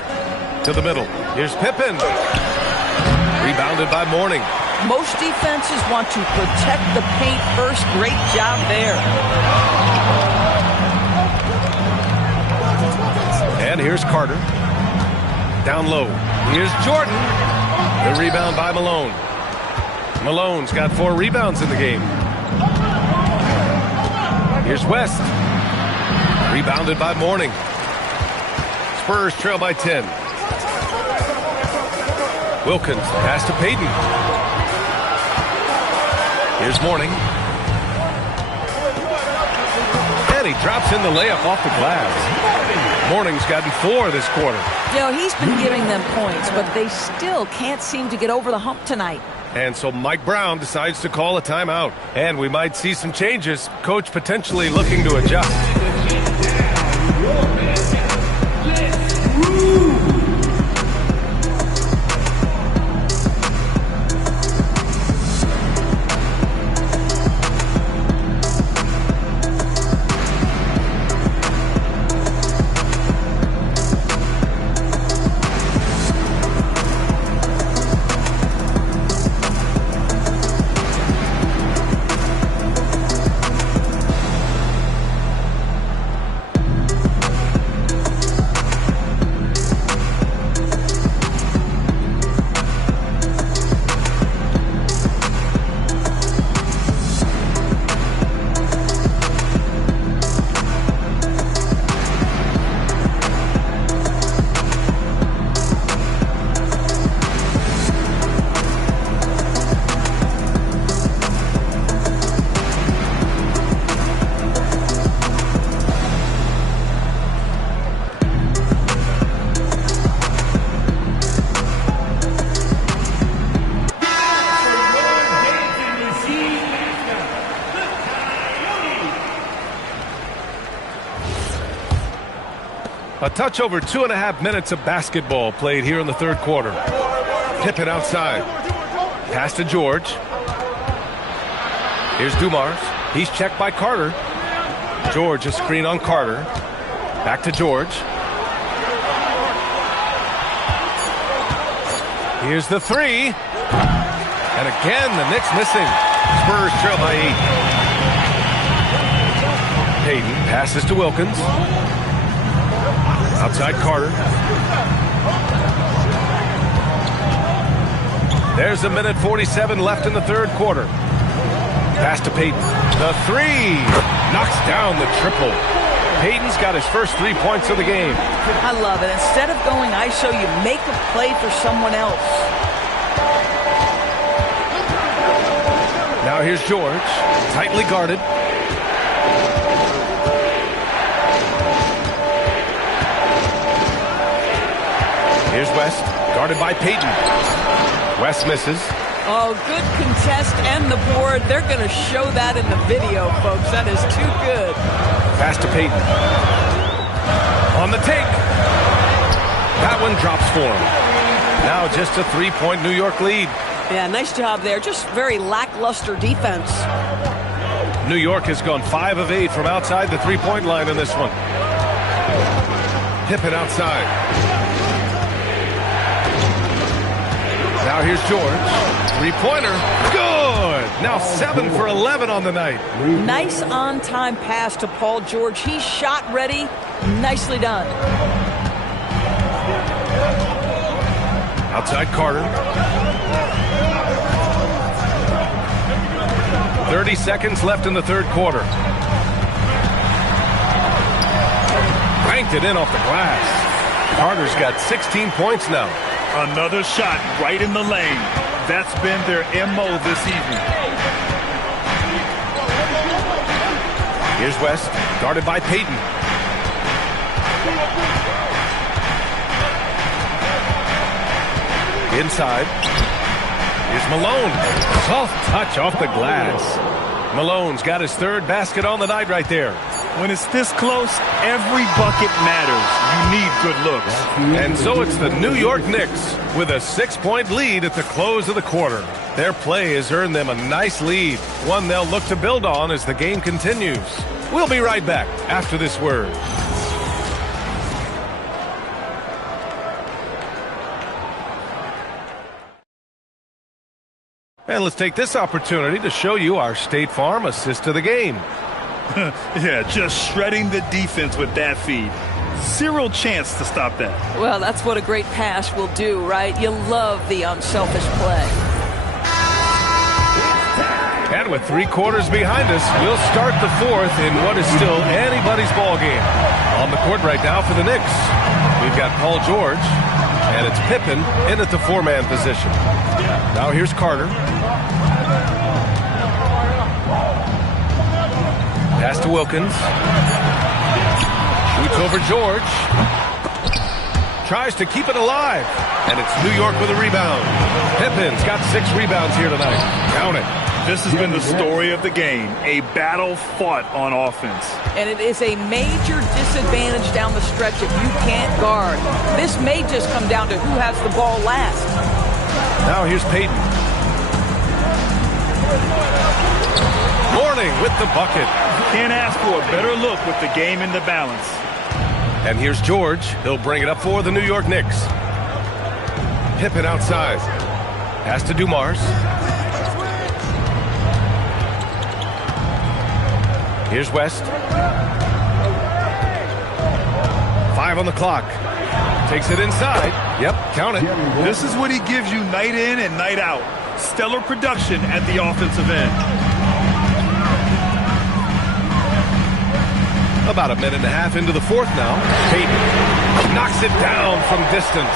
To the middle. Here's Pippen. Rebounded by Mourning. Most defenses want to protect the paint first. Great job there. And here's Carter. Down low. Here's Jordan. The rebound by Malone. Malone's got 4 rebounds in the game. Here's West. Rebounded by Mourning. Spurs trail by 10. Wilkins pass to Payton. Here's Mourning. And he drops in the layup off the glass. Mourning's gotten 4 this quarter. You know, he's been giving them points, but they still can't seem to get over the hump tonight. And so Mike Brown decides to call a timeout. And we might see some changes. Coach potentially looking to adjust. A touch over 2.5 minutes of basketball played here in the third quarter. Pippen outside. Pass to George. Here's Dumars. He's checked by Carter. George a screen on Carter. Back to George. Here's the 3. And again, the Knicks missing. Spurs trail by 8. Payton passes to Wilkins. Outside Carter. There's 1:47 left in the third quarter. Pass to Payton. The 3. Knocks down the triple. Payton's got his first 3 points of the game. I love it. Instead of going ISO, you make a play for someone else. Now here's George. Tightly guarded. Here's West, guarded by Payton. West misses. Oh, good contest and the board. They're going to show that in the video, folks. That is too good. Pass to Payton. On the take. That one drops for him. Now just a 3-point New York lead. Yeah, nice job there. Just very lackluster defense. New York has gone 5 of 8 from outside the 3-point line in this one. Pippen outside. Now here's George. 3-pointer. Good. Now 7 for 11 on the night. Nice on-time pass to Paul George. He's shot ready. Nicely done. Outside Carter. 30 seconds left in the third quarter. Banked it in off the glass. Carter's got 16 points now. Another shot right in the lane. That's been their MO this evening. Here's West, guarded by Payton. Inside. Here's Malone. Soft touch off the glass. Malone's got his third basket on the night right there. When it's this close, every bucket matters. You need good looks. And so it's the New York Knicks with a 6-point lead at the close of the quarter. Their play has earned them a nice lead, one they'll look to build on as the game continues. We'll be right back after this word. And let's take this opportunity to show you our State Farm assist to the game. Yeah, just shredding the defense with that feed. Zero chance to stop that. Well, that's what a great pass will do, right? You love the unselfish play. And with 3 quarters behind us, we'll start the 4th in what is still anybody's ball game. On the court right now for the Knicks, we've got Paul George, and it's Pippen in at the 4-man position. Now here's Carter. Pass to Wilkins. Shoots over George. Tries to keep it alive. And it's New York with a rebound. Pippen's got 6 rebounds here tonight. Count it. This has been the story of the game, a battle fought on offense. And it is a major disadvantage down the stretch if you can't guard. This may just come down to who has the ball last. Now here's Payton. Mourning with the bucket. Can't ask for a better look with the game in the balance. And here's George. He'll bring it up for the New York Knicks. Pippen outside. Pass to Dumars. Here's West. 5 on the clock. Takes it inside. Yep, count it. This is what he gives you night in and night out. Stellar production at the offensive end. About a minute and a half into the 4th now. Payton knocks it down from distance.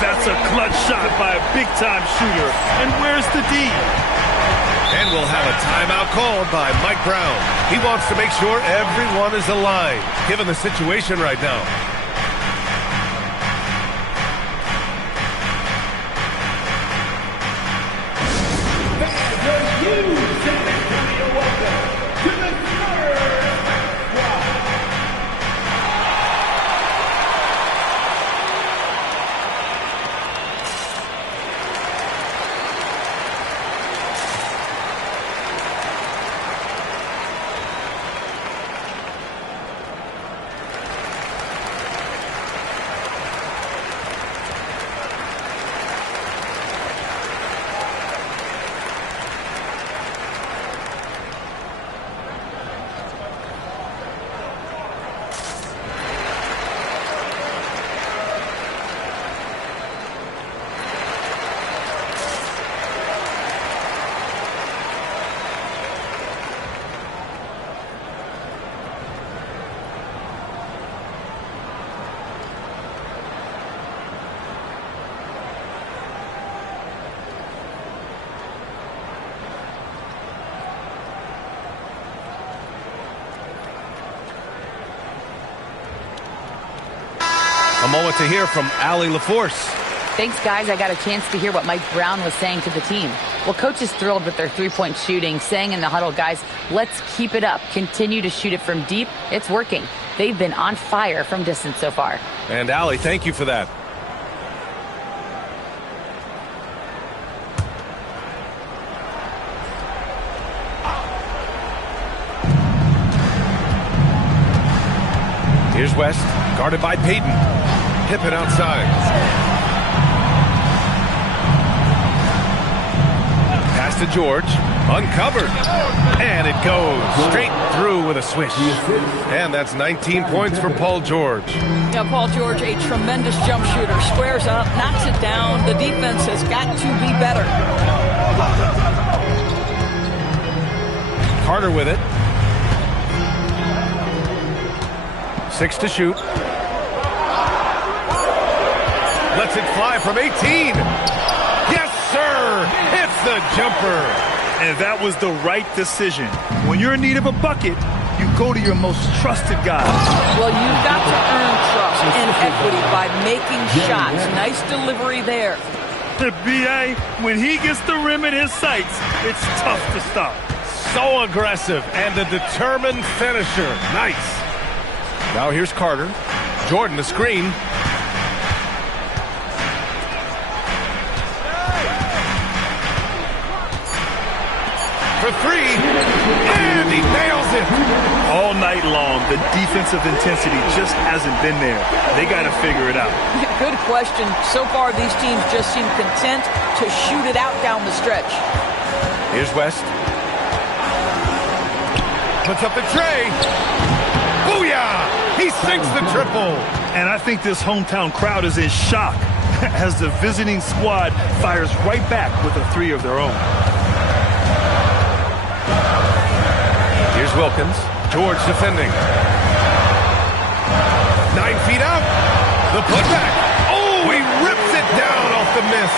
That's a clutch shot by a big-time shooter. And where's the D? And we'll have a timeout called by Mike Brown. He wants to make sure everyone is aligned, given the situation right now. A moment to hear from Allie LaForce. Thanks, guys. I got a chance to hear what Mike Brown was saying to the team. Well, coach is thrilled with their 3-point shooting, saying in the huddle, guys, let's keep it up. Continue to shoot it from deep. It's working. They've been on fire from distance so far. And Allie, thank you for that. Here's West, guarded by Payton. Pippen outside. Pass to George, uncovered. And it goes straight through with a swish. And that's 19 points for Paul George. Yeah, Paul George, a tremendous jump shooter. Squares up, knocks it down. The defense has got to be better. Carter with it. 6 to shoot. Lets it fly from 18. Yes, sir. Hits the jumper. And that was the right decision. When you're in need of a bucket, you go to your most trusted guy. Well, you've got to earn trust and equity by making shots. Nice delivery there. The BA, when he gets the rim in his sights, it's tough to stop. So aggressive and a determined finisher. Nice. Now here's Carter. Jordan, the screen. For 3, and he nails it. All night long, the defensive intensity just hasn't been there. They got to figure it out. Good question. So far, these teams just seem content to shoot it out down the stretch. Here's West. Puts up the tray. Booyah! He sinks the triple. And I think this hometown crowd is in shock as the visiting squad fires right back with a three of their own. Here's Wilkins. George defending. 9 feet out. The putback. Oh, he rips it down off the miss.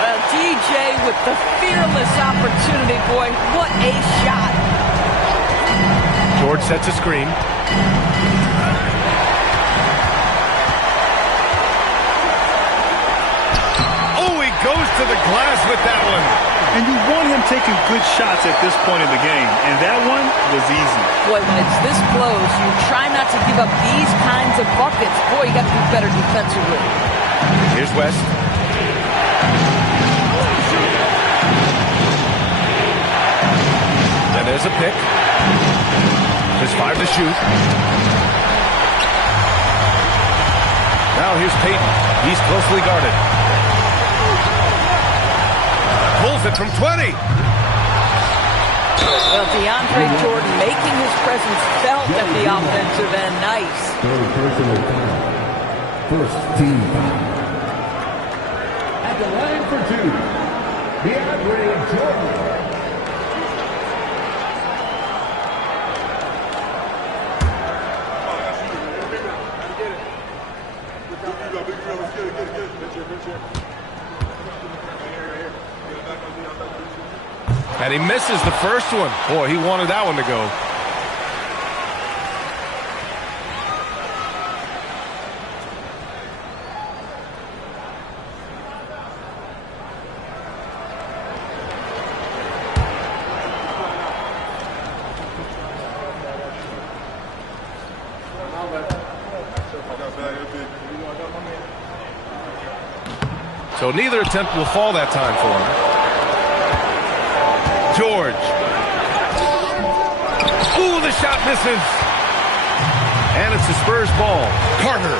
Well, DJ with the fearless opportunity, boy. What a shot. George sets a screen. Oh, he goes to the glass with that one. And you want him taking good shots at this point in the game, and that one was easy. Boy, when it's this close, you try not to give up these kinds of buckets. Boy, you got to be better defensively. Here's West. And there's a pick. There's 5 to shoot. Now here's Payton. He's closely guarded. Pulls it from 20. Well, DeAndre Jordan making his presence felt at the offensive end. Nice. First team foul. At the line for 2, DeAndre Jordan. And he misses the first one. Boy, he wanted that one to go. So neither attempt will fall that time for him. George. Ooh, the shot misses. And it's the Spurs ball. Carter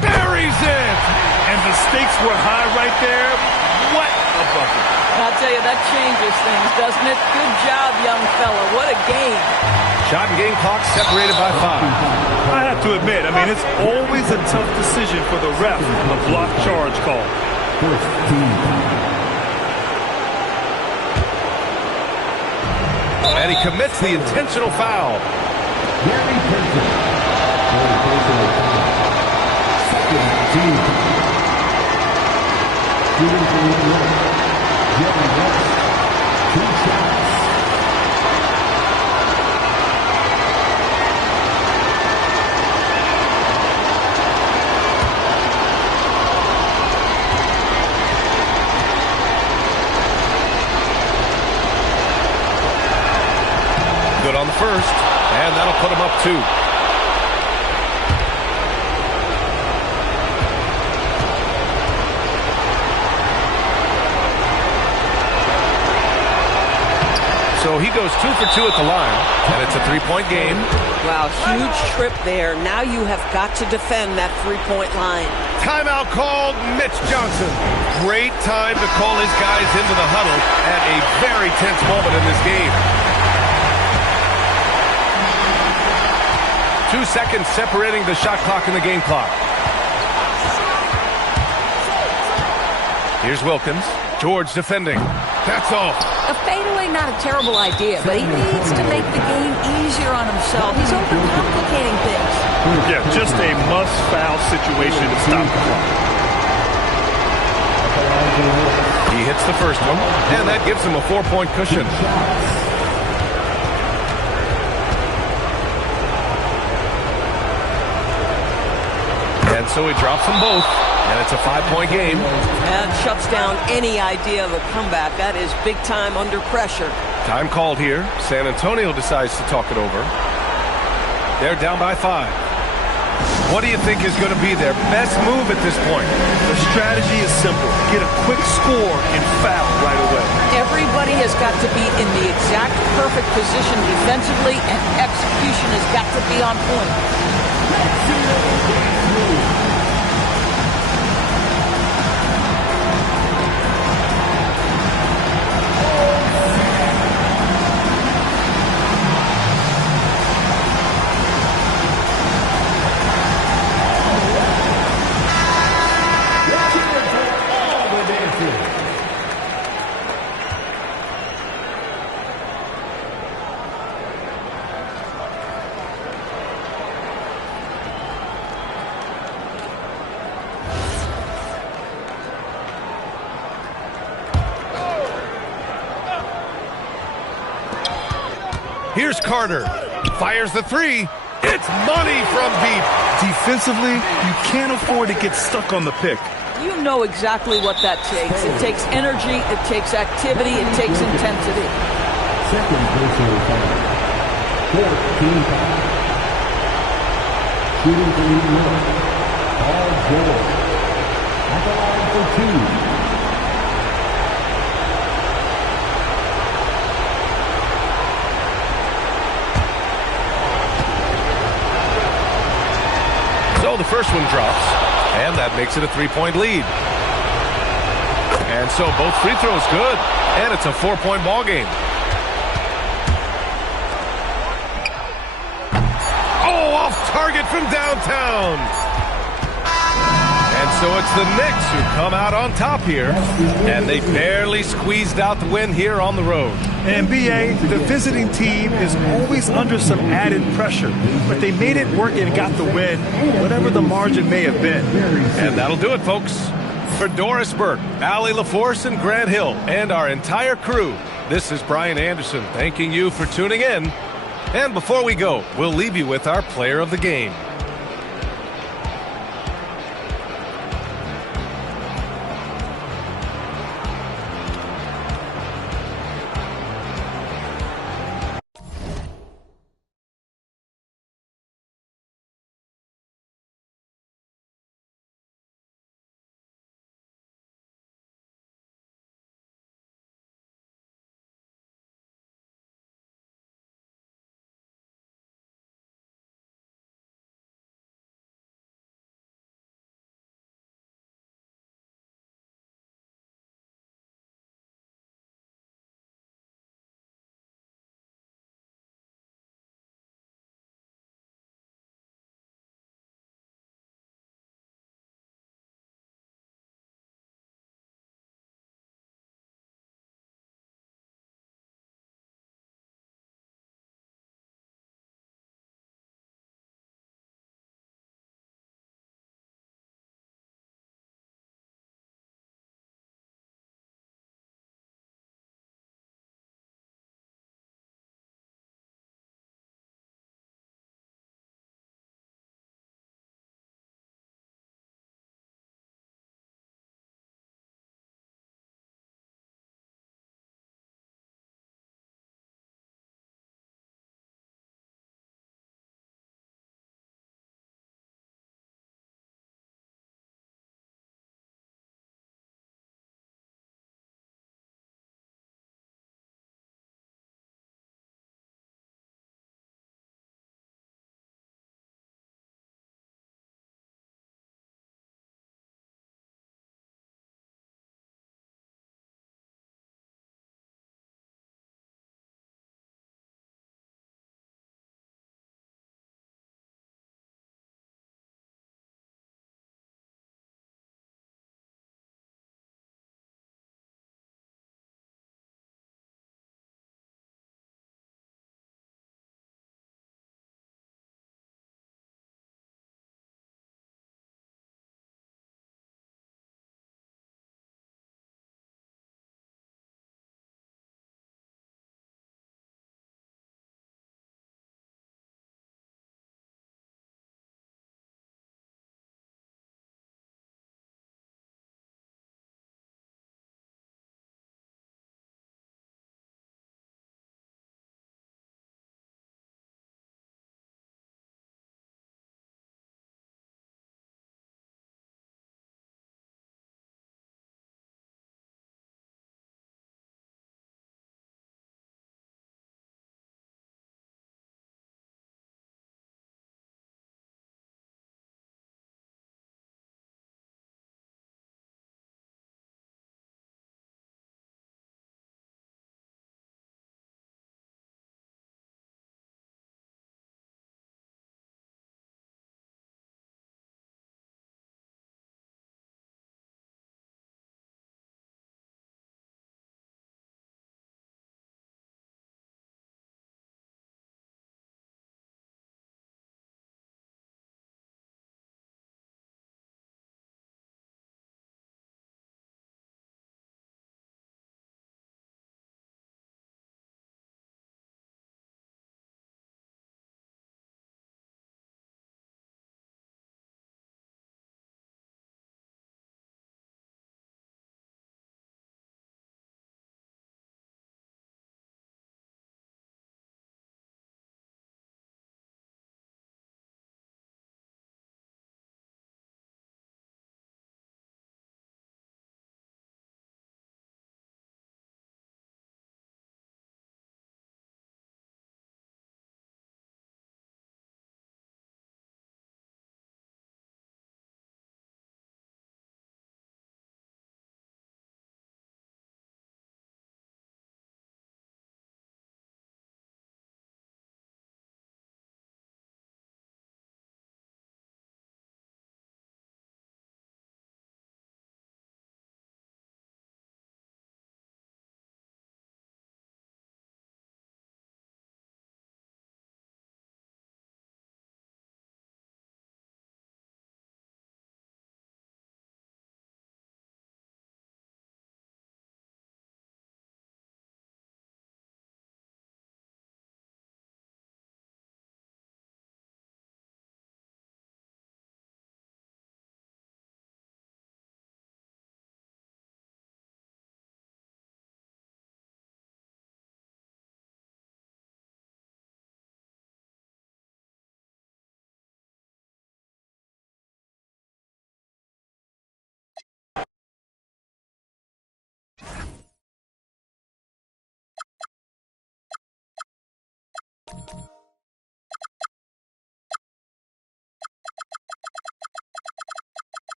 buries it. And the stakes were high right there. What a bucket. I'll tell you, that changes things, doesn't it? Good job, young fella. What a game. Shot and game clock separated by 5. I have to admit, it's always a tough decision for the ref on the block charge call. First team foul. And he commits the intentional foul. Gary Payton. Second team foul. Shooting for the win. Jerry West. 2 shots. Good on the first, and that'll put him up 2. So he goes 2 for 2 at the line, and it's a 3-point game. Wow, huge trip there. Now you have got to defend that 3-point line. Timeout called. Mitch Johnson. Great time to call his guys into the huddle at a very tense moment in this game. 2 seconds separating the shot clock and the game clock. Here's Wilkins. George defending. That's off. A fadeaway, not a terrible idea, but he needs to make the game easier on himself. He's overcomplicating things. Yeah, just a must-foul situation to stop the clock. He hits the first one, and that gives him a 4-point cushion. And so he drops them both, and it's a 5-point game. That shuts down any idea of a comeback. That is big time under pressure. Time called here. San Antonio decides to talk it over. They're down by 5. What do you think is going to be their best move at this point? The strategy is simple. Get a quick score and foul right away. Everybody has got to be in the exact perfect position defensively, and execution has got to be on point. Here's Carter. Fires the three. It's money from deep. Defensively, you can't afford to get stuck on the pick. You know exactly what that takes. It takes energy, it takes activity, it takes intensity. Second personal foul. 14 foul. Shooting for New York. Paul George. At the line for two. So the first one drops, and that makes it a 3-point lead. And so both free throws good, and it's a 4-point ball game. Oh, off target from downtown. And so it's the Knicks who come out on top here, and they barely squeezed out the win here on the road. NBA, the visiting team is always under some added pressure, but they made it work and got the win, whatever the margin may have been. And that'll do it, folks. For Doris Burke, Allie LaForce, and Grant Hill, and our entire crew, this is Brian Anderson thanking you for tuning in. And before we go, we'll leave you with our player of the game.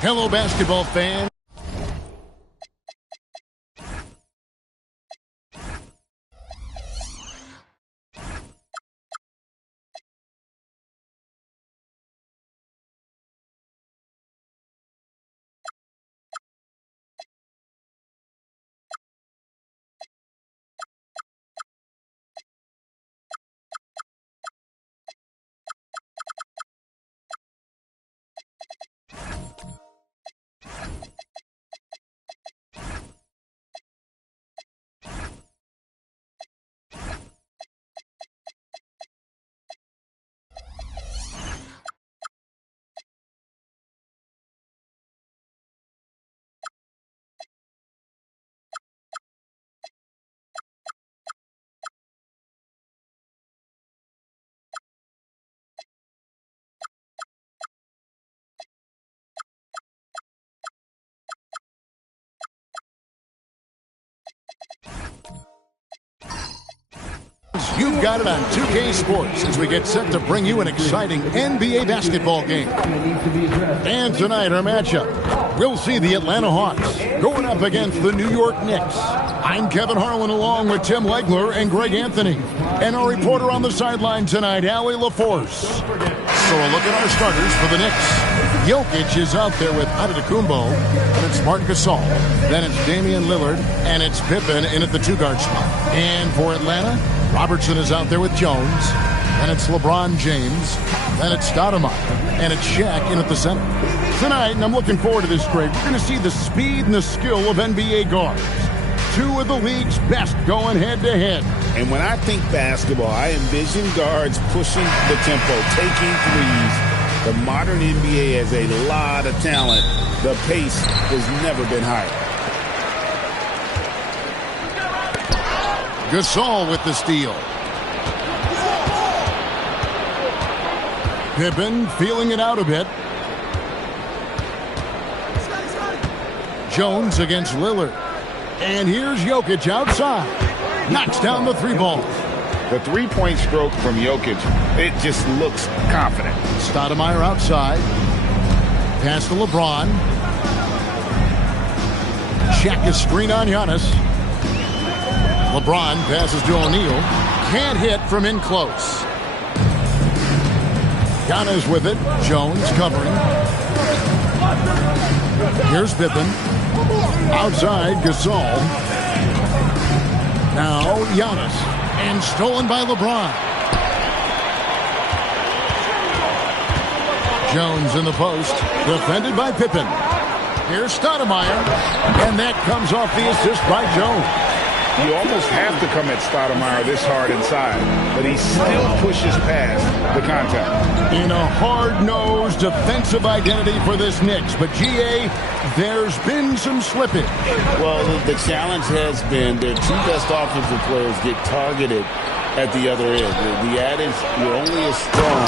Hello, basketball fans. You've got it on 2K Sports as we get set to bring you an exciting NBA basketball game. And tonight, our matchup, we'll see the Atlanta Hawks going up against the New York Knicks. I'm Kevin Harlan along with Tim Legler and Greg Anthony. And our reporter on the sideline tonight, Allie LaForce. So a look at our starters for the Knicks. Jokic is out there with Antetokounmpo, and it's Marc Gasol. Then it's Damian Lillard, and it's Pippen in at the two-guard spot. And for Atlanta, Robertson is out there with Jones. Then it's LeBron James. Then it's Stoudemire. And it's Shaq in at the center. Tonight, and I'm looking forward to this, Greg, we're going to see the speed and the skill of NBA guards. Two of the league's best going head-to-head. And when I think basketball, I envision guards pushing the tempo, taking threes. The modern NBA has a lot of talent. The pace has never been higher. Gasol with the steal. Pippen feeling it out a bit. Jones against Lillard. And here's Jokic outside. Knocks down the three ball. The three-point stroke from Jokic, it just looks confident. Stoudemire outside. Pass to LeBron. Shaq is screen on Giannis. LeBron passes to O'Neal. Can't hit from in close. Giannis with it. Jones covering. Here's Pippen. Outside, Gasol. Now Giannis. And stolen by LeBron. Jones in the post. Defended by Pippen. Here's Stoudemire. And that comes off the assist by Jones. You almost have to come at Stoudemire this hard inside, but he still pushes past the contact. In a hard-nosed defensive identity for this Knicks, but GA, there's been some slippage. Well, the challenge has been their two best offensive players get targeted at the other end. The adage, you're only as strong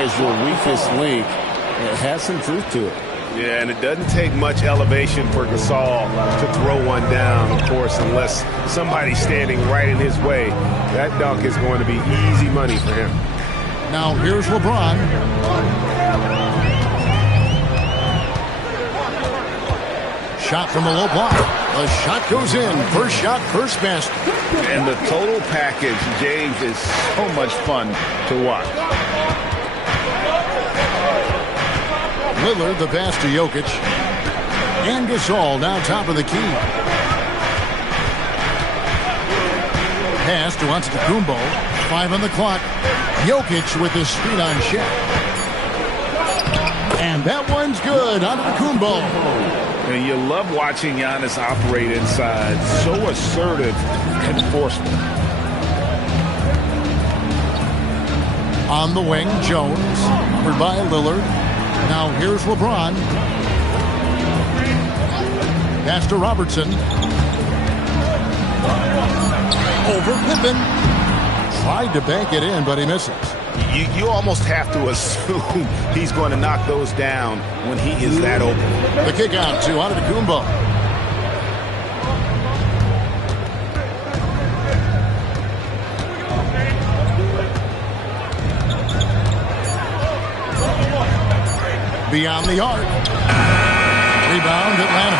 as your weakest link, it has some truth to it. Yeah, and it doesn't take much elevation for Gasol to throw one down, of course, unless somebody's standing right in his way. That dunk is going to be easy money for him. Now here's LeBron. Shot from the low block. The shot goes in. First shot, first basket. And the total package, James, is so much fun to watch. Lillard, the pass to Jokic. And Gasol now top of the key. Pass to Antetokounmpo. 5 on the clock. Jokic with his screen on Shaq. And that one's good. Antetokounmpo. And you love watching Giannis operate inside. So assertive and forceful. On the wing, Jones. Covered by Lillard. Now here's LeBron. Pass to Robertson. Over Pippen. Tried to bank it in, but he misses. You almost have to assume he's going to knock those down when he is that open. The kick out to Antetokounmpo. Beyond the arc. Rebound, Atlanta.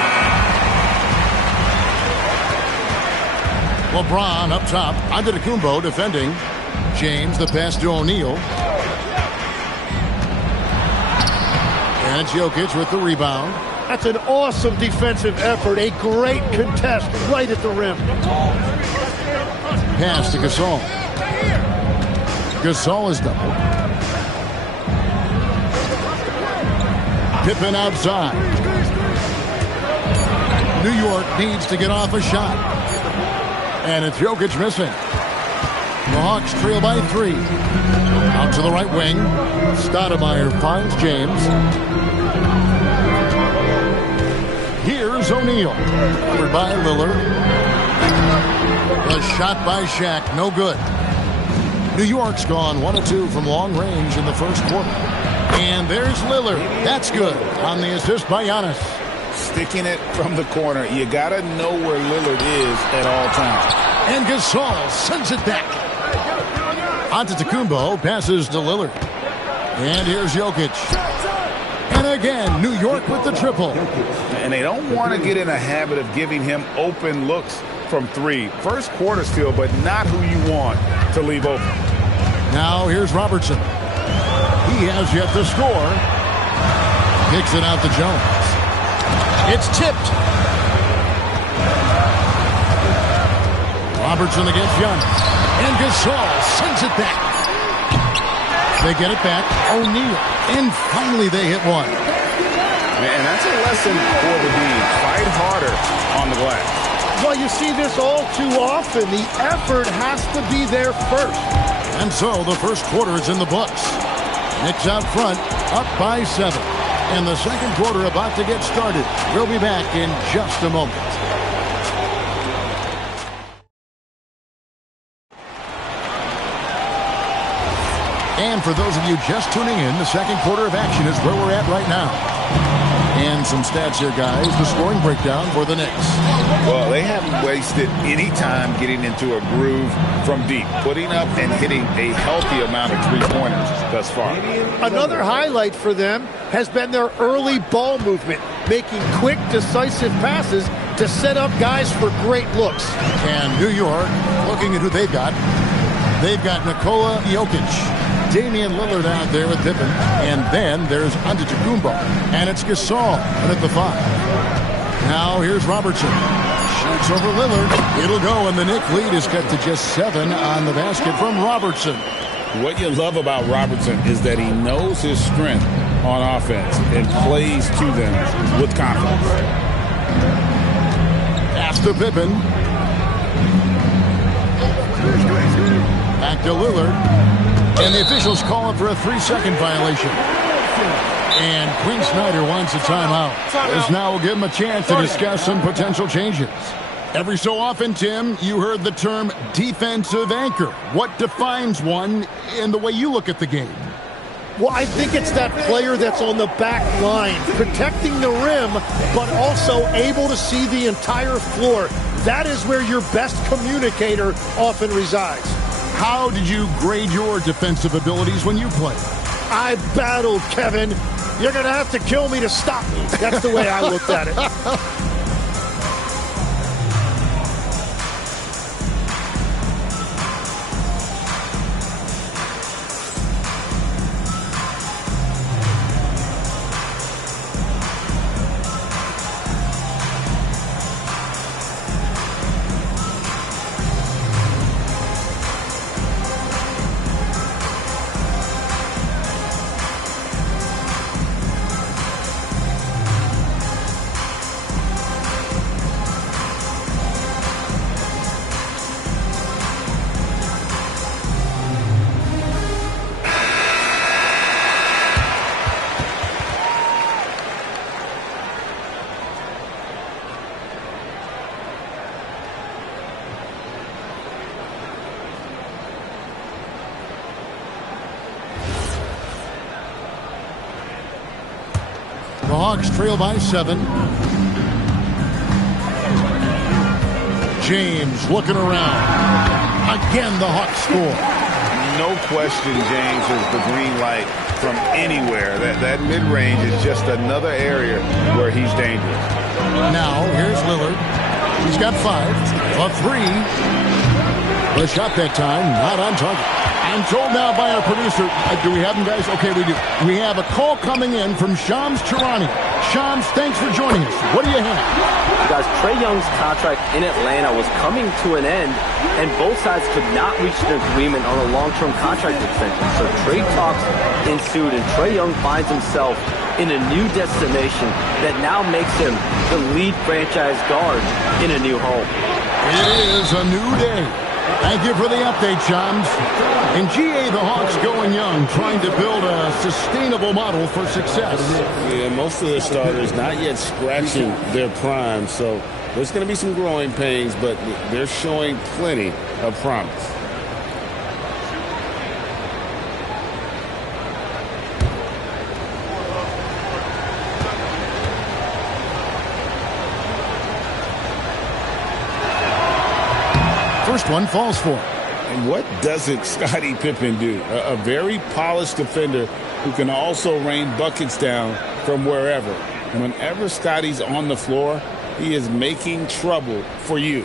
LeBron up top. Antetokounmpo defending. James, the pass to O'Neal. And it's Jokic with the rebound. That's an awesome defensive effort. A great contest right at the rim. Pass to Gasol. Gasol is doubled. Pippen outside. New York needs to get off a shot. And it's Jokic missing. The Hawks trail by 3. Out to the right wing. Stoudemire finds James. Here's O'Neal. Covered by Lillard. A shot by Shaq. No good. New York's gone 1 of 2 from long range in the first quarter. And there's Lillard. That's good. On the assist by Giannis. Sticking it from the corner. You got to know where Lillard is at all times. And Gasol sends it back. Antetokounmpo passes to Lillard. And here's Jokic. And again, New York with the triple. And they don't want to get in a habit of giving him open looks from 3. First quarter still, but not who you want to leave open. Now here's Robertson. He has yet to score. Kicks it out to Jones. It's tipped. Robertson against Giannis. And Gasol sends it back. They get it back. O'Neal. And finally they hit one. And that's a lesson for the D. Fight harder on the glass. Well, you see this all too often. The effort has to be there first. And so the first quarter is in the books. Knicks out front, up by 7. And the second quarter about to get started. We'll be back in just a moment. And for those of you just tuning in, the second quarter of action is where we're at right now. And some stats here, guys. The scoring breakdown for the Knicks. Well, they haven't wasted any time getting into a groove from deep, putting up and hitting a healthy amount of three-pointers thus far. Another highlight for them has been their early ball movement, making quick, decisive passes to set up guys for great looks. And New York, looking at who they've got. They've got Nikola Jokic. Damian Lillard out there with Pippen. And then there's Antetokounmpo. And it's Gasol at the 5. Now here's Robertson. Shoots over Lillard. It'll go, and the Knicks lead is cut to just 7 on the basket from Robertson. What you love about Robertson is that he knows his strength on offense and plays to them with confidence. Pass to Pippen. Back to Lillard. And the officials call him for a 3-second violation. And Quinn Snyder wants a timeout. As now we'll give him a chance to discuss some potential changes. Every so often, Tim, you heard the term defensive anchor. What defines one in the way you look at the game? Well, I think it's that player that's on the back line, protecting the rim, but also able to see the entire floor. That is where your best communicator often resides. How did you grade your defensive abilities when you played? I battled, Kevin. You're going to have to kill me to stop me. That's the way I looked at it. The Hawks trail by 7. James looking around. Again, the Hawks score. No question, James is the green light from anywhere. That mid-range is just another area where he's dangerous. Now, here's Lillard. He's got 5. A 3. The shot that time, not on target. I'm told now by our producer, do we have him, guys? Okay, we do. We have a call coming in from Shams Charania. Shams, thanks for joining us. What do you have? Guys, Trae Young's contract in Atlanta was coming to an end, and both sides could not reach an agreement on a long-term contract extension. So trade talks ensued, and Trae Young finds himself in a new destination that now makes him the lead franchise guard in a new home. It is a new day. Thank you for the update, Shams. In GA, the Hawks going young, trying to build a sustainable model for success. Yeah, most of their starters not yet scratching their prime, so there's going to be some growing pains, but they're showing plenty of promise. First one falls for him. And what doesn't Scottie Pippen do? A very polished defender who can also rain buckets down from wherever. Whenever Scottie's on the floor, he is making trouble for you.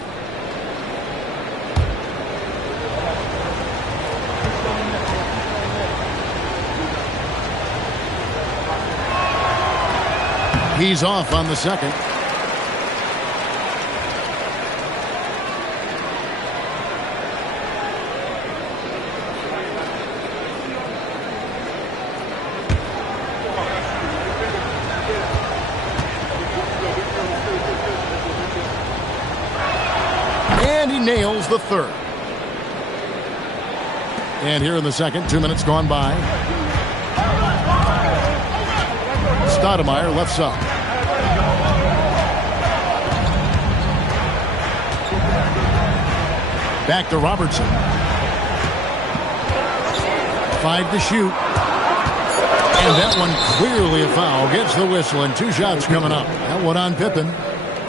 He's off on the second. Nails the third. And here in the second, 2 minutes gone by. Stoudemire left side. Back to Robertson. 5 to shoot. And that one clearly a foul. Gets the whistle and 2 shots coming up. That one on Pippen.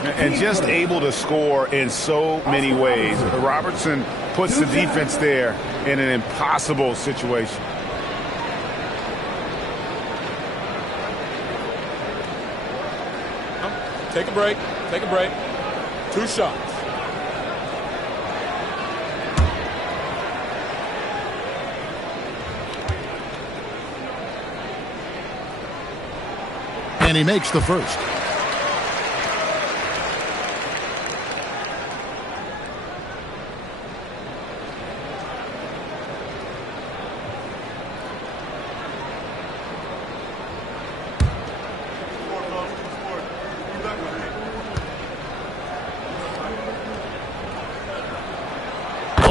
And just able to score in so many ways. Robertson puts the defense there in an impossible situation. Take a break. Take a break. 2 shots. And he makes the first.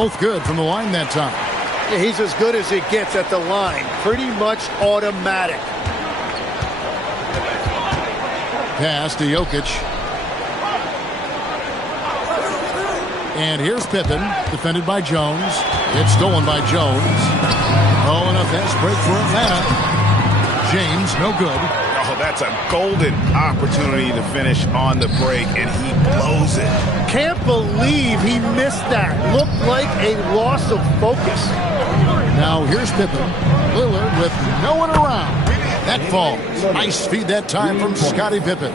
Both good from the line that time. Yeah, he's as good as it gets at the line. Pretty much automatic. Pass to Jokic. And here's Pippen, defended by Jones. It's stolen by Jones. Oh, and a fast break for Atlanta. James, no good. Oh, that's a golden opportunity to finish on the break, and he blows it. Can't believe he missed that. Looked like a loss of focus. Now here's Pippen. Lillard with no one around. That falls. Nice feed that time from Scottie Pippen.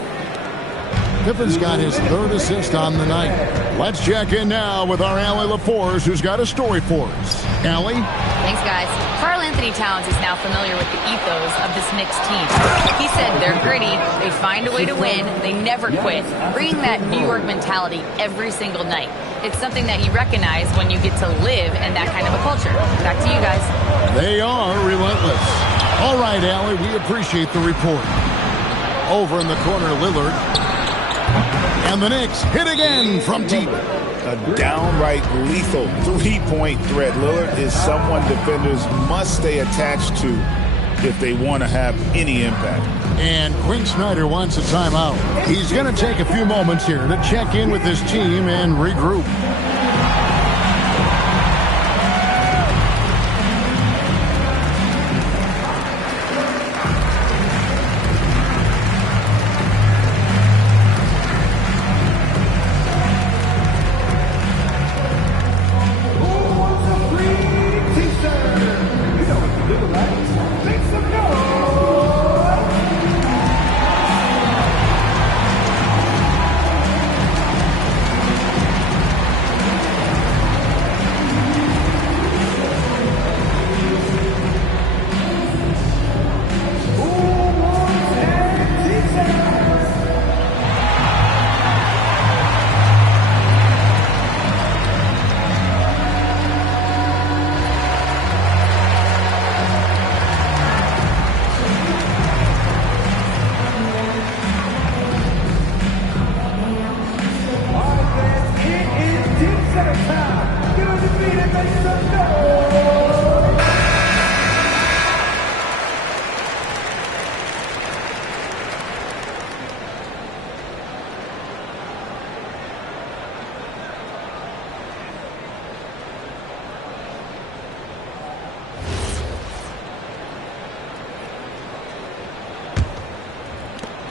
Pippen's got his 3rd assist on the night. Let's check in now with our Allie LaForce, who's got a story for us. Allie? Thanks, guys. Karl Anthony Towns is now familiar with the ethos of this Knicks team. He said they're gritty, they find a way to win, they never quit, bringing that New York mentality every single night. It's something that you recognize when you get to live in that kind of a culture. Back to you guys. They are relentless. All right, Allie, we appreciate the report. Over in the corner, Lillard. And the Knicks hit again from deep. A downright lethal three-point threat. Lillard is someone defenders must stay attached to if they want to have any impact. And Quinn Snyder wants a timeout. He's going to take a few moments here to check in with his team and regroup.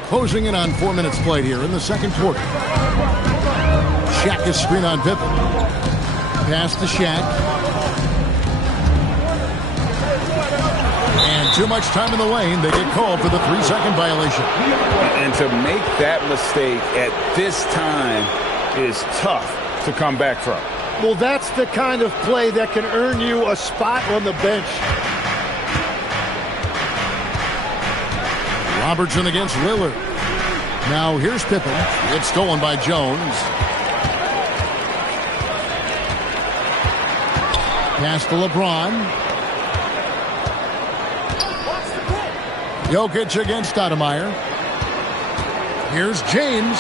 Closing in on 4 minutes played here in the second quarter. Shaq is screen on Pippen. Pass to Shaq. And too much time in the lane. They get called for the 3-second violation. And to make that mistake at this time is tough to come back from. Well, that's the kind of play that can earn you a spot on the bench. Robertson against Lillard. Now here's Pippen. It's stolen by Jones. Pass to LeBron. Jokic against Stoudemire. Here's James.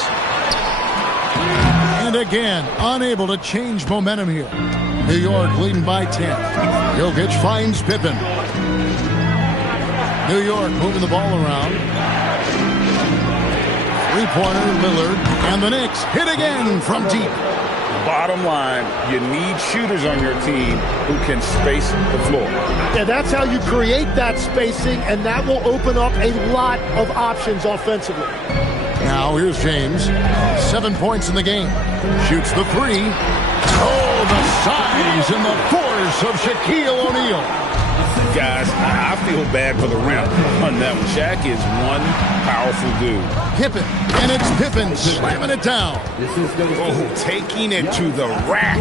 And again, unable to change momentum here. New York leading by 10. Jokic finds Pippen. New York moving the ball around. Three-pointer, Lillard, and the Knicks hit again from deep. Bottom line, you need shooters on your team who can space the floor. Yeah, that's how you create that spacing, and that will open up a lot of options offensively. Now here's James. 7 points in the game. Shoots the three. Oh, the size and the force of Shaquille O'Neal. Guys, I feel bad for the rim on that one. Shaq is one powerful dude. Pippen, and it's Pippen slamming it down. Oh, taking it to the rack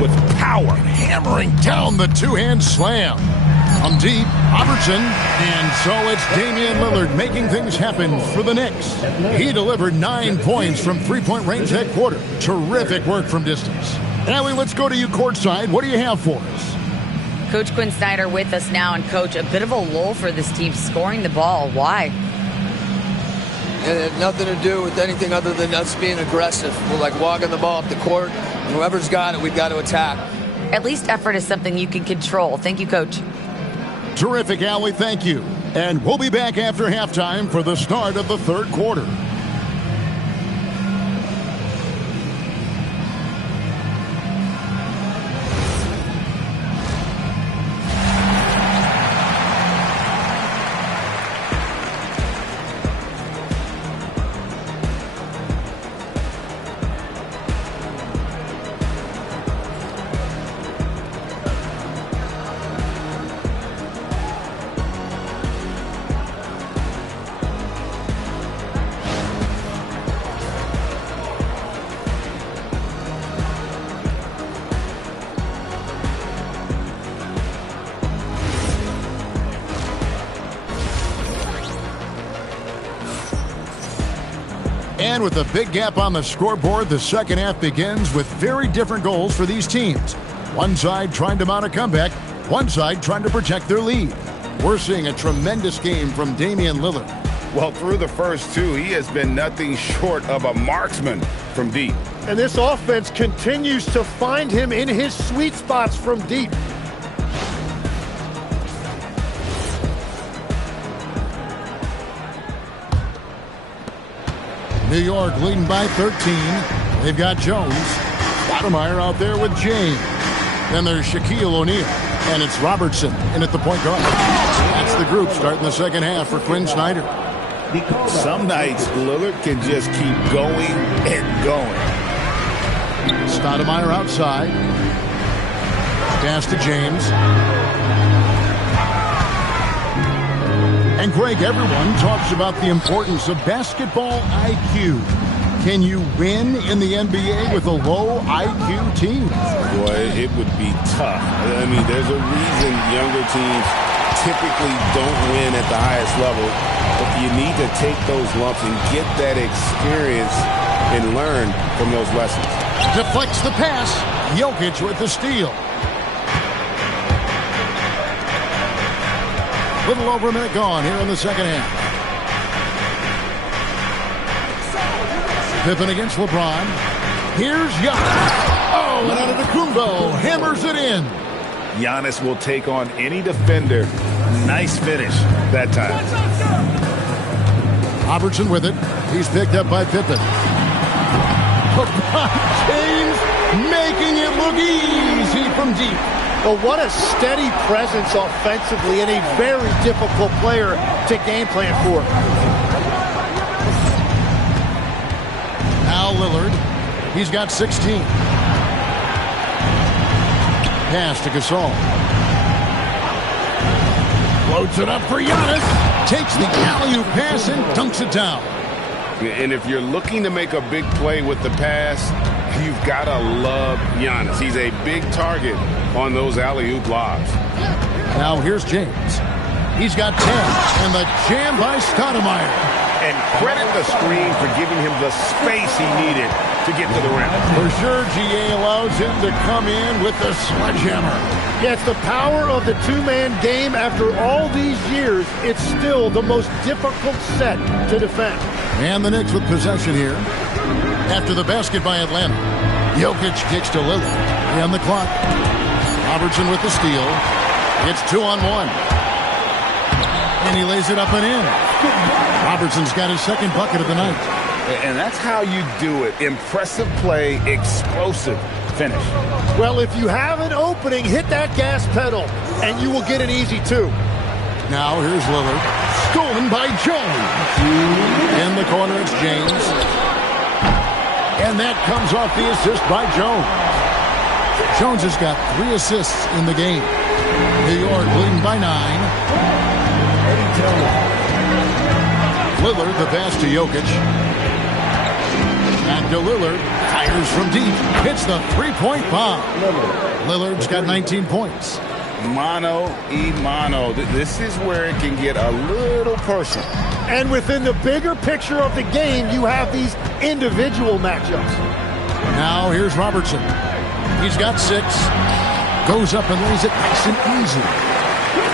with power. Hammering down the two-hand slam. From deep, Robertson, and so it's Damian Lillard making things happen for the Knicks. He delivered 9 points from three-point range that quarter. Terrific work from distance. Allie, let's go to you courtside. What do you have for us? Coach Quinn Snyder with us now, and Coach, a bit of a lull for this team scoring the ball. Why? It had nothing to do with anything other than us being aggressive. We're like walking the ball up the court, and whoever's got it, we've got to attack. At least effort is something you can control. Thank you, Coach. Terrific, Allie. Thank you. And we'll be back after halftime for the start of the third quarter. And with a big gap on the scoreboard, the second half begins with very different goals for these teams. One side trying to mount a comeback, one side trying to protect their lead. We're seeing a tremendous game from Damian Lillard. Well, through the first two, he has been nothing short of a marksman from deep. And this offense continues to find him in his sweet spots from deep. New York leading by 13. They've got Jones. Stoudemire out there with James. Then there's Shaquille O'Neal. And it's Robertson in at the point guard. That's the group starting the second half for Quinn Snyder. Some nights, Lillard can just keep going and going. Stoudemire outside. Pass to James. And Greg, everyone talks about the importance of basketball IQ. Can you win in the NBA with a low IQ team? Boy, it would be tough. I mean, there's a reason younger teams typically don't win at the highest level. But you need to take those lumps and get that experience and learn from those lessons. Deflects the pass. Jokic with the steal. Little over a minute gone here in the second half. Pippen against LeBron. Here's Jokic. Oh, and Antetokounmpo hammers it in. Giannis will take on any defender. Nice finish that time. Robertson with it. He's picked up by Pippen. LeBron James making it look easy from deep. Well, what a steady presence offensively and a very difficult player to game plan for. Now Lillard. He's got 16. Pass to Gasol. Floats it up for Giannis. Takes the alley-oop pass and dunks it down. And if you're looking to make a big play with the pass, you've got to love Giannis. He's a big target on those alley-oop lobs. Now here's James. He's got 10. And the jam by Stoudemire. And credit the screen for giving him the space he needed to get to the rim. For sure, GA allows him to come in with the sledgehammer. Yeah, it's the power of the two-man game. After all these years, it's still the most difficult set to defend. And the Knicks with possession here. After the basket by Atlanta. Jokic kicks to Lillard. On the clock. Robertson with the steal. It's 2-on-1. And he lays it up and in. Robertson's got his second bucket of the night. And that's how you do it. Impressive play, explosive finish. Well, if you have an opening, hit that gas pedal, and you will get an easy two. Now here's Lillard. Stolen by Jones. In the corner, it's James. And that comes off the assist by Jones. Jones has got 3 assists in the game. New York leading by 9. Lillard, the pass to Jokic. Back to Lillard. Fires from deep. Hits the three-point bomb. Lillard's got 19 points. Mano y mano. This is where it can get a little personal. And within the bigger picture of the game, you have these individual matchups. Now here's Robertson. He's got 6. Goes up and lays it nice and easy.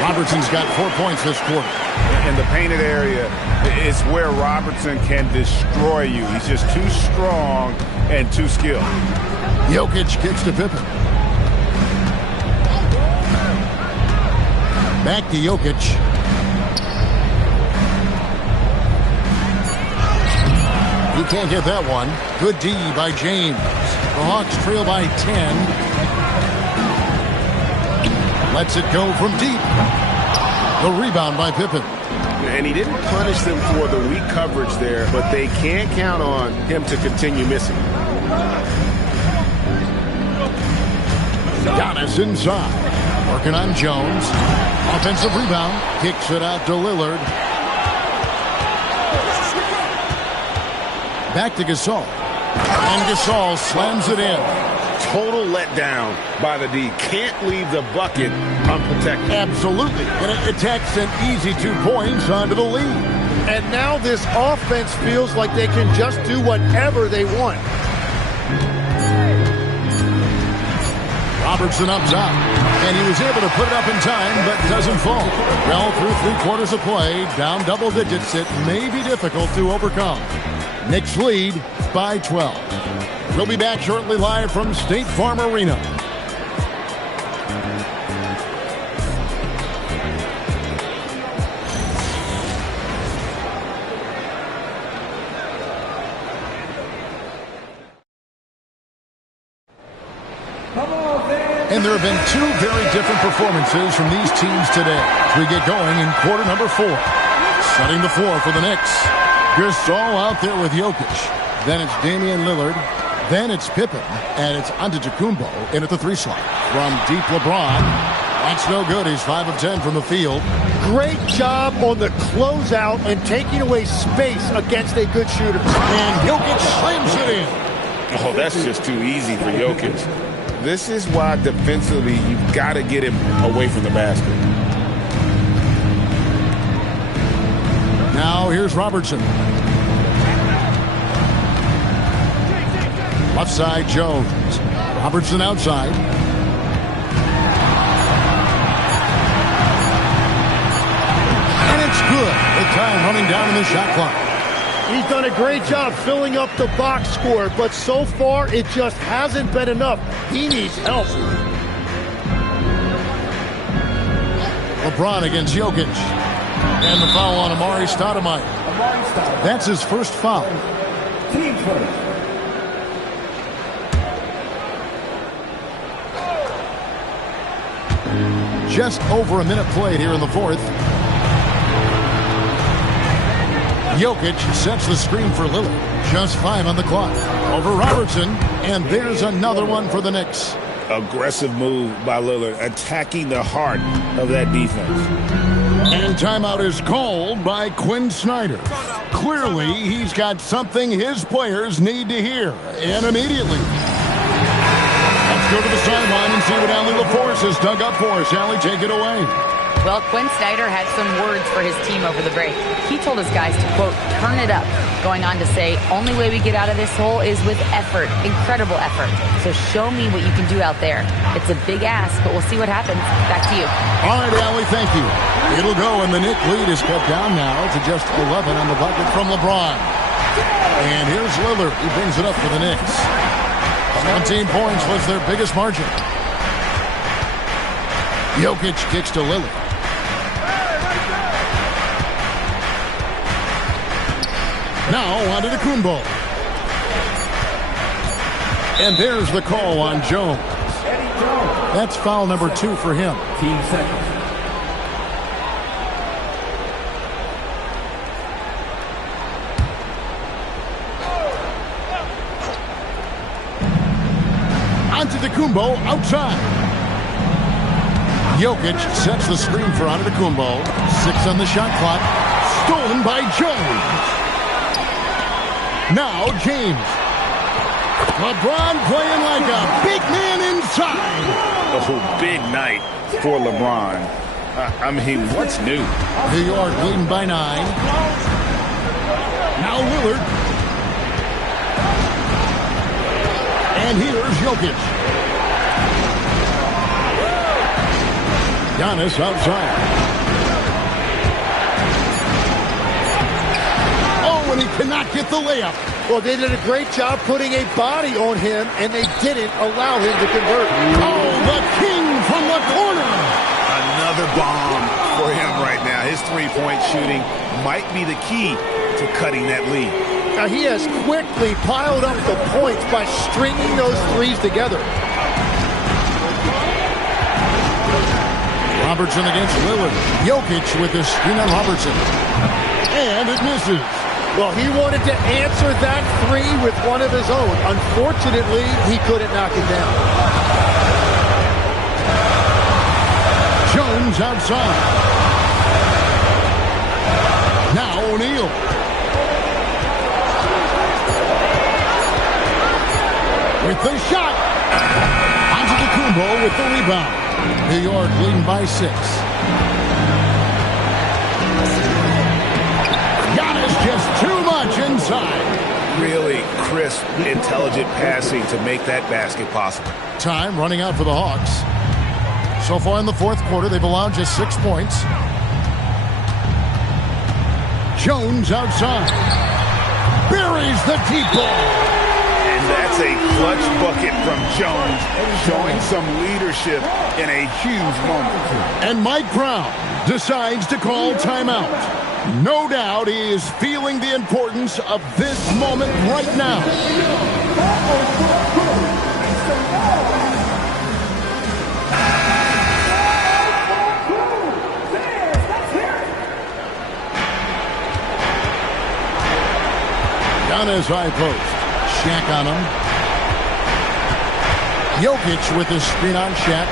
Robertson's got 4 points this quarter. In the painted area, it's where Robertson can destroy you. He's just too strong and too skilled. Jokic kicks to Pippen. Back to Jokic. He can't get that one. Good D by James. The Hawks trail by 10. Lets it go from deep. The rebound by Pippen. And he didn't punish them for the weak coverage there, but they can't count on him to continue missing. Giannis inside. Working on Jones. Offensive rebound. Kicks it out to Lillard. Back to Gasol. And Gasol slams it in. Total letdown by the D. Can't leave the bucket unprotected. Absolutely. And it takes an easy 2 points onto the lead. And now this offense feels like they can just do whatever they want. Robertson up top. And he was able to put it up in time, but doesn't fall. Well, through 3 quarters of play, down double digits, it may be difficult to overcome. Knicks lead by 12. We'll be back shortly live from State Farm Arena. And there have been 2 very different performances from these teams today as we get going in quarter number 4. Setting the floor for the Knicks. Gasol out there with Jokic. Then it's Damian Lillard. Then it's Pippen. And it's Antetokounmpo in at the 3 slot. From deep LeBron. That's no good. He's 5 of 10 from the field. Great job on the closeout and taking away space against a good shooter. And Jokic slams it in. Oh, that's just too easy for Jokic. This is why defensively you've got to get him away from the basket. Now here's Robertson. Left side, Jones. Robertson outside. And it's good. With time running down in the shot clock. He's done a great job filling up the box score, but so far it just hasn't been enough. He needs help. LeBron against Jokic. And the foul on Amari Stoudemire. That's his first foul. Team first. Just over a minute played here in the fourth. Jokic sets the screen for Lillard. Just 5 on the clock. Over Robertson. And there's another one for the Knicks. Aggressive move by Lillard, attacking the heart of that defense. And timeout is called by Quinn Snyder. Clearly, he's got something his players need to hear, and immediately. Let's go to the sideline and see what Allie LaForce has dug up for us. Allie, take it away. Well, Quinn Snyder had some words for his team over the break. He told his guys to, quote, turn it up, going on to say, only way we get out of this hole is with effort, incredible effort. So show me what you can do out there. It's a big ask, but we'll see what happens. Back to you. All right, Allie, thank you. It'll go, and the Knicks lead is cut down now to just 11 on the bucket from LeBron. And here's Lillard. He brings it up for the Knicks. 17 points was their biggest margin. Jokic kicks to Lillard. Now on to Kumbo. And there's the call on Jones. That's foul number 2 for him. Team second. Antetokounmpo outside. Jokic sets the screen for Antetokounmpo. 6 on the shot clock. Stolen by Jones. Now James. LeBron playing like a big man inside. Oh, big night for LeBron. I mean, what's new? New York leading by 9. Now Lillard. And here's Jokic. Giannis outside. Oh, and he cannot get the layup. Well, they did a great job putting a body on him, and they didn't allow him to convert. Oh, the king from the corner. Another bomb for him right now. His three-point shooting might be the key to cutting that lead. Now, he has quickly piled up the points by stringing those threes together. Robertson against Lillard. Jokic with the screen on Robertson. And it misses. Well, he wanted to answer that three with one of his own. Unfortunately, he couldn't knock it down. Jones outside. Now O'Neal. With the shot. Antetokounmpo with the rebound. New York leading by 6. Giannis just too much inside. Really crisp, intelligent passing to make that basket possible. Time running out for the Hawks. So far in the fourth quarter, they've allowed just 6 points. Jones outside. Buries the deep ball. And that's a clutch bucket from Jones, showing some leadership in a huge moment. And Mike Brown decides to call timeout. No doubt he is feeling the importance of this moment right now. Giannis high post. Shaq on him. Jokic with his screen on Shaq.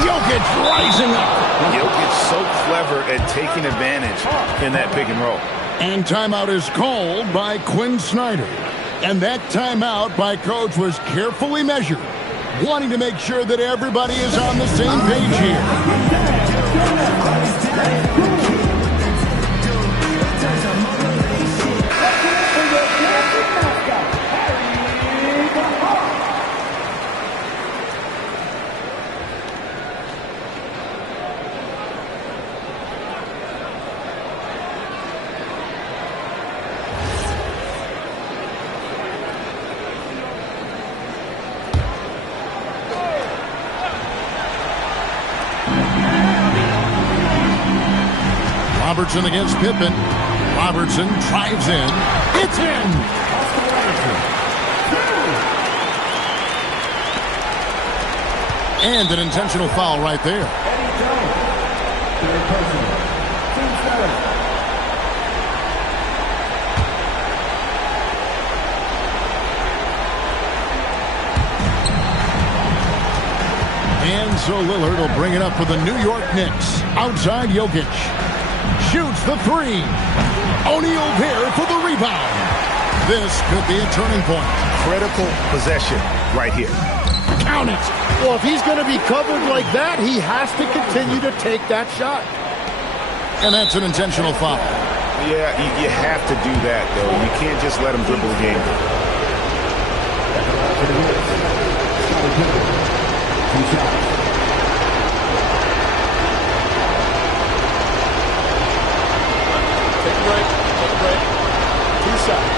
Jokic rising up. Jokic so clever at taking advantage in that pick and roll. And timeout is called by Quinn Snyder. And that timeout by Coach was carefully measured, wanting to make sure that everybody is on the same page here. Robertson against Pippen. Robertson drives in. It's in! And an intentional foul right there. And so Lillard will bring it up for the New York Knicks. Outside Jokic. Shoots the three. O'Neal there for the rebound. This could be a turning point. Critical possession right here. Count it. Well, if he's going to be covered like that, he has to continue to take that shot. And that's an intentional foul. Yeah, you have to do that, though. You can't just let him dribble the game. Take a break. Take a break. 2 shots.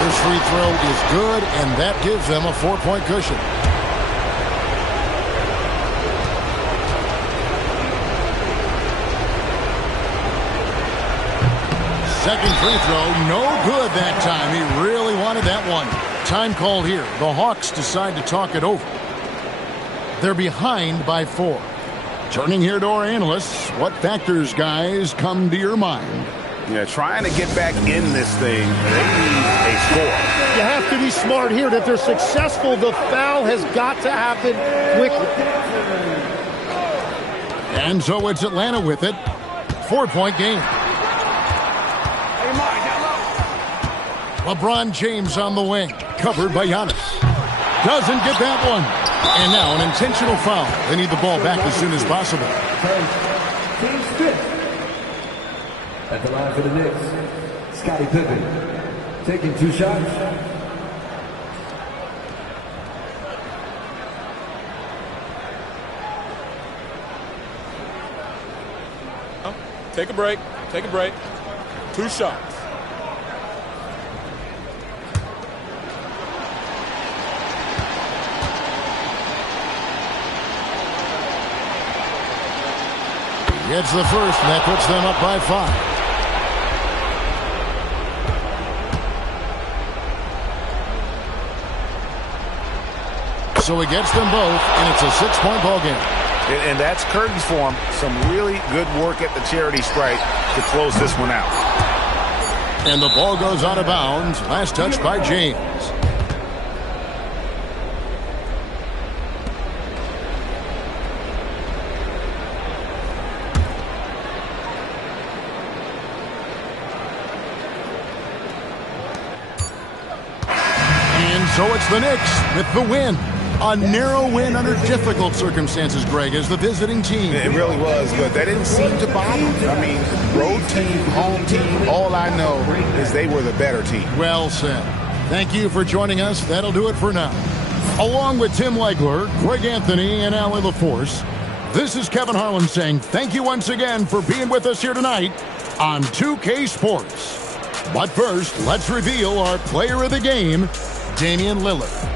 His free throw is good, and that gives them a 4-point cushion. Second free throw, no good that time. He really wanted that one. Time called here. The Hawks decide to talk it over. They're behind by 4. Turning here to our analysts, what factors, guys, come to your mind? Yeah, trying to get back in this thing, they need a score. You have to be smart here. If they're successful, the foul has got to happen quickly. And so it's Atlanta with it. 4-point game. LeBron James on the wing. Covered by Giannis. Doesn't get that one. And now an intentional foul. They need the ball back as soon as possible. Team's fifth. At the line for the Knicks, Scottie Pippen. Taking 2 shots. Take a break. Take a break. 2 shots. Gets the first, and that puts them up by 5. So he gets them both, and it's a 6-point ball game. And that's curtains for him. Some really good work at the charity stripe to close this one out. And the ball goes out of bounds. Last touch by James. So it's the Knicks with the win. A narrow win under difficult circumstances, Greg, as the visiting team. It really was, but that didn't seem to bother them. I mean, road team, home team, all I know is they were the better team. Well said. Thank you for joining us. That'll do it for now. Along with Tim Legler, Greg Anthony, and Allie LaForce, this is Kevin Harlan saying thank you once again for being with us here tonight on 2K Sports. But first, let's reveal our player of the game, Damian Lillard.